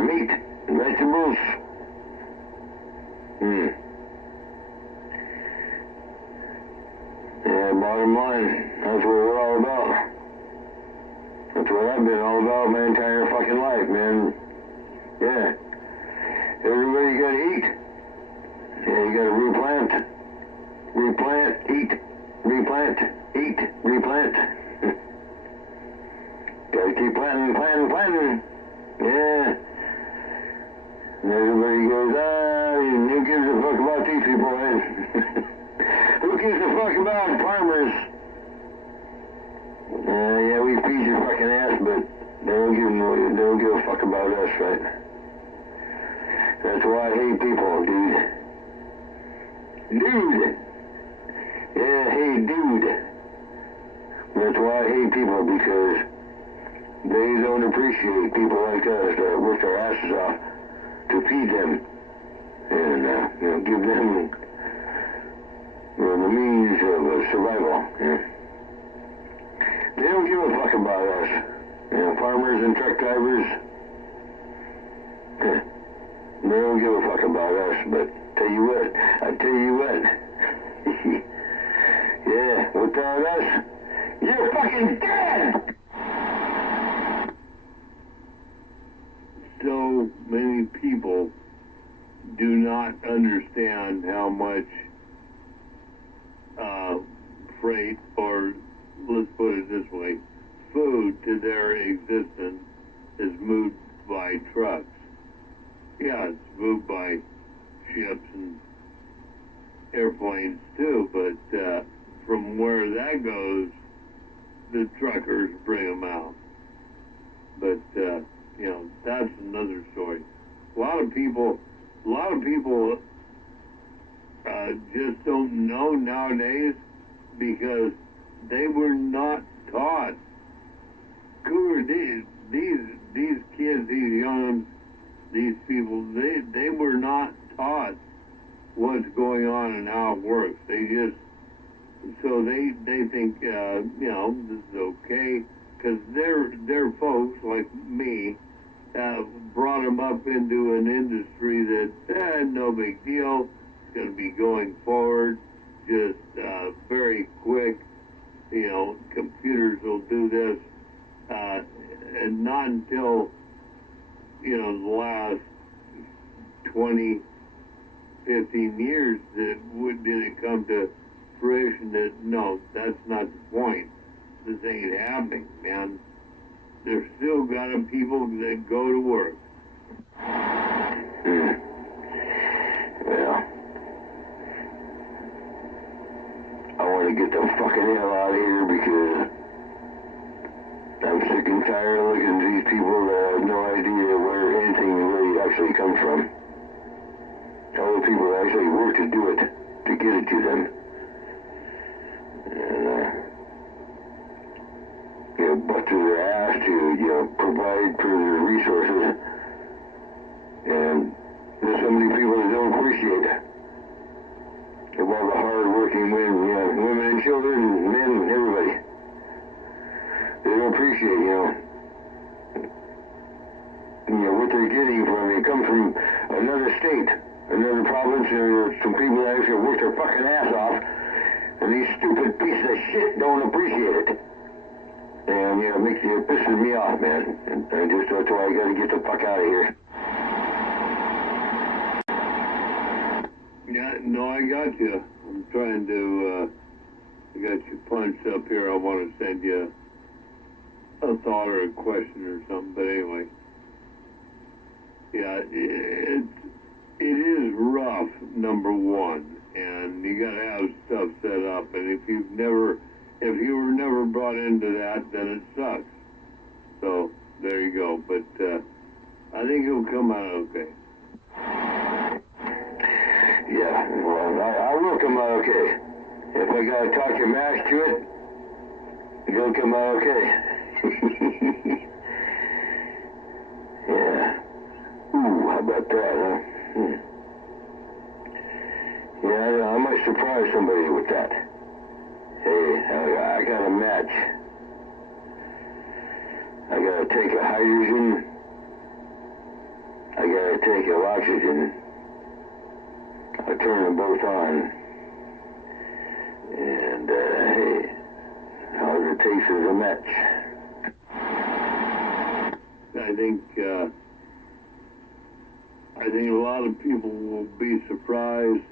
meat, vegetables. Yeah, bottom line, that's what we're all about. That's what I've been all about my entire fucking life, man. Yeah. Everybody gotta eat. Yeah, you gotta replant. Replant, eat, replant, eat, replant. Gotta keep planting. Yeah. And everybody goes, who gives a fuck about these people, man? Who gives a fuck about farmers? Yeah, we feed your fucking ass, but they don't give a fuck about us, right? That's why I hate people, dude. Dude! Yeah, hey, dude. That's why I appreciate people like us that work their asses off to feed them and give them the means of survival. They don't give a fuck about us. Farmers and truck drivers, they don't give a fuck about us, but I tell you what, yeah, without us, you're fucking dead! So many people do not understand how much freight, or let's put it this way, food to their existence is moved by trucks. Yeah, it's moved by ships and airplanes too, but from where that goes, the truckers bring them out. But that's another story. A lot of people just don't know nowadays because they were not taught. These kids, these young, these people, they were not taught what's going on and how it works. They think this is okay because they're folks like me brought them up into an industry that no big deal. It's going to be going forward, just very quick. Computers will do this, and not until the last 20, 15 years did it come to fruition that no, that's not the point. This ain't happening, man. There's still got people that go to work. Well, I want to get the fucking hell out of here because I'm sick and tired of looking at these people that have no idea where anything really actually comes from. All the people that actually work to do it, to get it to them. And, bust through their ass to, provide for their resources. And there's so many people that don't appreciate it. Of all the hard-working women and children, men, everybody. They don't appreciate, what they're getting from it. It comes from another state, another province, and some people that actually work their fucking ass off, and these stupid pieces of shit don't appreciate it. And, it pisses me off, man. And just that's why I gotta get the fuck out of here. Yeah, no, I got you. I'm trying to, I got you punched up here. I want to send you a thought or a question or something, but anyway. Yeah, it is rough, number one, and you gotta have stuff set up, and if you were never brought into that, then it sucks. So, there you go, but, I think it'll come out okay. Yeah, well, I will come out okay. If I gotta talk your mash to it, it'll come out okay. Yeah. Ooh, how about that, huh? Yeah, I might surprise somebody with that. Hey, I got a match. I gotta take a hydrogen. I gotta take a oxygen. I turn them both on. And, hey, all it takes is a match. I think a lot of people will be surprised.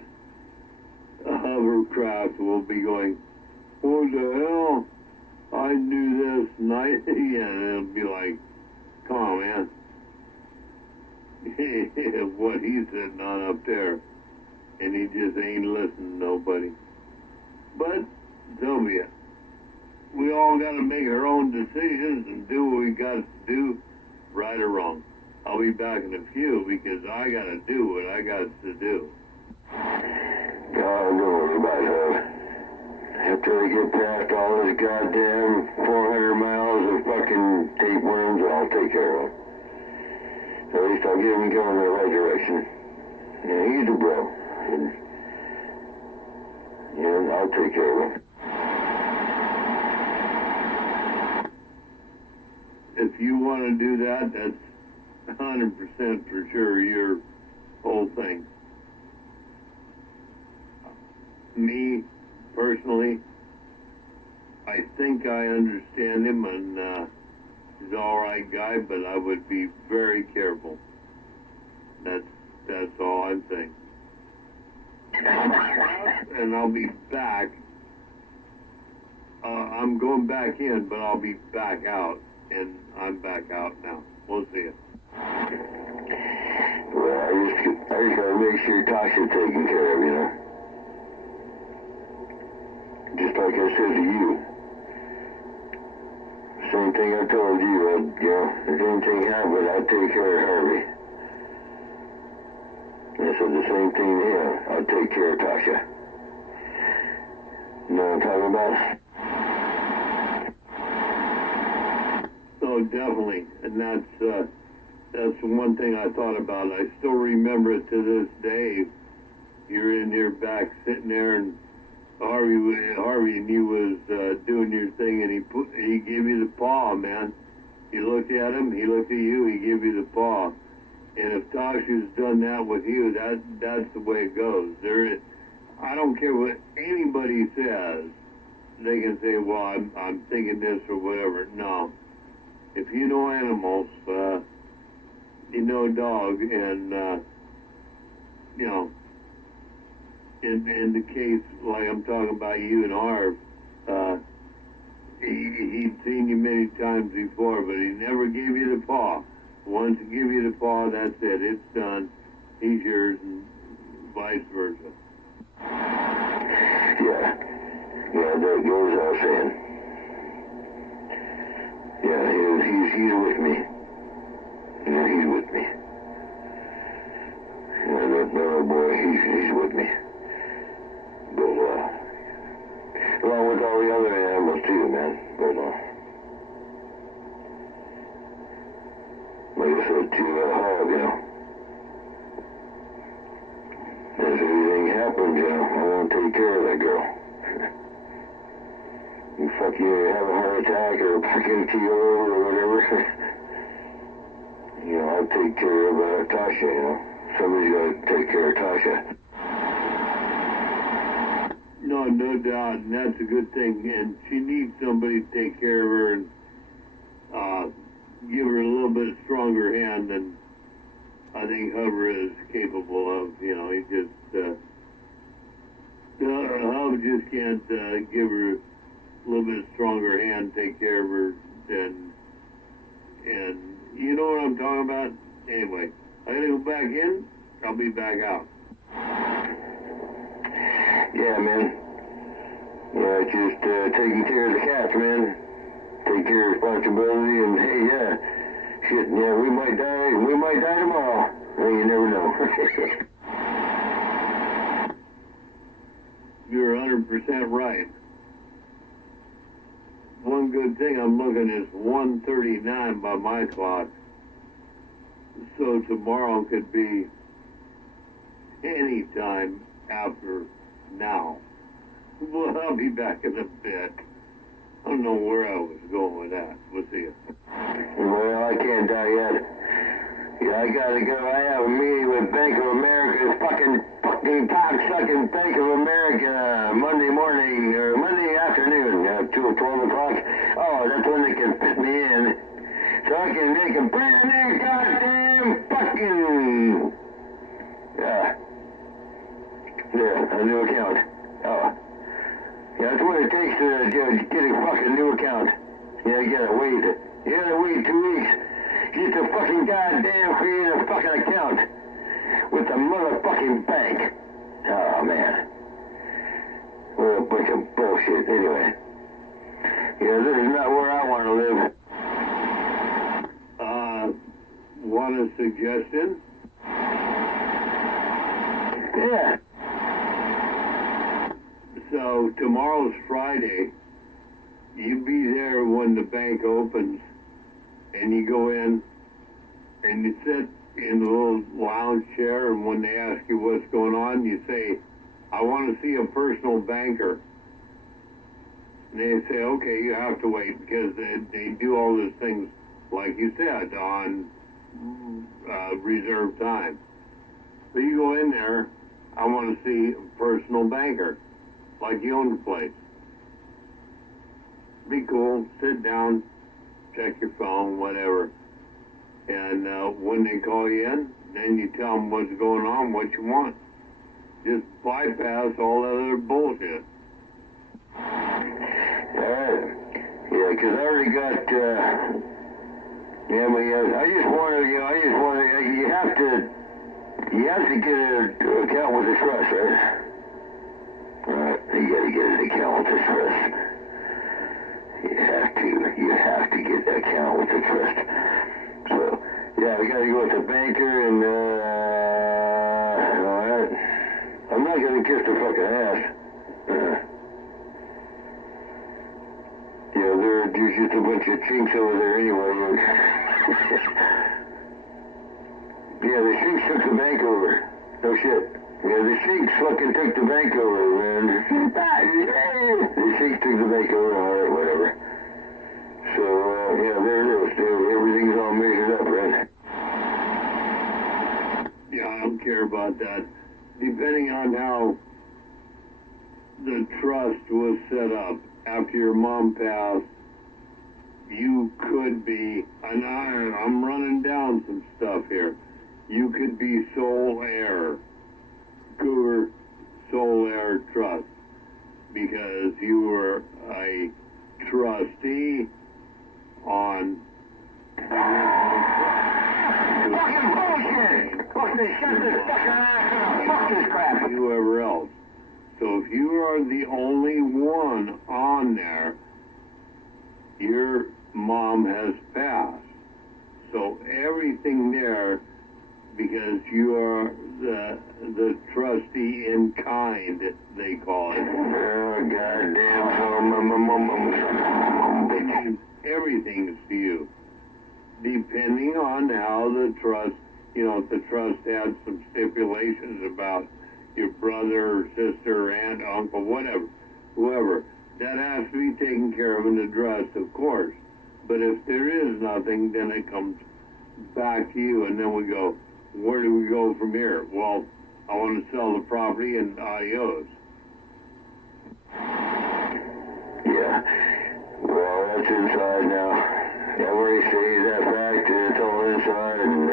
A hovercraft will be going, what the hell? I do this and and it'll be like, come on, man. What he's sitting on up there. And he just ain't listening to nobody. But, Sylvia, we all got to make our own decisions and do what we got to do, right or wrong. I'll be back in a few because I got to do what I got to do. Oh, don't worry about it. after I get past all this goddamn 400 miles of fucking tapeworms, I'll take care of him. At least I'll get him going in the right direction. Yeah, he's a bro. And I'll take care of him. If you want to do that, that's 100% for sure your whole thing. Me, personally, I think I understand him, and he's an alright guy, but I would be very careful. That's all I'm saying. And I'll be back. I'm going back in, but I'll be back out, and I'm back out now. We'll see you. Well, I just gotta make sure Tasha's taken care of, you know. Just like I said to you. Same thing I told you. If anything happened, I'd take care of Harvey. I said the same thing to him. I'd take care of Tasha. You know what I'm talking about? Oh, definitely. And that's one thing I thought about. I still remember it to this day. You're in your back sitting there, and Harvey and you was doing your thing, and he gave you the paw, man. You looked at him, he looked at you, he gave you the paw. And if Tasha's done that with you, that's the way it goes. I don't care what anybody says. They can say, well, I'm thinking this or whatever. No. If you know animals, you know dog, and you know, in the case like I'm talking about you and Harv, he'd seen you many times before, but he never gave you the paw. Once he give you the paw, that's it. It's done. He's yours, and vice versa. Yeah, that goes without saying. Yeah, he's with me. Yeah, he's with me. Yeah, that little boy, he's with me. But, along with all the other animals too, man. But, like I said to Harv, you know, if anything happens, you know, I want to take care of that girl. You have a heart attack or fucking keel over or whatever. You know, I'll take care of Tasha, you know. Somebody's got to take care of Tasha. No doubt, and that's a good thing. And she needs somebody to take care of her and give her a little bit stronger hand than I think Hubber is capable of. You know, he just Hub just can't give her a little bit stronger hand, take care of her, and you know what I'm talking about. Anyway, I gotta go back in. I'll be back out. Yeah, man. Yeah, just taking care of the cats, man. Take care of responsibility, and hey, yeah, shit, yeah, we might die tomorrow. Well, you never know. You're 100% right. One good thing I'm looking is 1:39 by my clock. So tomorrow could be any time after now. Well, I'll be back in a bit. I don't know where I was going with that. We'll see you. Well, I can't die yet. Yeah, I gotta go. I have a meeting with Bank of America. Fucking cock-sucking Bank of America Monday morning, or Monday afternoon, 12 o'clock. Oh, that's when they can fit me in. So I can make a brand new goddamn fucking... Yeah, a new account. Oh. Yeah, that's what it takes to get a fucking new account. You gotta wait 2 weeks. Just to fucking goddamn create a fucking account with the motherfucking bank. Oh, man. What a bunch of bullshit. Anyway. Yeah, this is not where I want to live. Want a suggestion? So tomorrow's Friday. You be there when the bank opens, and you go in, and you sit in the little lounge chair, and when they ask you what's going on, you say, I want to see a personal banker. And they say, okay, you have to wait, because they do all those things, like you said, on reserved time. So you go in there, I want to see a personal banker, like you own the place. Be cool, sit down, check your phone, whatever. And when they call you in, then you tell them what's going on, what you want. Just bypass all that other bullshit. Alright. Yeah, because I already got, yeah, but yeah, I just want to, you have to get an account with the trust, right? Alright, you got to get an account with the trust. You have to get an account with the trust. So, yeah, we got to go with the banker and, alright. I'm not going to kiss the fucking ass. Yeah, there's just a bunch of chinks over there anyway. Yeah, the chinks took the bank over. No shit. Yeah, the chinks fucking took the bank over, man. The chinks took the bank over, alright, whatever. So, yeah, there it is. Everything's all measured up, right? Yeah, I don't care about that. Depending on how the trust was set up, after your mom passed, you could be, and I'm running down some stuff here, you could be sole heir, Cougar Sole Heir Trust, because you were a trustee on Fucking bullshit! Fuck this, shut this fucking ass up! Fuck this crap! whoever else. So if you are the only one on there, your mom has passed. So everything there, because you are the trustee in kind, they call it. Oh, goddamn. Everything's to you. Depending on how the trust, if the trust had some stipulations about your brother or sister, aunt, uncle, whatever, whoever, that has to be taken care of and addressed, of course. But if there is nothing, then it comes back to you, and then we go, where do we go from here? Well, I want to sell the property and adios. Yeah. Well, that's inside now. I've already stated that fact, and it's all inside, and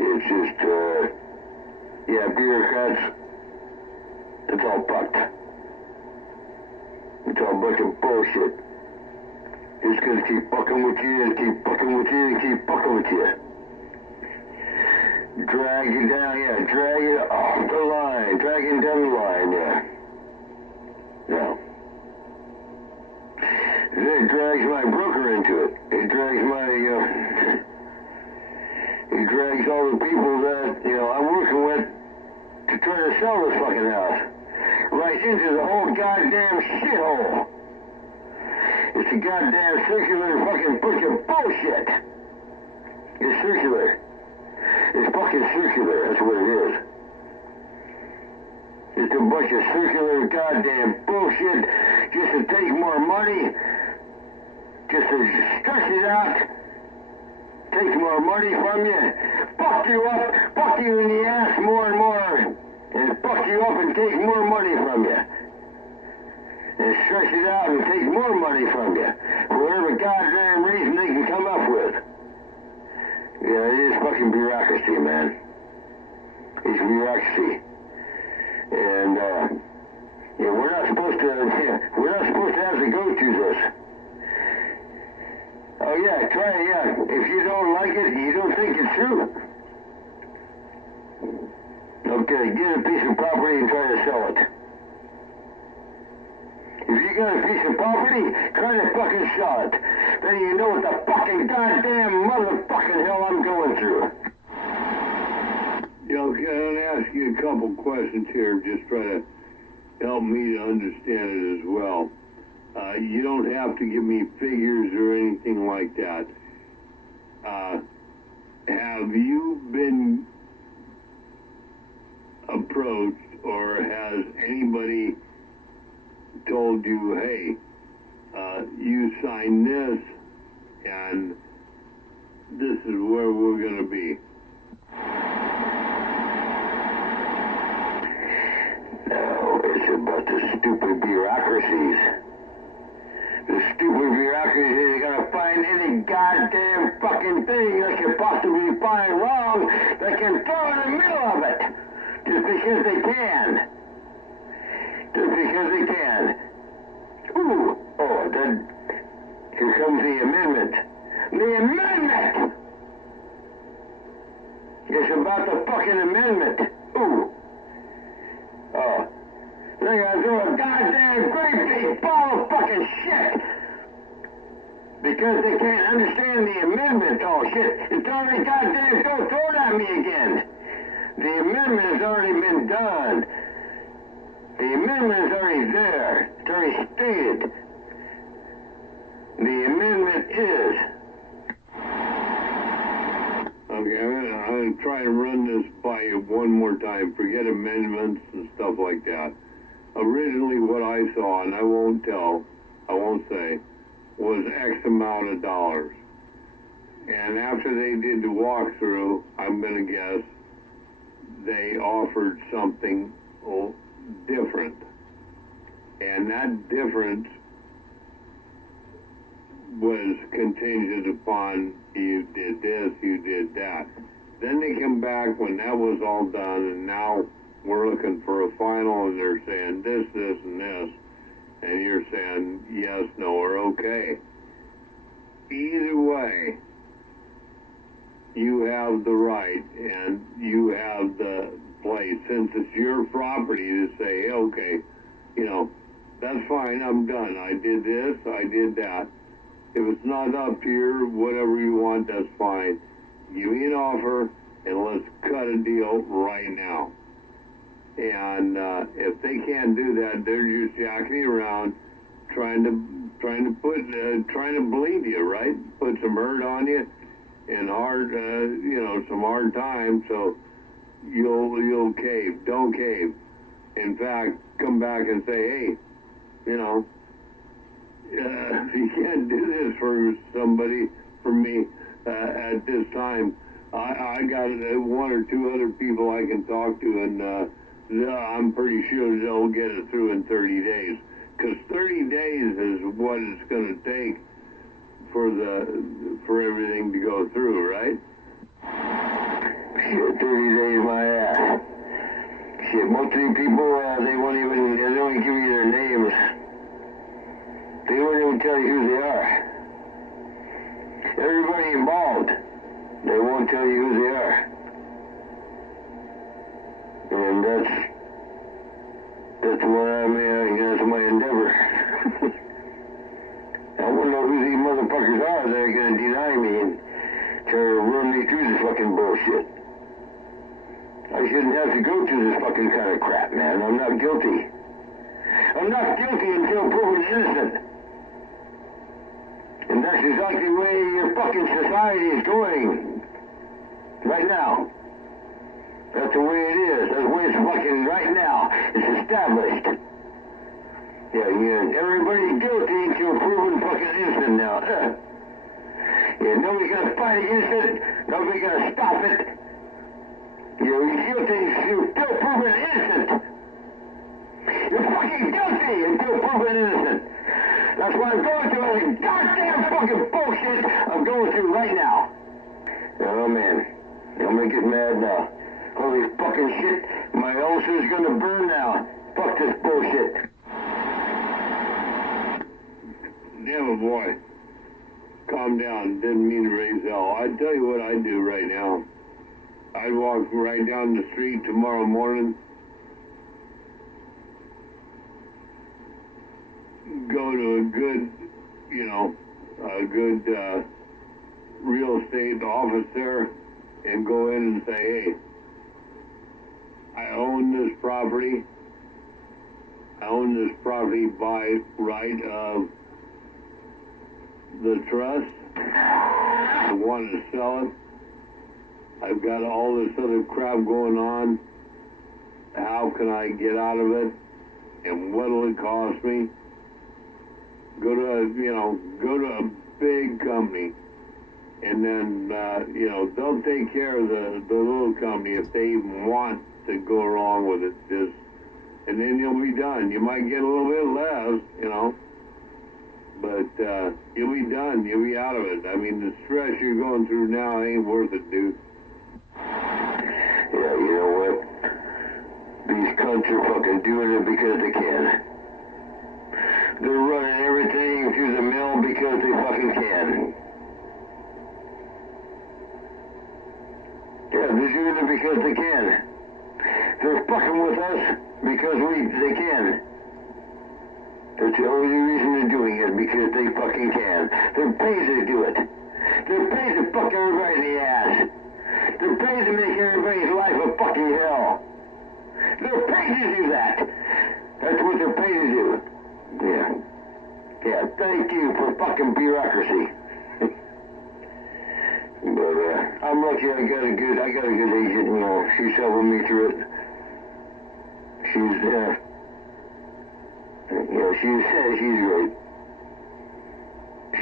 it's just, yeah, bureaucrats, it's all fucked. It's all a bunch of bullshit. It's gonna keep fucking with you, and keep fucking with you, and keep fucking with you. Drag you down, yeah, drag you off the line, dragging down the line, yeah. No. It drags my broker into it. It drags my, it drags all the people that, I'm working with to try to sell this fucking house. Right into the whole goddamn shithole. It's a goddamn circular fucking bunch of bullshit. It's circular. It's fucking circular, that's what it is. It's a bunch of circular goddamn bullshit just to take more money, just to stretch it out, take more money from you, fuck you up, fuck you in the ass more and more, and fuck you up and take more money from you. And stretch it out and take more money from you, for whatever goddamn reason they can come up with. Yeah, it is fucking bureaucracy, man. It's bureaucracy. And, yeah, we're not supposed to have to go through this. Oh, yeah, try it, yeah. If you don't like it, you don't think it's true. Okay, get a piece of property and try to sell it. If you got a piece of property, try to fucking sell it. Then you know what the fucking goddamn motherfucking hell I'm going through. Yeah, okay, I'm going to ask you a couple questions here, just try to help me to understand it as well. You don't have to give me figures or anything like that. Have you been approached, or has anybody told you, hey, you sign this and this is where we're going to be? No, it's about the stupid bureaucracies. The stupid bureaucracies are going to find any goddamn fucking thing they can possibly find wrong, they can throw in the middle of it. Just because they can. Just because they can. Ooh, oh, then here comes the amendment. The amendment! It's about the fucking amendment. Ooh. Oh. They're gonna throw a goddamn great big ball of fucking shit. Because they can't understand the amendment. Oh shit. It's already goddamn don't throw it at me again. The amendment has already been done. The amendment is already there. It's already stated. The amendment is. Okay, I'm going to try and run this by you one more time. Forget amendments and stuff like that. Originally what I saw, and I won't say, was X amount of dollars. And after they did the walkthrough, I'm going to guess they offered something different. And that difference was contingent upon you did this, you did that. Then they come back when that was all done, and now we're looking for a final, and they're saying this, this, and this, and you're saying yes, no, or okay. Either way, you have the right, and you have the place, since it's your property, to say, hey, okay, you know, that's fine, I'm done. I did this, I did that. If it's not up here, whatever you want, that's fine. Give me an offer, and let's cut a deal right now. And if they can't do that, they're just jacking around, trying to bleed you, right? Put some hurt on you, and hard, some hard time, so you'll cave. Don't cave. In fact, come back and say, hey, you can't do this for somebody, for me, at this time. I got one or two other people I can talk to, and I'm pretty sure they'll get it through in 30 days. Because 30 days is what it's going to take for everything to go through, right? Shit, 30 days, my ass. Shit, most of the people, they don't give you their names. They won't even tell you who they are. Everybody involved, they won't tell you who they are. And that's my endeavor. I wonder who these motherfuckers are that are gonna deny me and try to run me through this fucking bullshit. I shouldn't have to go through this fucking kind of crap, man. I'm not guilty. I'm not guilty until proven innocent. And that's exactly the way your fucking society is going right now. That's the way it is. That's the way it's fucking right now. It's established. Yeah, everybody's guilty until proven fucking innocent now. Yeah, nobody's gonna fight against it. Nobody's gonna stop it. You're guilty until proven innocent. You're fucking guilty until proven innocent. That's what I'm going through. The goddamn fucking bullshit I'm going through right now. Oh man, I'm gonna get mad now. Holy fucking shit, my ulcer's gonna burn now. Fuck this bullshit. Damn it, boy. Calm down. Didn't mean to raise hell. I'd tell you what I'd do right now. I'd walk right down the street tomorrow morning, go to a good real estate office there, and go in and say, hey, I own this property, I own this property by right of the trust. I want to sell it. I've got all this other crap going on. How can I get out of it? And what'll it cost me? Go to a big company, and then they'll take care of the little company if they even want to go along with it. And then you'll be done. You might get a little bit less, but you'll be done. You'll be out of it. I mean, the stress you're going through now ain't worth it, dude. Yeah, you know what? These cunts are fucking doing it because they can. They're running everything through the mill because they fucking can. Yeah, they're doing it because they can. They're fucking with us because they can. That's the only reason they're doing it, because they fucking can. They're paid to do it. They're paid to fuck everybody in the ass. They're paid to make everybody's life a fucking hell. They're paid to do that. That's what they're paid to do. Yeah. Yeah, thank you for fucking bureaucracy. But I'm lucky I got a good agent, she's helping me through it. She's great.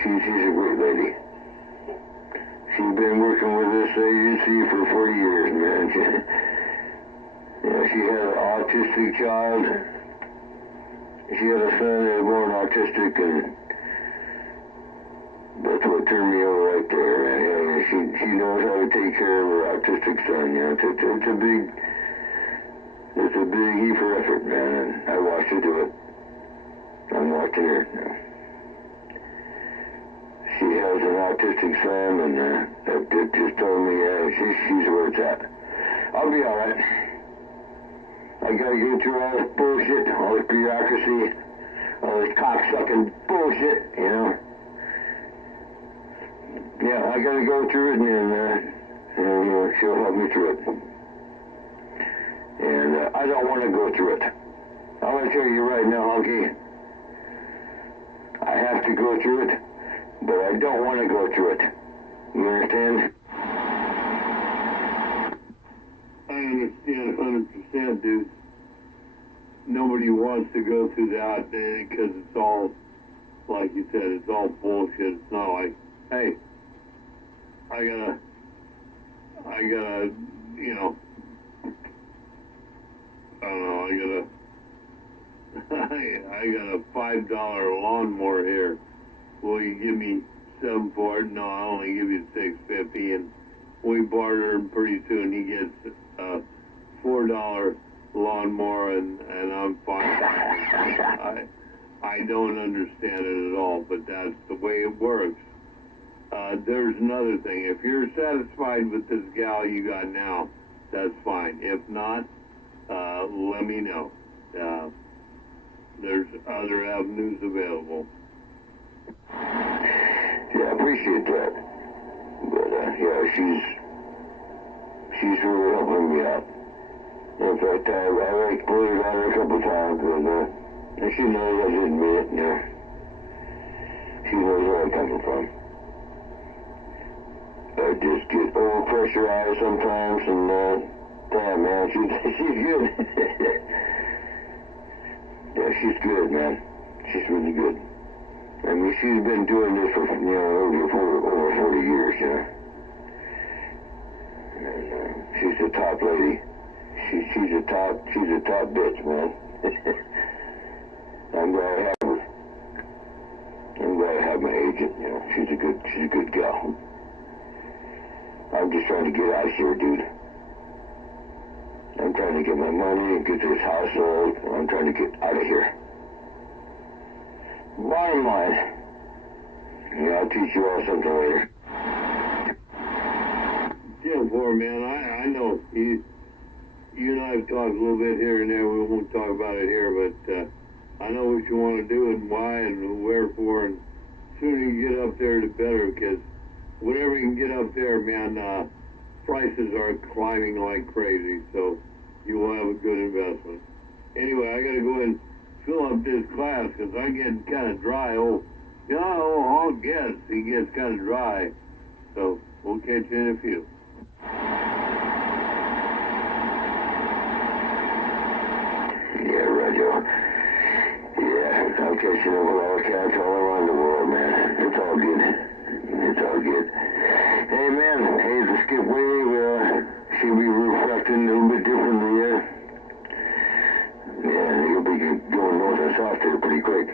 She's a great lady. She's been working with this agency for 40 years, man. She had an autistic child. She had a son that was born autistic, and that's what turned me over right there. She knows how to take care of her autistic son. It's a big E for effort, man. And I watched her do it. I'm watching her now. She has an autistic son, and that just told me she's where it's at. I'll be all right. I gotta get through all this bullshit, all this bureaucracy, all this cocksucking bullshit, Yeah, I gotta go through it, and she'll help me through it. And I don't want to go through it. I'm gonna tell you right now, Hunky. I have to go through it, but I don't want to go through it. You understand? I understand 100%, dude. Nobody wants to go through that because it's all, like you said, it's all bullshit. It's not like, hey, I gotta, I don't know, I got a $5 lawnmower here. Will you give me $7 for it? No, I'll only give you $6.50, and we barter, and pretty soon he gets a $4 lawnmower, and I'm fine. I don't understand it at all, but that's the way it works. There's another thing. If you're satisfied with this gal you got now, that's fine. If not, let me know. There's other avenues available. Yeah, I appreciate that. But, she's really helping me out. In fact, I exploded on her a couple times, and she knows I didn't mean it, She knows where I'm coming from. I just get overpressurized sometimes, and, damn, man, she's good. Yeah, she's good, man. She's really good. I mean, she's been doing this for, over 40 years, And she's a top lady. She's a top bitch, man. I'm glad I have her. I'm glad I have my agent, She's a good gal. I'm just trying to get out of here, dude. I'm trying to get my money and get this house sold. I'm trying to get out of here. Bottom line, I'll teach you all something later. Yeah, poor man, I know. You and I have talked a little bit here and there. We won't talk about it here, but I know what you want to do and why and wherefore. And the sooner you get up there, the better, because whenever you can get up there, man, prices are climbing like crazy, so you will have a good investment. Anyway, I got to go and fill up this class because I get kind of dry. Oh, you know, I'll guess he gets kind of dry. So we'll catch you in a few. Yeah, Roger. Yeah, I'm catching up with all the cats all around the world, man. It's all good. It's all good. Hey, man. Hey, the skip wave should be reflecting a little bit differently here. Yeah, you'll be going north and south here pretty quick.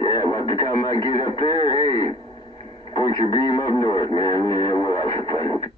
Yeah, by the time I get up there, hey, point your beam up north, man. Yeah, we'll have some fun.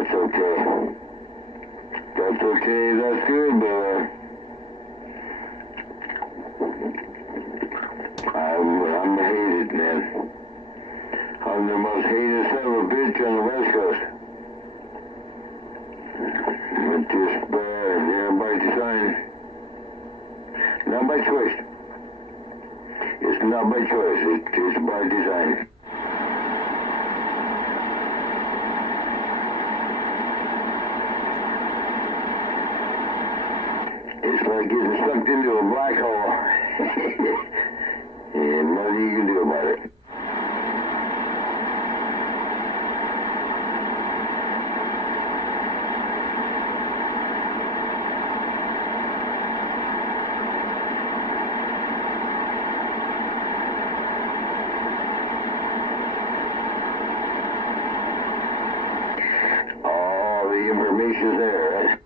That's okay. That's okay. That's good, but I'm hated, man. I'm the most hated son of a bitch on the West Coast. It's just yeah, by design. Not by choice. It's not by choice. It's by design. It's like getting sucked into a black hole. And nothing you can do about it. All the information's there, right?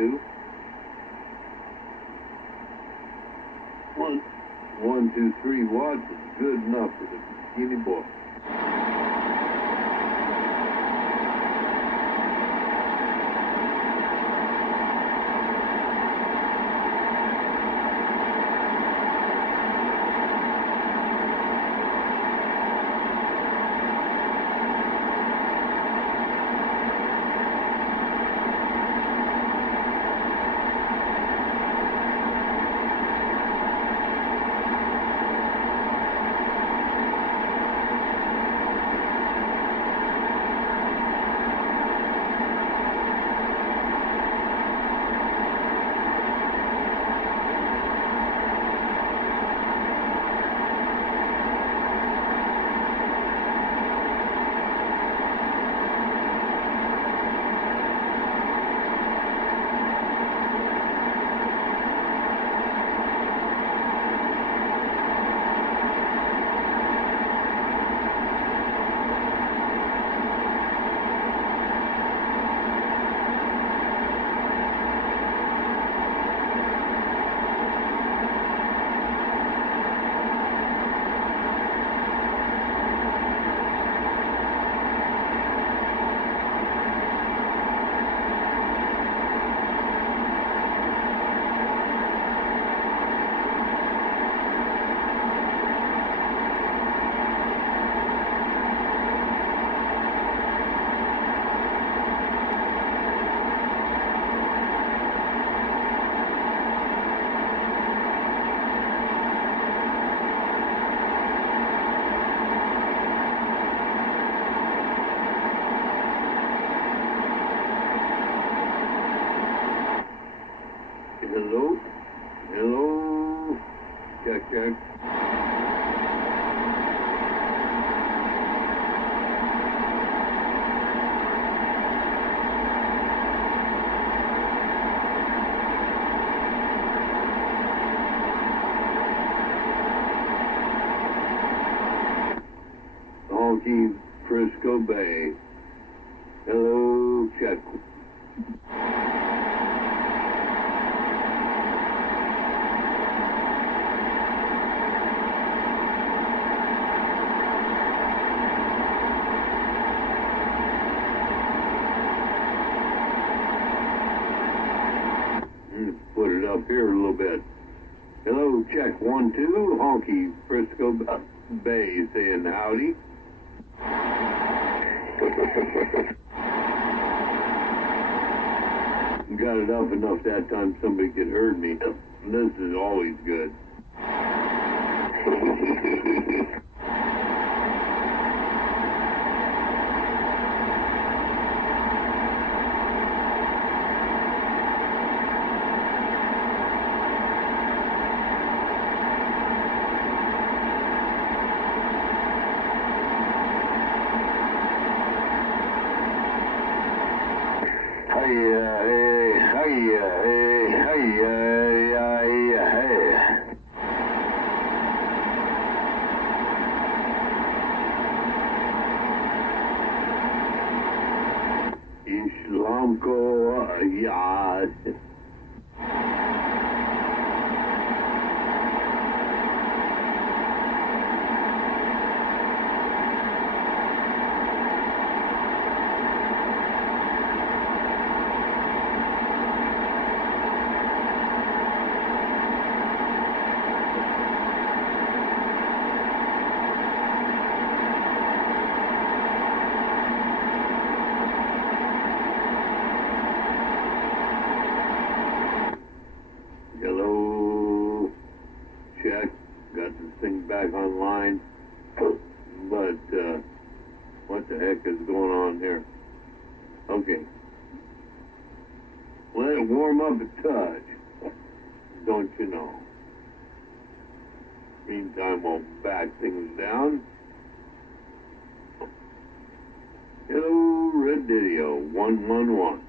2. 123 watts is good enough for the skinny boy. Hello? Hello? Check, check. Honky, Frisco Bay. Hello, check. Put it up here a little bit. Hello, check 1, 2. Honky, Frisco Bay saying howdy. Got it up enough that time somebody could heard me. This is always good. Islamko Yad. Hello, check, got this thing back online, but what the heck is going on here? Okay, let it warm up a touch, don't you know? Meantime, we'll back things down. Hello, Red Didio, 111.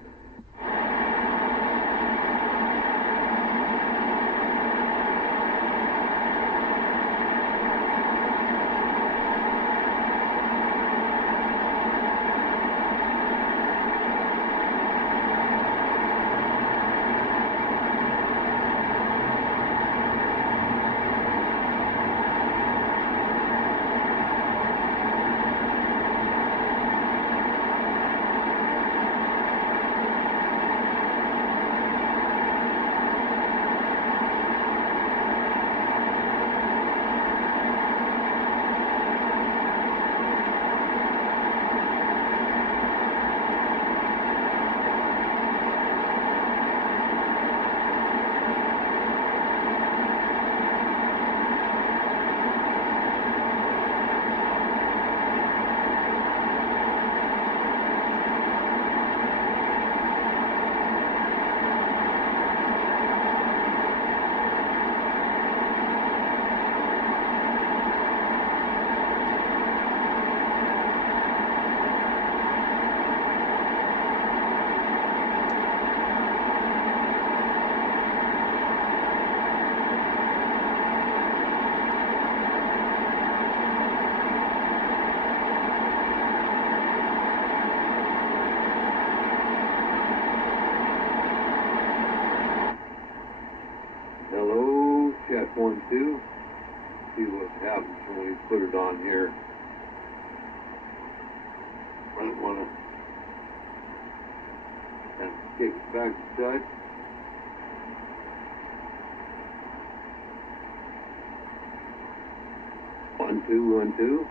2. See what happens when we put it on here. Might want to kind of kick it back a touch. One, two, 1, 2.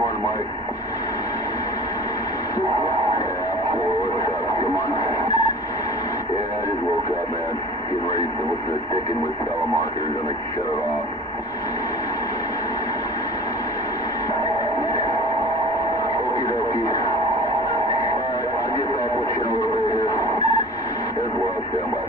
morning, Mike. Yeah, boy, what's up? Good morning. Yeah, I just woke up, man. Getting ready to look at sticking with telemarketers. I'm gonna shut it off. Okie dokie. Alright, I'll get back with you in a little bit here. As well, stand by.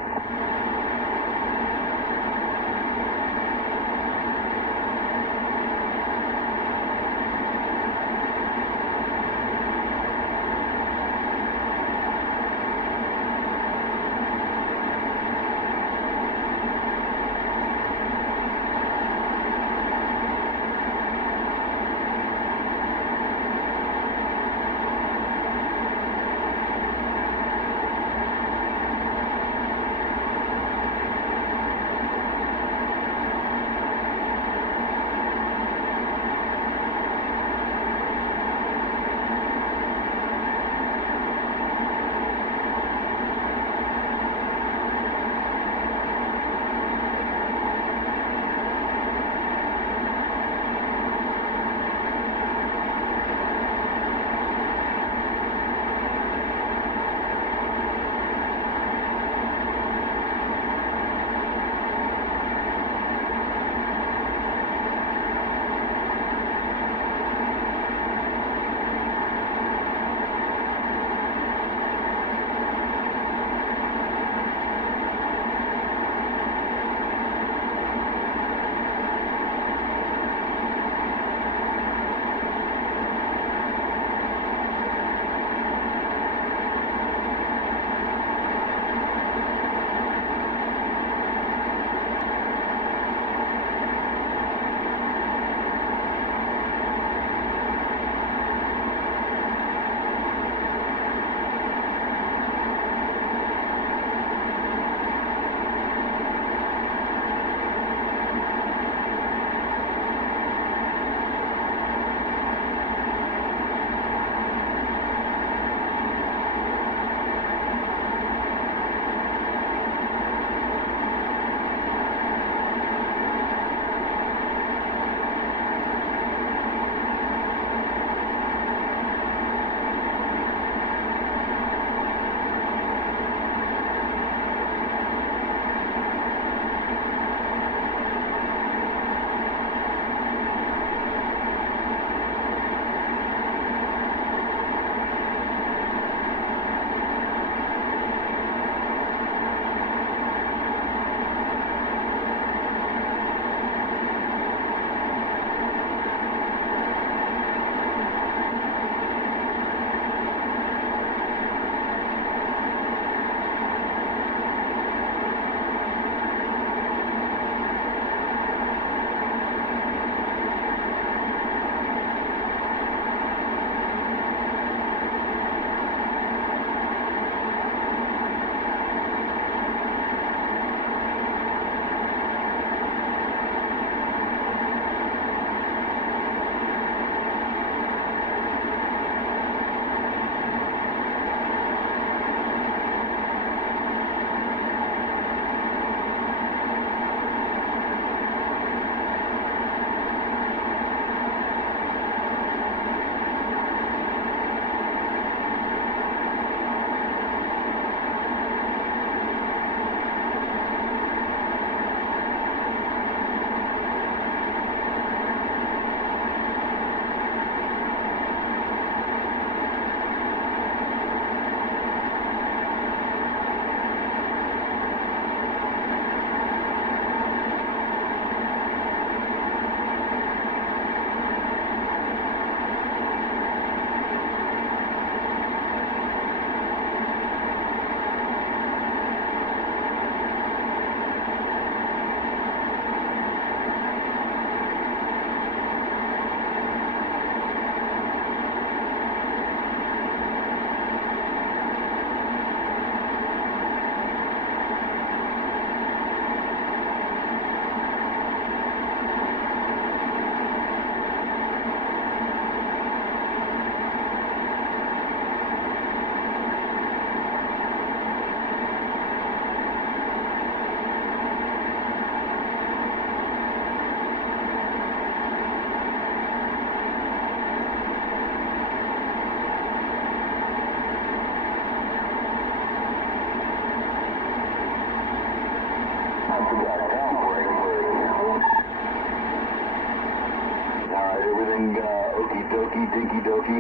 dokey, dinky dokey.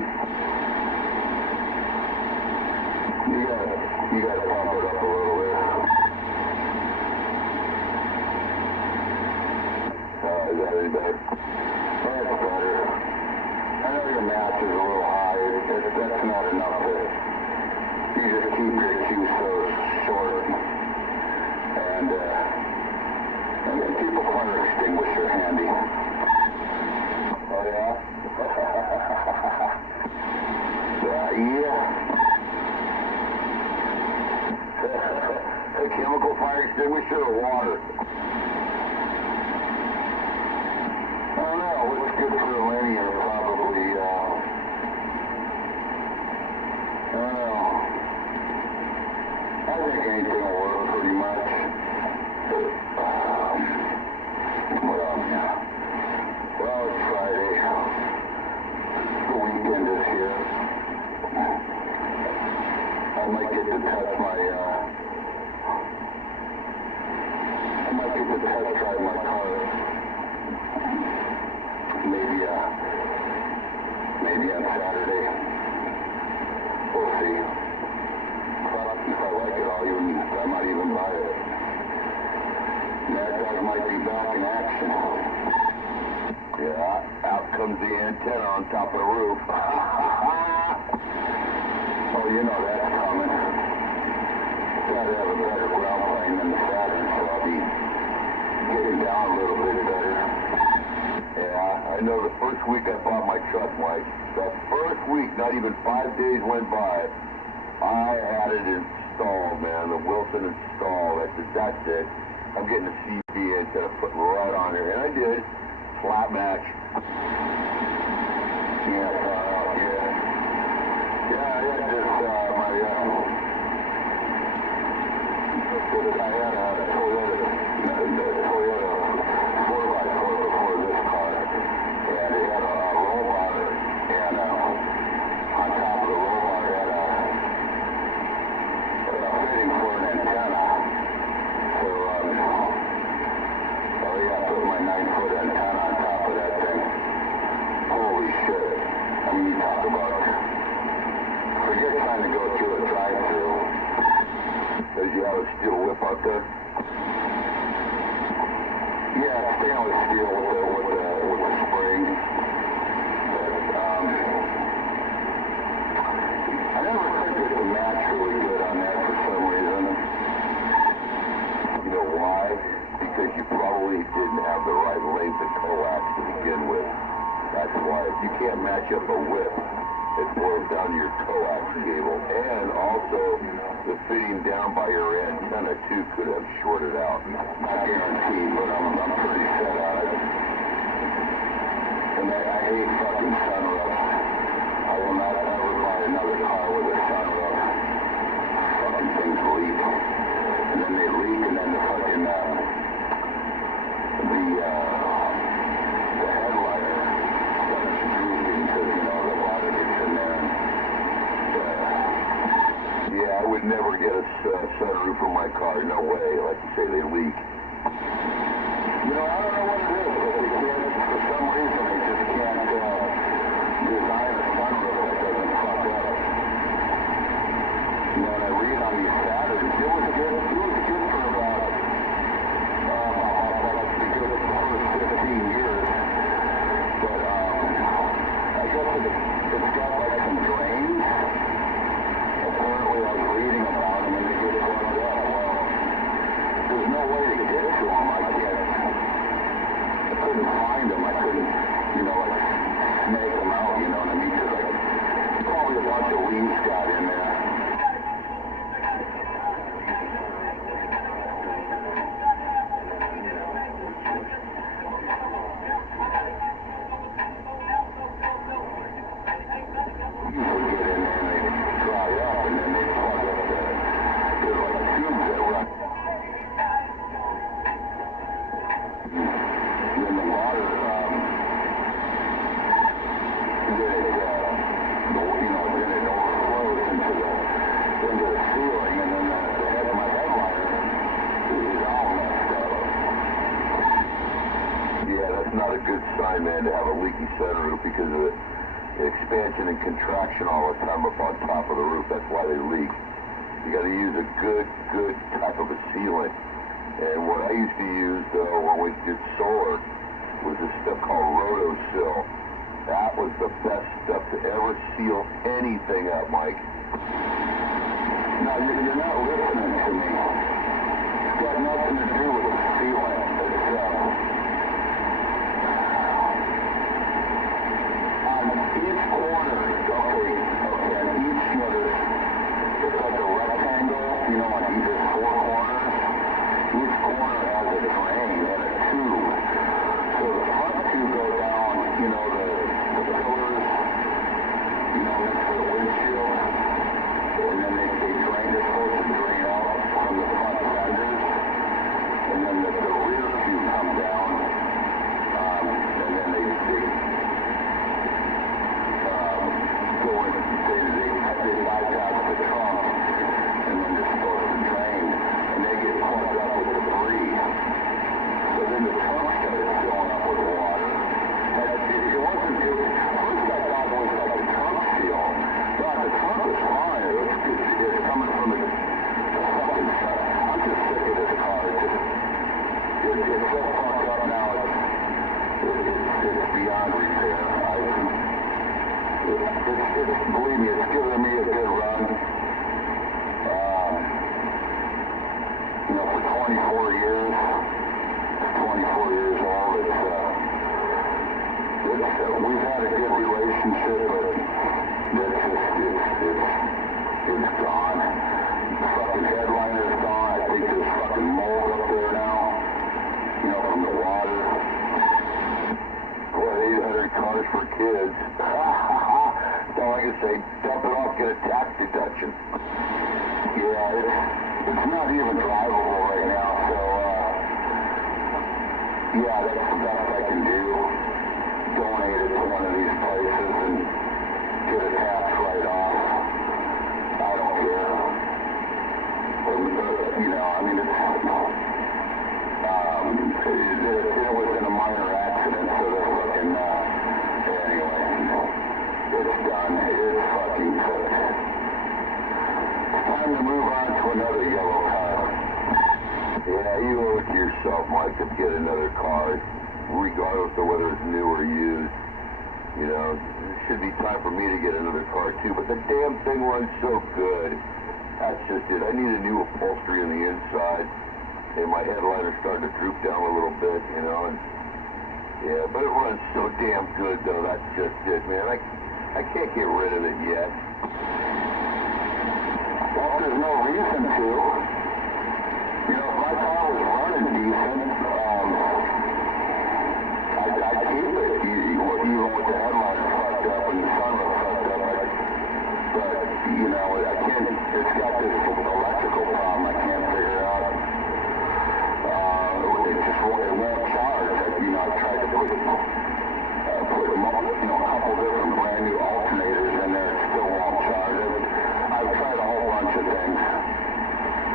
You gotta pump it up a little bit. Is that any better? That's better. I know your match is a little high. That's not enough to... You just keep your Q so short. And keep a fire extinguisher handy. Oh, yeah? Yeah. A chemical fire extinguisher or water? I don't know. What's good for a linear? Probably, I don't know. I think anything will work pretty much. Well, it's Friday. The weekend is here. I might get to test my, test drive my car. Maybe on Saturday. We'll see. If I like it, I might even buy it. Mad Dog might be back in action. Yeah, out comes the antenna on top of the roof. Oh, you know that's coming. Gotta have a better ground plane than the Saturn, so I'll be getting down a little bit better. Yeah, I know the first week I bought my truck, Mike, that first week, not even 5 days went by, I had it installed, man, the Wilson installed. I said, that's it. I'm getting a CB antenna put right on there, and I did. Flat match. Yeah, I had this, I had a Toyota 4x4 before this car, and it had a roll bar, and on top of the roll bar it had a fitting for an antenna. So, I put my 9-foot antenna on top of that thing. Holy shit. I mean, you talk about, forget trying to go through a drive-thru. Did you have a steel whip out there? Yeah, stainless steel with the spring. But, I never could get the match really good on that for some reason. You know why? Because you probably didn't have the right length of coax to begin with. That's why. If you can't match up a whip, it boils down to your coax cable, and also the fitting down by your antenna too could have shorted out. Not guaranteed, but I'm pretty set on it. And I hate fucking sunroofs. I will not ever buy another car with a sunroof. Fucking things leak. And then they leak, and then the fucking the headliner starts drooping because, the water gets in there. Yeah, I would never get a sunroof for my car. No way. Like you say, they leak. I don't know what it is, but they can't, for some reason, they just can't design a sunroof that doesn't fuck up. When I read on these Saturns, it was good for about the good first 15 years. But I guess it's got like some drains. Apparently I was reading about them and they get plugged up. Well, there's no way to get to them. I couldn't find them. I couldn't, snake them out, you know what I mean? Because probably a bunch of leaves got in there. Not a good sign, man, to have a leaky sunroof because expansion and contraction all the time up on top of the roof. That's why they leak. You got to use a good type of a sealant. And what I used to use, though, when we did solar, was this stuff called Rotosil. That was the best stuff to ever seal anything up, Mike. No, you're not listening to me. It's got nothing to do with the sealant. It's, on each corner, okay, on each, it's like a rectangle, on either four corners. Each corner has a drain and a tube. So the front tube goes down, the pillars, next to the windshield. And then they drain, they're supposed to drain out from the front fenders. And then the rear tube comes down. And then they go in, they bypass the trunk. And then they're supposed to drain. And they get plugged up with debris. So then the trunk started filling up with water. And it wasn't, first I thought it was like the trunk seal. God, the trunk was fine. It's coming from the fucking side. I'm just sick of this car. It's so fucked up now. It's beyond repair. Believe me, it's giving me a good run. For 24 years, 24 years old, we've had a good relationship, but it's gone. The fucking headliner's gone. I think there's fucking mold up there now, from the water. What, 800 cars for kids? That's all I can say. Dump it off, get a tax deduction. Yeah, it's not even drivable right now, so, yeah, that's the best I can do. Donate it to one of these places and get a tax write-off. I don't care. It was in a minor accident, so they're fucking, anyway, it's done. It's fucking cooked. Time to move on to another yellow car. Yeah, you owe it to yourself, Mike, to get another car, regardless of whether it's new or used. It should be time for me to get another car, too, but the damn thing runs so good. That's just it. I need a new upholstery on the inside, and my headliner's starting to droop down a little bit, and yeah, but it runs so damn good, though. That's just it, man. I can't get rid of it yet. Well, there's no reason to. If my car was running decent, I'd keep it, even with the headliner fucked up and the sunroof fucked up. But, I can't, it's got this electrical problem I can't figure out. It won't charge. I've tried to put a couple different brand new alternators in there, it still won't charge it. I've tried a whole bunch of things.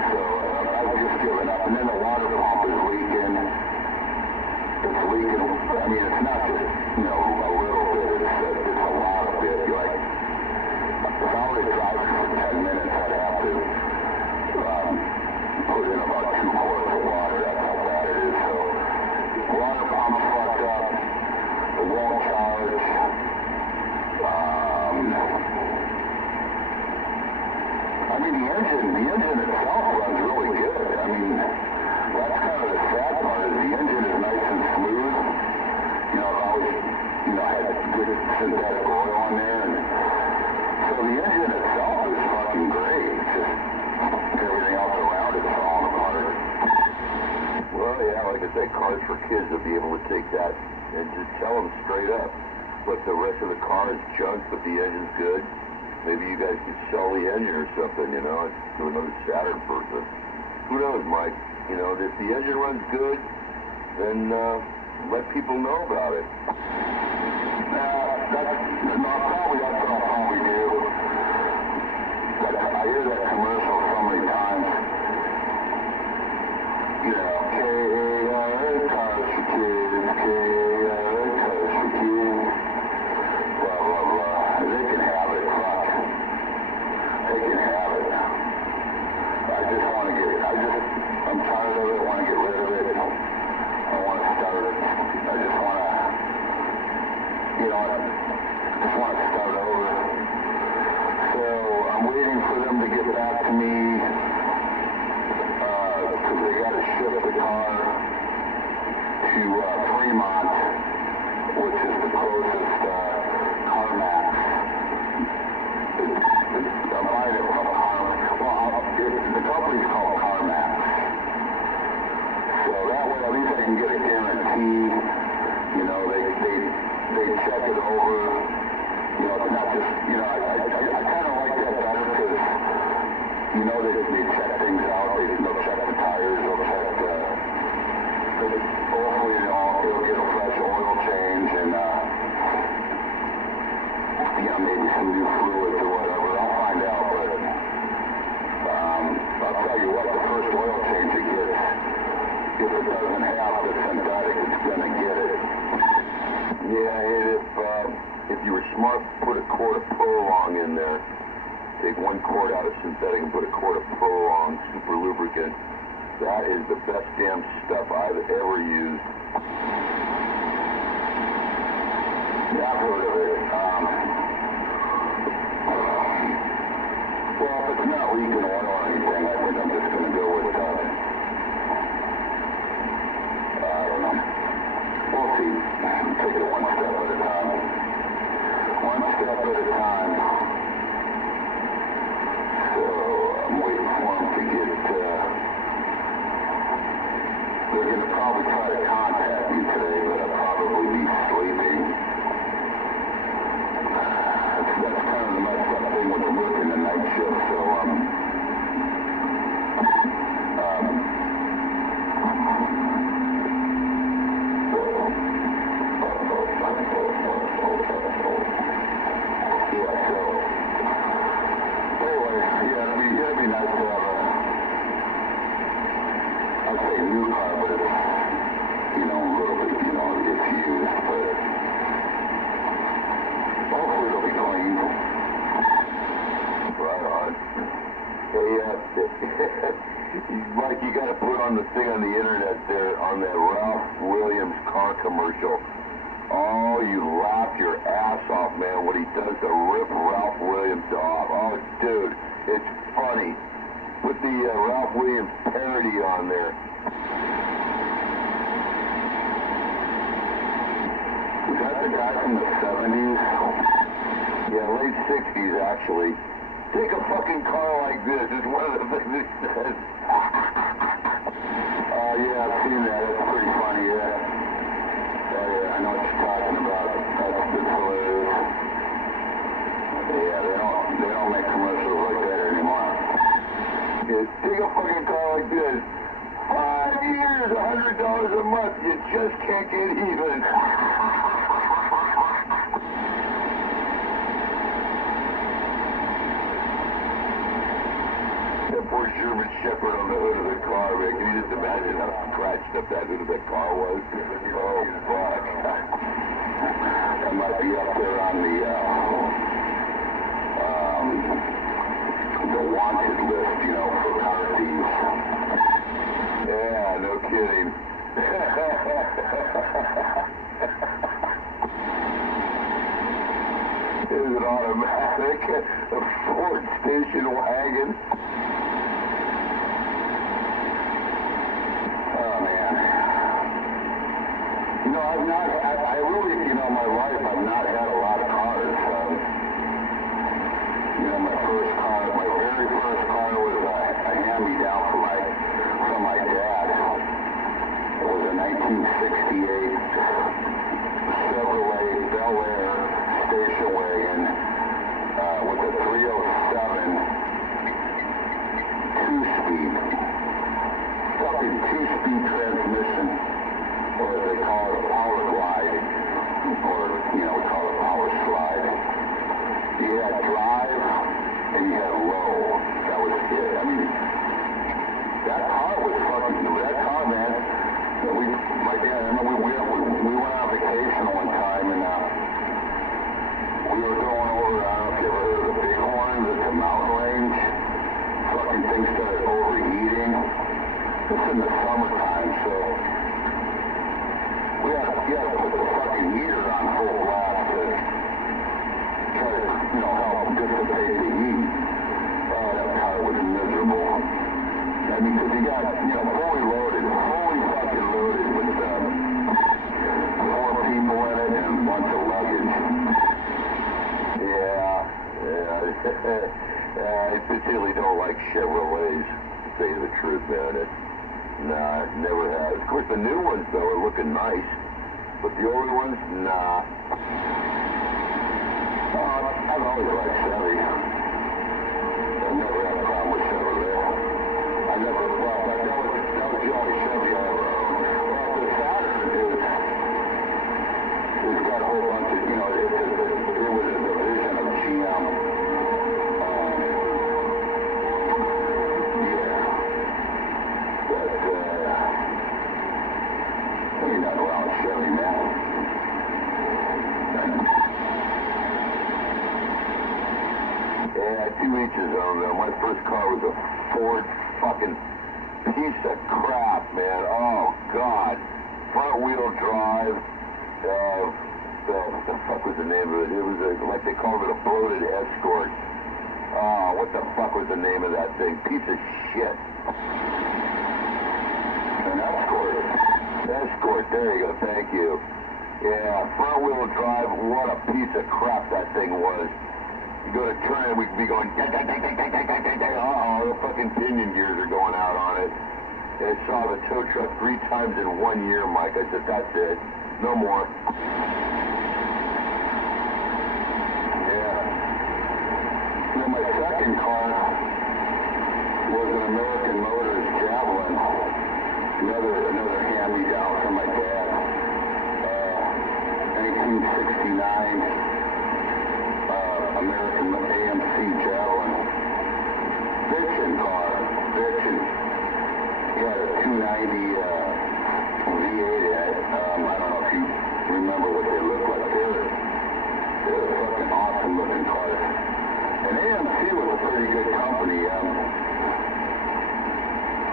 So I've just given up. And then the water pump is leaking. It's leaking. It's not just, a little bit. It's a lot of it. If I were to drive it for 10 minutes, I'd have to put in about 2 quarts of water. That's how bad it is. So water pump's fucked up. It won't charge. The engine itself runs really good. That's kind of the sad part, is the engine is nice and smooth. I've always, had good synthetic oil in there. And so the engine itself is fucking great. It's just everything else around it's falling apart. Well, yeah, like I said, cars for kids will be able to take that and just tell them straight up. But the rest of the car is junk, but the engine's good. Maybe you guys could sell the engine or something, to another Saturn person. Who knows, Mike? If the engine runs good, then let people know about it. Probably that's what I'll probably do. But I hear that commercial so many times. Cars for kids, cars for kids, blah, blah, blah. you know, I just want to start over. So I'm waiting for them to get back to me, because they got to ship the car to Fremont, which is the closest CarMax. I'm buying it from CarMax. Well, the company's called CarMax. So that way at least I can get a guarantee. You know, they check it over. You know, it's not just, you know, I kind of like that better because, you know, they check things out. They'll check the tires. They'll check hopefully, you know, it'll get a fresh oil change and, you know, maybe some new fluids or whatever. I'll find out, but I'll tell you what, the first oil change it gets, if it doesn't have the synthetic, it's going to get it. Yeah, and if you were smart, put a quart of Prolong in there. Take 1 quart out of synthetic and put a quart of Prolong super lubricant. That is the best damn stuff I've ever used. Yeah, I've heard of it. Well, if it's not leaking oil or anything, I think I'm just going to go with, I don't know. We'll see. Take it one step at a time. One step at a time. So, I'm waiting for them to get, they're going to probably try to contact me today, but I'll probably be sleeping. That's kind of the messed up thing with working the night shift, so, Mike, you got to put on the thing on the internet there on that Ralph Williams car commercial. Oh, you laugh your ass off, man, what he does to rip Ralph Williams off. Oh, dude, it's funny. Put the Ralph Williams parody on there. Is that the guy from the 70s? Yeah, late 60s, actually. Take a fucking car like this is one of the things he says. Yeah, I've seen that. That's pretty funny, yeah. Yeah, I know what you're talking about. That's hilarious. Yeah, they don't make commercials like that anymore. Yeah, take a fucking car like this. 5 years, $100 a month. You just can't get even. That poor German Shepherd on the hood of the car, man. Can you just imagine how scratched up that hood of the car was? Oh, fuck. That might be up there on the wanted list, you know, for car thieves. Yeah, no kidding. Is it automatic? A Ford station wagon? Oh, man. You know, I really, you know, my life, I've not had a lot of cars. You know, my very first car was a hand-me-down from my dad. It was a 1968 Chevrolet Bel Air station wagon with a 307 two-speed. Fucking two-speed transmission, or as they call it, a power glide, or, you know, we call it a power slide. You had drive, and you had low. That was it. I mean, that car was fucking, that car, man, my dad, I remember we went on vacation one time, and we were going over, I don't know if you ever heard of the Bighorns at the mountain range. Fucking things started overheating. It's in the summertime, so we had to put the fucking heater on full blast. I particularly don't like Chevrolets, to tell you the truth, man. Nah, never has. Of course, the new ones, though, are looking nice. But the older ones, nah. I've always liked Chevy. I've never had a problem with Chevrolet. I never, well, that was the only Chevy I ever owned. Well, the Saturn it's got a whole bunch of, you know, it was a division of GM. Ain't nothing wrong with Chevy, man. Yeah, 2 inches on them. My first car was a Ford fucking piece of crap, man. Oh, God. Front wheel drive. What the fuck was the name of it? It was like they called it a bloated Escort. Oh, what the fuck was the name of that thing? Piece of shit. An Escort. Escort, there you go, thank you. Yeah, front wheel drive, what a piece of crap that thing was. You go to turn it, we could be going, uh-oh, the fucking pinion gears are going out on it. I saw the tow truck 3 times in 1 year, Mike. I said, that's it. No more. Yeah. Then my second car was an American Motors Javelin. Another hand-me-down from my dad. 1969 American AMC Javelin. Bitchin' car. Bitchin'. He had a 290 V8 in it. I don't know if you remember what they looked like. They're fucking awesome looking cars. And AMC was a pretty good company.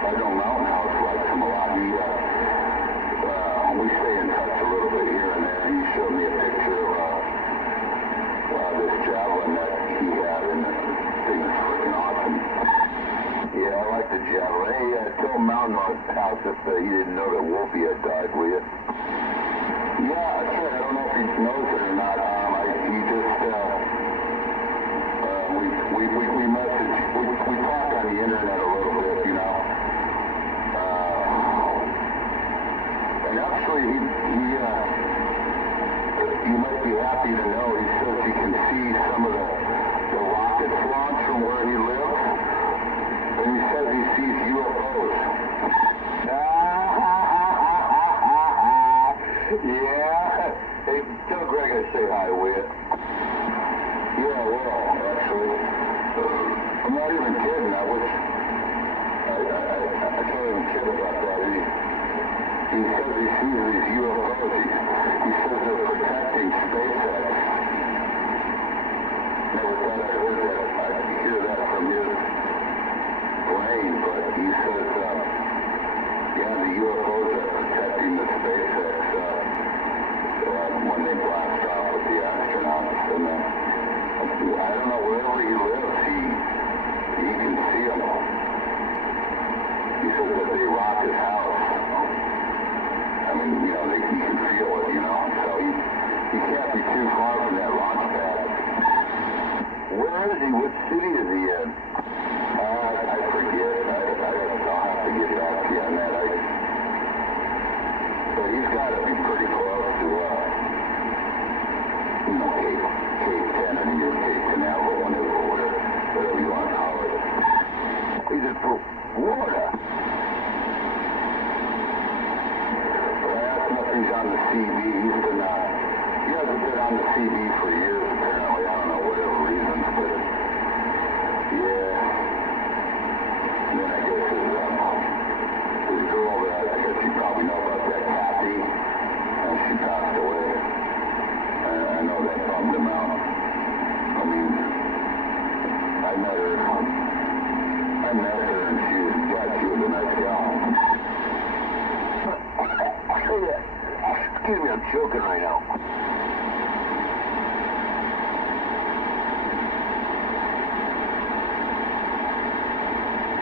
I know Mountain House likes him a lot. We stay in touch a little bit here and there. He showed me a picture of this Javelin that he had, and the thing is freaking awesome. Yeah, I like the Javelin. Hey, tell Mountain House if he didn't know that Wolfie had died, will you? Yeah, I can't. I don't know if he knows it or not. He just, we message, we talk on the internet a little bit, you know. And actually, you might be happy to know, he says he can see some of the rockets launch from where he lives. And he says he sees UFOs. Yeah. Hey, tell Greg I say hi, will you? Yeah, I will, actually. I'm not even kidding. I can't even kid about that. He says he sees these UFOs. He says they're protecting SpaceX. Never thought I'd heard that. I'd hear that from his brain, but he says, yeah, the UFOs are protecting the SpaceX when they blast off with the astronauts. And I don't know, wherever he lives, he can see them. He says that they rock his house. I mean, you know, he can feel it, you know. So he can't be too far from that launch pad. Where is he? What city is he in? I forget. I'll have to get back to you on that. But he's got to be pretty close to, you know, Cape Kennedy or Cape Canaveral, whatever you want to call it. He's in Florida. But I asked him if he's on the CB. He hasn't been on the CB for years, apparently. I don't know, whatever reasons, but yeah. And then I guess his girl that I guess you probably know about that, Kathy, she passed away. I know that bummed him out. I mean, I met her and she was a nice gal. Excuse me, I'm choking right now.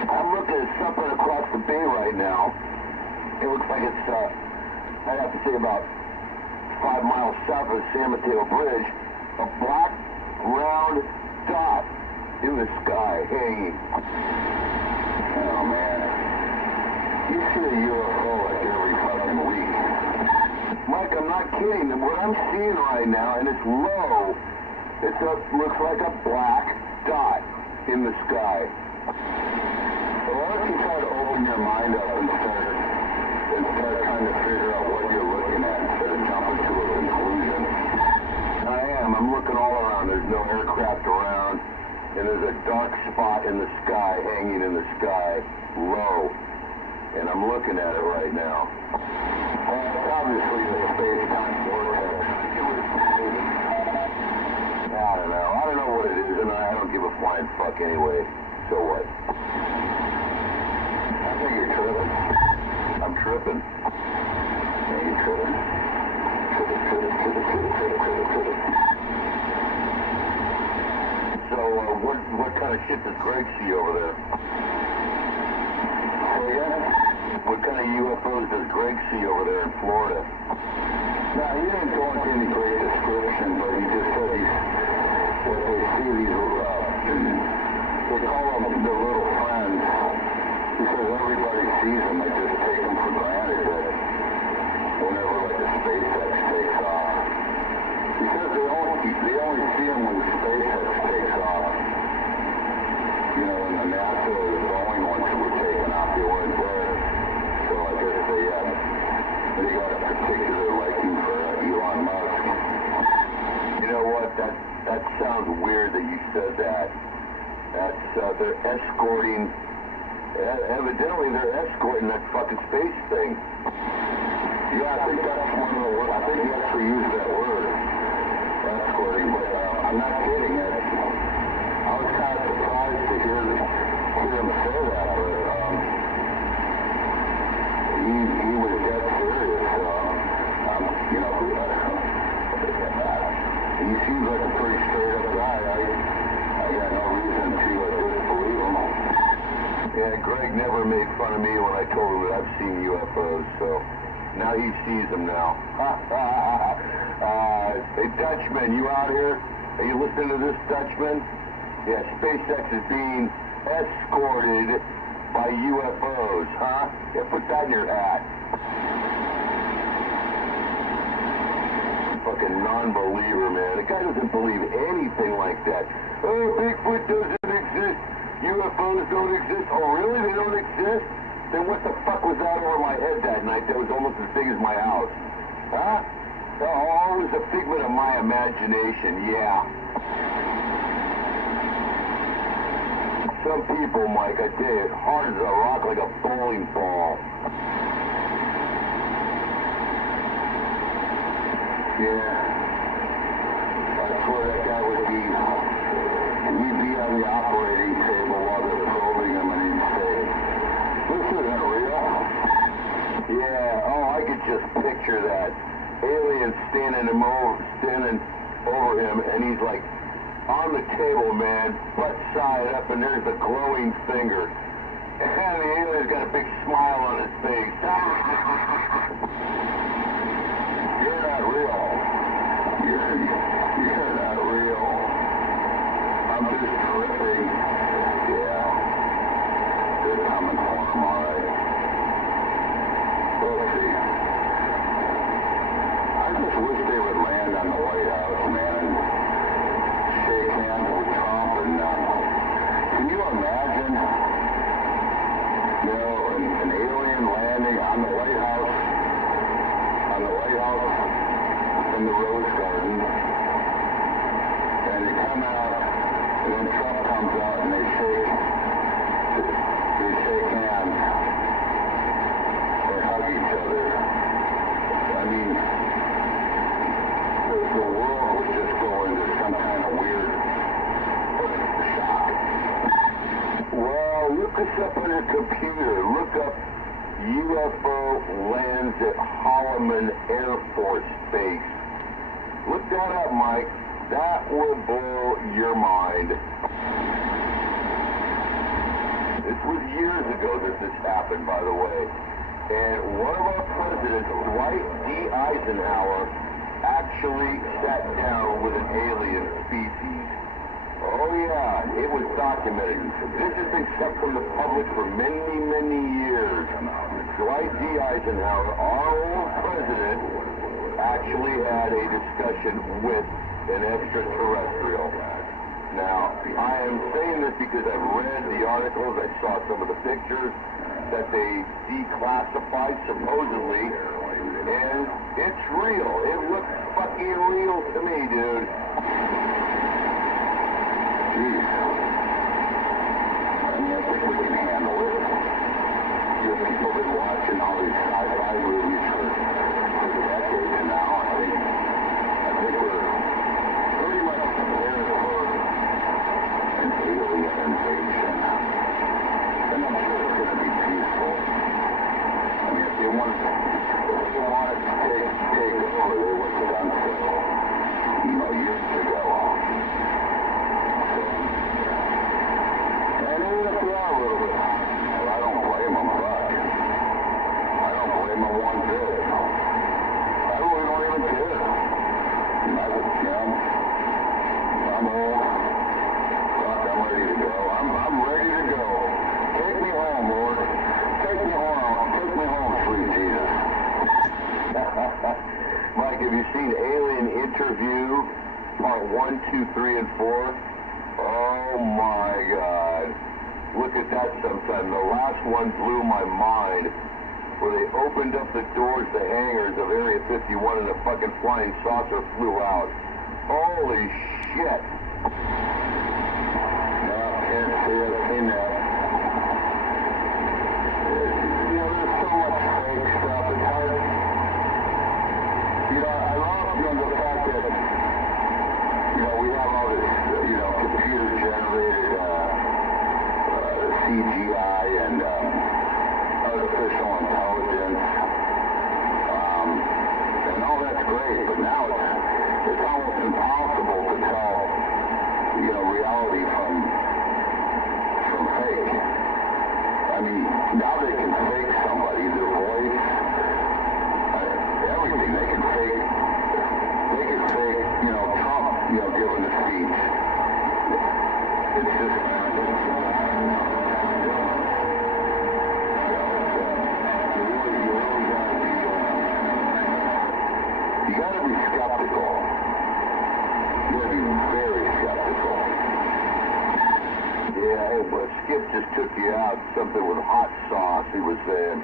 I'm looking at something across the bay right now. It looks like it's, I'd have to say about 5 miles south of the San Mateo Bridge. A black, round dot in the sky, hanging. Oh, man. You see a UFO like every fucking week. Mike, I'm not kidding. What I'm seeing right now, and it's low, looks like a black dot in the sky. So why don't you try to open your mind up and start trying to figure out what you're looking at instead of jumping to a conclusion. I am. I'm looking all around. There's no aircraft around, and there's a dark spot in the sky, hanging in the sky, low. And I'm looking at it right now. It's obviously the space-time vortex. I don't know. I don't know what it is, and I don't give a flying fuck anyway. So what? I think you're tripping. I'm tripping. Yeah, you're tripping. Tripping. So, what kind of shit does Greg see over there? What kind of UFOs does Greg see over there in Florida? Now, he didn't go into any great description, but he just said that they see these, they call them the little friends. He says everybody sees them, they just take them for granted that whenever, like, a SpaceX takes off. He says they only see them when the SpaceX takes off. You know, when the NASA or the Boeing ones were taking off, they weren't there. So I guess they got a particular liking for Elon Musk. You know what? That sounds weird that you said that. That's they're escorting. Evidently, they're escorting that fucking space thing. Yeah, I think that's one of the words. I think he actually used that word, escorting. But I'm not kidding. I was kind of surprised to hear him say that, but he was dead serious. You know, he seems like a pretty straight-up guy. I got no reason to disbelieve him. Yeah, Greg never made fun of me when I told him that I've seen UFOs, so now he sees them now. Hey, Dutchman, you out here? Are you listening to this, Dutchman? Yeah, SpaceX is being escorted by UFOs, huh? Yeah, put that in your hat. Fucking non-believer, man. The guy doesn't believe anything like that. Oh, Bigfoot doesn't exist. UFOs don't exist. Oh, really? They don't exist? Then what the fuck was that over my head that night that was almost as big as my house? Huh? Oh, it was a figment of my imagination, yeah. Some people, Mike, I tell you, hard as a rock, like a bowling ball. Yeah. I swear that guy would be on the operating table while they're probing him and he'd say, "This isn't real." Yeah, oh, I could just picture that. Alien standing over him, and he's like, on the table, man, butt side up, and there's a glowing finger. And the alien's got a big smile on his face. You're not real. You're not real. I'm just tripping. Yeah. They're coming for him, all right. We'll see. I just wish they would land on the White House, man, and shake hands with Trump, and can you imagine, you know, an alien landing on the White House in the Rose Garden, and they come out, and then Trump comes out, and they shake hands, they hug each other. I mean, the world would just go into some kind of weird shock. Well, look this up on your computer. Look up UFO lands at Holloman Air Force Base. Look that up, Mike. That will blow your mind. This was years ago that this happened, by the way. And one of our presidents, Dwight D. Eisenhower, actually sat down with an alien species. Oh yeah, it was documented. This has been kept from the public for many, many years. Dwight D. Eisenhower, our old president, actually had a discussion with an extraterrestrial. Now, I am saying this because I've read the articles, I saw some of the pictures that they declassified supposedly, and it's real. It looks fucking real to me, dude. Jeez. I mean, I think we can handle it. You people have been watching all these sci-fi movies for decades now. I think we're pretty much prepared for an alien invasion. And I'm sure it's going to be peaceful. I mean, if they want to take over, they would have done so, years ago. And even if they are a little bit hostile, I don't blame them, but I don't blame them one bit. I really don't even care. I'm old. Fuck, I'm ready to go. I'm ready to go. Take me home, Lord. Take me home. Take me home, sweet Jesus. Mike, have you seen Alien Interview Part 1, 2, 3, and 4? Oh my God. Look at that sometime. The last one blew my mind, where they opened up the doors, the hangars of Area 51, and the fucking flying saucer flew out. Holy shit. No, can't see it. I've seen that. There's so much fake stuff. It's hard. I love the fact that, we have all this, computer-generated CGI and artificial intelligence, and all that's great, but now it's almost impossible to tell, reality from fake. I mean, now they can fake somebody, their voice, everything. They can fake, Trump, giving a speech. It's just, you gotta be skeptical. You gotta be very skeptical. Yeah, hey, but Skip just took you out. Something with hot sauce, he was saying.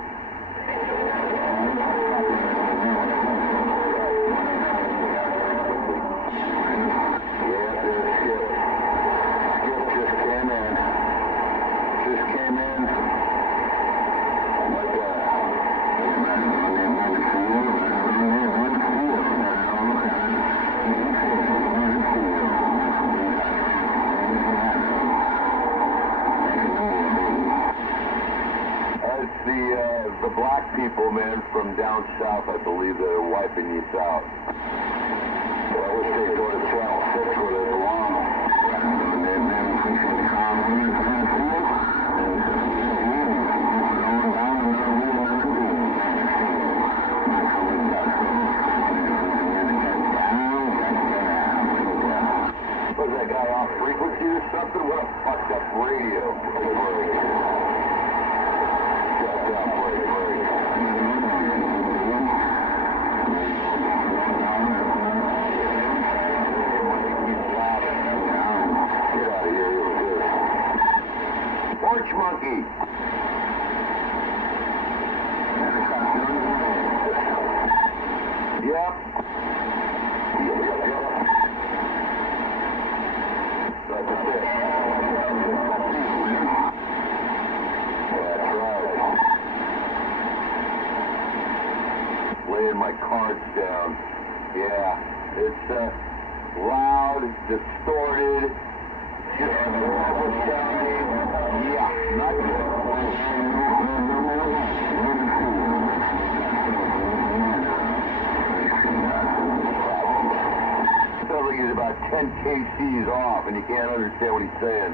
The black people, man, from down south, I believe, that are wiping you out. Well, I wish they'd go to Channel 6 where they belong. Was that guy off frequency or something? What a fucked up radio. Porch monkey. Yep. That's it. That's right. Laying my cards down. Yeah, it's loud, distorted, just horrible sounding. Yeah, not good. Sounds like he's about 10 kcs off and you can't understand what he's saying.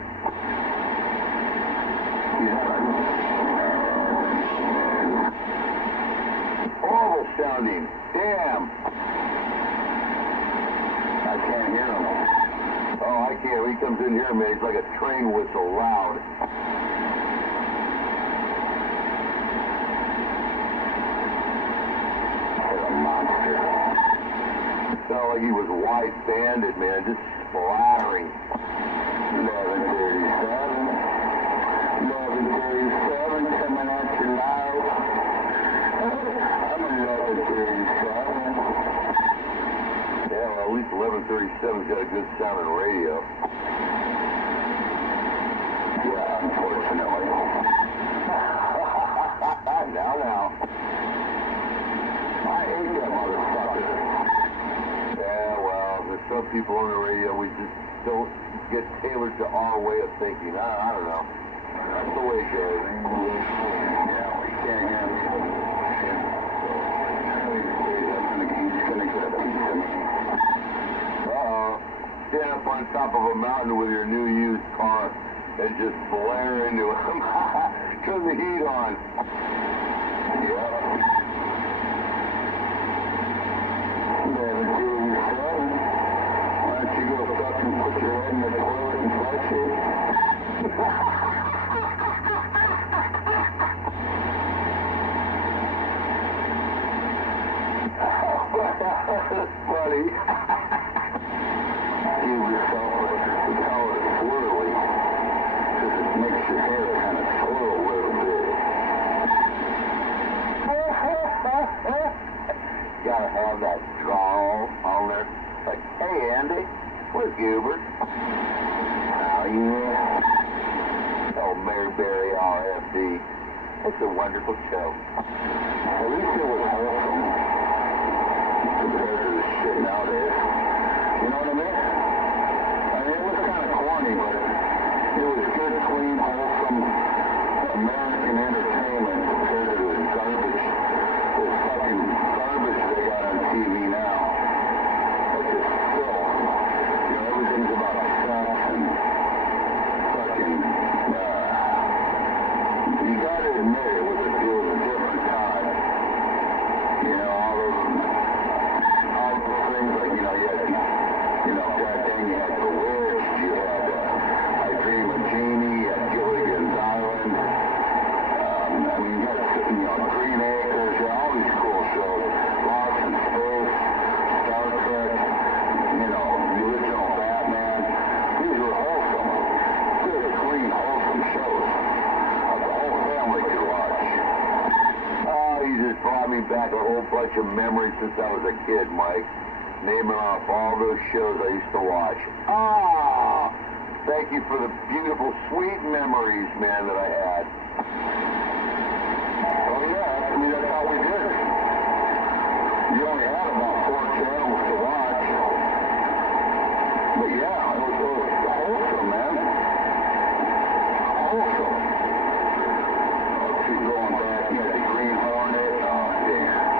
Horrible sounding. Damn. I can't hear him. Oh, I can't. He comes comes in here, man, it's like a train whistle, loud. What a monster. It felt like he was white-banded, man, just splattering. 1137. 1137 coming at you now. I'm 1137. Yeah, well, at least 1137's got a good sounding radio. Yeah, unfortunately. Now. I hate that motherfucker. Yeah, well, there's some people on the radio we just don't get tailored to our way of thinking. I don't know. That's the way it goes. Yeah, we can't handle it. He's gonna get a piece of me. Stand up on top of a mountain with your new used car and just blare into him. Turn the heat on. Yeah. 1137. Why don't you go fucking put your head in the toilet and flush it? That's funny. You yourself, we call it swirly, because it makes your hair kind of swirl a little bit. Gotta have that drawl on there. Like, hey, Andy, where's Hubert? Oh, yeah. Oh, Maryberry RFD. It's a wonderful show. At least it was wholesome compared to this shit nowadays. You know what I mean? I mean, it was kind of corny, but it was good, clean, wholesome American entertainment compared to the garbage, the fucking garbage they got on TV now. It's just filth. You know, everything's about sex and fucking, you gotta admit it was a different time. You know, all those things like, you know, you had, goddamn, you had Bewitched, you had I Dream of Jeannie, you had Gilligan's Island, I mean, you had, Green Acres, you had all these cool shows, Lost in Space, Star Trek, the original Batman. These were wholesome, good, clean, wholesome shows that the whole family could watch. Oh, you just brought me back a whole bunch of memories since I was a kid, Mike. Naming off all those shows I used to watch. Thank you for the beautiful, sweet memories, man, that I had. Oh yeah, I mean, that's how we did it. You only had about 4 channels to watch. But yeah, it was wholesome, man. Wholesome. I'll keep going back. You had the Green Hornet. Oh, damn.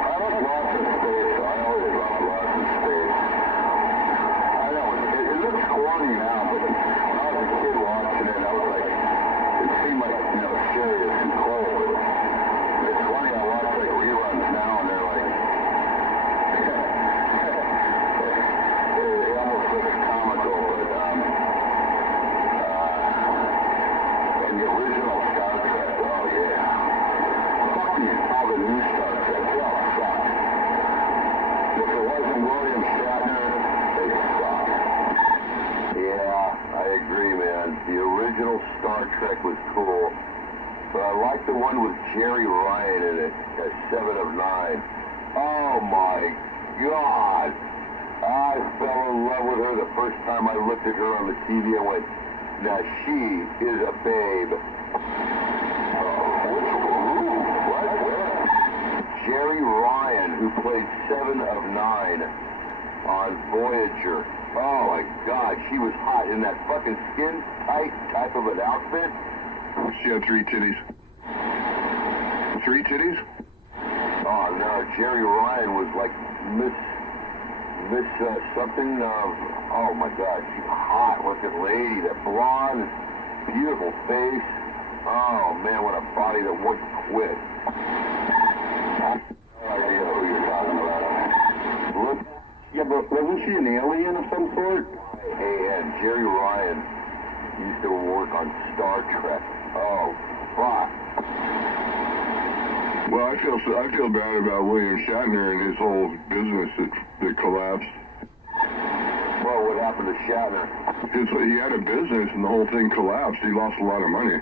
I like Lost in Space. I always loved Lost in Space. I know, it looks corny now, but when I was a kid watching it, I was like, it seemed like, serious and cold. It's funny, I watch like reruns now and they're like, they almost look comical, but and the original Star Trek, oh yeah. Fuck you, all the new Star Trek, they all suck. If it wasn't William Shatner, they suck. Yeah, I agree, man. The original Star Trek was cool. But I like the one with Jerry Ryan in it, as 7 of 9. Oh my God! I fell in love with her the first time I looked at her on the TV and went, now she is a babe. Jerry Ryan, who played 7 of 9 on Voyager. Oh my God, she was hot in that fucking skin-tight type of an outfit. She had 3 titties. 3 titties? Oh no, Jerry Ryan was like Miss something of, oh my God, she's a hot looking lady, that blonde, beautiful face. Oh man, what a body that wouldn't quit. No idea who you're talking about. Look, Yeah, but wasn't she an alien of some sort? A-N, Jerry Ryan used to work on Star Trek. Oh, fuck. Well, I feel bad about William Shatner and his whole business that collapsed. Well, what happened to Shatner? He had a business and the whole thing collapsed. He lost a lot of money.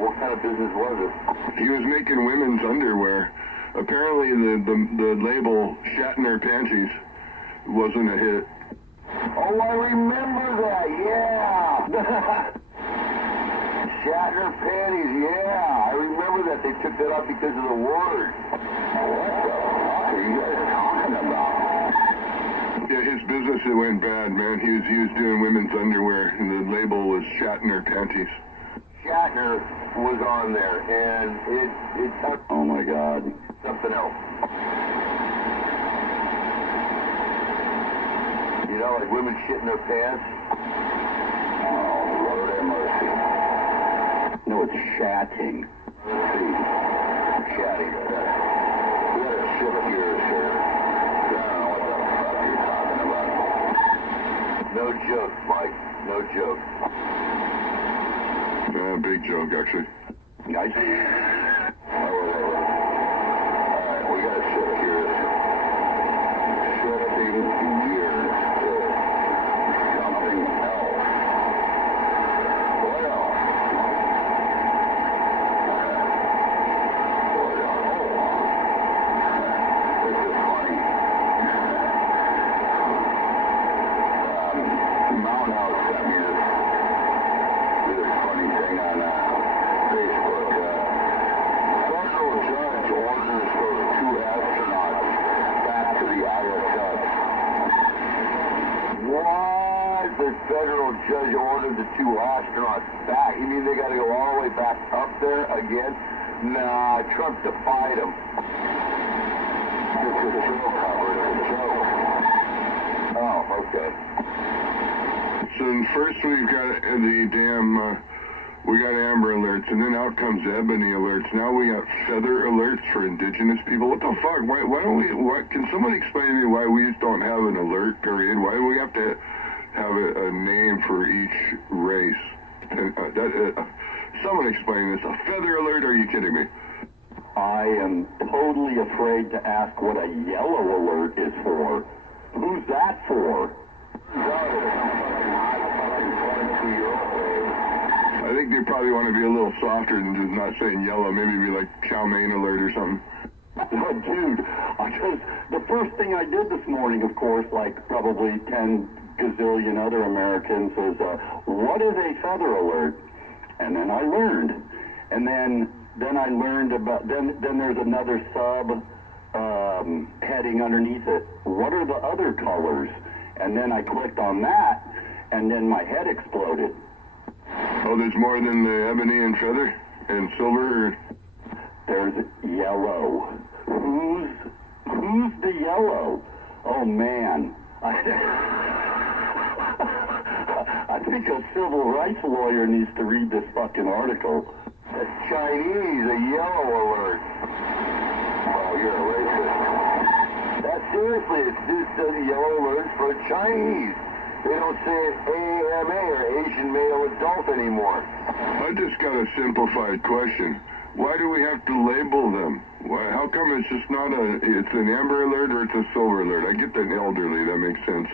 What kind of business was it? He was making women's underwear. Apparently the label Shatner Panties wasn't a hit. Oh, I remember that, yeah! Shatner Panties, yeah! I remember that. They took that out because of the word. What the fuck are you guys talking about? Yeah, his business, it went bad, man. He was doing women's underwear, and the label was Shatner Panties. Shatner was on there, and it oh my God. Something else. You know, like women shitting their pants. Oh, Lord have mercy. No, it's shatting. Let's see. Shatting. We gotta shift gears here. I don't know what the fuck you're talking about. No joke, Mike. No joke. Yeah, big joke, actually. Nice. Alright, we gotta shift gears. Shifting gears to something else. What else? This is funny. Mountain House sent me this funny thing on Facebook. Federal judge orders those two astronauts back to the ISS. What? The federal judge ordered the two astronauts back? You mean they got to go all the way back up there again? Nah, Trump defied him. This is a joke cover. It's a joke. Oh, okay. So first we've got the damn, we got Amber Alerts, and then out comes Ebony Alerts. Now we got Feather Alerts for indigenous people. What the fuck? Why don't we, can someone explain to me why we just don't have an alert period? Why do we have to have a name for each race? And, someone explain this. A Feather Alert? Are you kidding me? I am totally afraid to ask what a yellow alert is for. Who's that for? I think they probably want to be a little softer than just not saying yellow. Maybe be like chow mein alert or something. Oh, dude, the first thing I did this morning, of course, like probably 10 gazillion other Americans, was, what is a feather alert? And then I learned. And then I learned about, then there's another sub heading underneath it. What are the other colors? And then I clicked on that, and then my head exploded. Oh, there's more than the ebony and feather and silver? There's yellow. Who's the yellow? Oh, man. I think a civil rights lawyer needs to read this fucking article. That's Chinese, a yellow alert. Oh, you're a racist. That's seriously, it just does yellow alerts for Chinese. They don't say AMA or Asian male adult anymore. I just got a simplified question. Why do we have to label them? How come it's just not it's an amber alert or it's a silver alert? I get that elderly, that makes sense.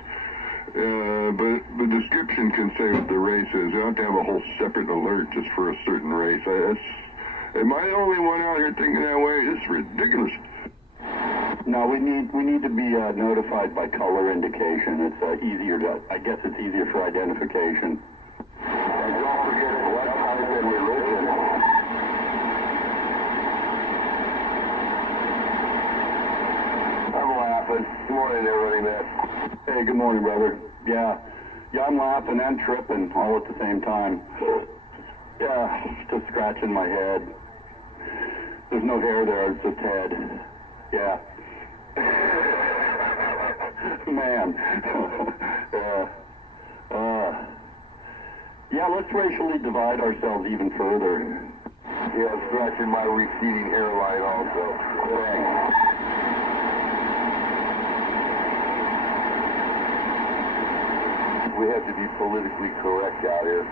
But the description can say what the race is. You don't have to have a whole separate alert just for a certain race. Am I the only one out here thinking that way? It's ridiculous. No, we need to be notified by color indication. It's easier to, I guess it's easier for identification. And don't forget what type of religion. I'm laughing. Good morning, everybody, man. Hey, good morning, brother. Yeah, I'm laughing and tripping all at the same time. Yeah, just scratching my head. There's no hair there, it's just head. Yeah. Man. Yeah, let's racially divide ourselves even further. Yeah, I'm scratching my receding hairline also. Thanks. We have to be politically correct out here.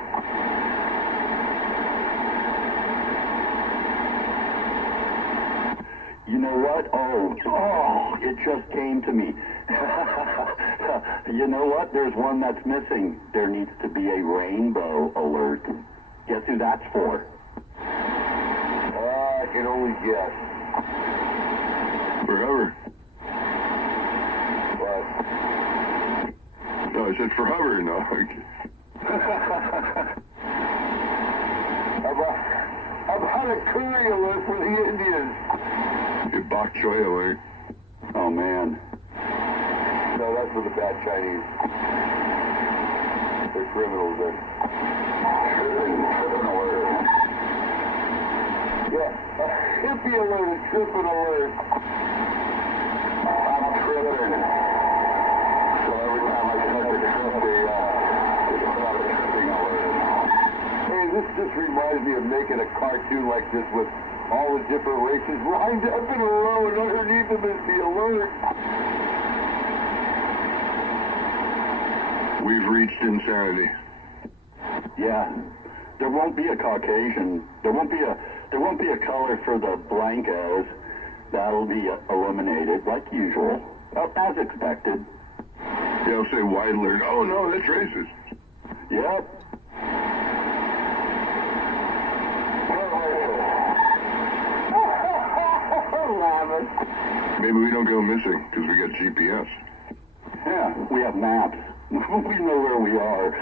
You know what? Oh, it just came to me. You know what? There's one that's missing. There needs to be a rainbow alert. Guess who that's for? I can only guess. Forever. What? No, I said for hover, no. About a curry alert for the Indians. A bok choy alert. Oh, man. No, that's for the bad Chinese. They're criminals then. Tripping alert. Yeah, a hippie alert, a tripping alert. I'm tripping. So every time I touch a trip, they put out a tripping alert. Hey, this just reminds me of making a cartoon like this with all the different races lined up in a row, and underneath them is the alert. We've reached insanity. Yeah. There won't be a Caucasian. There won't be a color for the blancos. That'll be eliminated, like usual. As expected. Yeah, I'll say wide alert. Oh, no, that's racist. Yep. Maybe we don't go missing because we got GPS. Yeah, we have maps. We know where we are.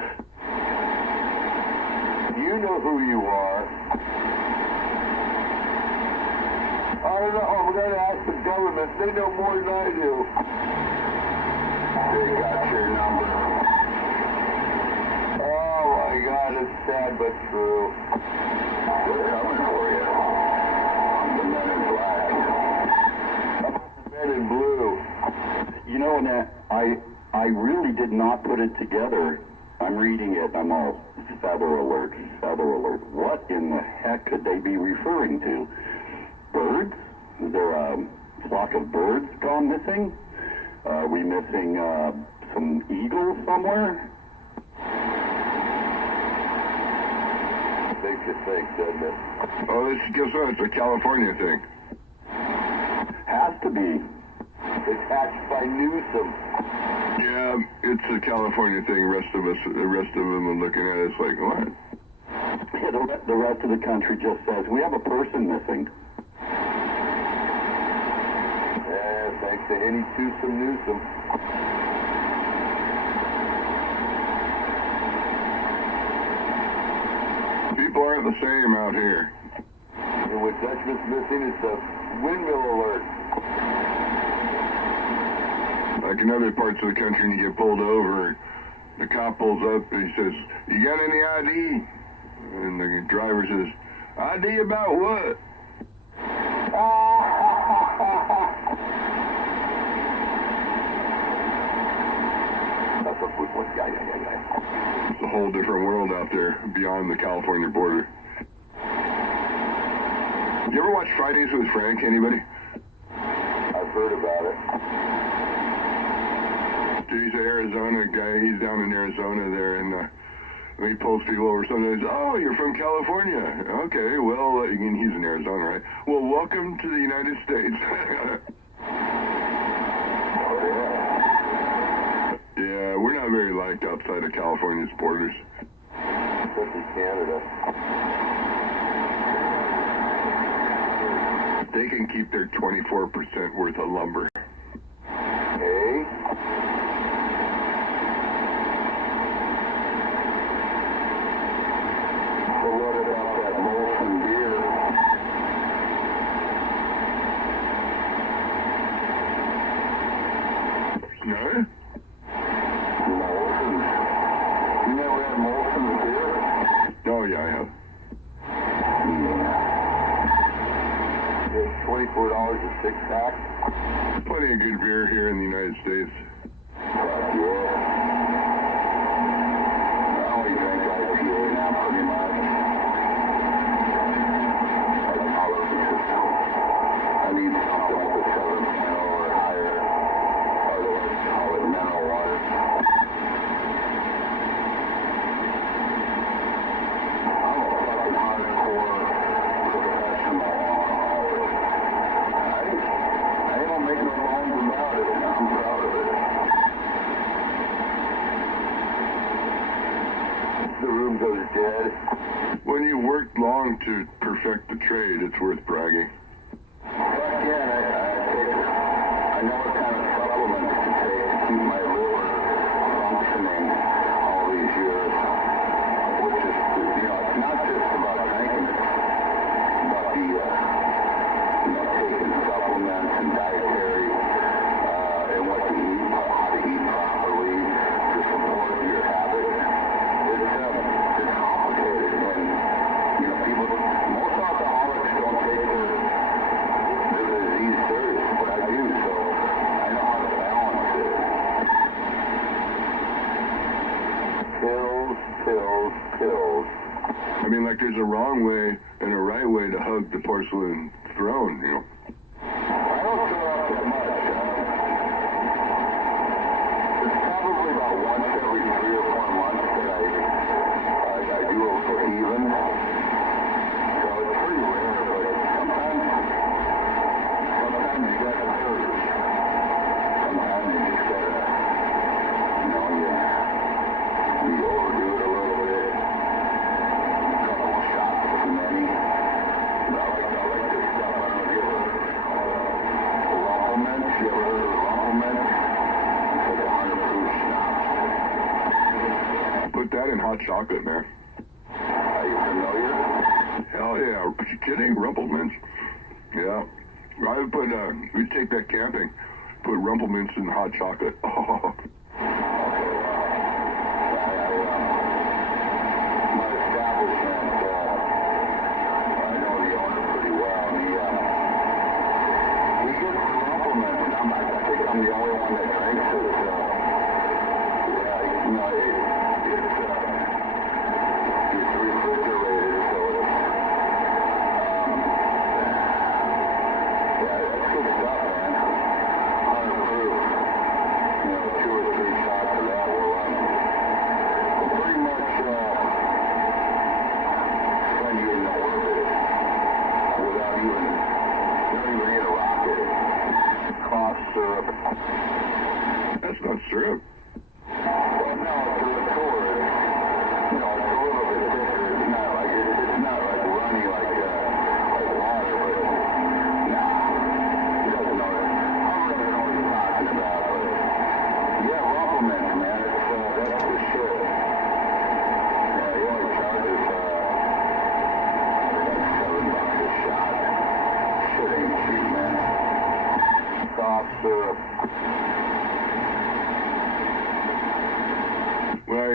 You know who you are. I don't know. I'm going to ask the government. They know more than I do. They got your number. Oh, my God. It's sad but true. They're coming for you. The men in black. The men in blue. You know, I really did not put it together. I'm reading it. I'm all feather alert, feather alert. What in the heck could they be referring to? Birds? Is there a flock of birds gone missing? Are we missing some eagles somewhere? Makes you think, doesn't it? Oh, guess what? It's a California thing. Has to be. It's hatched by Newsom. Yeah, it's a California thing. The rest of them are looking at it, it's like, what? Yeah, the rest of the country just says, we have a person missing. Yeah, thanks to any twosome Newsom. People aren't the same out here. And what Dutchman's missing is the windmill alert. Like in other parts of the country, when you get pulled over, the cop pulls up and he says, you got any ID? And the driver says, ID about what? That's a good one. Yeah. It's a whole different world out there beyond the California border. You ever watch Fridays with Frank, anybody? I've heard about it. He's an Arizona guy. He's down in Arizona there, and he pulls people over. Sometimes, oh, you're from California. Okay, well, again, he's in Arizona, right? Well, welcome to the United States. Yeah, we're not very liked outside of California's borders. Especially Canada. They can keep their 24% worth of lumber. Hey? So what about that Molson beer? No? Molson? You never had Molson beer? Oh, yeah, I have. It's $24 a six-pack. Plenty of good beer here in the United States. Yeah. I only drink IPA now, pretty much. I need something with a 7.0 or higher. Otherwise, call it mineral water. goes dead. When you worked long to perfect the trade, it's worth bragging. Again, I know what kind of supplements to take to keep my liver functioning all these years, which is, it's not just about drinking, it's about the, taking supplements and dietary, and what to eat, how to eat properly to support your habit. It's complicated, and, people, most alcoholics don't take their disease serious, but I do, so I know how to balance it. Pills, pills, pills. I mean, like there's a wrong way and a right way to hug the porcelain throne, I don't throw up that much. It's probably about once every 3 or 4 months that I do a little even. So it's pretty rare, but sometimes you gotta purge. Sometimes you just gotta, you overdo it a little bit. A couple of shots too many. But I like this stuff. I don't know if you ever Rumplements. You ever heard of Rumplements? It's like 100 proof schnapps. Put that in hot chocolate, man. Are you familiar? Hell yeah. Are you kidding? Rumplemints? Yeah. I would put, we'd take that camping. Put Rumplemints in hot chocolate. Oh. My establishment, I know the owner pretty well, and he gets the Rumplements, and I think I'm the only one that drinks it. It's refrigerated, so it's good stuff, man. 100 proof. 2 or 3 shots of that will pretty much send you in orbit without even, you don't even need a rocket. Cough syrup. That's not syrup. Well, no, it's a liqueur. It's a little bit thicker. It's not like runny like water, but he doesn't know it. I don't really know what he's talking about, but yeah, Rumplements, man, that's the shit. He only charges $7 a shot. Shit ain't cheap, man. Cough syrup. When I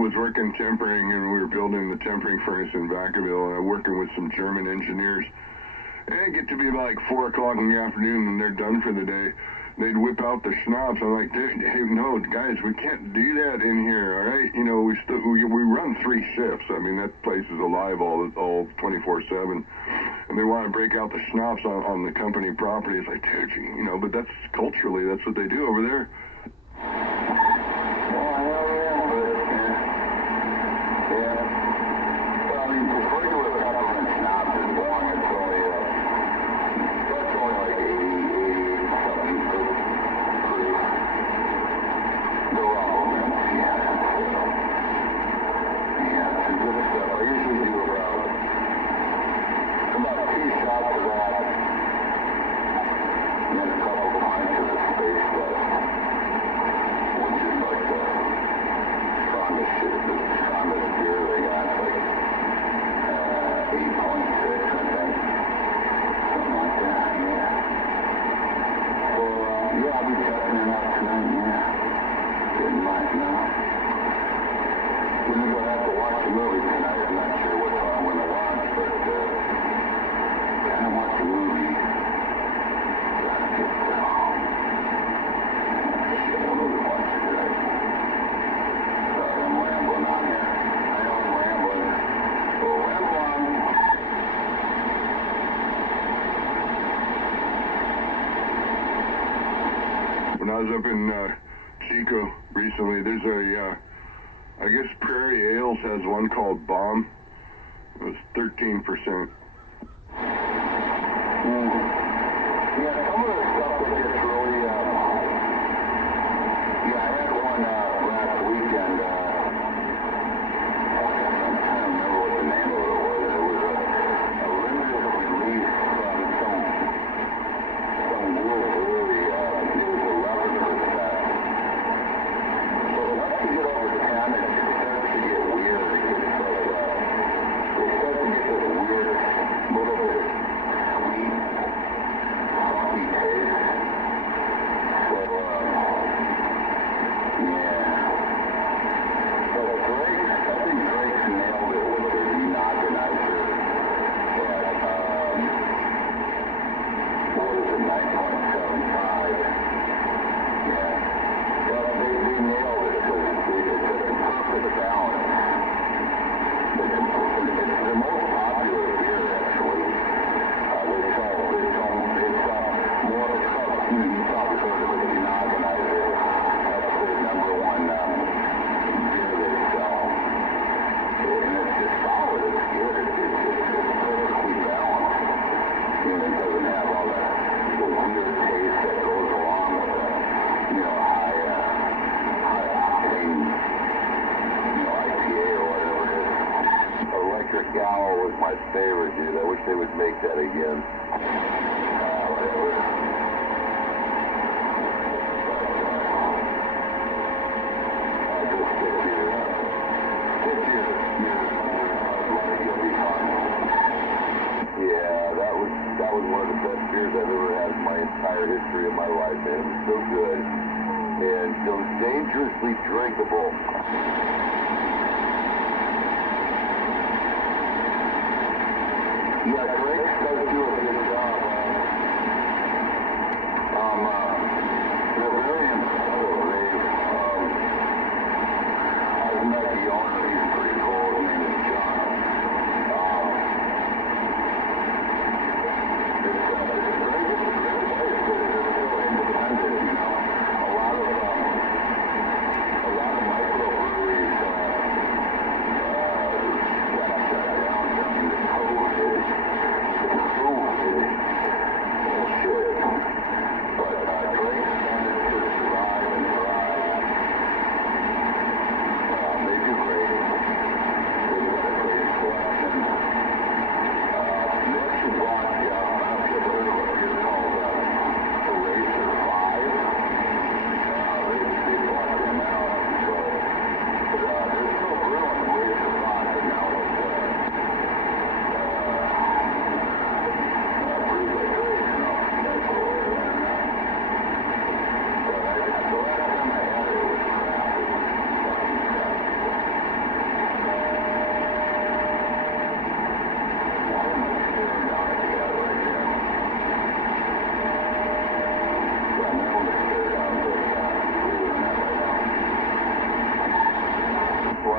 was working tempering and we were building the tempering furnace in Vacaville, and I'm working with some German engineers, and it get to be about like 4 o'clock in the afternoon and they're done for the day. They'd whip out the schnapps. I'm like, hey, no, guys, we can't do that in here, all right? We run 3 shifts. I mean, that place is alive all 24/7. And they want to break out the schnapps on the company property. It's like, dude, but that's culturally, that's what they do over there. When I was up in Chico recently, there's I guess Prairie Ales has one called Bomb. It was 13%. Yeah, some of the stuff that gets really, I had one last weekend, Scowl was my favorite, dude. I wish they would make that again. Whatever. That was one of the best beers I've ever had in my entire history of my life, man. It was so good and so dangerously drinkable. Yeah, Drake does do a good job. They're very impressive. I've met the owner. He's pretty cool. His name is John.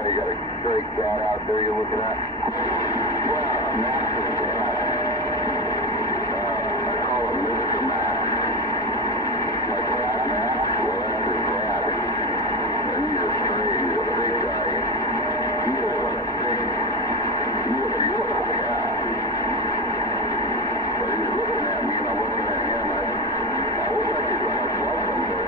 You got a stray cat out there you're looking at? Well, massive cat. I call him Mr. Max. My cat Max, well, that's his cat. And he's a stray, he's a big guy. He is a beautiful cat. But he's looking at me and I'm looking at him. I wish I could run up love him, but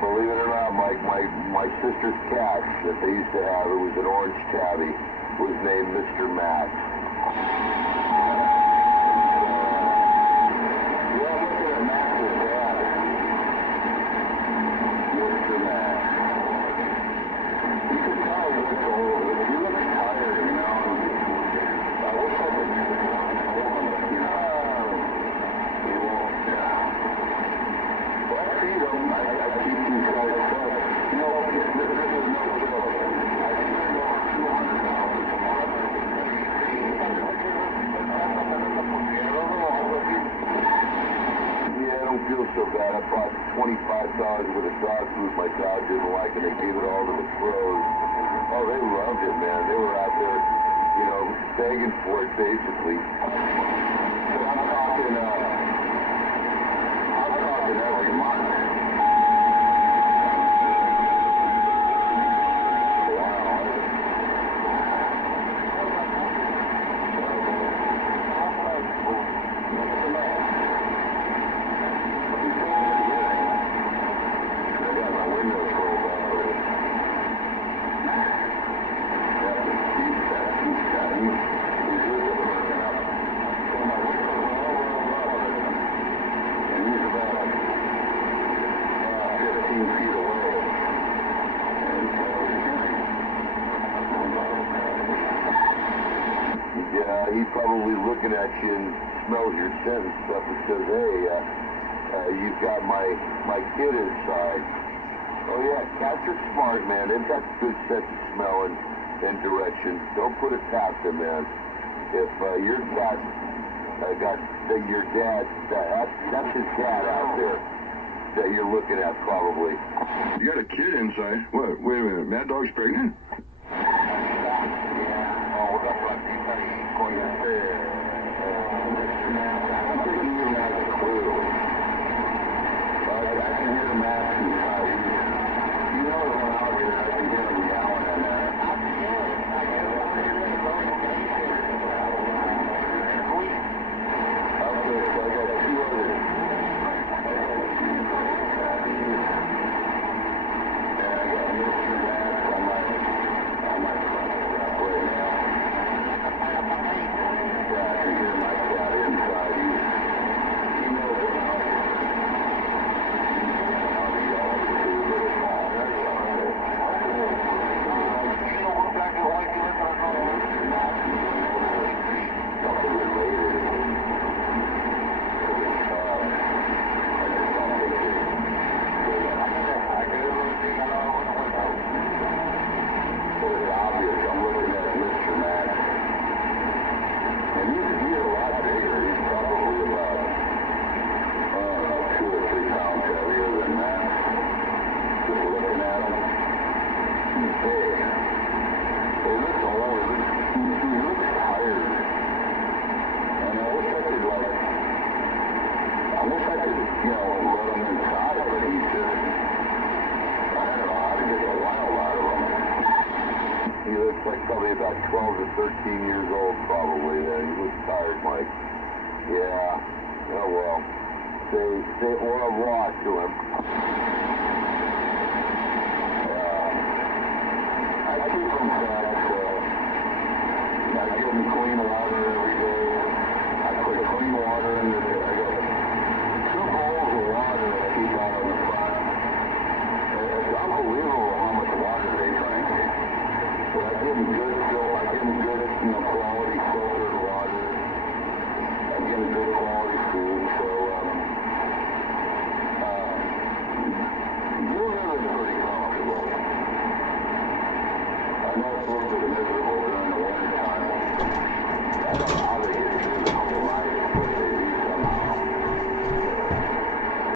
believe it or not, Mike, my sister's cat that they used to have, it was an orange tabby, was named Mr. Max. Yeah, I'm looking at Max's dad. Mr. Max. You can tell he looks old. He looks tired, you know. I wish I could, you know, he won't, Well, I feed him. I keep these guys fed. You know, this is no joke. I spend over $200 a month. Yeah, I don't feel so bad. I bought $25 worth of dog food my dog didn't like, and they gave it all to the crows. Oh, they loved it, man. They were out there, you know, begging for it, basically. But I'm talking every month. He's probably looking at you and smells your scent and stuff and says, hey, you've got my kid inside. Oh yeah, cats are smart, man. They've got good sense of smell and direction. Don't put it past them, man. If your cat got your dad, that's his dad out there that you're looking at probably. You got a kid inside. What? Wait a minute. Mad Dog's pregnant? Yeah. Oh, that's what I think. like 12 to 13 years old probably then. He looks tired, Mike. Yeah. Oh well. Say au revoir to him. I keep him fed, so I give him clean water every day. I put clean water in the I got 2 bowls of water I keep out on the front. It's unbelievable how much water they drink. But I give them good quality filtered water. I give them good quality food, so you're living pretty comfortable. I know it's a little bit miserable during the winter time.